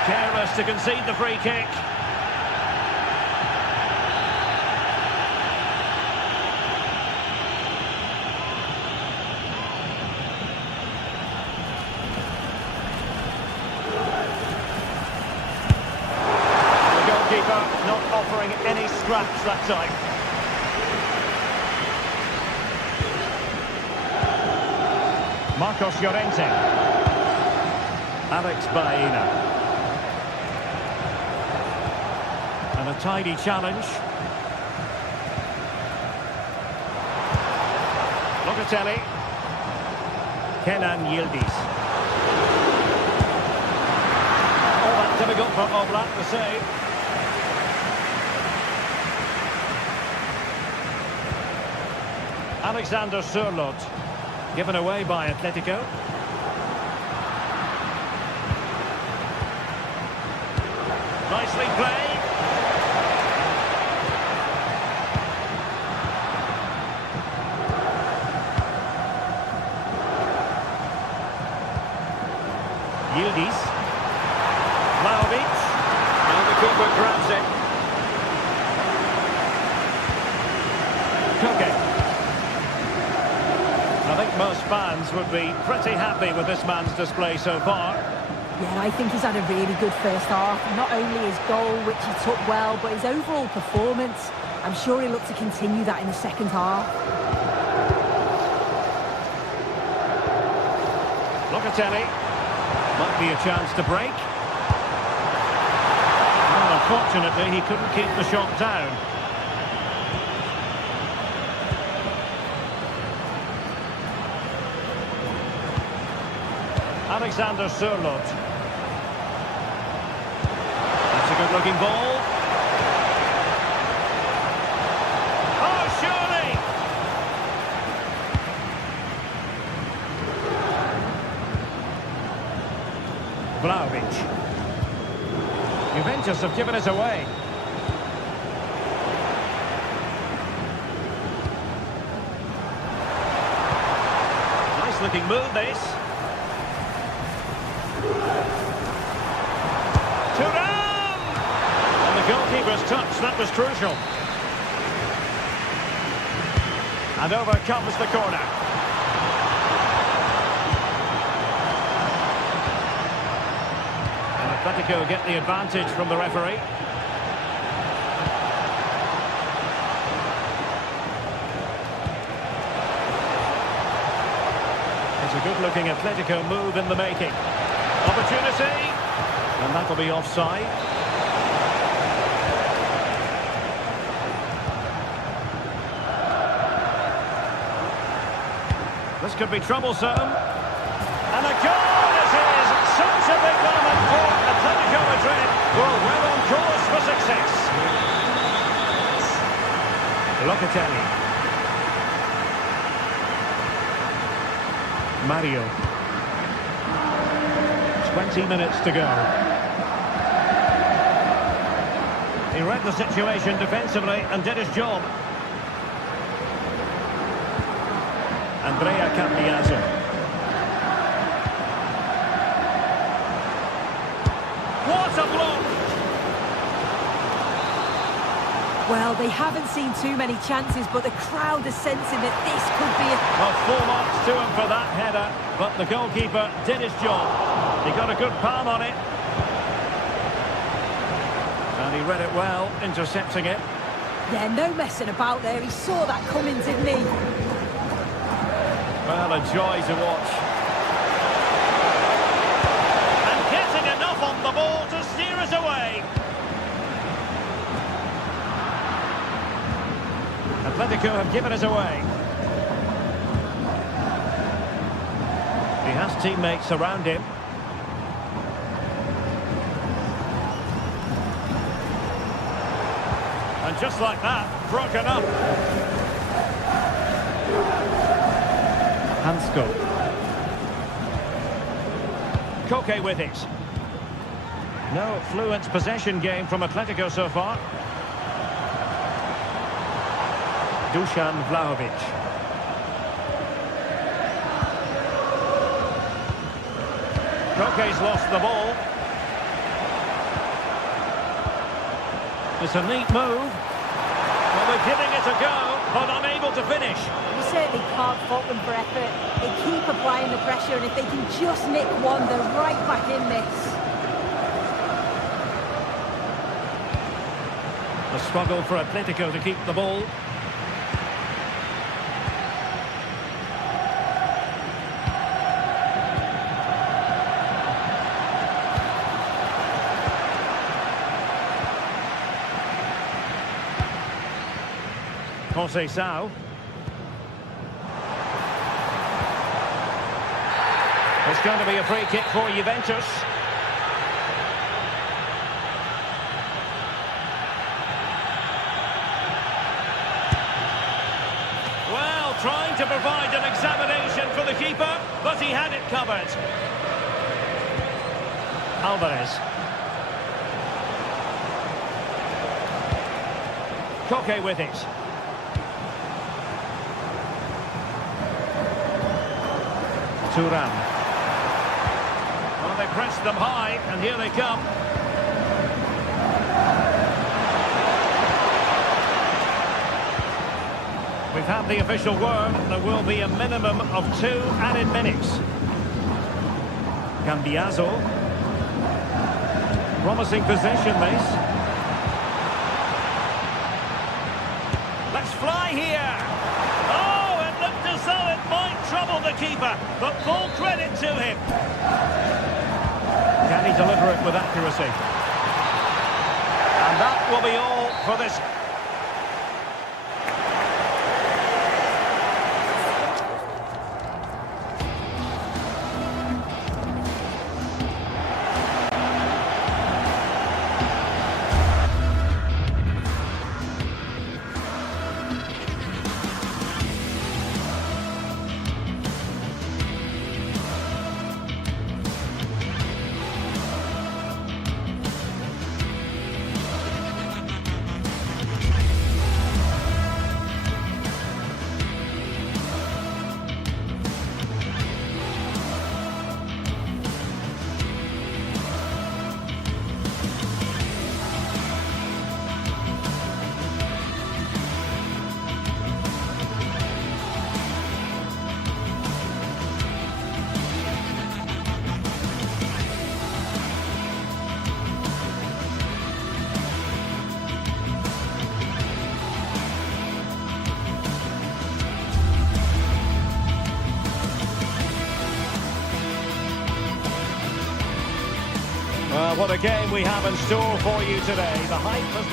Careless to concede the free kick. The goalkeeper not offering any scraps that time. Marcos Llorente. Alex Baena. And a tidy challenge. Locatelli. Kenan Yildiz. Oh, that's difficult for Oblak to save. Alexander Sørloth. Given away by Atletico. Nicely played. Yildiz. Vlahovic. Now the keeper grabs it. Koke. I think most fans would be pretty happy with this man's display so far. Yeah, I think he's had a really good first half. Not only his goal, which he took well, but his overall performance. I'm sure he'll look to continue that in the second half. Locatelli. Might be a chance to break. Well, unfortunately, he couldn't keep the shot down. Alexander Sørloth. That's a good-looking ball. Oh, surely! Vlahovic. Juventus have given it away. Nice-looking move, this. Turan! And the goalkeeper's touch, that was crucial. And over comes the corner. And Atletico get the advantage from the referee. It's a good-looking Atletico move in the making. Opportunity. And that'll be offside. This could be troublesome. And a goal it is! Such a big moment for Atletico Madrid, who are well on course for success. Locatelli. Mario. 20 minutes to go. He read the situation defensively and did his job. Andrea Cambiaso. What a block! Well, they haven't seen too many chances, but the crowd is sensing that this could be a... Well, 4 marks to him for that header, but the goalkeeper did his job. He got a good palm on it. And he read it well, intercepting it. Yeah, no messing about there. He saw that coming, didn't he? Well, a joy to watch. And getting enough on the ball to steer us away. Atletico have given us away. He has teammates around him. And just like that, broken up. Hansko. Koke with it. No fluent possession game from Atletico so far. Dusan Vlahovic. Koke's lost the ball. It's a neat move. Well, they're giving it a go, but unable to finish. You certainly can't fault them for effort. They keep applying the pressure, and if they can just nick one, they're right back in this. A struggle for Atletico to keep the ball. Conceição. It's going to be a free kick for Juventus. Well, trying to provide an examination for the keeper, but he had it covered. Alvarez. Koke with it. Turan. Well, they pressed them high, and here they come. We've had the official word. There will be a minimum of 2 added minutes. Cambiaso. Promising possession, this. Let's fly here. Oh, it looked as though it might trouble the keeper, but full credit to him. Can he deliver it with accuracy? And that will be all for this. What a game we have in store for you today. The hype has...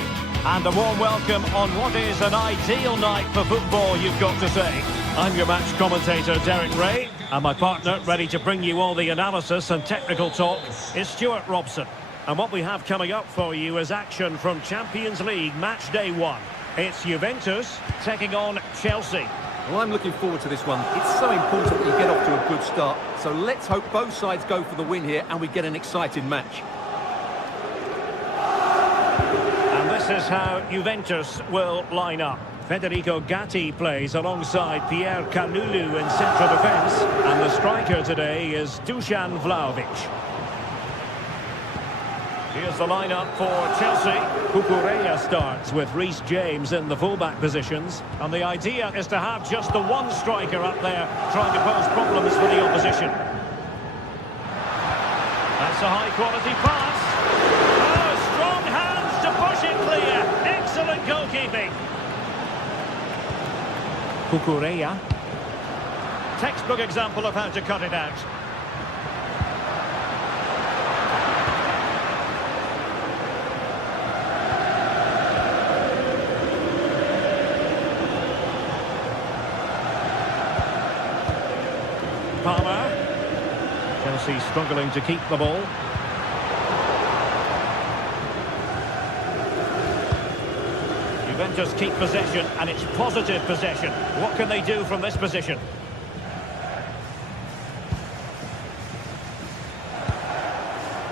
And a warm welcome on what is an ideal night for football, you've got to say. I'm your match commentator, Derek Ray, and my partner, ready to bring you all the analysis and technical talk, is Stuart Robson. And what we have coming up for you is action from Champions League match day 1. It's Juventus taking on Chelsea. Well, I'm looking forward to this one. It's so important that you get off to a good start. So let's hope both sides go for the win here and we get an exciting match. And this is how Juventus will line up. Federico Gatti plays alongside Pierre Kalulu in central defence. And the striker today is Dusan Vlahovic. Here's the lineup for Chelsea. Cucurella starts with Reece James in the fullback positions. And the idea is to have just the one striker up there trying to pose problems for the opposition. That's a high-quality pass. Oh, strong hands to push it clear. Excellent goalkeeping. Cucurella. Textbook example of how to cut it out. Palmer. Chelsea struggling to keep the ball. Juventus keep possession, and it's positive possession. What can they do from this position?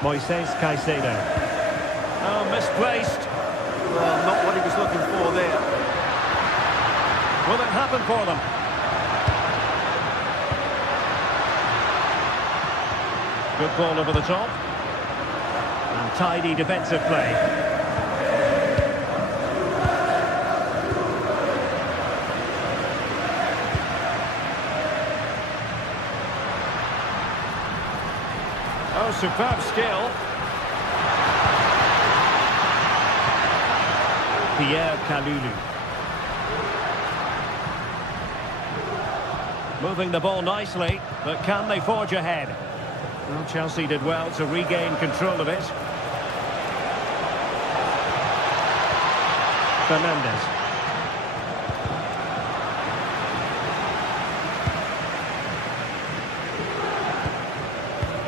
Moises Caicedo. Oh, misplaced. Well, not what he was looking for there. Will it happen for them? Good ball over the top. And tidy defensive play. Oh, superb skill. Pierre Kalulu. Moving the ball nicely, but can they forge ahead? Well, Chelsea did well to regain control of it. Fernandes.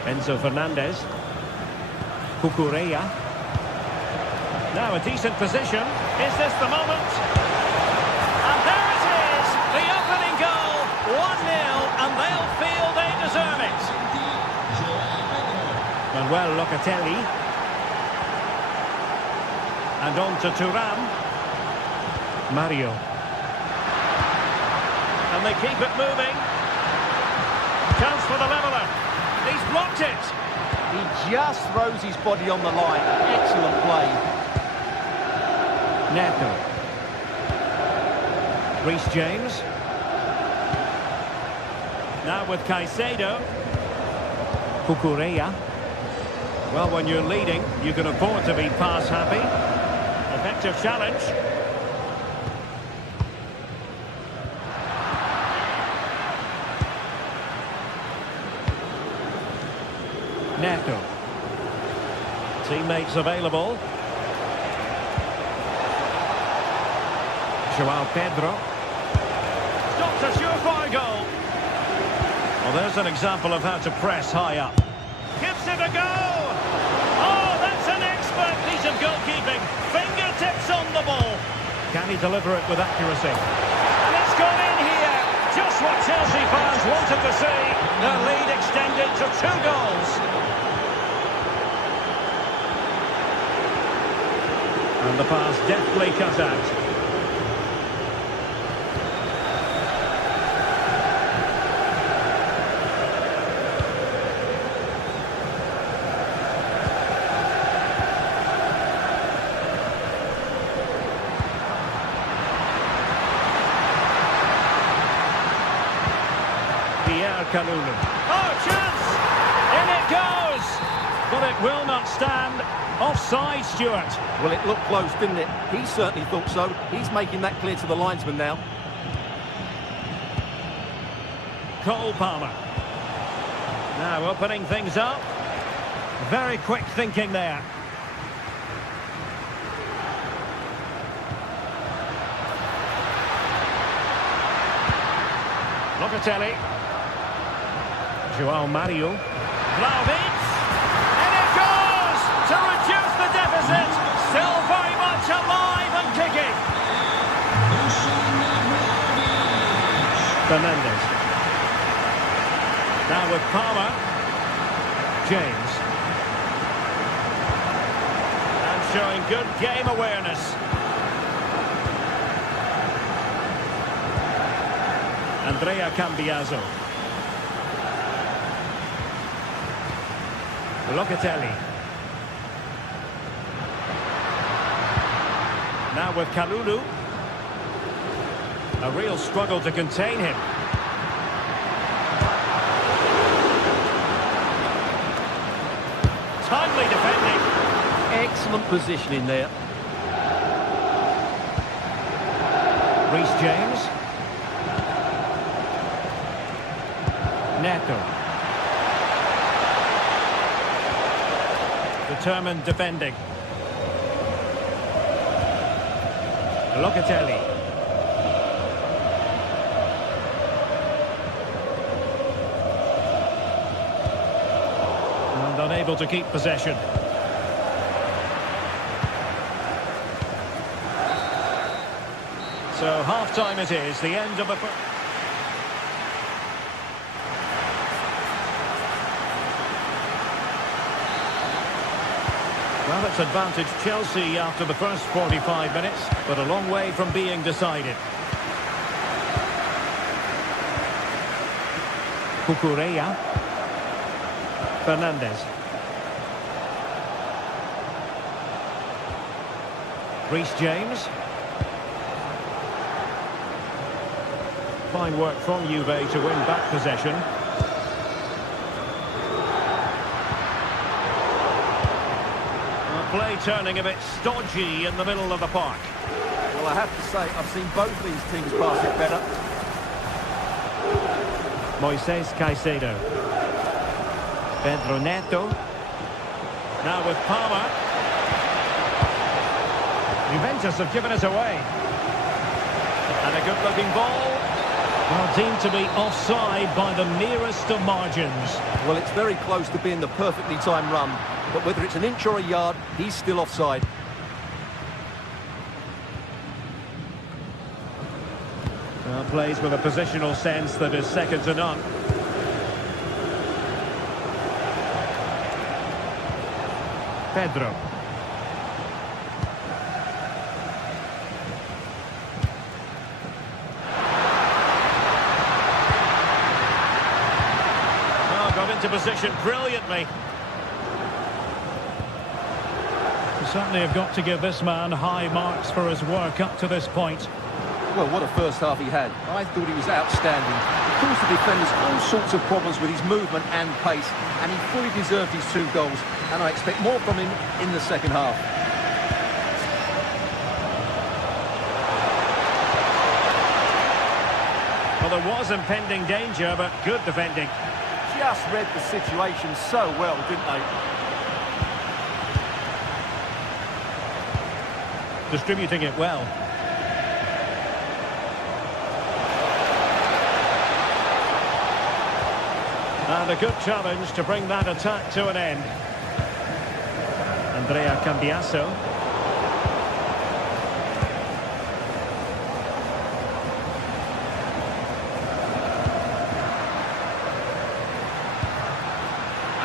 Enzo Fernandez. Cucurella. Now a decent position. Is this the moment? And there it is! The opening goal! 1-0, and they'll feel they deserve it. Manuel Locatelli. And on to Thuram. Mario. And they keep it moving. Chance for the leveller. He's blocked it. He just throws his body on the line. Excellent play. Neto. Reece James. Now with Caicedo. Cucurella. Well, when you're leading, you can afford to be pass happy. Effective challenge. Neto. Teammates available. Joao Pedro. Stopped a surefire goal. Well, there's an example of how to press high up. Gives it a go. Oh, that's an expert piece of goalkeeping. Fingertips on the ball. Can he deliver it with accuracy? And it's gone in here. Just what Chelsea fans wanted to see. Their lead extended to 2 goals. And the pass deftly cut out. Kalulu. Oh, chance! In it goes! But it will not stand. Offside, Stuart. Well, it looked close, didn't it? He certainly thought so. He's making that clear to the linesman now. Cole Palmer. Now opening things up. Very quick thinking there. Locatelli. Joao Mario. Vlahovic. And it goes to reduce the deficit. Still very much alive and kicking. Fernandez. Now with Palmer. James. And showing good game awareness. Andrea Cambiaso. Locatelli. Now with Kalulu. A real struggle to contain him. Timely defending. Excellent positioning there. Reece James. Neto. Determined defending. Locatelli. And unable to keep possession. So half-time it is, the end of the first. Well, it's advantage Chelsea after the first 45 minutes, but a long way from being decided. Cucurella. Fernandez. Reece James. Fine work from Juve to win back possession. Play turning a bit stodgy in the middle of the park. Well, I have to say, I've seen both these teams pass it better. Moises Caicedo. Pedro Neto. Now with Palmer. Juventus have given us away. And a good-looking ball. Well, deemed to be offside by the merest of margins. Well, it's very close to being the perfectly timed run. But whether it's an inch or a yard, he's still offside. Well, plays with a positional sense that is second to none. Pedro. Oh, got into position brilliantly. Certainly have got to give this man high marks for his work up to this point. Well, what a first half he had. I thought he was outstanding. He caused the defenders all sorts of problems with his movement and pace, and he fully deserved his 2 goals, and I expect more from him in the second half. Well, there was impending danger, but good defending. Just read the situation so well, didn't they? Distributing it well. And a good challenge to bring that attack to an end. Andrea Cambiaso.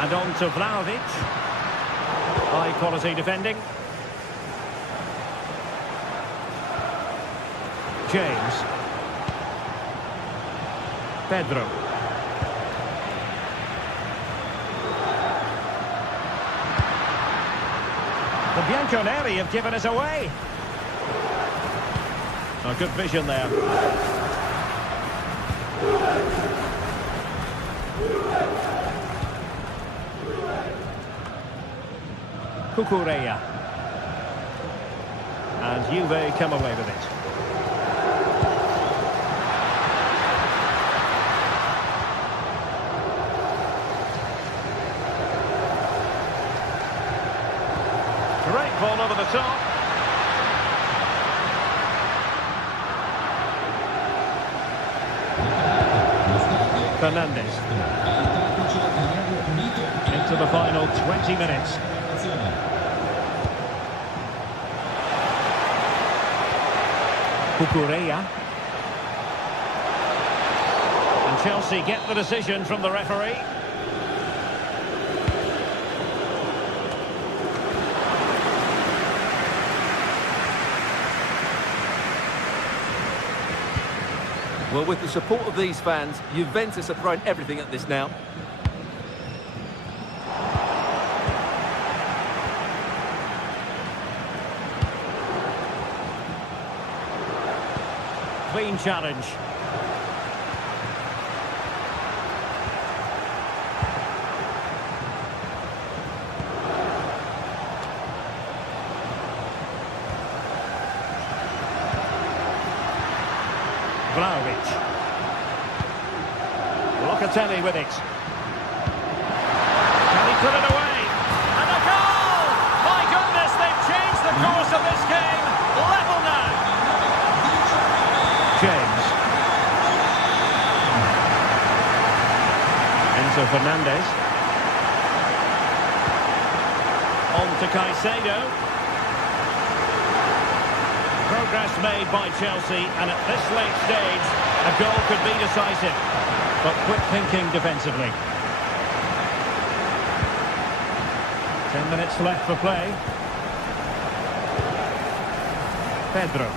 And on to Vlahovic. High quality defending. James. Pedro. The Bianconeri have given us away. Oh, good vision there. Cucurella. And Juve come away with it. Great ball over the top. Fernandez. Into the final 20 minutes. Cucurella. Chelsea get the decision from the referee. Well, with the support of these fans, Juventus are throwing everything at this now. Clean challenge. Vlahovic. Locatelli with it. Can he put it away? And a goal! My goodness, they've changed the course of this game. Level now. James. Enzo Fernandez. On to Caicedo. Progress made by Chelsea, and at this late stage, a goal could be decisive. But quick thinking defensively. 10 minutes left for play. Pedro.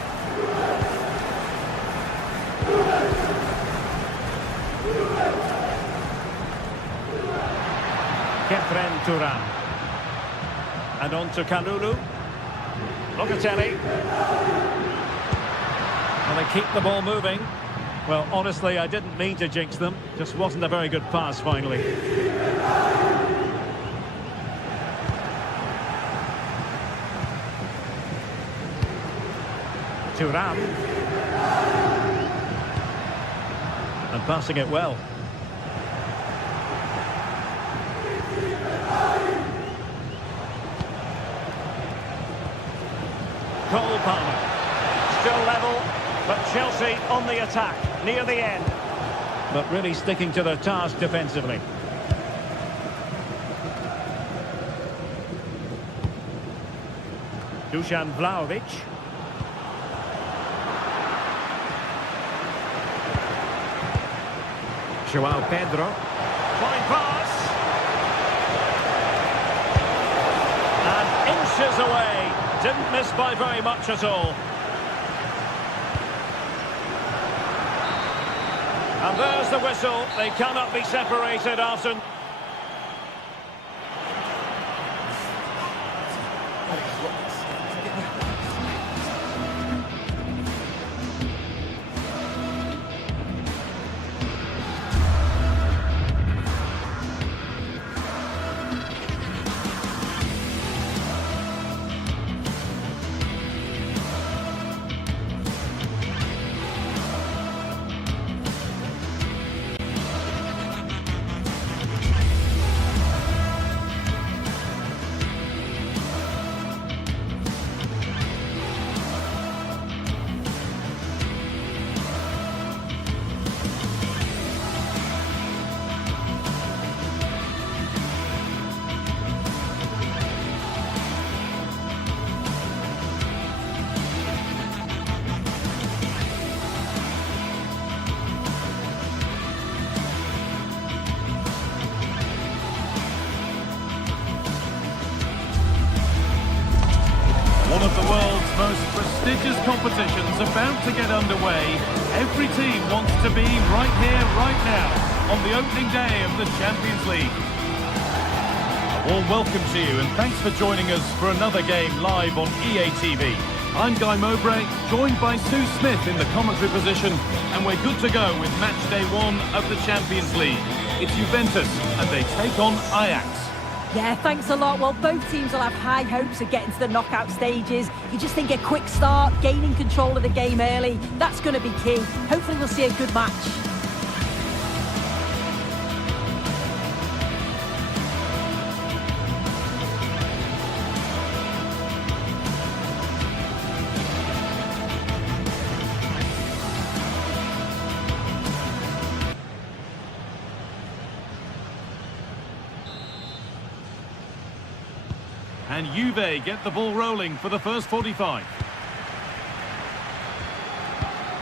Ketren Turan. And on to Kalulu. Locatelli. Well, they keep the ball moving. Well, honestly, I didn't mean to jinx them. Just wasn't a very good pass, finally. Thuram. And passing it well. Cole Palmer. Still level, but Chelsea on the attack, near the end. But really sticking to their task defensively. Dusan Vlahovic. Joao Pedro. Fine pass. And inches away. Didn't miss by very much at all. And there's the whistle. They cannot be separated after... One of the world's most prestigious competitions about to get underway. Every team wants to be right here, right now, on the opening day of the Champions League. A warm welcome to you, and thanks for joining us for another game live on EA TV. I'm Guy Mowbray, joined by Sue Smith in the commentary position, and we're good to go with match day 1 of the Champions League. It's Juventus, and they take on Ajax. Yeah, thanks a lot. Well, both teams will have high hopes of getting to the knockout stages. You just think a quick start, gaining control of the game early, that's going to be key. Hopefully we'll see a good match. And Juve get the ball rolling for the first 45.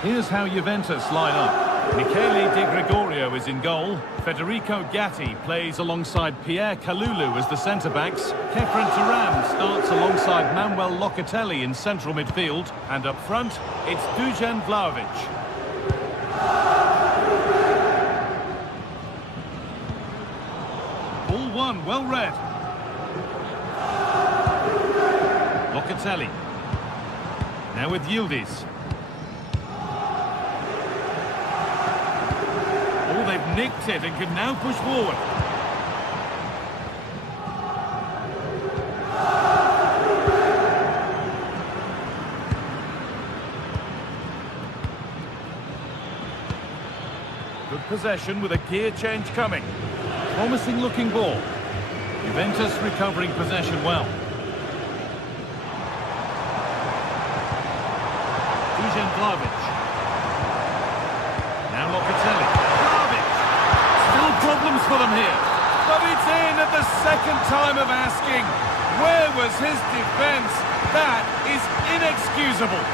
Here's how Juventus line up. Michele De Gregorio is in goal. Federico Gatti plays alongside Pierre Kalulu as the centre-backs. Kefren Turam starts alongside Manuel Locatelli in central midfield. And up front, it's Dusan Vlahovic. Ball one, well read. Locatelli. Now with Yildiz. Oh, they've nicked it and can now push forward. Good possession with a gear change coming. Promising looking ball. Juventus recovering possession well. Dusan Vlahovic. Now Locatelli. Vlahovic! Still problems for them here. But it's in at the second time of asking. Where was his defence? That is inexcusable.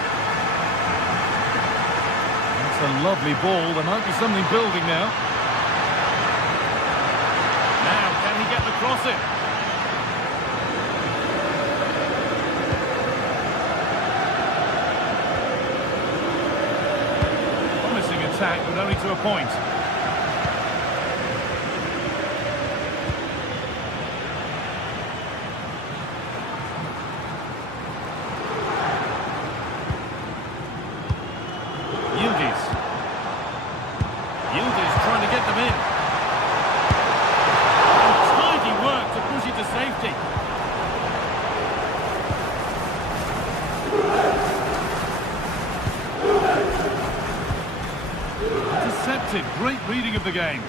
That's a lovely ball. There might be something building now. Now, can he get the cross in? Promising attack, but only to a point. Yildiz trying to get them in. Tidy work to push it to safety. Intercepted. Great reading of the game.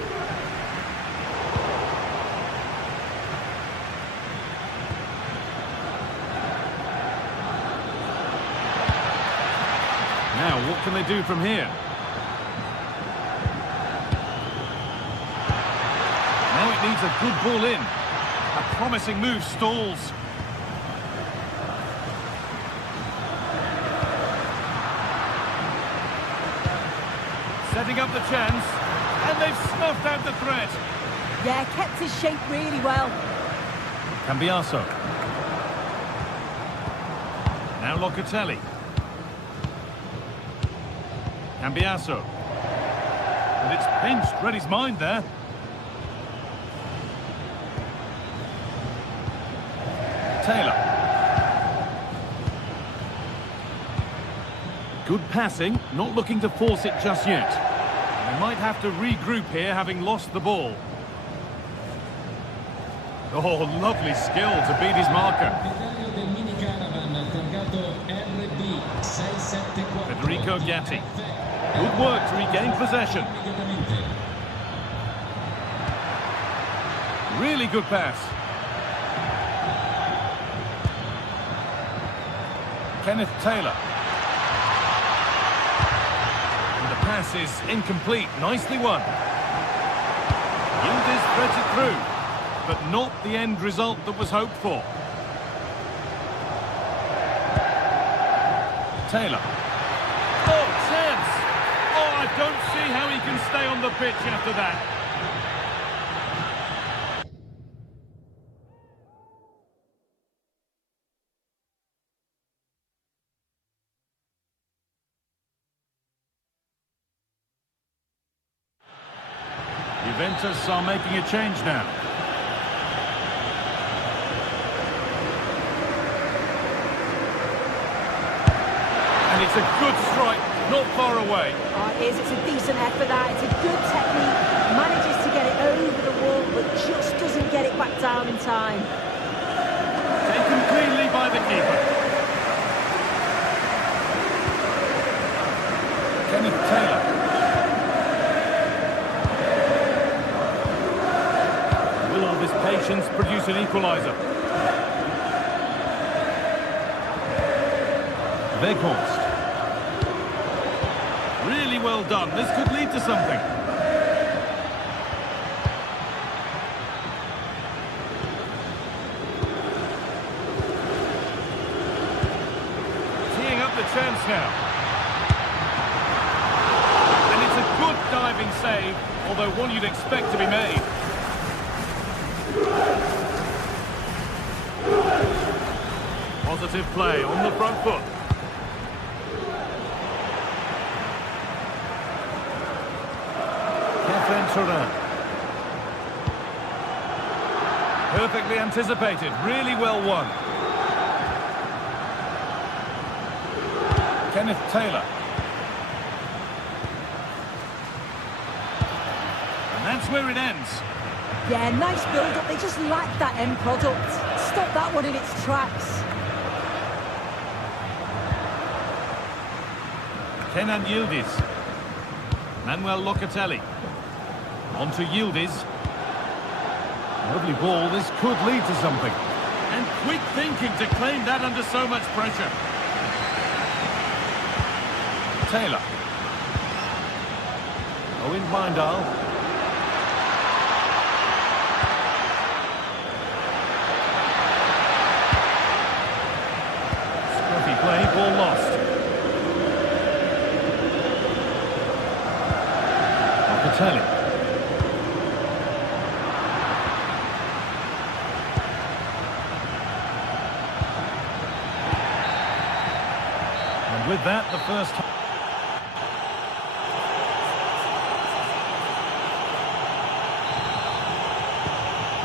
Now, what can they do from here? Now it needs a good ball in. A promising move stalls. Setting up the chance. And they've snuffed out the threat. Yeah, kept his shape really well. Cambiaso. Now Locatelli. Cambiaso. And it's pinched. Read his mind there. Taylor. Good passing, not looking to force it just yet. They might have to regroup here, having lost the ball. Oh, lovely skill to beat his marker. Federico Gatti. Good work to regain possession. Really good pass. Kenneth Taylor. And the pass is incomplete. Nicely won. Yildiz threads it through, but not the end result that was hoped for. Taylor. Oh, chance! Oh, I don't see how he can stay on the pitch after that. Juventus are making a change now. And it's a good strike, not far away. Oh, it is. It's a decent effort, that. It's a good technique. Manages to get it over the wall, but just doesn't get it back down in time. Taken cleanly by the keeper. Kenneth Taylor. Will all this patience produce an equaliser? Weghorst. Really well done. This could lead to something. Teeing up the chance now. And it's a good although one you'd expect to be made. Positive play on the front foot. Perfectly anticipated, really well won. Kenneth Taylor. And that's where it ends. Yeah, nice build-up. They just lack that end product. Stop that one in its tracks. Kenan Yildiz. Manuel Locatelli. On to Yildiz. Lovely ball, this could lead to something. And quick thinking to claim that under so much pressure. Taylor. Owen Bindal. Scruffy play, ball lost. Locatelli. With that, the first...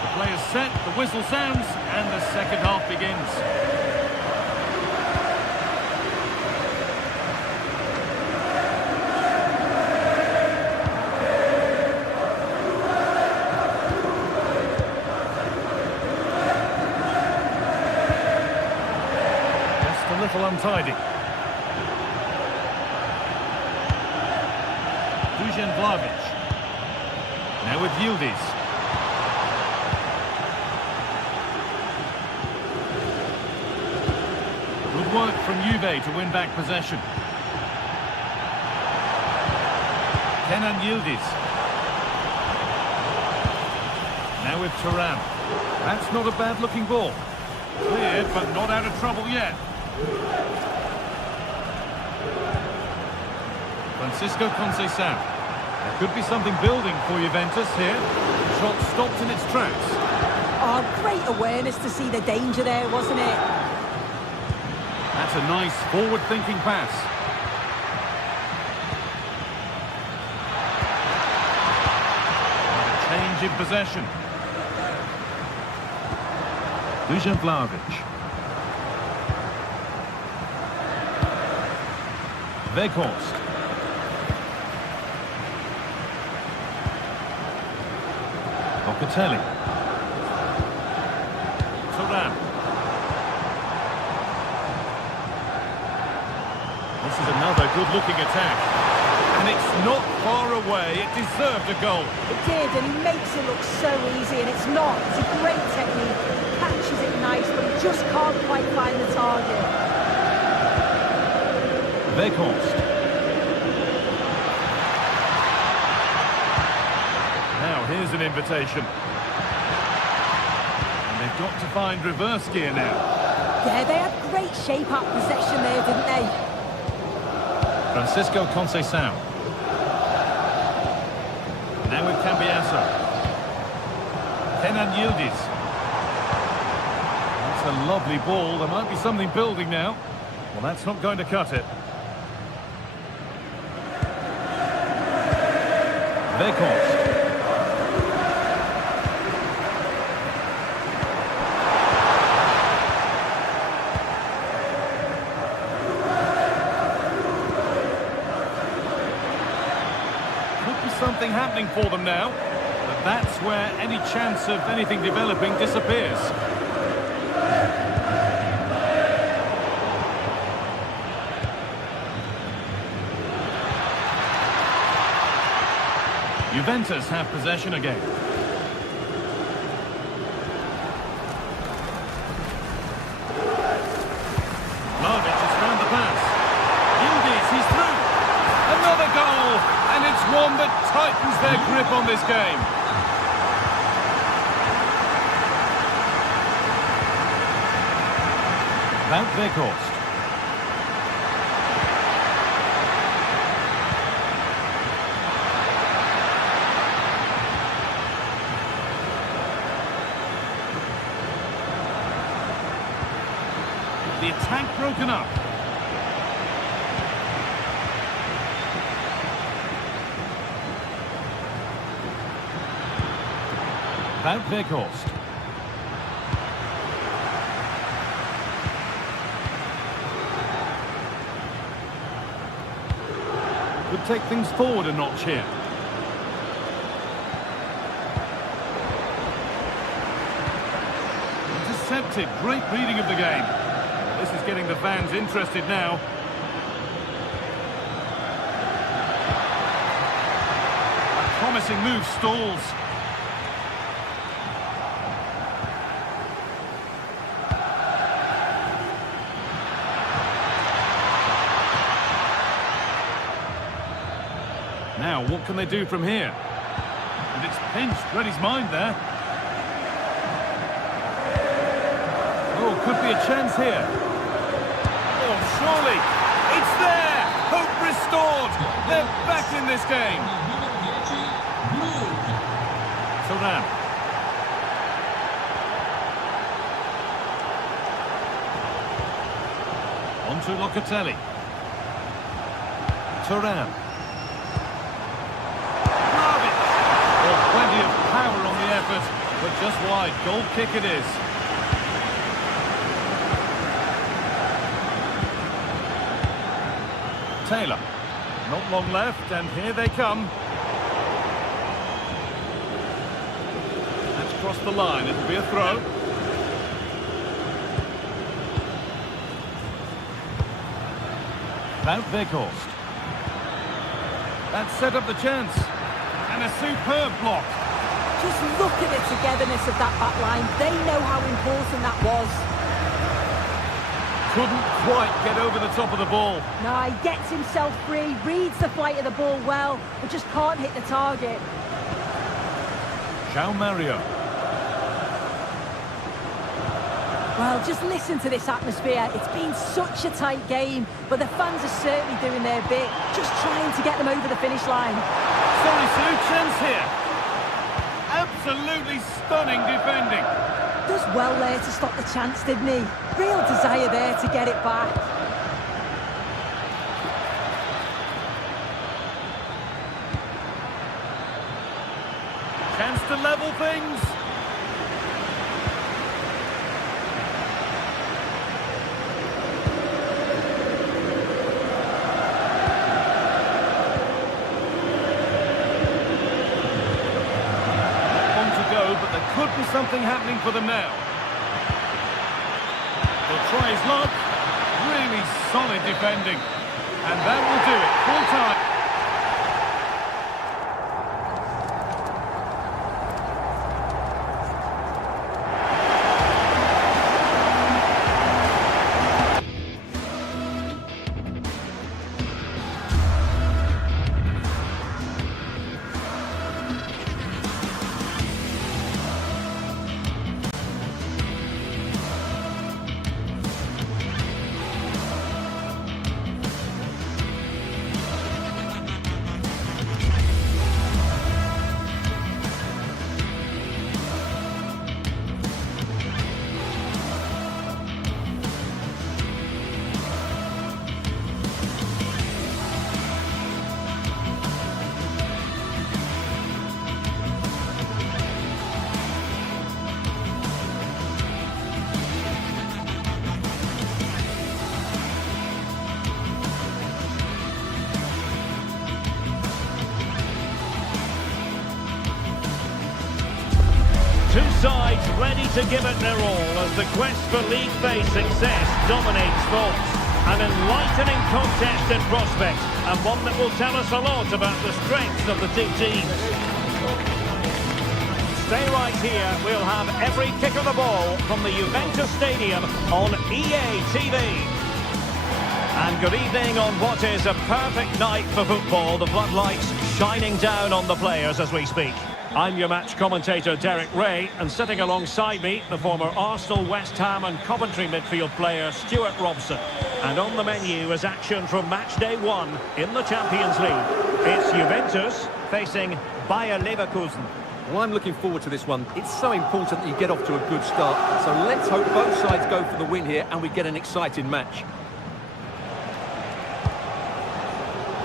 The play is set, the whistle sounds, and the second half begins. Just a little untidy. Now with Yildiz. Good work from Juve to win back possession. Kenan Yildiz. Now with Thuram. That's not a bad looking ball. Cleared, but not out of trouble yet. Francisco Conceição. There could be something building for Juventus here. Shot stopped in its tracks. Oh, great awareness to see the danger there, wasn't it? That's a nice forward-thinking pass. A change in possession. Dusan Vlahovic. Weghorst. Locatelli. Thuram. This is another good-looking attack. And it's not far away. It deserved a goal. It did, and he makes it look so easy, and it's not. It's a great technique. He catches it nice, but he just can't quite find the target. Weghorst. Now, here's an invitation. And they've got to find reverse gear now. Yeah, they had great shape up possession there, didn't they? Francisco Conceição. Now with Cambiasso. Kenan Yildiz. That's a lovely ball. There might be something building now. Well, that's not going to cut it. Weghorst. Something happening for them now, but that's where any chance of anything developing disappears. Juventus have possession again. Vlahovic has found the pass. Yildiz, he's through. Another goal! And it's one that tightens their grip on this game. Wout Weghorst. The attack broken up. Wout Weghorst. Could take things forward a notch here. Intercepted. Great reading of the game. This is getting the fans interested now. A promising move stalls. Now, what can they do from here? And it's pinched. Read his mind there. Oh, could be a chance here. Oh, surely. It's there! Hope restored! They're back in this game. Thuram. On to Locatelli. Thuram. Plenty of power on the effort, but just wide. Goal kick it is. Taylor. Not long left, and here they come. That's crossed the line. It'll be a throw. Wout Weghorst. That set up the chance. And a superb block. Just look at the togetherness of that back line. They know how important that was. Couldn't quite get over the top of the ball. No, he gets himself free, reads the flight of the ball well, but just can't hit the target. João Mario. Well, just listen to this atmosphere. It's been such a tight game, but the fans are certainly doing their bit, just trying to get them over the finish line. Sorry, Sue, chance here. Absolutely stunning defending. Does well there to stop the chance, didn't he? Real desire there to get it back. Chance to level things. But there could be something happening for them now. They'll try his luck. Really solid defending. And that will do it. Full time. Two sides ready to give it their all as the quest for league-based success dominates thoughts. An enlightening contest in prospect, and one that will tell us a lot about the strengths of the two teams. Stay right here, we'll have every kick of the ball from the Juventus Stadium on EA TV. And good evening on what is a perfect night for football, the floodlights shining down on the players as we speak. I'm your match commentator Derek Ray, and sitting alongside me, the former Arsenal, West Ham and Coventry midfield player Stuart Robson. And on the menu is action from match day 1 in the Champions League. It's Juventus facing Bayer Leverkusen. Well, I'm looking forward to this one. It's so important that you get off to a good start. So let's hope both sides go for the win here and we get an exciting match.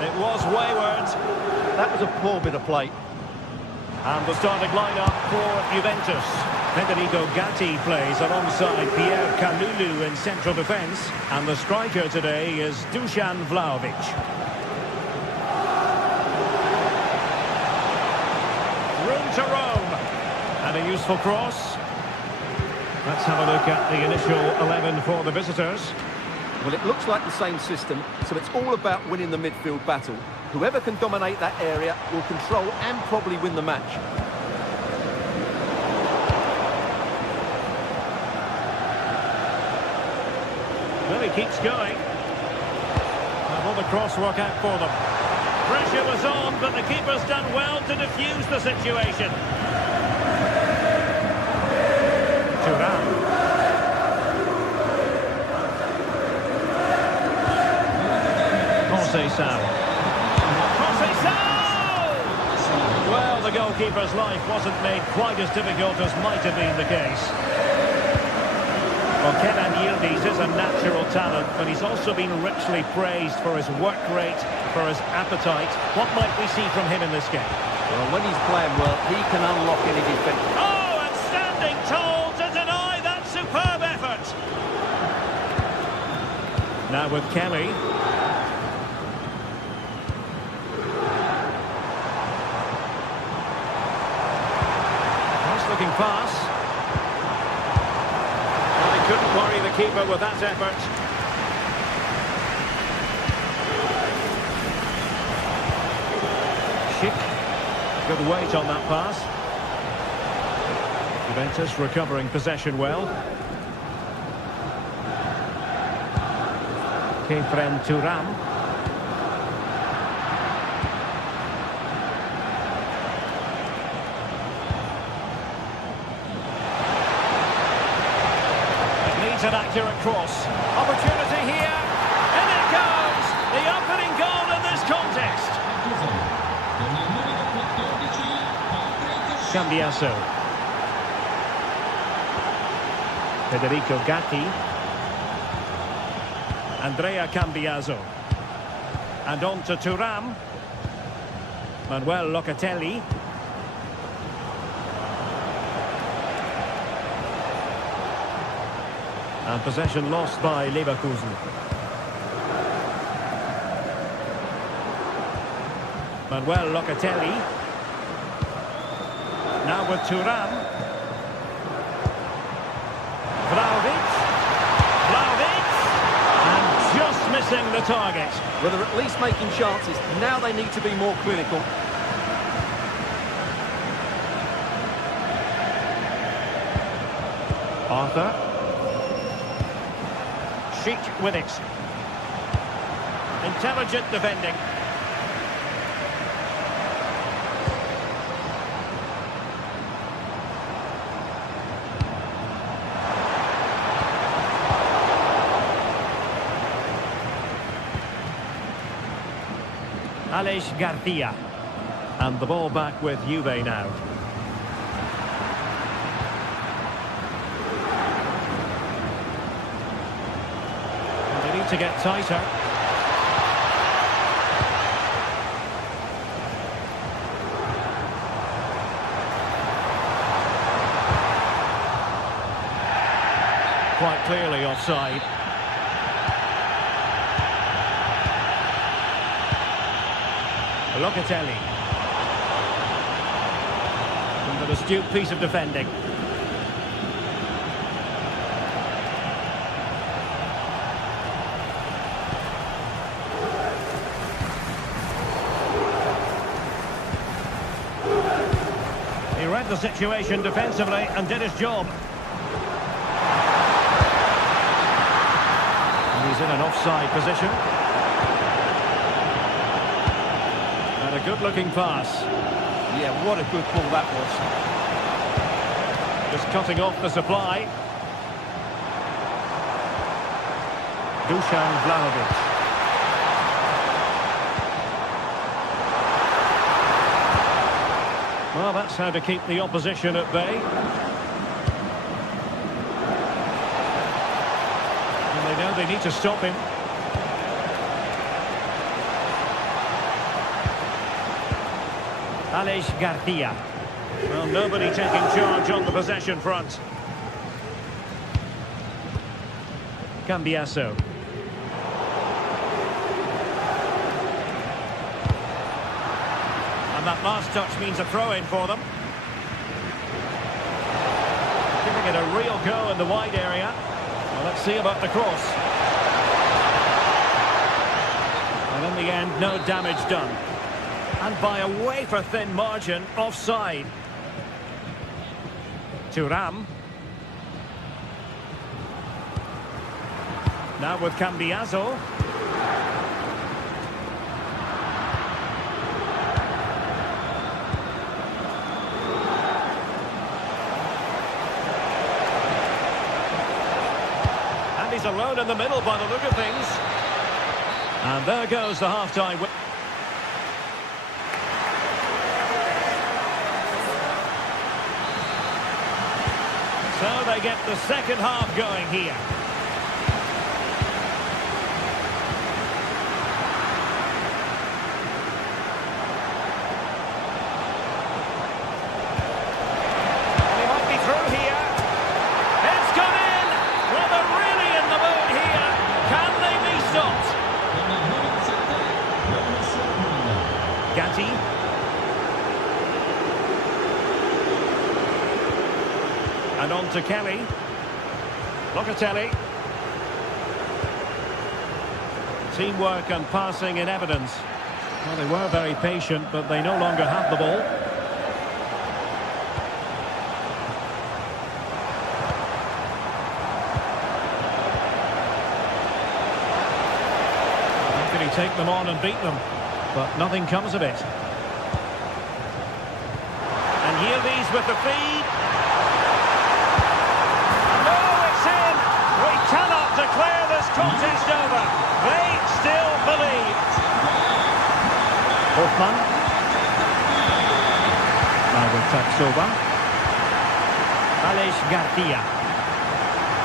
It was wayward. That was a poor bit of play. And the starting lineup for Juventus. Federico Gatti plays alongside Pierre Kalulu in central defence. And the striker today is Dusan Vlahovic. Room to roam. And a useful cross. Let's have a look at the initial 11 for the visitors. Well, it looks like the same system, so it's all about winning the midfield battle. Whoever can dominate that area will control and probably win the match. Well, he keeps going. And will the cross work out for them? Pressure was on, but the keeper's done well to defuse the situation. Thuram. Well, the goalkeeper's life wasn't made quite as difficult as might have been the case. Well, Kenan Yildiz is a natural talent, but he's also been richly praised for his work rate, for his appetite. What might we see from him in this game? Well, when he's playing well, he can unlock any defence. Oh, and standing tall to deny that superb effort. Now with Kelly. Looking pass. Well, he couldn't worry the keeper with that effort. Schick. Good weight on that pass. Juventus recovering possession well. Kefren Thuram. An accurate cross. Opportunity here. And it goes! The opening goal in this contest. Cambiaso. Federico Gatti. Andrea Cambiaso. And on to Thuram. Manuel Locatelli. And possession lost by Leverkusen. Manuel Locatelli. Now with Thuram. Vlahovic. And just missing the target. Well, they're at least making chances. Now they need to be more clinical. Arthur. Schick with it. Intelligent defending. Aleix Garcia. And the ball back with Juve now. To get tighter. Quite clearly offside. Locatelli. And an astute piece of defending. Read the situation defensively and did his job. And he's in an offside position. And a good-looking pass. Yeah, what a good ball that was. Just cutting off the supply. Dusan Vlahovic. Well, that That's how to keep the opposition at bay. And they know they need to stop him. Alex Garcia. Well, nobody taking charge on the possession front. Cambiaso. And that last touch means a throw-in for them. Giving it a real go in the wide area. Well, let's see about the cross. And in the end, no damage done. And by a wafer-thin margin, offside. Thuram. Now with Cambiaso. And he's alone in the middle by the look of things. And there goes the half-time. So they get the second half going here. And he might be through here. It's gone in! Well, they're really in the mood here. Can they be stopped? Gatti. And on to Kelly. Locatelli. Teamwork and passing in evidence. Well, they were very patient, but they no longer have the ball. How can he take them on and beat them? But nothing comes of it. And Yildiz with the feed. Cannot declare this contest over. They still believe. Hoffman. Now with Tapsoba. Alex Garcia.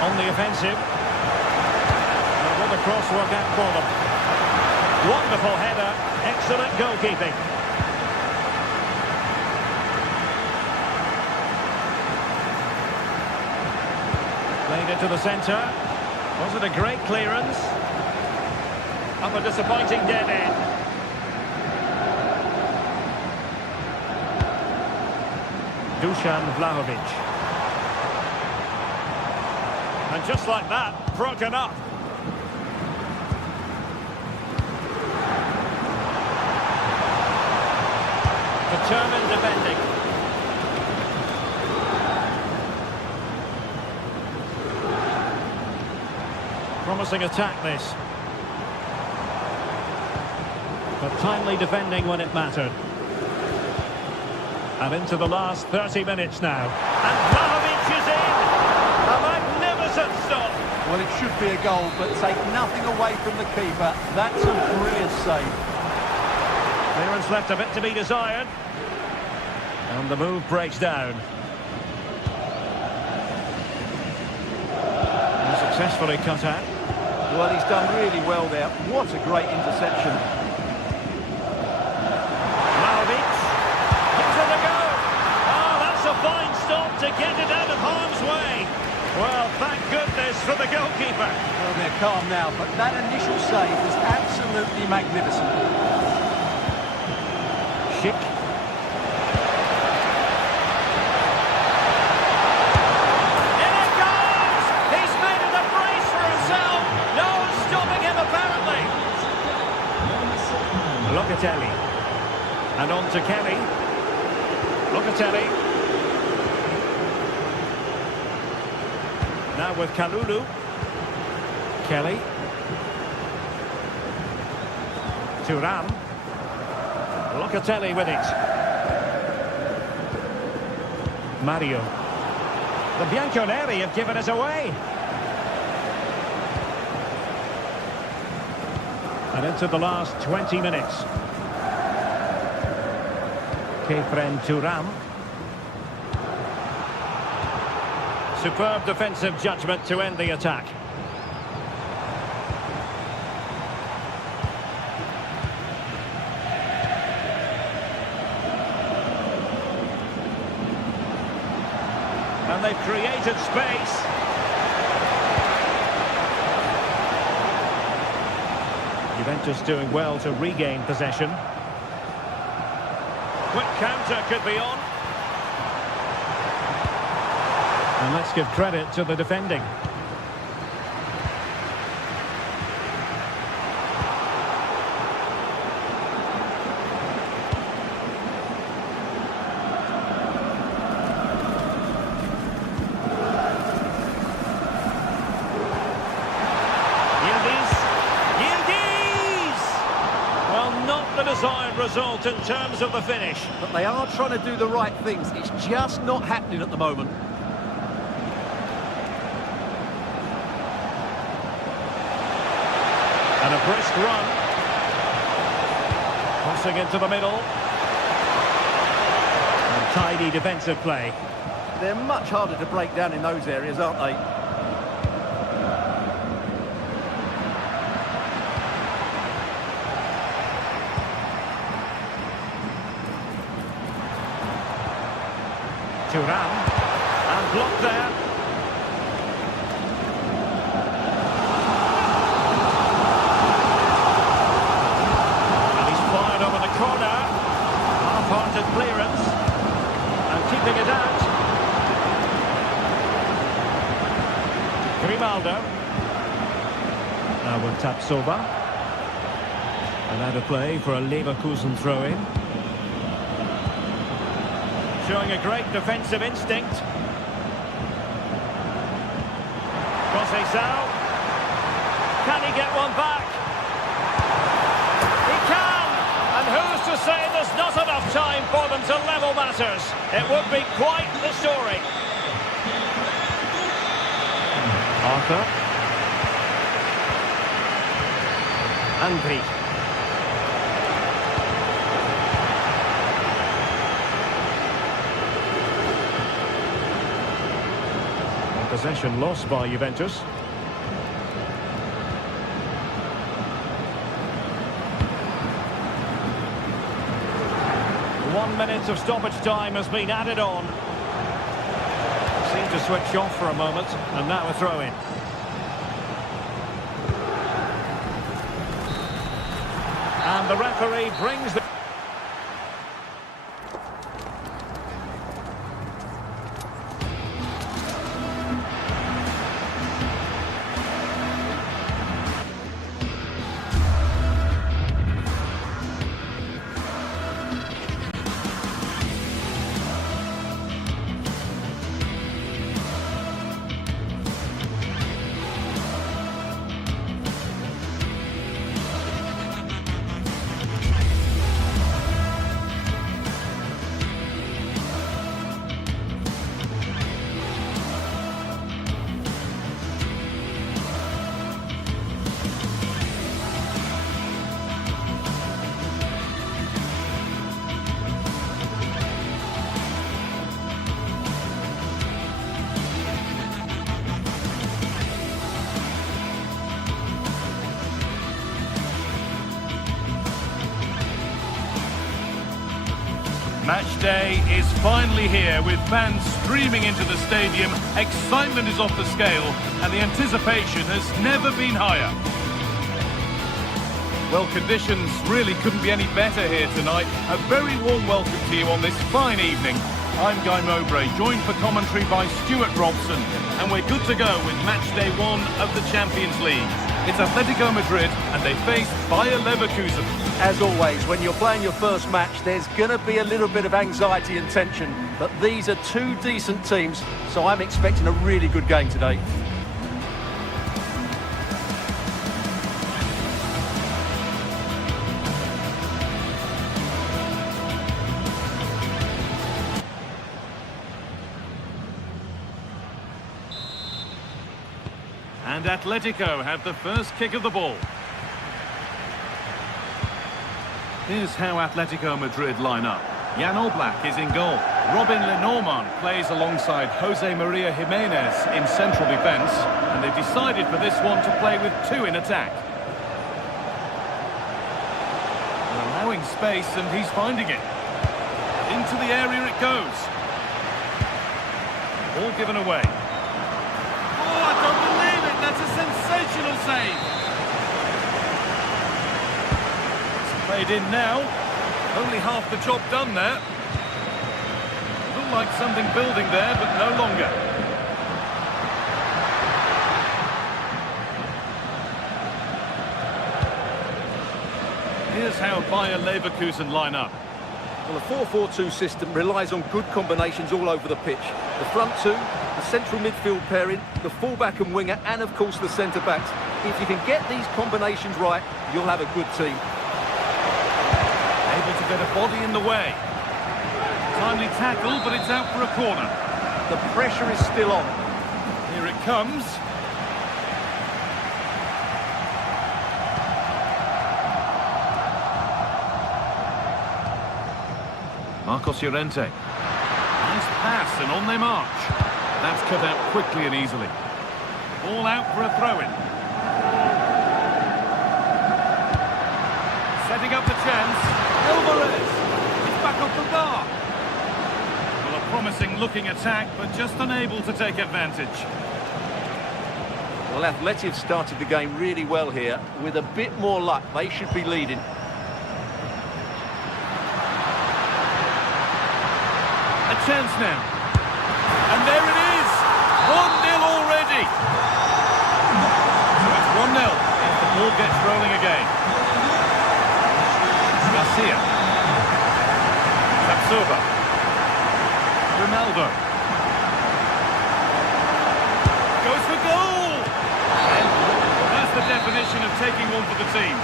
On the offensive. And will the cross work out for them? Wonderful header. Excellent goalkeeping. Played into the centre. Was it a great clearance? Up a disappointing dead end. Dusan Vlahovic. And just like that, broken up. Determined defending. Promising attack, this. But timely defending when it mattered. And into the last 30 minutes now. And Vlahovic is in! A magnificent stop! Well, it should be a goal, but take nothing away from the keeper. That's a brilliant save. Clearance left a bit to be desired. And the move breaks down. And successfully cut out. Well, he's done really well there. What a great interception. Vlahovic. Into the goal. Oh, that's a fine stop to get it out of harm's way. Well, thank goodness for the goalkeeper. Well, they're calm now, but that initial save was absolutely magnificent. Schick. In it goes! He's made it a brace for himself. No stopping him, apparently. Locatelli. And on to Kelly. Locatelli. Now with Kalulu. Kelly. Thuram. Locatelli with it. Mario. The Bianconeri have given us away. And into the last 20 minutes. Kefren Thuram. Superb defensive judgment to end the attack. And they've created space. Juventus doing well to regain possession. Quick counter could be on. And let's give credit to the defending. Not the desired result in terms of the finish. But they are trying to do the right things. It's just not happening at the moment. And a brisk run. Crossing into the middle. And tidy defensive play. They're much harder to break down in those areas, aren't they? Turan, and blocked there. And he's fired over the corner. Half-hearted clearance. And keeping it out. Grimaldo. Now with Tapsoba. And out of play for a Leverkusen throw-in. Showing a great defensive instinct. Conceição. Can he get one back? He can! And who's to say there's not enough time for them to level matters? It would be quite the story. Arthur. Angry. Possession lost by Juventus. 1 minute of stoppage time has been added on. Seemed to switch off for a moment, and now a throw-in. And the referee brings the... Match day is finally here, with fans streaming into the stadium. Excitement is off the scale, and the anticipation has never been higher. Well, conditions really couldn't be any better here tonight. A very warm welcome to you on this fine evening. I'm Guy Mowbray, joined for commentary by Stuart Robson, and we're good to go with match day 1 of the Champions League. It's Atletico Madrid, and they face Bayer Leverkusen. As always, when you're playing your first match, there's going to be a little bit of anxiety and tension, but these are two decent teams, so I'm expecting a really good game today. And Atletico have the first kick of the ball. Here's how Atletico Madrid line up. Jan Oblak is in goal. Robin Lenormand plays alongside Jose Maria Jimenez in central defence, and they've decided for this one to play with two in attack. They're allowing space, and he's finding it. Into the area it goes. All given away. Oh, I don't believe it! That's a sensational save! It's played in now. Only half the job done there. Looked like something building there, but no longer. Here's how Bayer Leverkusen line up. Well, the 4-4-2 system relies on good combinations all over the pitch. The front two, the central midfield pairing, the fullback and winger, and of course the centre-backs. If you can get these combinations right, you'll have a good team. Able to get a body in the way. Timely tackle, but it's out for a corner. The pressure is still on. Here it comes. Marcos Llorente. Nice pass, and on they march. That's cut out quickly and easily. All out for a throw-in. Setting up the chance. Alvarez. It's back off the bar. Well, a promising-looking attack, but just unable to take advantage. Well, Athletic have started the game really well here. With a bit more luck, they should be leading. A chance now. And there it is! 1-0 already! So it's 1-0 as the ball gets rolling again. Garcia. Tapsoba. Ronaldo. Goes for goal! And that's the definition of taking one for the team.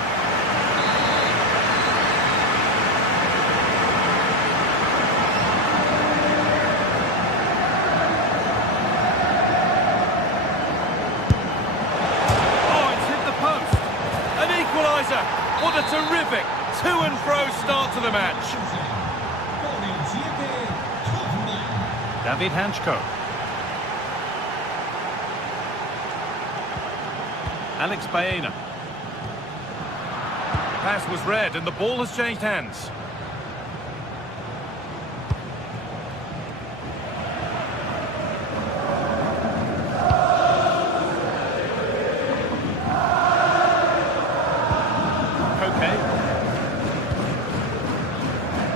What a terrific to-and-fro start to the match. David Hanchko. Alex Baena. Pass was read and the ball has changed hands.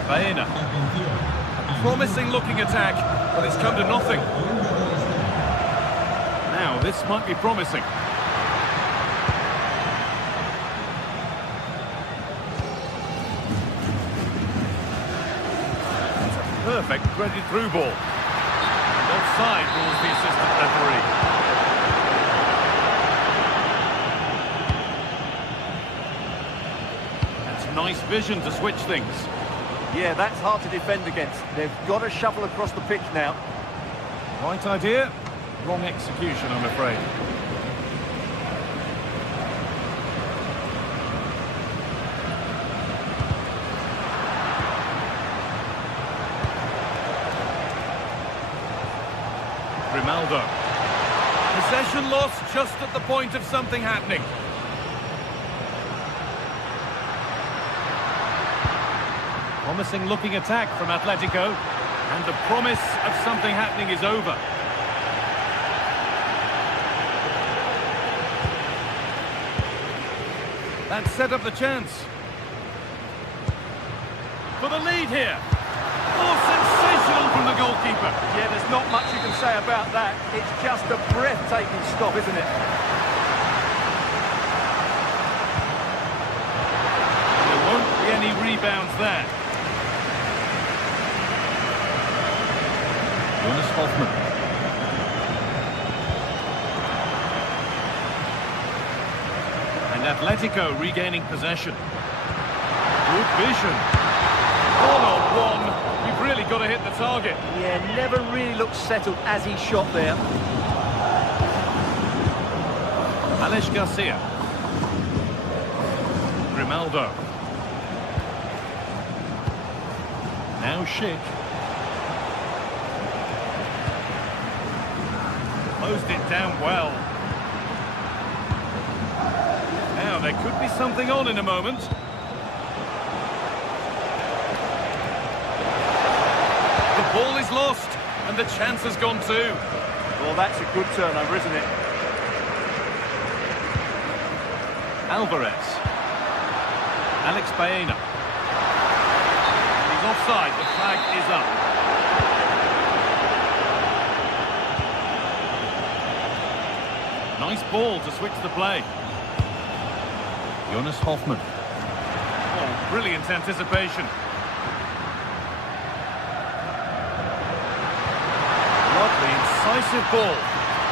Baena. A promising looking attack, but it's come to nothing. Now, this might be promising. It's a perfect threaded through ball. And offside rules the assistant referee. That's nice vision to switch things. Yeah, that's hard to defend against. They've got to shuffle across the pitch now. Right idea, wrong execution, I'm afraid. Grimaldo. Possession lost just at the point of something happening. Promising looking attack from Atletico, and the promise of something happening is over. That set up the chance. For the lead here. Oh, sensational from the goalkeeper. Yeah, there's not much you can say about that. It's just a breathtaking stop, isn't it? There won't be any rebounds there. Jonas Hoffman. And Atletico regaining possession. Good vision. 1-on-1. You've really got to hit the target. Yeah, never really looked settled as he shot there. Alex Garcia. Grimaldo. Now Schick. Closed it down well. Now there could be something on in a moment. The ball is lost, and the chance has gone too. Well, that's a good turnover, isn't it? Alvarez. Alex Baena. He's offside, the flag is up. Nice ball to switch the play. Jonas Hoffmann. Oh, brilliant anticipation. Lovely, incisive ball.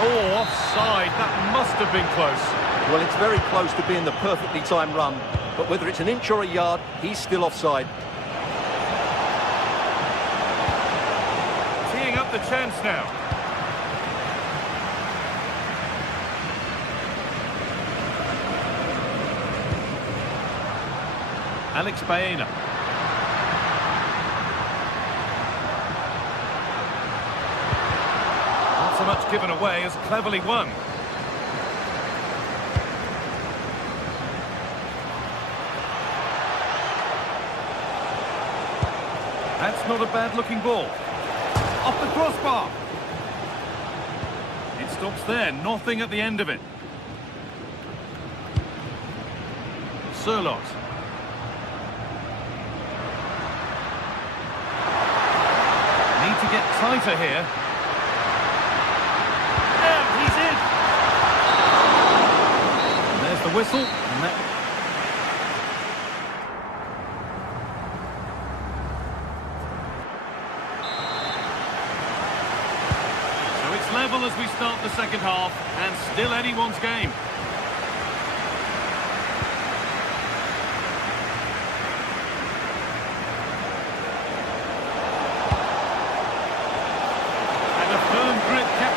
Oh, offside. That must have been close. Well, it's very close to being the perfectly timed run, but whether it's an inch or a yard, he's still offside. Teeing up the chance now. Alex Baena. Not so much given away as cleverly won. That's not a bad-looking ball. Off the crossbar. It stops there, nothing at the end of it. Surlot. Need to get tighter here. There, he's in. And there's the whistle. And that... So it's level as we start the second half, and still anyone's game.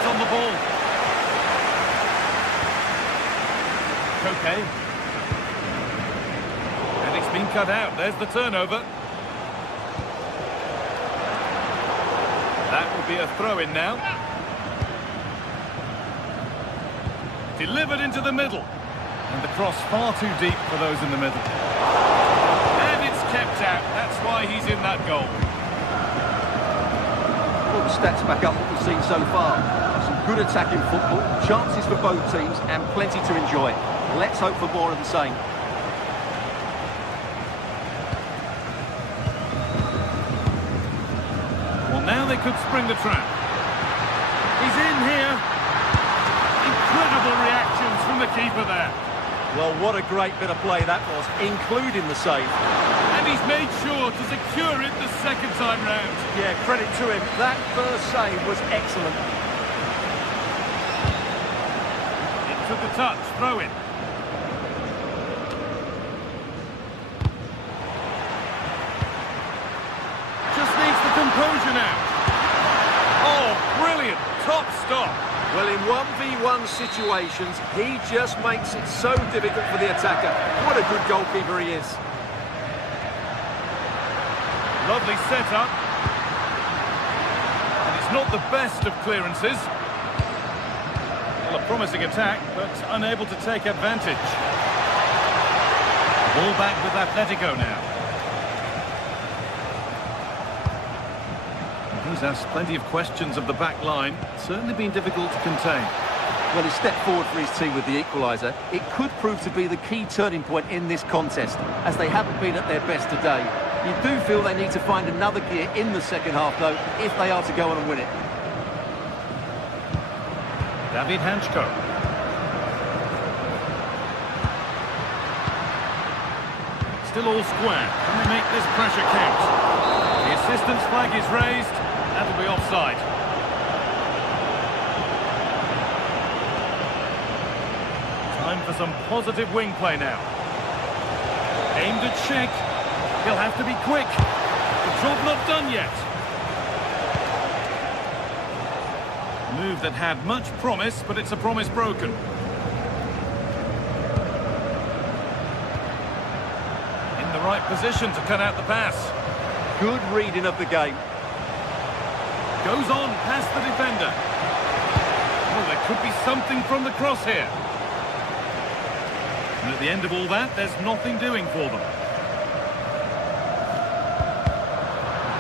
On the ball. Okay. And it's been cut out. There's the turnover. That will be a throw-in now. Delivered into the middle. And the cross far too deep for those in the middle. And it's kept out. That's why he's in that goal. All the stats back up what we've seen so far. Some good attacking football, chances for both teams, and plenty to enjoy. Let's hope for more of the same. Well, now they could spring the trap. He's in here. Incredible reactions from the keeper there. Well, what a great bit of play that was, including the save. And he's made sure to secure it the second time round. Yeah, credit to him. That first save was excellent. It took a touch, throw in. Just needs the composure now. Oh, brilliant. Top stop. Well, in 1v1 situations, he just makes it so difficult for the attacker. What a good goalkeeper he is. Lovely setup. And it's not the best of clearances. Well, a promising attack, but unable to take advantage. Ball back with Atletico now. He's asked plenty of questions of the back line. Certainly been difficult to contain. Well, he stepped forward for his team with the equaliser. It could prove to be the key turning point in this contest, as they haven't been at their best today. You do feel they need to find another gear in the second half, though, if they are to go on and win it. David Hanchko. Still all square. Can they make this pressure count? The assistant's flag is raised. That'll be offside. Time for some positive wing play now. Aimed at Schick. He'll have to be quick. The job not done yet. Move that had much promise, but it's a promise broken. In the right position to cut out the pass. good reading of the game. Goes on past the defender. Oh, there could be something from the cross here. And at the end of all that, there's nothing doing for them.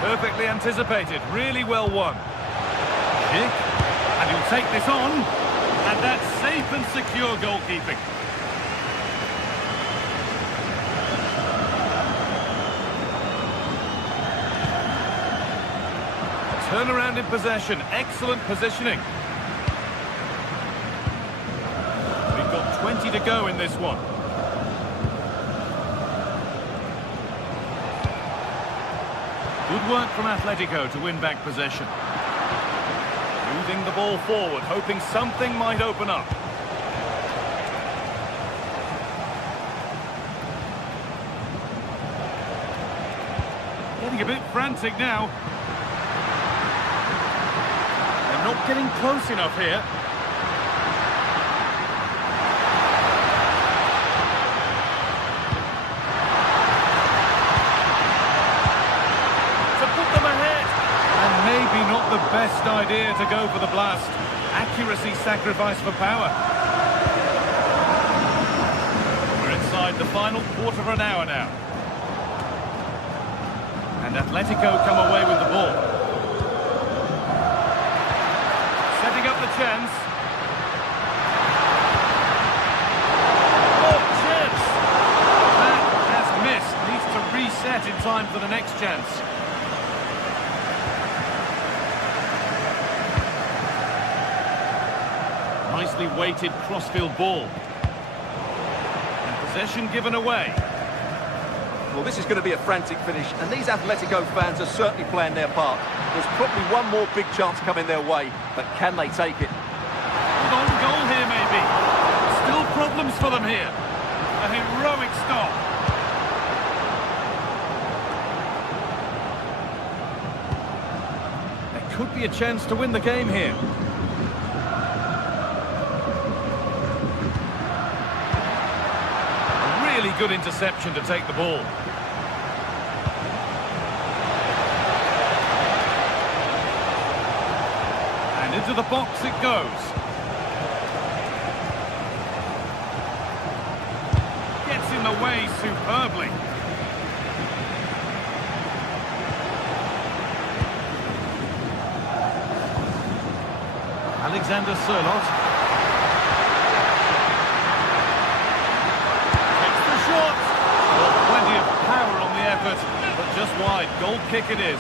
Perfectly anticipated, really well won. Schick, and he'll take this on, and that's safe and secure goalkeeping. Turnaround in possession, excellent positioning. We've got 20 to go in this one. Good work from Atletico to win back possession. Moving the ball forward, hoping something might open up. Getting a bit frantic now. They're not getting close enough here. Maybe not the best idea to go for the blast. Accuracy sacrificed for power. We're inside the final quarter of an hour now. And Atletico come away with the ball. Setting up the chance. Oh, chance! That has missed. Needs to reset in time for the next chance. Nicely weighted crossfield ball. And possession given away. Well, this is going to be a frantic finish, and these Atletico fans are certainly playing their part. There's probably one more big chance coming their way, but can they take it? Long goal here, maybe. Still problems for them here. A heroic stop. There could be a chance to win the game here. Good interception to take the ball. And into the box it goes. Gets in the way superbly. Alexander Sørloth. Plenty of power on the effort, but just wide. Goal kick it is.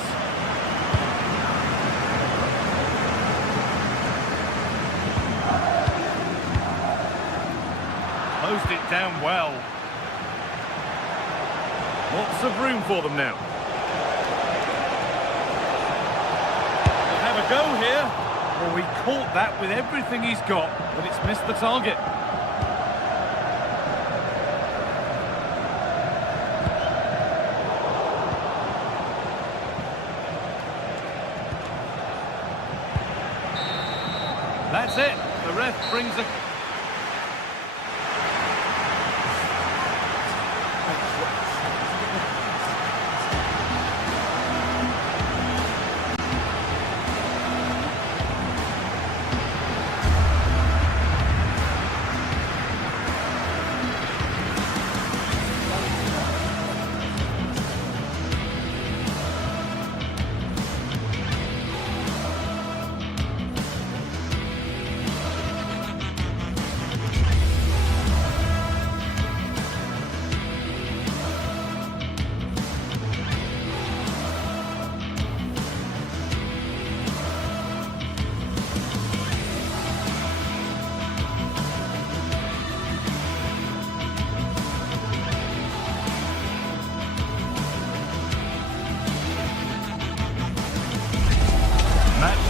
Closed it down well. Lots of room for them now. They'll have a go here. Well, he caught that with everything he's got, but it's missed the target. That's it. The ref brings a...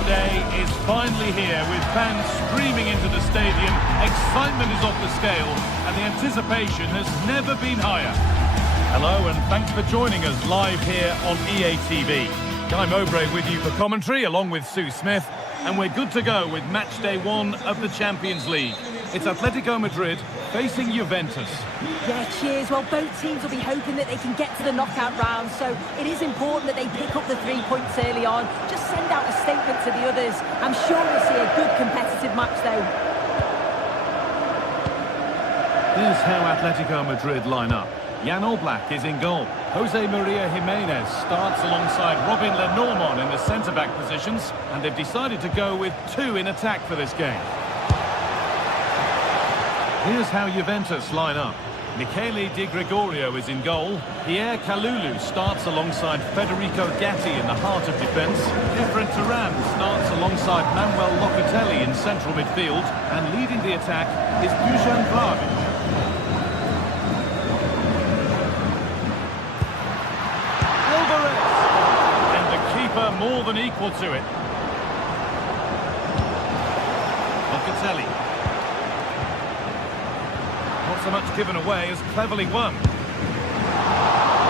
Day is finally here with fans streaming into the stadium. Excitement is off the scale and the anticipation has never been higher. Hello and thanks for joining us live here on EA TV. Guy Mowbray with you for commentary along with Sue Smith, and we're good to go with match day 1 of the Champions League. It's Atletico Madrid facing Juventus. Yeah, cheers. Well, both teams will be hoping that they can get to the knockout round, so it is important that they pick up the 3 points early on. Just send out a statement to the others. I'm sure we'll see a good competitive match, though. Here's how Atletico Madrid line up. Jan Oblak is in goal. Jose Maria Jimenez starts alongside Robin Lenormand in the centre-back positions, and they've decided to go with 2 in attack for this game. Here's how Juventus line up. Michele Di Gregorio is in goal. Pierre Kalulu starts alongside Federico Gatti in the heart of defence. Efren Turan starts alongside Manuel Locatelli in central midfield. And leading the attack is Dusan Vlahovic. And the keeper more than equal to it. Locatelli. Not so much given away as cleverly won.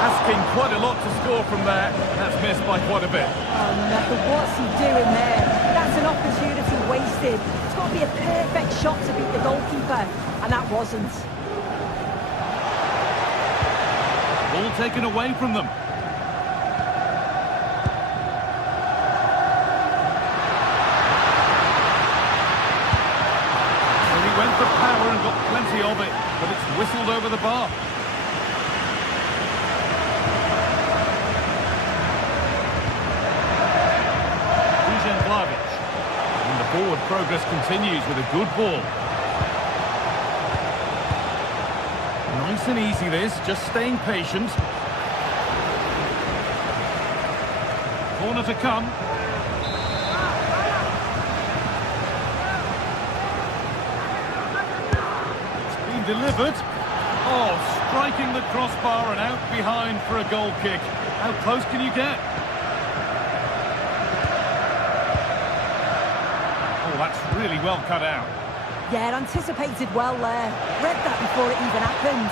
Asking quite a lot to score from there. That's missed by quite a bit. Oh no, what's he doing there? That's an opportunity wasted. It's got to be a perfect shot to beat the goalkeeper, and that wasn't. Ball taken away from them. Well, he went for power and got plenty of it, but it's whistled over the bar. Dusan Vlahovic. And the forward progress continues with a good ball. Nice and easy this, just staying patient. Corner to come. It's been delivered. Oh, striking the crossbar and out behind for a goal kick. How close can you get? Oh, that's really well cut out. Yeah, anticipated well there. Read that before it even happened.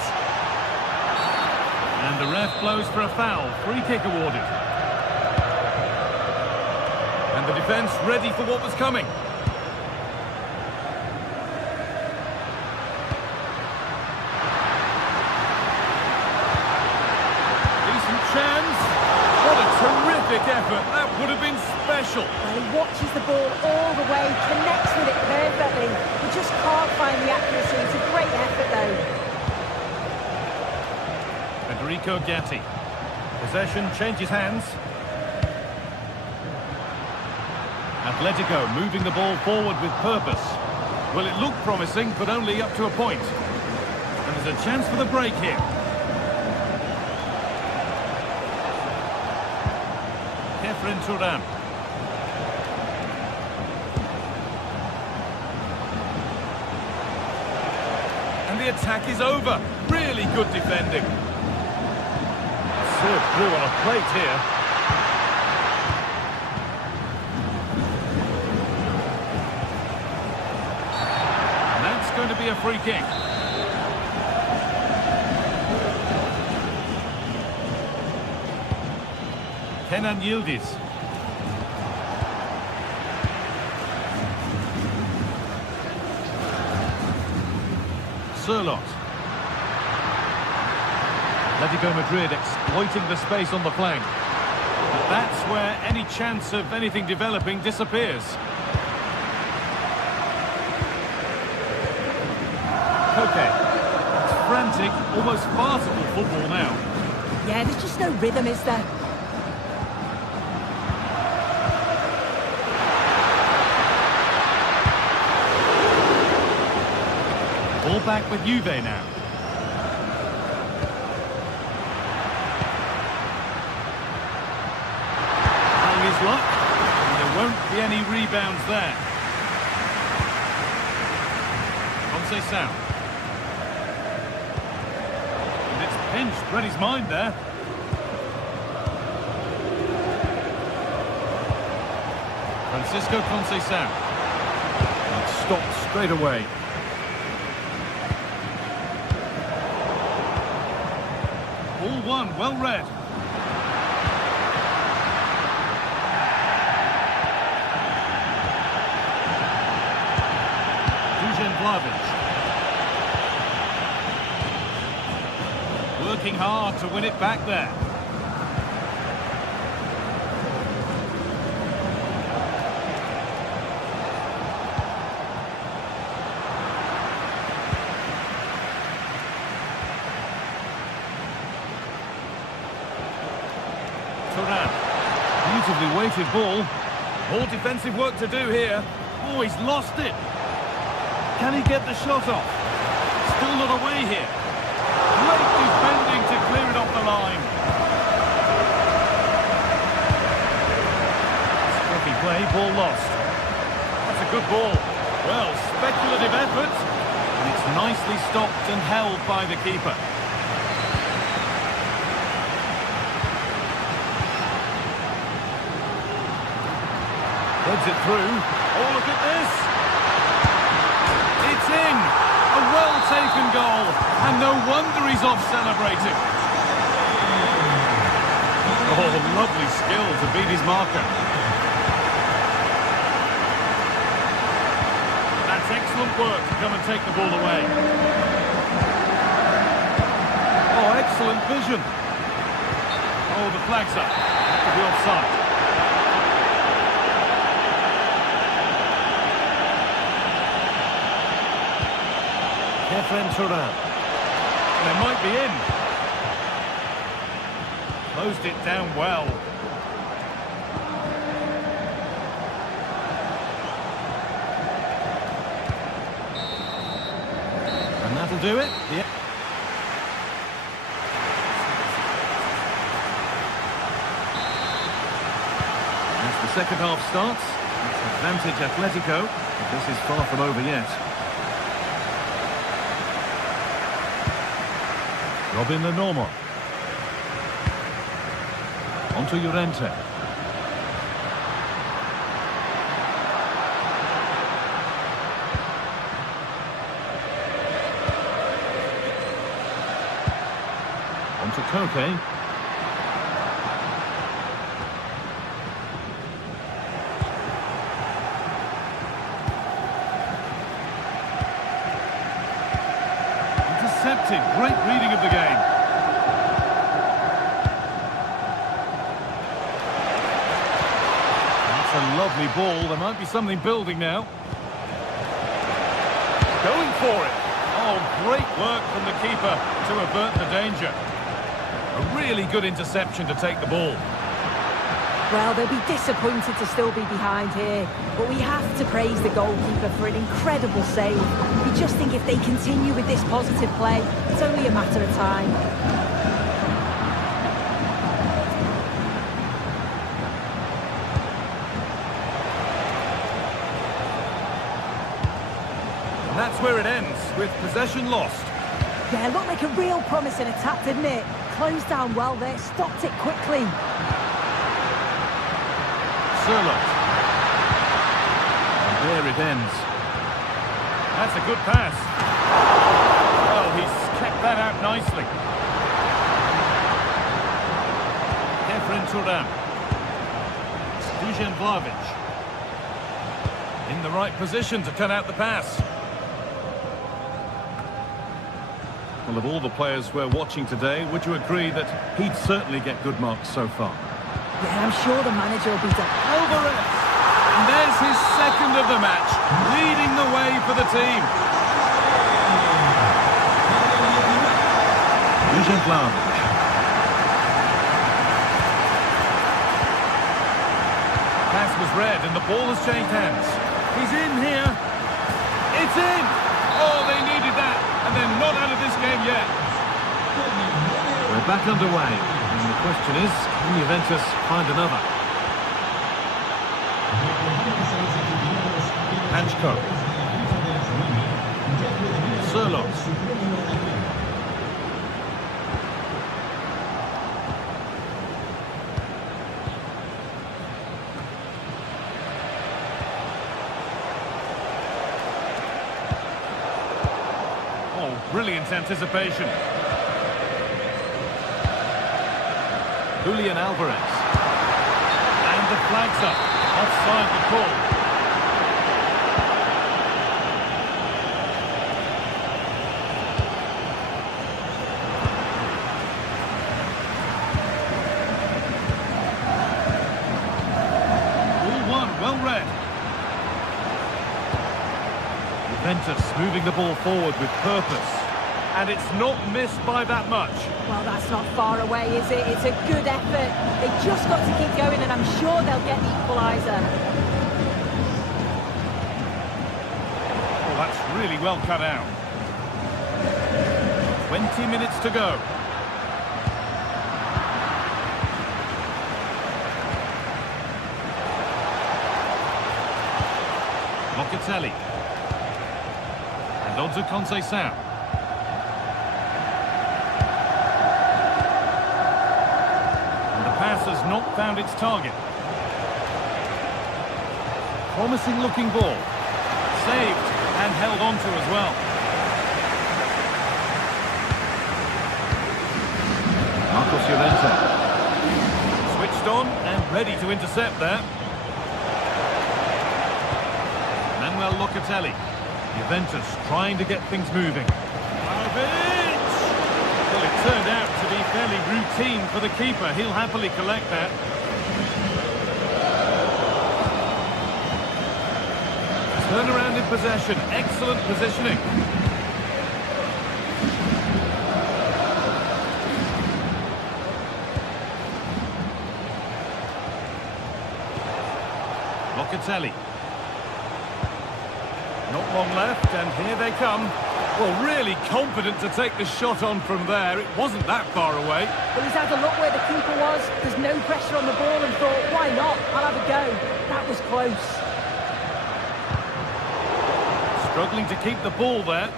And the ref blows for a foul. Free kick awarded. And the defence ready for what was coming. Decent chance. What a terrific effort. That would have been special. Well, he watches the ball all the way, connects with it perfectly. We just can't find the accuracy. It's a great effort, though. Federico Gatti. Possession changes hands. Atletico moving the ball forward with purpose. Well, it looked promising, but only up to a point. And there's a chance for the break here. Efren Turan. And the attack is over. Really good defending. Served through on a plate here. And that's going to be a free kick. Kenan Yildiz. Sirlot. Atletico Madrid exploiting the space on the flank. But that's where any chance of anything developing disappears. Koke. It's frantic, almost farcical football now. Yeah, there's just no rhythm, is there? Ball back with Juve now. Trying his luck, and there won't be any rebounds there. Conceição. And it's pinched, read his mind there. Francisco Conceição. And stopped straight away. All one, well read. Dusan Vlahovic. working hard to win it back there. Beautifully weighted ball. More defensive work to do here. Oh, he's lost it. Can he get the shot off? Still not away here. Great defending to clear it off the line. Tricky play, ball lost. That's a good ball. Well, speculative effort. And it's nicely stopped and held by the keeper. Heads it through. Oh, look at this. It's in. A well-taken goal. And no wonder he's off celebrating. Oh, lovely skill to beat his marker. That's excellent work to come and take the ball away. Oh, excellent vision. Oh, the flag's up. To be offside. They might be in. Closed it down well. And that'll do it. Yeah. As the second half starts, it's advantage Atletico, but this is far from over yet. Robin Lenormand. Onto Llorente. Onto Koke. Intercepted. Great reading of the game. That's a lovely ball. There might be something building now. Going for it. Oh, great work from the keeper to avert the danger. A really good interception to take the ball. Well, they'll be disappointed to still be behind here, but we have to praise the goalkeeper for an incredible save. We just think if they continue with this positive play, it's only a matter of time. And that's where it ends, with possession lost. Yeah, looked like a real promising attack, didn't it? Closed down well there, stopped it quickly. Sirlock. And there it ends. That's a good pass. Oh, he's kept that out nicely. Kefren Turan. Dusan Vlahovic. In the right position to cut out the pass. Well, of all the players we're watching today, would you agree that he'd certainly get good marks so far? Yeah, I'm sure the manager will be done. Alvarez! And there's his second of the match, leading the way for the team. Dusan Vlahovic. Pass was read and the ball has changed hands. He's in here. It's in! Oh, they needed that. And they're not out of this game yet. We're back underway. And the question is, can Juventus find another? Hanchko. Sirlock. Oh, brilliant anticipation. Julian Alvarez. And the flag's up. Offside the call. Juventus moving the ball forward with purpose. And it's not missed by that much. Well, that's not far away, is it? It's a good effort. They just got to keep going, and I'm sure they'll get the equaliser. Oh, that's really well cut out. 20 minutes to go. Locatelli. And on to Conceição. And the pass has not found its target. Promising looking ball. Saved and held on to as well. Marcos Llorente. Switched on and ready to intercept there. Locatelli. Juventus trying to get things moving. Well, it turned out to be fairly routine for the keeper. He'll happily collect that. Turnaround in possession. Excellent positioning. Locatelli. Not long left, and here they come. Well, really confident to take the shot on from there. It wasn't that far away. Well, he's had a look where the keeper was. There's no pressure on the ball and thought, why not? I'll have a go. That was close. Struggling to keep the ball there.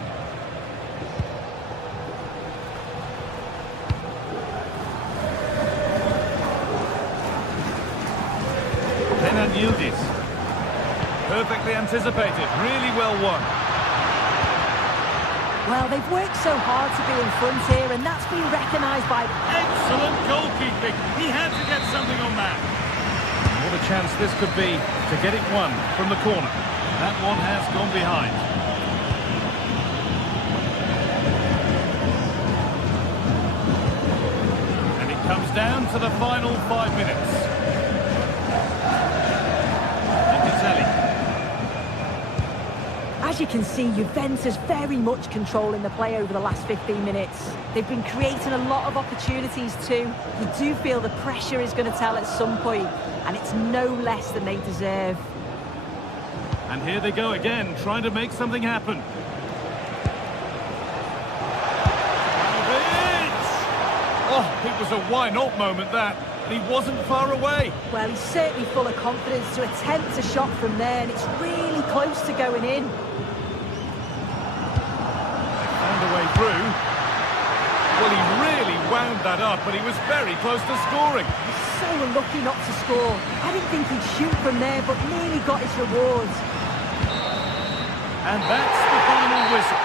Renan Yildiz. Perfectly anticipated, really well won. Well, they've worked so hard to be in front here, and that's been recognised by... Excellent goalkeeping. He had to get something on that. What a chance this could be to get it won from the corner. That one has gone behind. And it comes down to the final 5 minutes. Locatelli. As you can see, Juventus very much controlling the play over the last 15 minutes. They've been creating a lot of opportunities too. You do feel the pressure is going to tell at some point, and it's no less than they deserve. And here they go again, trying to make something happen. Oh, it was a why-not moment, that. And he wasn't far away. Well, he's certainly full of confidence to attempt a shot from there, and it's really close to going in. Found a way through. Well, he really wound that up, but he was very close to scoring. He's so unlucky not to score. I didn't think he'd shoot from there, but nearly got his rewards. And that's the final whistle.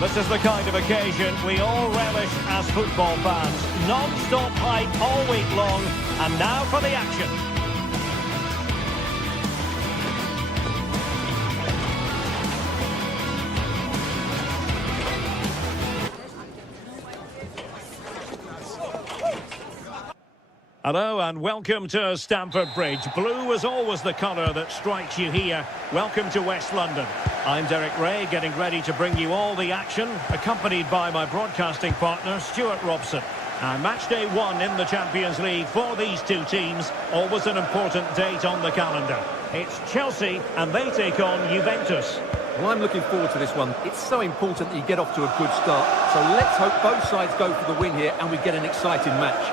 This is the kind of occasion we all relish as football fans. Non-stop hype all week long, and now for the action. Hello and welcome to Stamford Bridge. Blue is always the colour that strikes you here. Welcome to West London. I'm Derek Ray, getting ready to bring you all the action, accompanied by my broadcasting partner, Stuart Robson. And match day 1 in the Champions League for these two teams, always an important date on the calendar. It's Chelsea, and they take on Juventus. Well, I'm looking forward to this one. It's so important that you get off to a good start. So let's hope both sides go for the win here and we get an exciting match.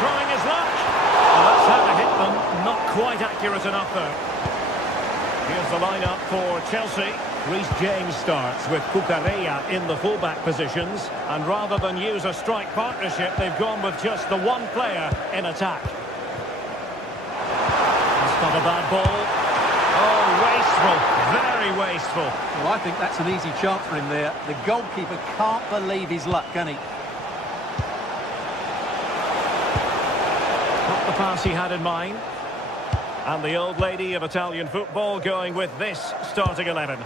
Trying his luck. Well, that's how to hit them. Not quite accurate enough, though. Here's the lineup for Chelsea. Reece James starts with Cucurella in the fullback positions. And rather than use a strike partnership, they've gone with just the one player in attack. That's not a bad ball. Oh, wasteful. Very wasteful. Well, I think that's an easy chance for him there. The goalkeeper can't believe his luck, can he? Not the pass he had in mind. And the old lady of Italian football going with this starting 11.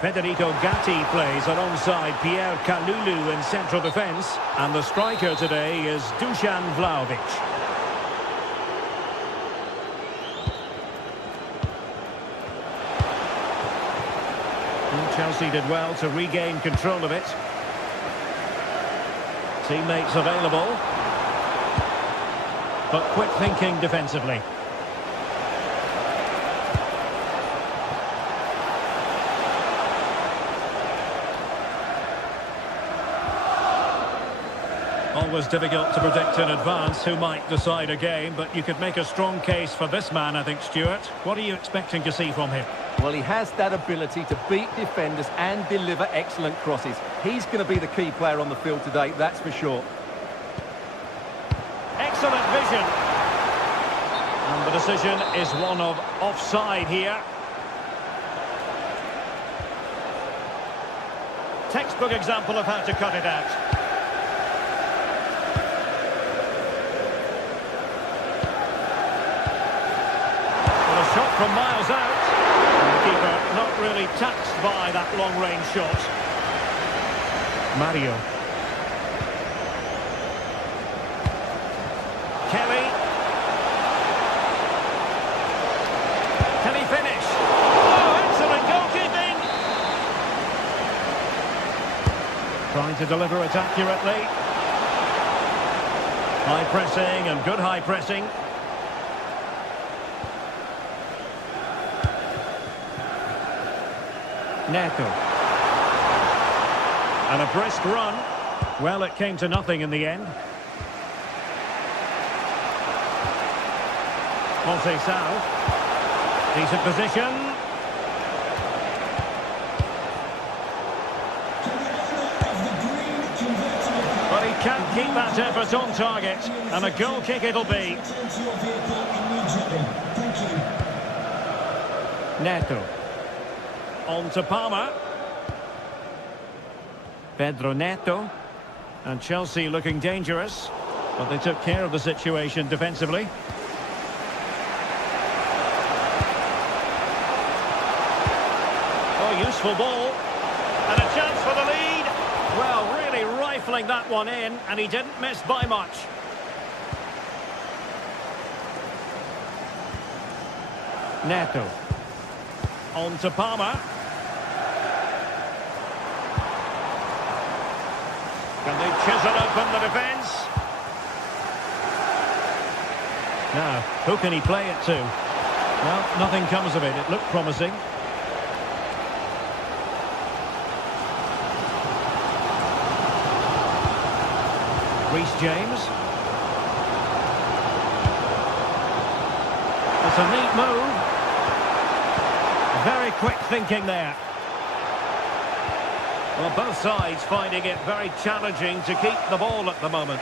Federico Gatti plays alongside Pierre Kalulu in central defence. And the striker today is Dusan Vlahovic. And Chelsea did well to regain control of it. Teammates available. But quick thinking defensively. Always difficult to predict in advance who might decide a game, but you could make a strong case for this man, I think, Stuart. What are you expecting to see from him? Well, he has that ability to beat defenders and deliver excellent crosses. He's going to be the key player on the field today, that's for sure. Excellent vision. And the decision is one of offside here. Textbook example of how to cut it out. Shot from miles out. The keeper not really taxed by that long-range shot. Mario. Kelly. Can he finish? Oh, excellent goalkeeping! Trying to deliver it accurately. High pressing and good high pressing. Neto. And a brisk run. Well, it came to nothing in the end. Conceição. Decent position. But he can't keep that effort on target. And a goal kick it'll be. Neto. On to Palmer. Pedro Neto. And Chelsea looking dangerous. But they took care of the situation defensively. Oh, useful ball. And a chance for the lead. Well, really rifling that one in. And he didn't miss by much. Neto. On to Palmer. Can they chisel open the defence? Now, who can he play it to? Well, nothing comes of it. It looked promising. Reece James. It's a neat move. Very quick thinking there. Well, both sides finding it very challenging to keep the ball at the moment.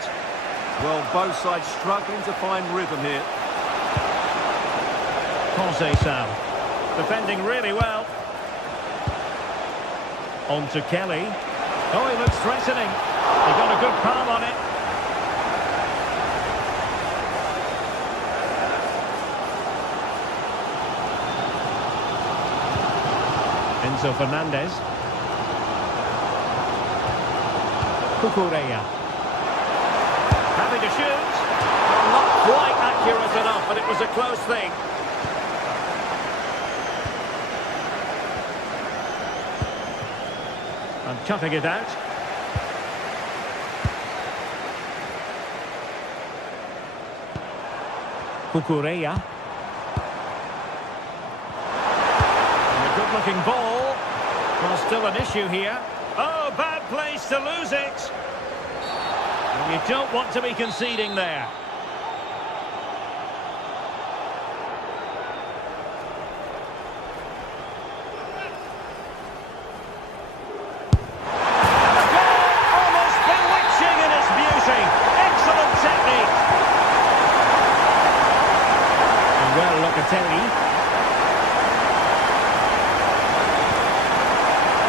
Well, both sides struggling to find rhythm here. Conceição. Defending really well. On to Kelly. Oh, he looks threatening. He got a good palm on it. Enzo Fernandez. Cucurella. Having to shoot. Well, not quite accurate enough, but it was a close thing. And cutting it out. Kukureya. And a good-looking ball. Well, still an issue here. Oh, bad place to lose it. And you don't want to be conceding there.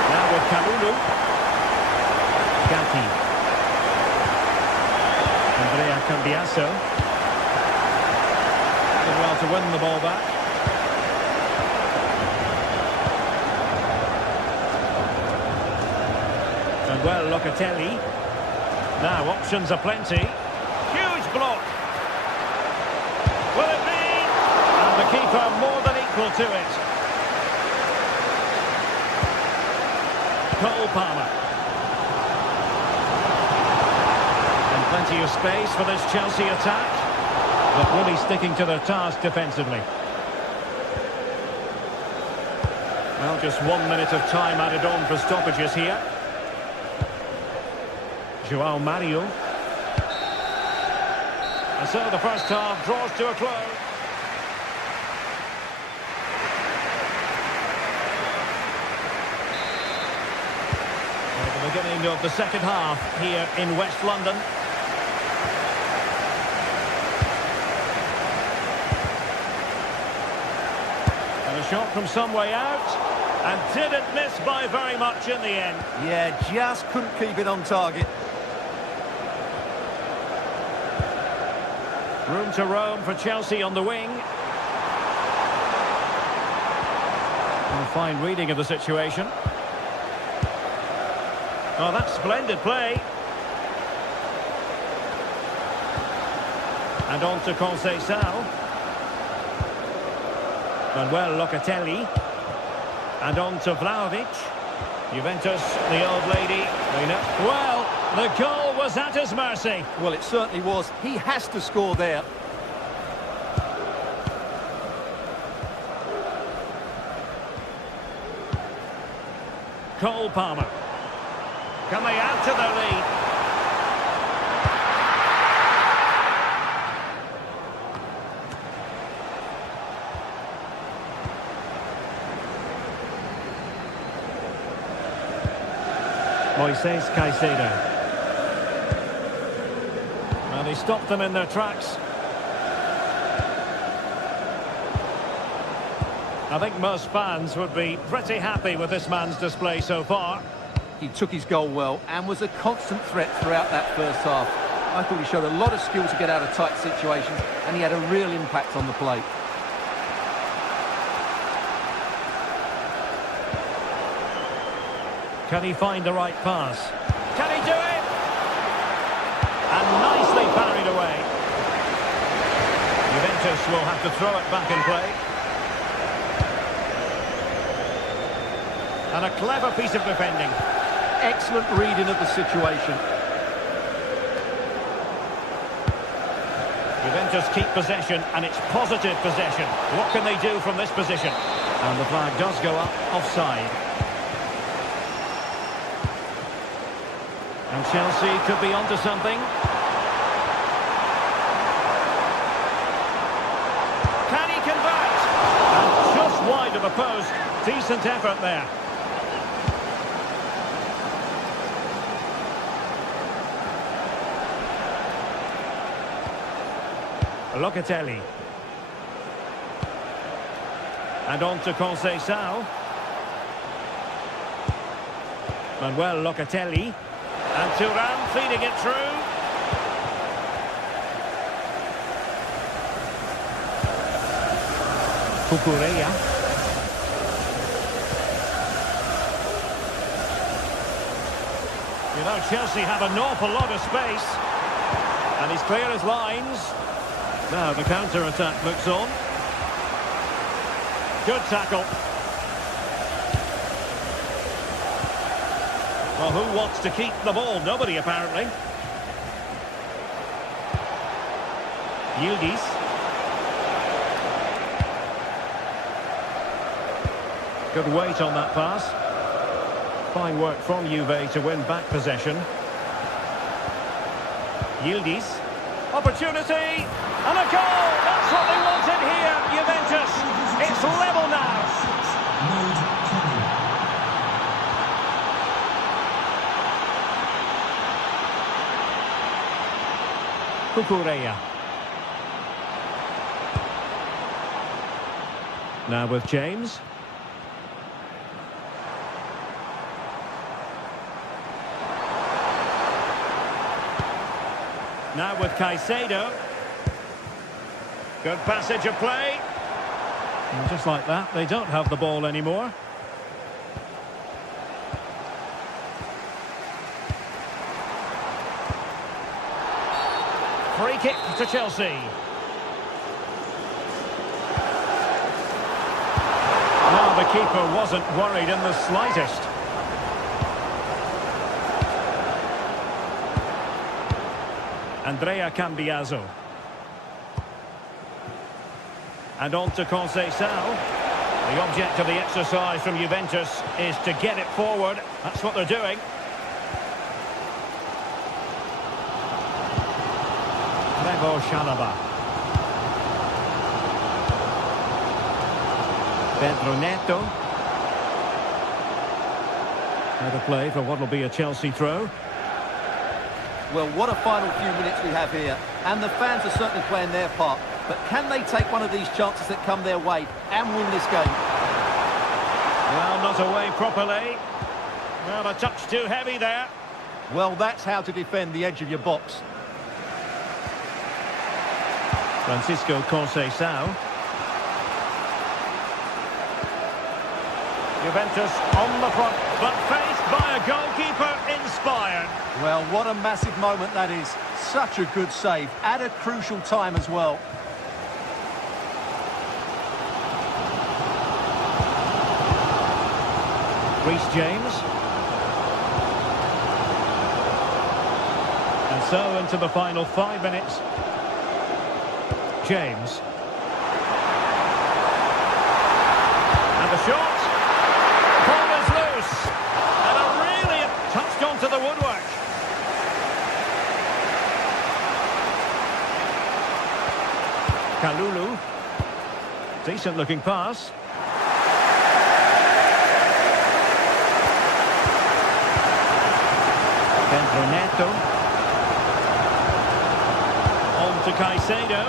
Now with Kalulu. Gatti. Andrea Cambiaso. Did well to win the ball back. And well, Locatelli. Now options are plenty. Huge block. Will it be? And the keeper more than equal to it. Cole Palmer. And plenty of space for this Chelsea attack. But really sticking to their task defensively. Well, just 1 minute of time added on for stoppages here. João Mario. And so the first half draws to a close. At the beginning of the second half here in West London. And a shot from some way out. And didn't miss by very much in the end. Yeah, just couldn't keep it on target. Room to roam for Chelsea on the wing. And a fine reading of the situation. Oh, that's splendid play. And on to Conceição. Manuel Locatelli. And on to Vlahovic. Juventus, the old lady. Well, the goal was at his mercy. Well, it certainly was. He has to score there. Cole Palmer. Can they add to their lead? Moises Caicedo. And he stopped them in their tracks. I think most fans would be pretty happy with this man's display so far. He took his goal well and was a constant threat throughout that first half. I thought he showed a lot of skill to get out of tight situations, and he had a real impact on the plate. Can he find the right pass? Can he do it? And nicely parried away. Juventus will have to throw it back in play. And a clever piece of defending. Excellent reading of the situation. Juventus keep possession, and it's positive possession. What can they do from this position? And the flag does go up, offside. And Chelsea could be onto something. Can he convert? And just wide of the post. Decent effort there. Locatelli. And on to Conceição. Manuel Locatelli. And Thuram feeding it through. Kukureya. You know, Chelsea have an awful lot of space. And he's clear as lines. Now the counter-attack looks on. Good tackle. Well, who wants to keep the ball? Nobody, apparently. Yildiz. Good weight on that pass. Fine work from Juve to win back possession. Yildiz. Opportunity! And a goal! That's what they wanted here, Juventus. It's level now. Cucurella. Now with James. Now with Caicedo. Good passage of play. And just like that, they don't have the ball anymore. Free kick to Chelsea. Well, the keeper wasn't worried in the slightest. Andrea Cambiaso. And on to Conceição. The object of the exercise from Juventus is to get it forward. That's what they're doing. Trevoh Chalobah. Pedro Neto. Now the play for what will be a Chelsea throw. Well, what a final few minutes we have here. And the fans are certainly playing their part. But can they take one of these chances that come their way and win this game? Well, not away properly. Well, a touch too heavy there. Well, that's how to defend the edge of your box. Francisco Conceição. Juventus on the front, but faced by a goalkeeper inspired. Well, what a massive moment that is. Such a good save at a crucial time as well. Reece James. And so into the final 5 minutes. James. And the shot. Ball is loose. And a really touched onto the woodwork. Kalulu. Decent looking pass. Pedro Neto. On to Caicedo.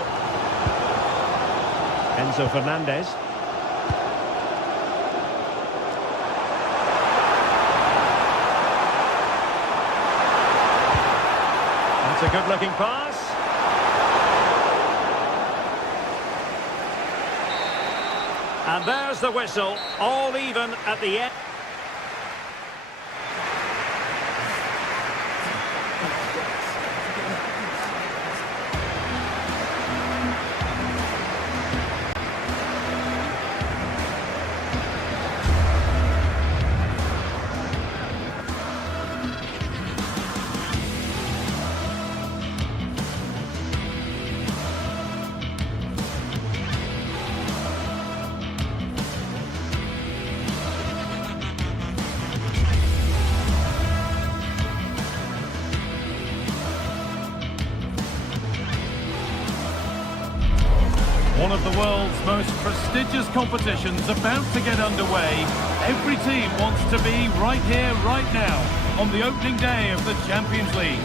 Enzo Fernandez. That's a good-looking pass. And there's the whistle, all even at the end. One of the world's most prestigious competitions about to get underway. Every team wants to be right here, right now, on the opening day of the Champions League.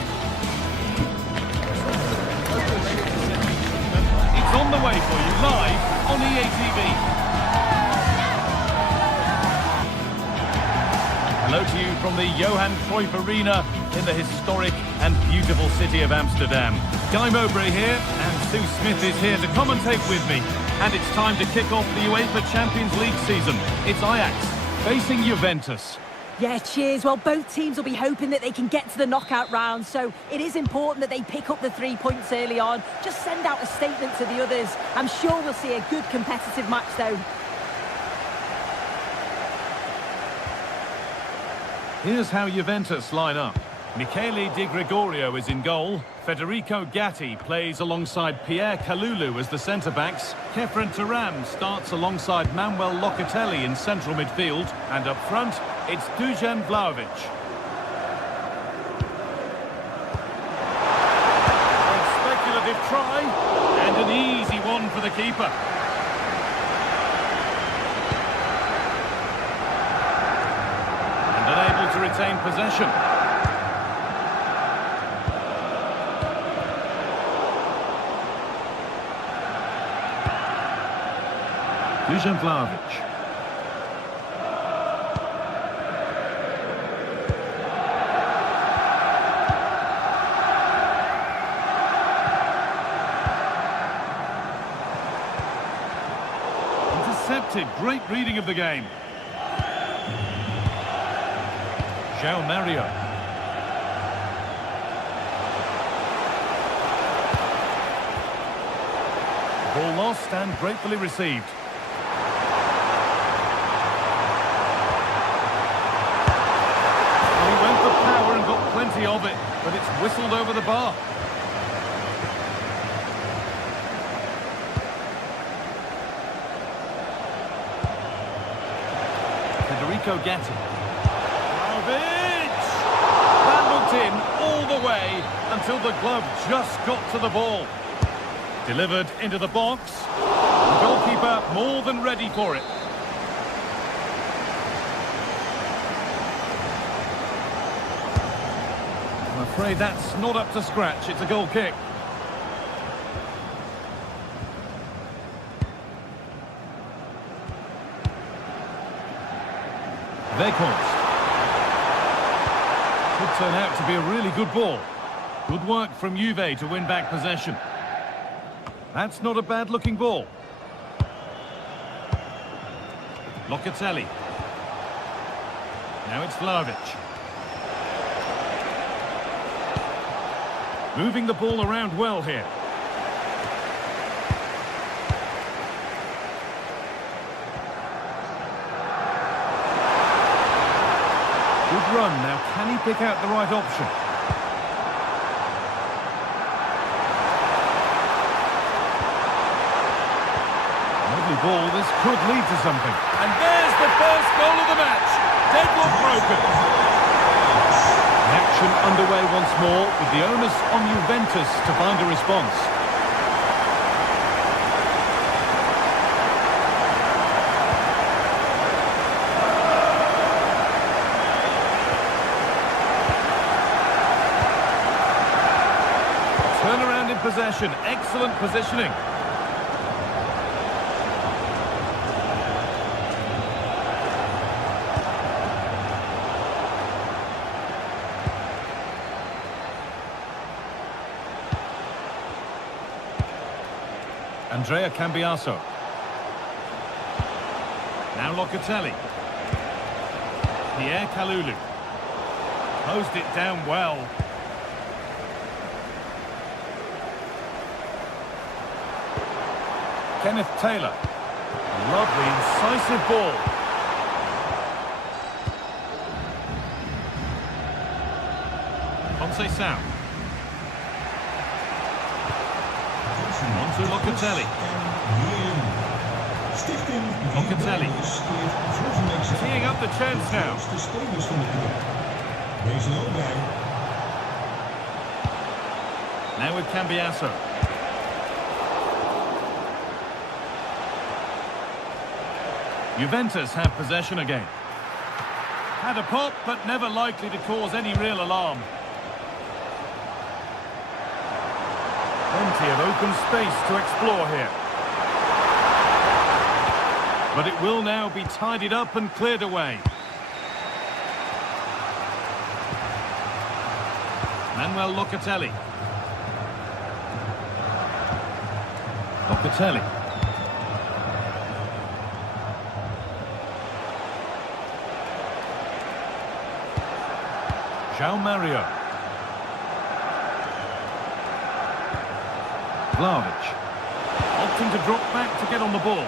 It's on the way for you live on EA TV. Hello to you from the Johan Cruyff Arena in the historic and beautiful city of Amsterdam. Guy Mowbray here, and Sue Smith is here to commentate with me. And it's time to kick off the UEFA Champions League season. It's Ajax facing Juventus. Yeah, cheers. Well, both teams will be hoping that they can get to the knockout round, so it is important that they pick up the 3 points early on. Just send out a statement to the others. I'm sure we'll see a good competitive match, though. Here's how Juventus line up. Michele Di Gregorio is in goal. Federico Gatti plays alongside Pierre Kalulu as the centre-backs. Kefren Turam starts alongside Manuel Locatelli in central midfield. And up front, it's Dusan Vlahovic. A speculative try, and an easy one for the keeper. And unable to retain possession. Dusan Vlahovic. Intercepted. Great reading of the game. João Mario. Ball lost and gratefully received. Plenty of it, but it's whistled over the bar. Federico Gatti. Vlahovic! That looked in all the way until the glove just got to the ball. Delivered into the box. The goalkeeper more than ready for it. I'm afraid that's not up to scratch. It's a goal kick. Weghorst. Could turn out to be a really good ball. Good work from Juve to win back possession. That's not a bad-looking ball. Locatelli. Now it's Vlahovic. Moving the ball around well here. Good run. Now, can he pick out the right option? Lovely ball. This could lead to something. And there's the first goal of the match. Deadlock broken. The action underway once more, with the onus on Juventus to find a response. Turnaround in possession, excellent positioning. Andrea Cambiaso. Now Locatelli. Pierre Kalulu. Closed it down well. Kenneth Taylor. A lovely, incisive ball. Conceição. On to Locatelli. Locatelli. Teeing up the chance now. Now with Cambiaso. Juventus have possession again. Had a pop, but never likely to cause any real alarm. Plenty of open space to explore here. But it will now be tidied up and cleared away. Manuel Locatelli. Locatelli. João Mario. Vlahovic. Opting to drop back to get on the ball.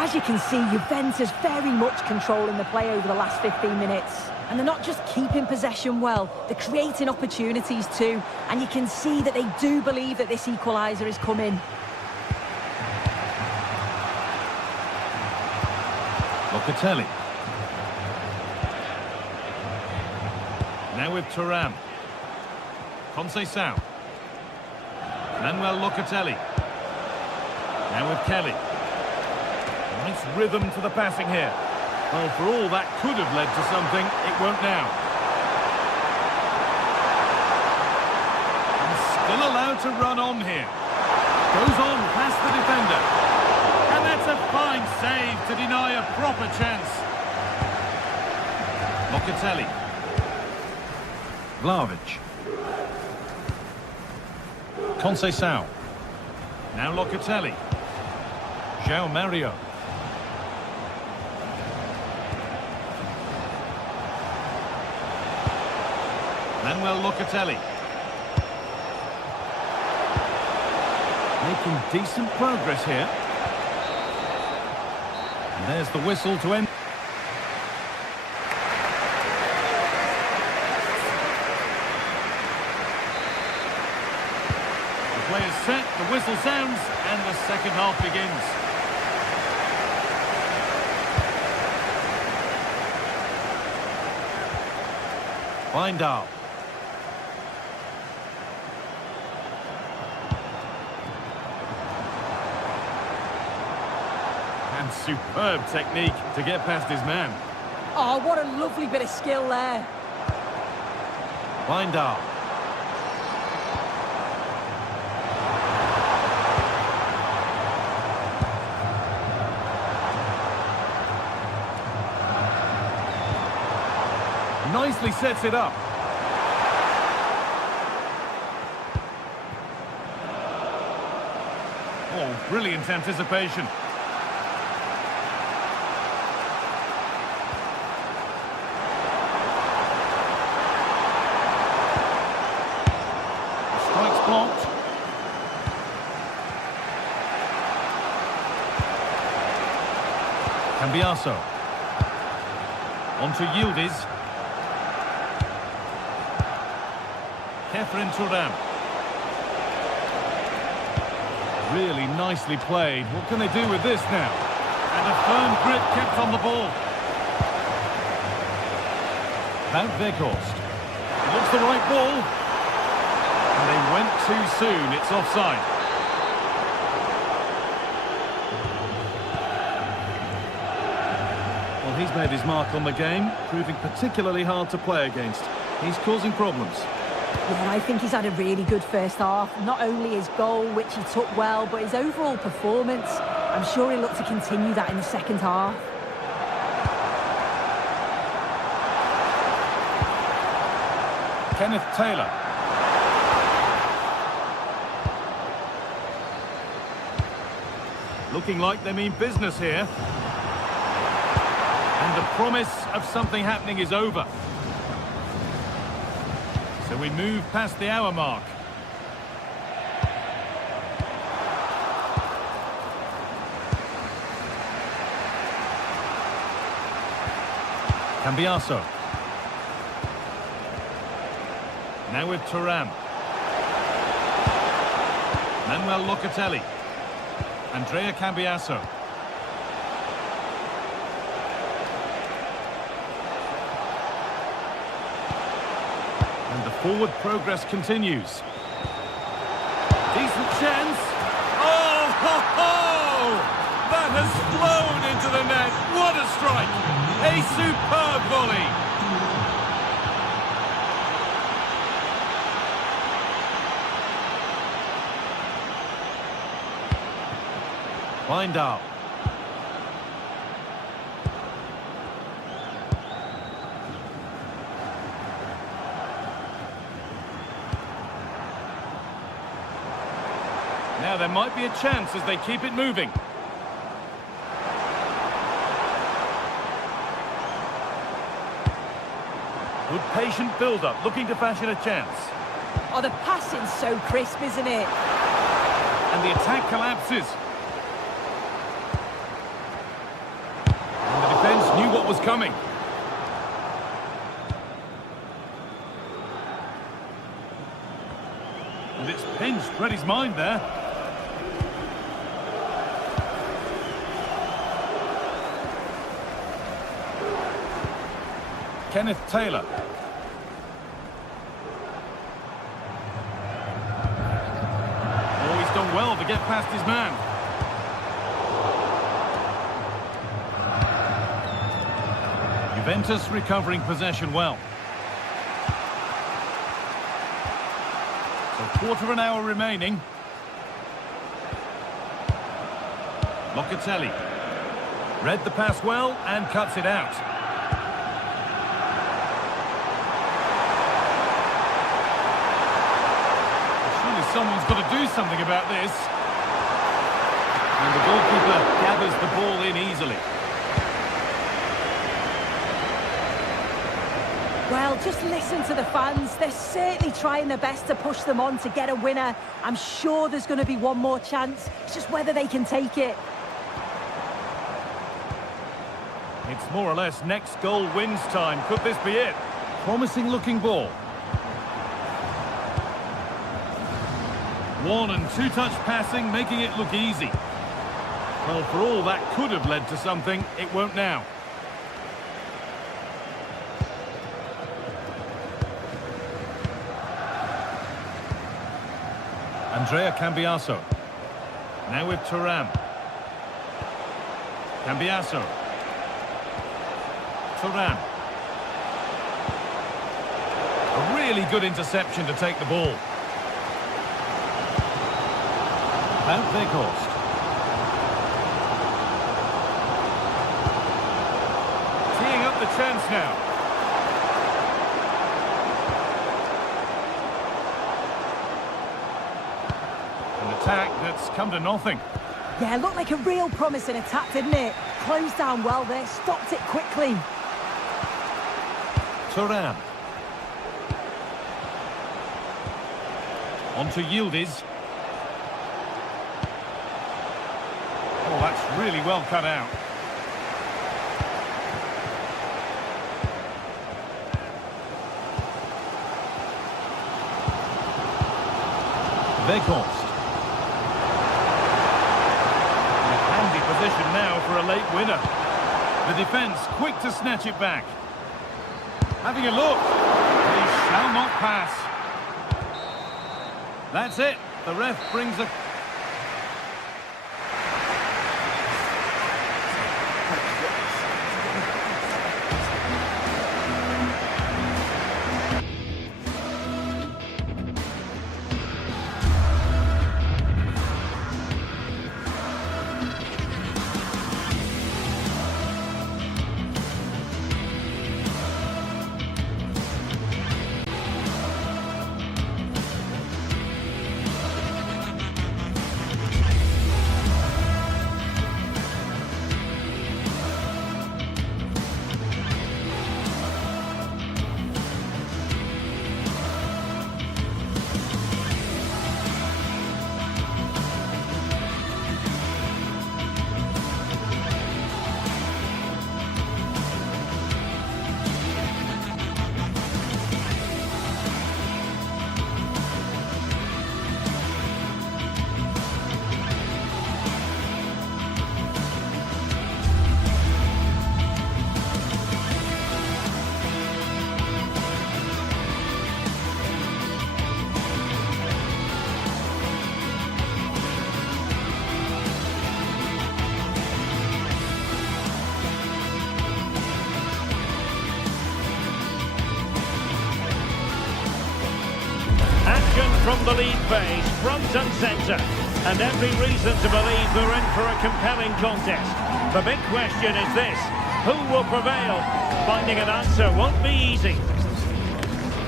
As you can see, Juventus very much controlling the play over the last 15 minutes. And they're not just keeping possession well, they're creating opportunities too. And you can see that they do believe that this equaliser is coming. Locatelli. Now with Thuram. Conceição. Manuel Locatelli. Now with Kelly. Nice rhythm to the passing here. Well, for all that could have led to something, it won't now. And still allowed to run on here. Goes on past the defender. And that's a fine save to deny a proper chance. Locatelli. Vlahovic. Conceição. Now Locatelli. João Mario. Manuel Locatelli. Making decent progress here. And there's the whistle to end. The play is set, the whistle sounds, and the second half begins. Wijndal. And superb technique to get past his man. Oh, what a lovely bit of skill there. Wijndal. Nicely sets it up. Oh, brilliant anticipation. Strikes blocked. Cambiasso. On to Yildiz. Kefren Thuram. Really nicely played. What can they do with this now? And a firm grip kept on the ball. Wout Weghorst. Looks the right ball. And they went too soon. It's offside. Well, he's made his mark on the game, proving particularly hard to play against. He's causing problems. Yeah, I think he's had a really good first half. Not only his goal, which he took well, but his overall performance. I'm sure he'll look to continue that in the second half. Kenneth Taylor. Looking like they mean business here. And the promise of something happening is over. So we move past the hour mark. Cambiasso. Now with Thuram. Manuel Locatelli. Andrea Cambiasso. And the forward progress continues. Decent chance. Oh, ho, ho! That has flown into the net. What a strike! A superb volley. Wijndal. Now there might be a chance as they keep it moving. Good patient build-up, looking to fashion a chance. Oh, the passing's so crisp, isn't it? And the attack collapses. was coming. And it's pinched, read his mind there. Kenneth Taylor. Oh, he's done well to get past his man. Juventus recovering possession well. So quarter of an hour remaining. Locatelli. Read the pass well and cuts it out. Surely someone's got to do something about this. And the goalkeeper gathers the ball in easily. Well, just listen to the fans. They're certainly trying their best to push them on to get a winner. I'm sure there's going to be one more chance. It's just whether they can take it. It's more or less next goal wins time. Could this be it? Promising looking ball. One and two touch passing, making it look easy. Well, for all that could have led to something, it won't now. Andrea Cambiaso. Now with Thuram. Cambiaso. Thuram. A really good interception to take the ball. Wout Weghorst. Teeing up the chance now. Attack that's come to nothing. Yeah, looked like a real promising attack, didn't it? Closed down well there, stopped it quickly. Thuram. On to Yildiz. Oh, that's really well cut out. Weghorst. Position now for a late winner. The defence quick to snatch it back. Having a look. He shall not pass. That's it. The ref brings a... From the lead phase, front and centre, and every reason to believe they're in for a compelling contest. The big question is this: who will prevail? Finding an answer won't be easy.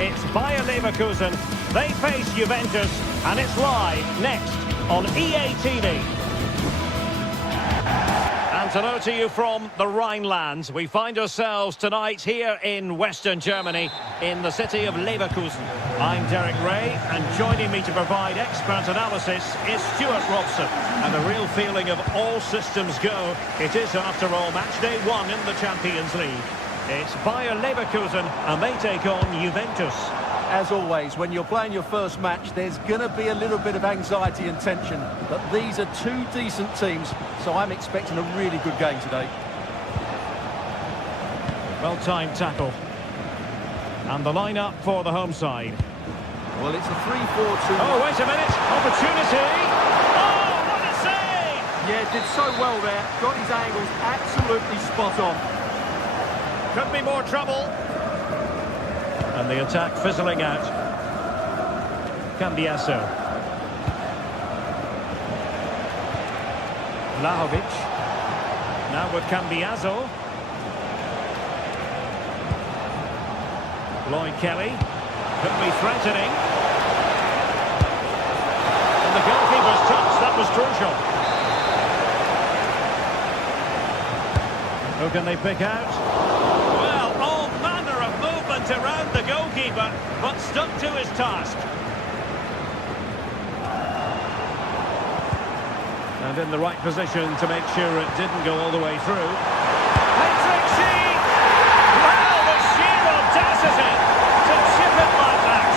It's Bayer Leverkusen, they face Juventus, and it's live next on EA TV. And Well, hello to you from the Rhineland. We find ourselves tonight here in Western Germany, in the city of Leverkusen. I'm Derek Ray, and joining me to provide expert analysis is Stuart Robson. And the real feeling of all systems go, it is, after all, match day 1 in the Champions League. It's Bayer Leverkusen, and they take on Juventus. As always, when you're playing your first match, there's going to be a little bit of anxiety and tension. But these are two decent teams, so I'm expecting a really good game today. Well-timed tackle. And the line-up for the home side. Well, it's a 3-4-2. Oh, wait a minute. Opportunity. Oh, what a save! Yeah, did so well there. Got his angles absolutely spot on. Could be more trouble. And the attack fizzling out. Cambiasso. Vlahovic. Now with Cambiasso. Lloyd Kelly. Could be threatening. And the goalkeeper's touch, that was crucial. Who can they pick out? Well, all manner of movement around the goalkeeper, but stuck to his task. And in the right position to make sure it didn't go all the way through. Patrick Sheik! Wow, the sheer audacity to chip it like that.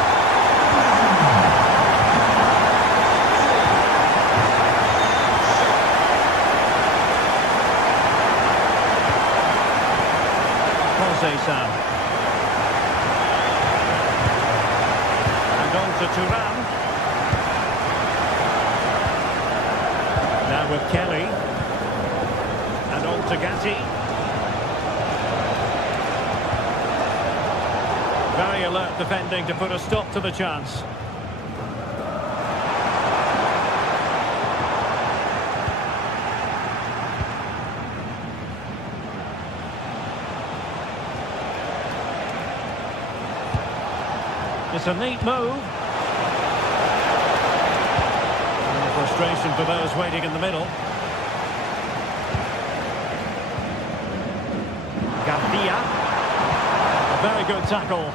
Jose Sam. And on to Thuram. Now with Kelly. And on to Gatti. Very alert defending to put a stop to the chance. It's a neat move. And frustration for those waiting in the middle. Garcia. A very good tackle.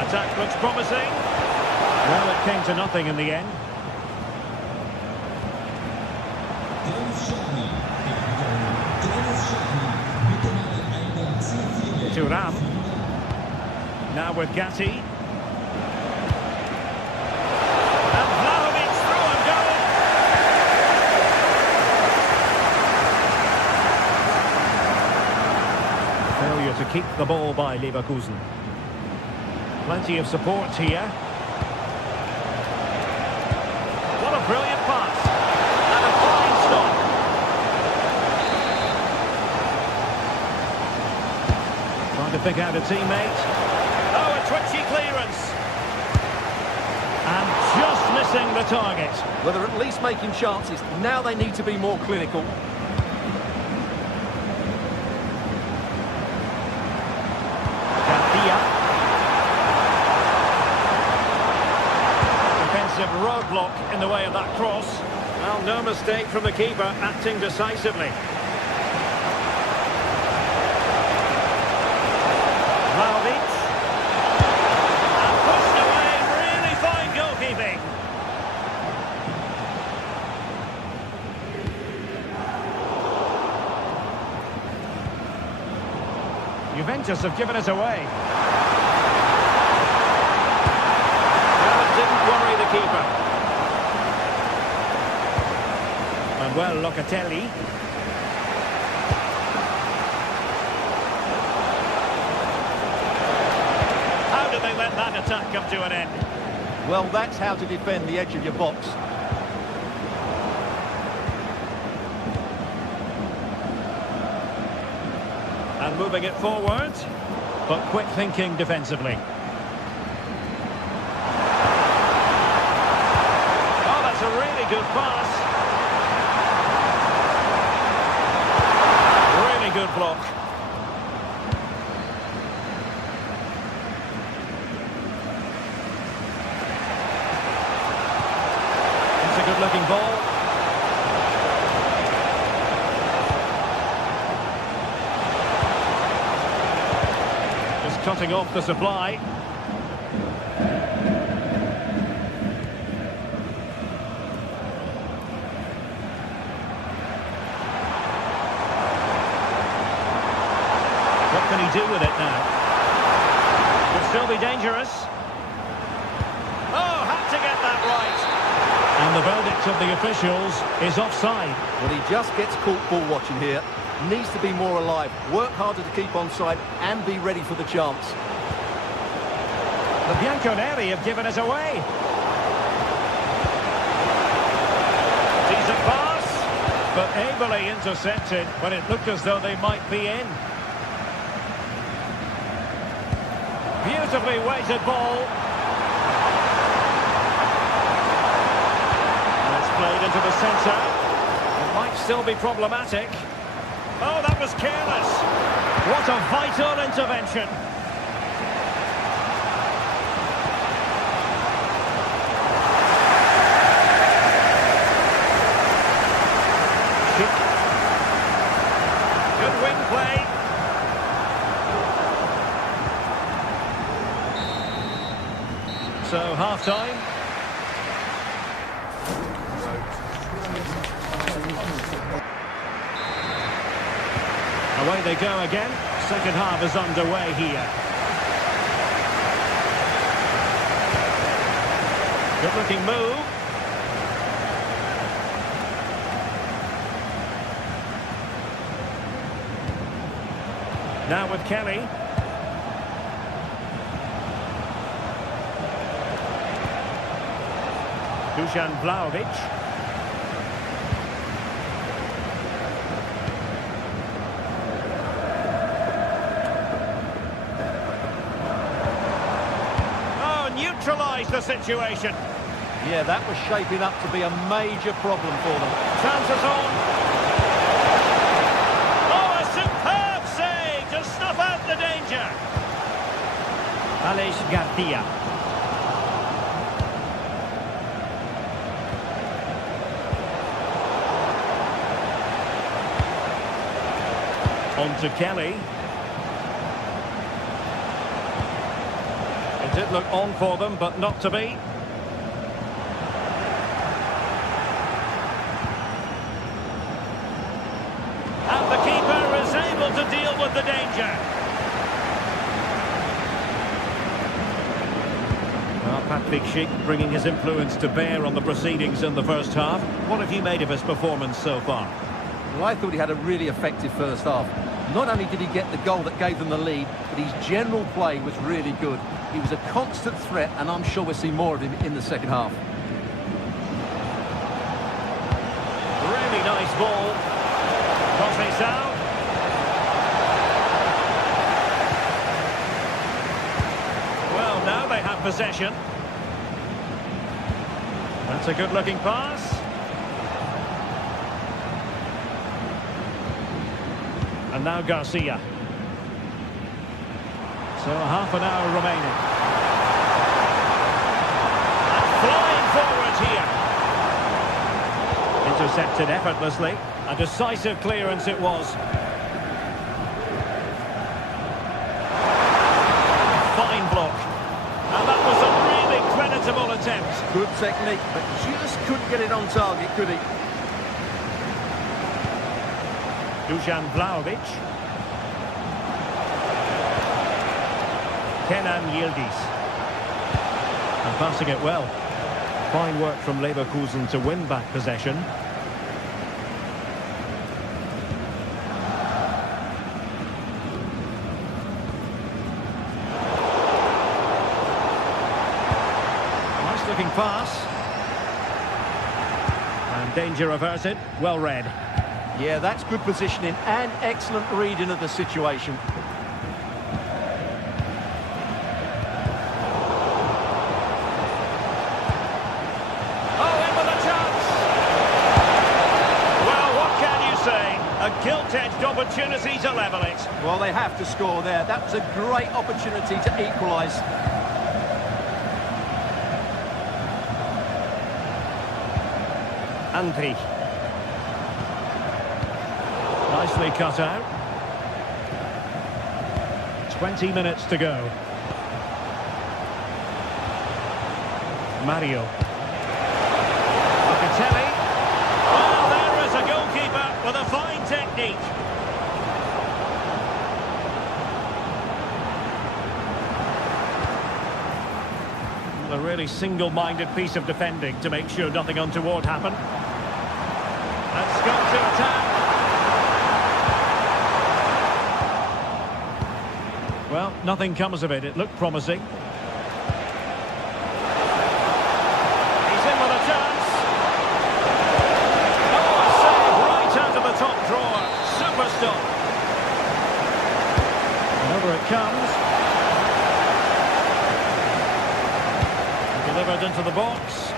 Attack looks promising. Well, it came to nothing in the end. Thuram. Now with Gatti. And Vlahovic through and goal. Failure to keep the ball by Leverkusen. Plenty of support here. What a brilliant pass. And a fine stop. Trying to pick out a teammate. Oh, a twitchy clearance. And just missing the target. Well, they're at least making chances. Now they need to be more clinical. Garcia. Defensive roadblock in the way of that cross. Well, no mistake from the keeper, acting decisively. Vlahovic. And pushed away, really fine goalkeeping. Juventus have given it away. Well, it didn't worry the keeper. And well, Locatelli. How did they let that attack come to an end? Well, that's how to defend the edge of your box. And moving it forward, but quick thinking defensively. Oh, that's a really good pass. Really good block. good-looking ball. Just cutting off the supply. What can he do with it now? Could still be dangerous. Oh, had to get that right. And the verdict of the officials is offside. Well, he just gets caught ball watching here. Needs to be more alive, work harder to keep onside and be ready for the chance. The Bianconeri have given it away. Decent pass, but ably intercepted when it looked as though they might be in. Beautifully weighted ball. And it's played into the centre. It might still be problematic. Oh, that was careless. What a vital intervention. Good wing play. So, half-time. Away they go again. Second half is underway here. Good-looking move. Now with Kelly. Dusan Vlahovic. Oh, neutralise the situation. Yeah, that was shaping up to be a major problem for them. Chances on. Oh, a superb save to snuff out the danger. Aleix Garcia. On to Kelly. It did look on for them, but not to be. And the keeper is able to deal with the danger. Well, Patrick Schick bringing his influence to bear on the proceedings in the first half. What have you made of his performance so far? Well, I thought he had a really effective first half. Not only did he get the goal that gave them the lead, but his general play was really good. He was a constant threat, and I'm sure we'll see more of him in the second half. Really nice ball. Crosses out. Well, now they have possession. That's a good-looking pass. And now Garcia. So half an hour remaining. And flying forward here. Intercepted effortlessly. A decisive clearance it was. Fine block. And that was a really creditable attempt. Good technique, but just couldn't get it on target, could he? Dusan Vlahovic. Kenan Yildiz. And passing it well. Fine work from Leverkusen to win back possession. Nice looking pass. And danger averted. Well read. Yeah, that's good positioning and excellent reading of the situation. Oh, in with a chance! Well, what can you say? A gilt-edged opportunity to level it. Well, they have to score there. That was a great opportunity to equalise. Andri. Nicely cut out. 20 minutes to go. Mario. Locatelli. Well, there is a goalkeeper with a fine technique. A really single-minded piece of defending to make sure nothing untoward happened. And Scott to attack. Well, nothing comes of it. It looked promising. He's in with a chance. Oh, a save right out of the top drawer. Super stop. And over it comes. Delivered into the box.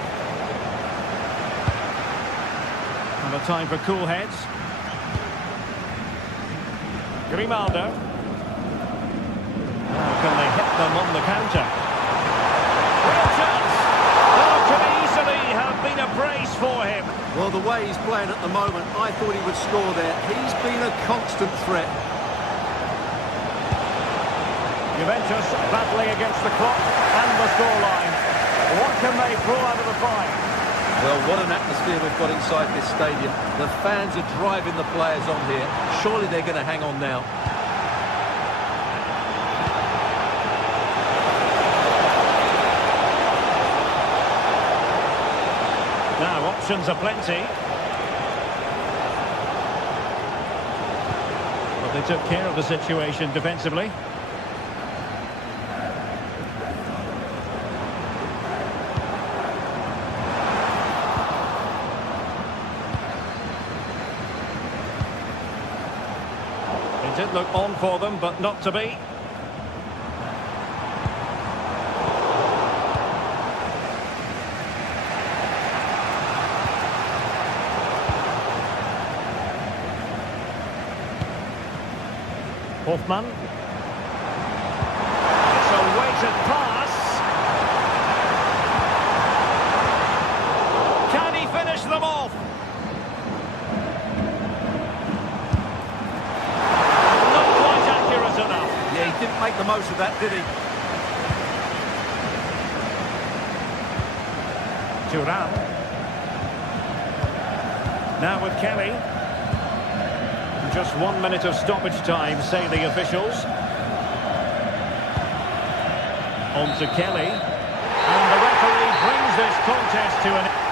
And a time for cool heads. Grimaldo. Now can they hit them on the counter? Real chance! That could easily have been a brace for him. Well, the way he's playing at the moment, I thought he would score there. He's been a constant threat. Juventus battling against the clock and the scoreline. What can they pull out of the fight? Well, what an atmosphere we've got inside this stadium. The fans are driving the players on here. Surely they're going to hang on now. Now, options are plenty. But they took care of the situation defensively. It did look on for them, but not to be. Hoffman. It's a weighted pass. Can he finish them off? Not quite accurate enough. Yeah, he didn't make the most of that, did he? Thuram. Now with Kelly. Just 1 minute of stoppage time, say the officials. On to Kelly. And the referee brings this contest to an end.